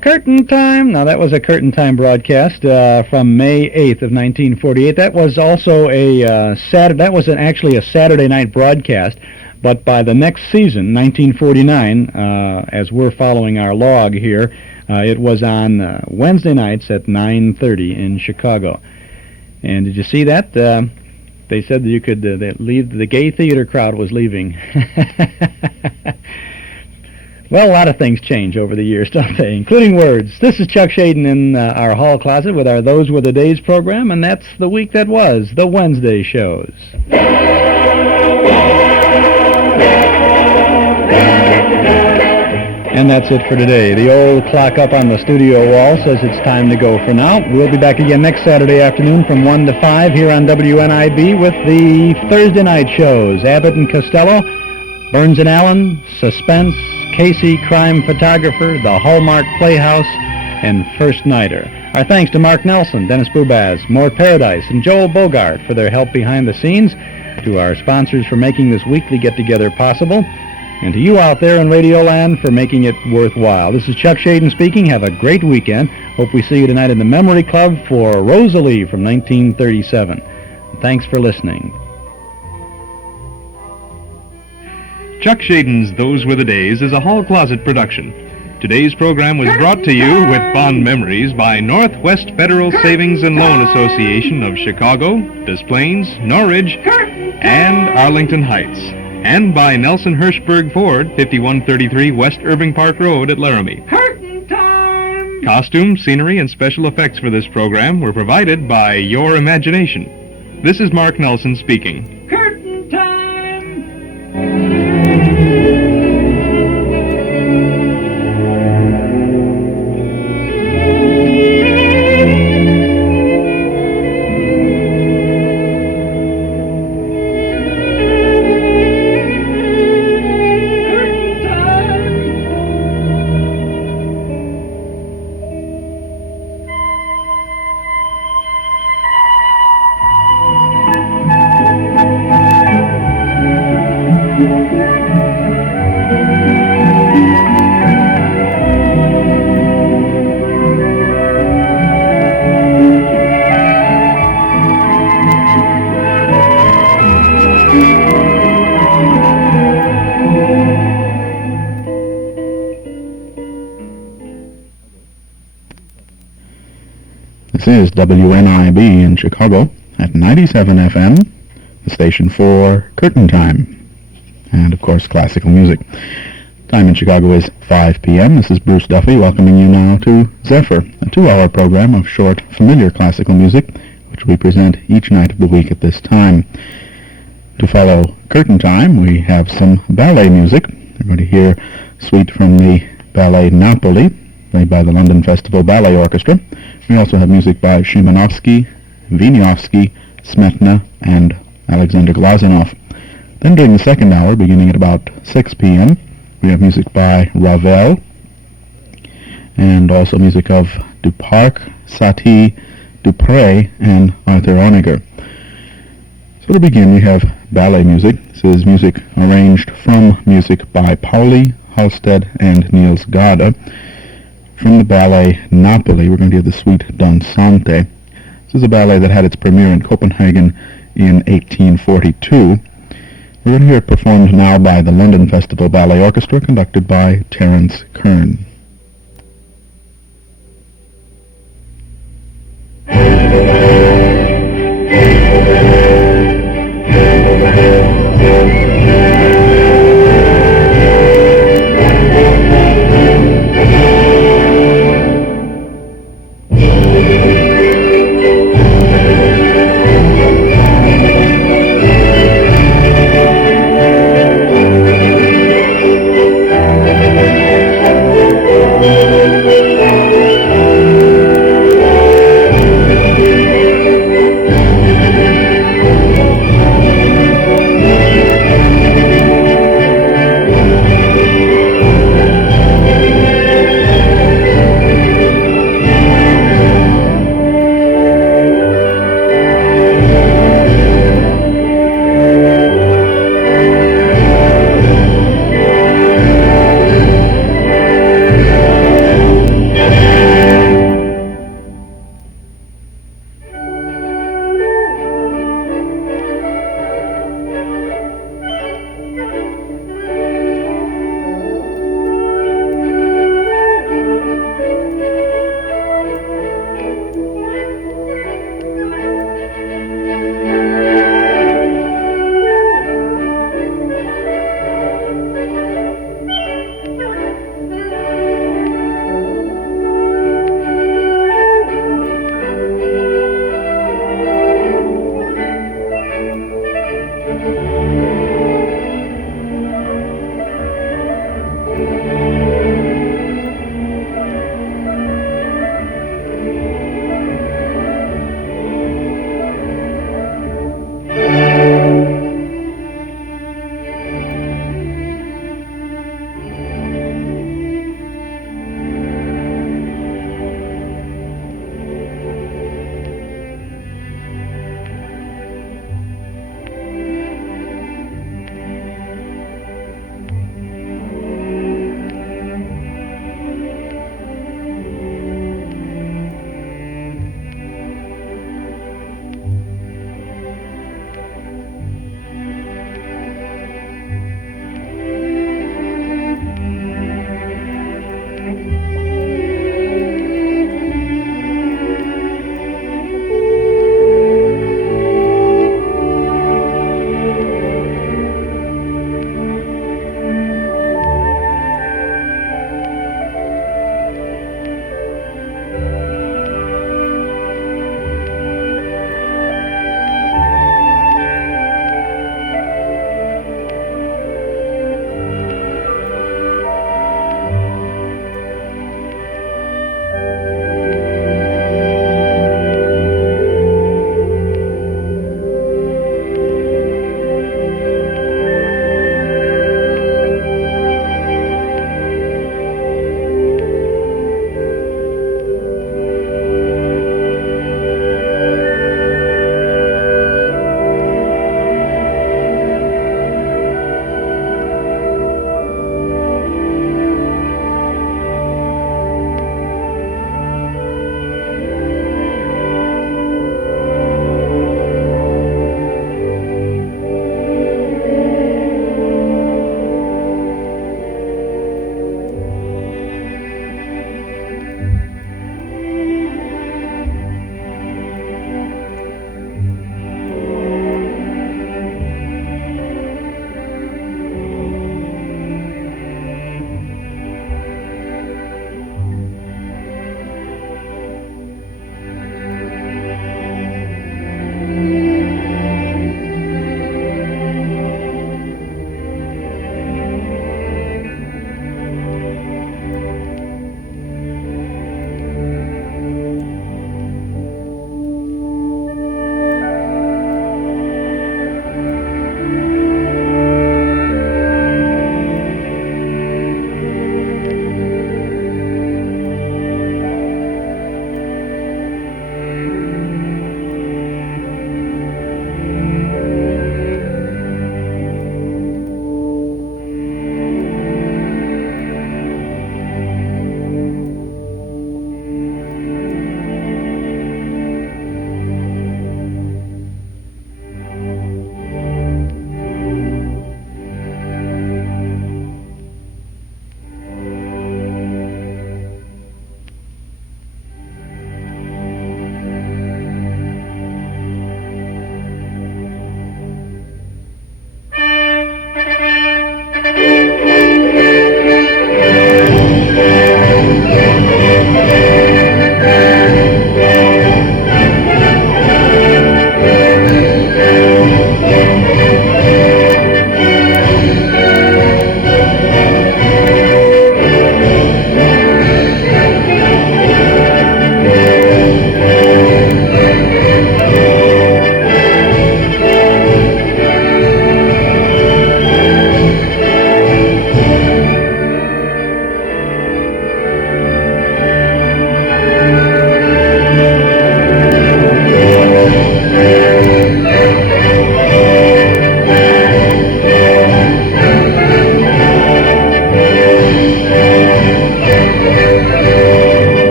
Curtain Time. Now, that was a Curtain Time broadcast from May 8th of 1948. That was also a actually a Saturday night broadcast, but by the next season, 1949, as we're following our log here, it was on Wednesday nights at 9:30 in Chicago. And did you see that? They said that you could leave. The gay theater crowd was leaving. Well, a lot of things change over the years, don't they, including words. This is Chuck Shaden in our hall closet with our Those Were the Days program, and that's the week that was, the Wednesday shows. And that's it for today. The old clock up on the studio wall says it's time to go for now. We'll be back again next Saturday afternoon from 1 to 5 here on WNIB with the Thursday night shows. Abbott and Costello, Burns and Allen, Suspense, Casey, Crime Photographer, The Hallmark Playhouse, and First Nighter. Our thanks to Mark Nelson, Dennis Bubaz, Mort Paradise, and Joel Bogart for their help behind the scenes, to our sponsors for making this weekly get-together possible, and to you out there in Radioland for making it worthwhile. This is Chuck Shaden speaking. Have a great weekend. Hope we see you tonight in the Memory Club for Rosalie from 1937. Thanks for listening. Chuck Shaden's Those Were the Days is a hall closet production. Today's program was brought to you with fond memories by Northwest Federal Savings and Loan Association of Chicago, Des Plaines, Norridge, and Arlington Heights, and by Nelson Hirschberg Ford, 5133 West Irving Park Road at Laramie. Curtain time! Costumes, scenery, and special effects for this program were provided by Your Imagination. This is Mark Nelson speaking. Curtain time! This is WNIB in Chicago at 97 FM, the station for Curtain Time, and of course classical music. Time in Chicago is 5 p.m. This is Bruce Duffy welcoming you now to Zephyr, a 2-hour program of short, familiar classical music, which we present each night of the week at this time. To follow Curtain Time, we have some ballet music. You're going to hear Suite from the Ballet Napoli, played by the London Festival Ballet Orchestra. We also have music by Szymanowski, Wieniawski, Smetana, and Alexander Glazunov. Then during the second hour, beginning at about 6 p.m., we have music by Ravel, and also music of Duparc, Satie, Dupré, and Arthur Honegger. So to begin, we have ballet music. This is music arranged from music by Pauli, Halstead, and Niels Gade. From the ballet Napoli, we're going to hear the Suite Dansante. This is a ballet that had its premiere in Copenhagen in 1842. We're going to hear it performed now by the London Festival Ballet Orchestra, conducted by Terence Kern.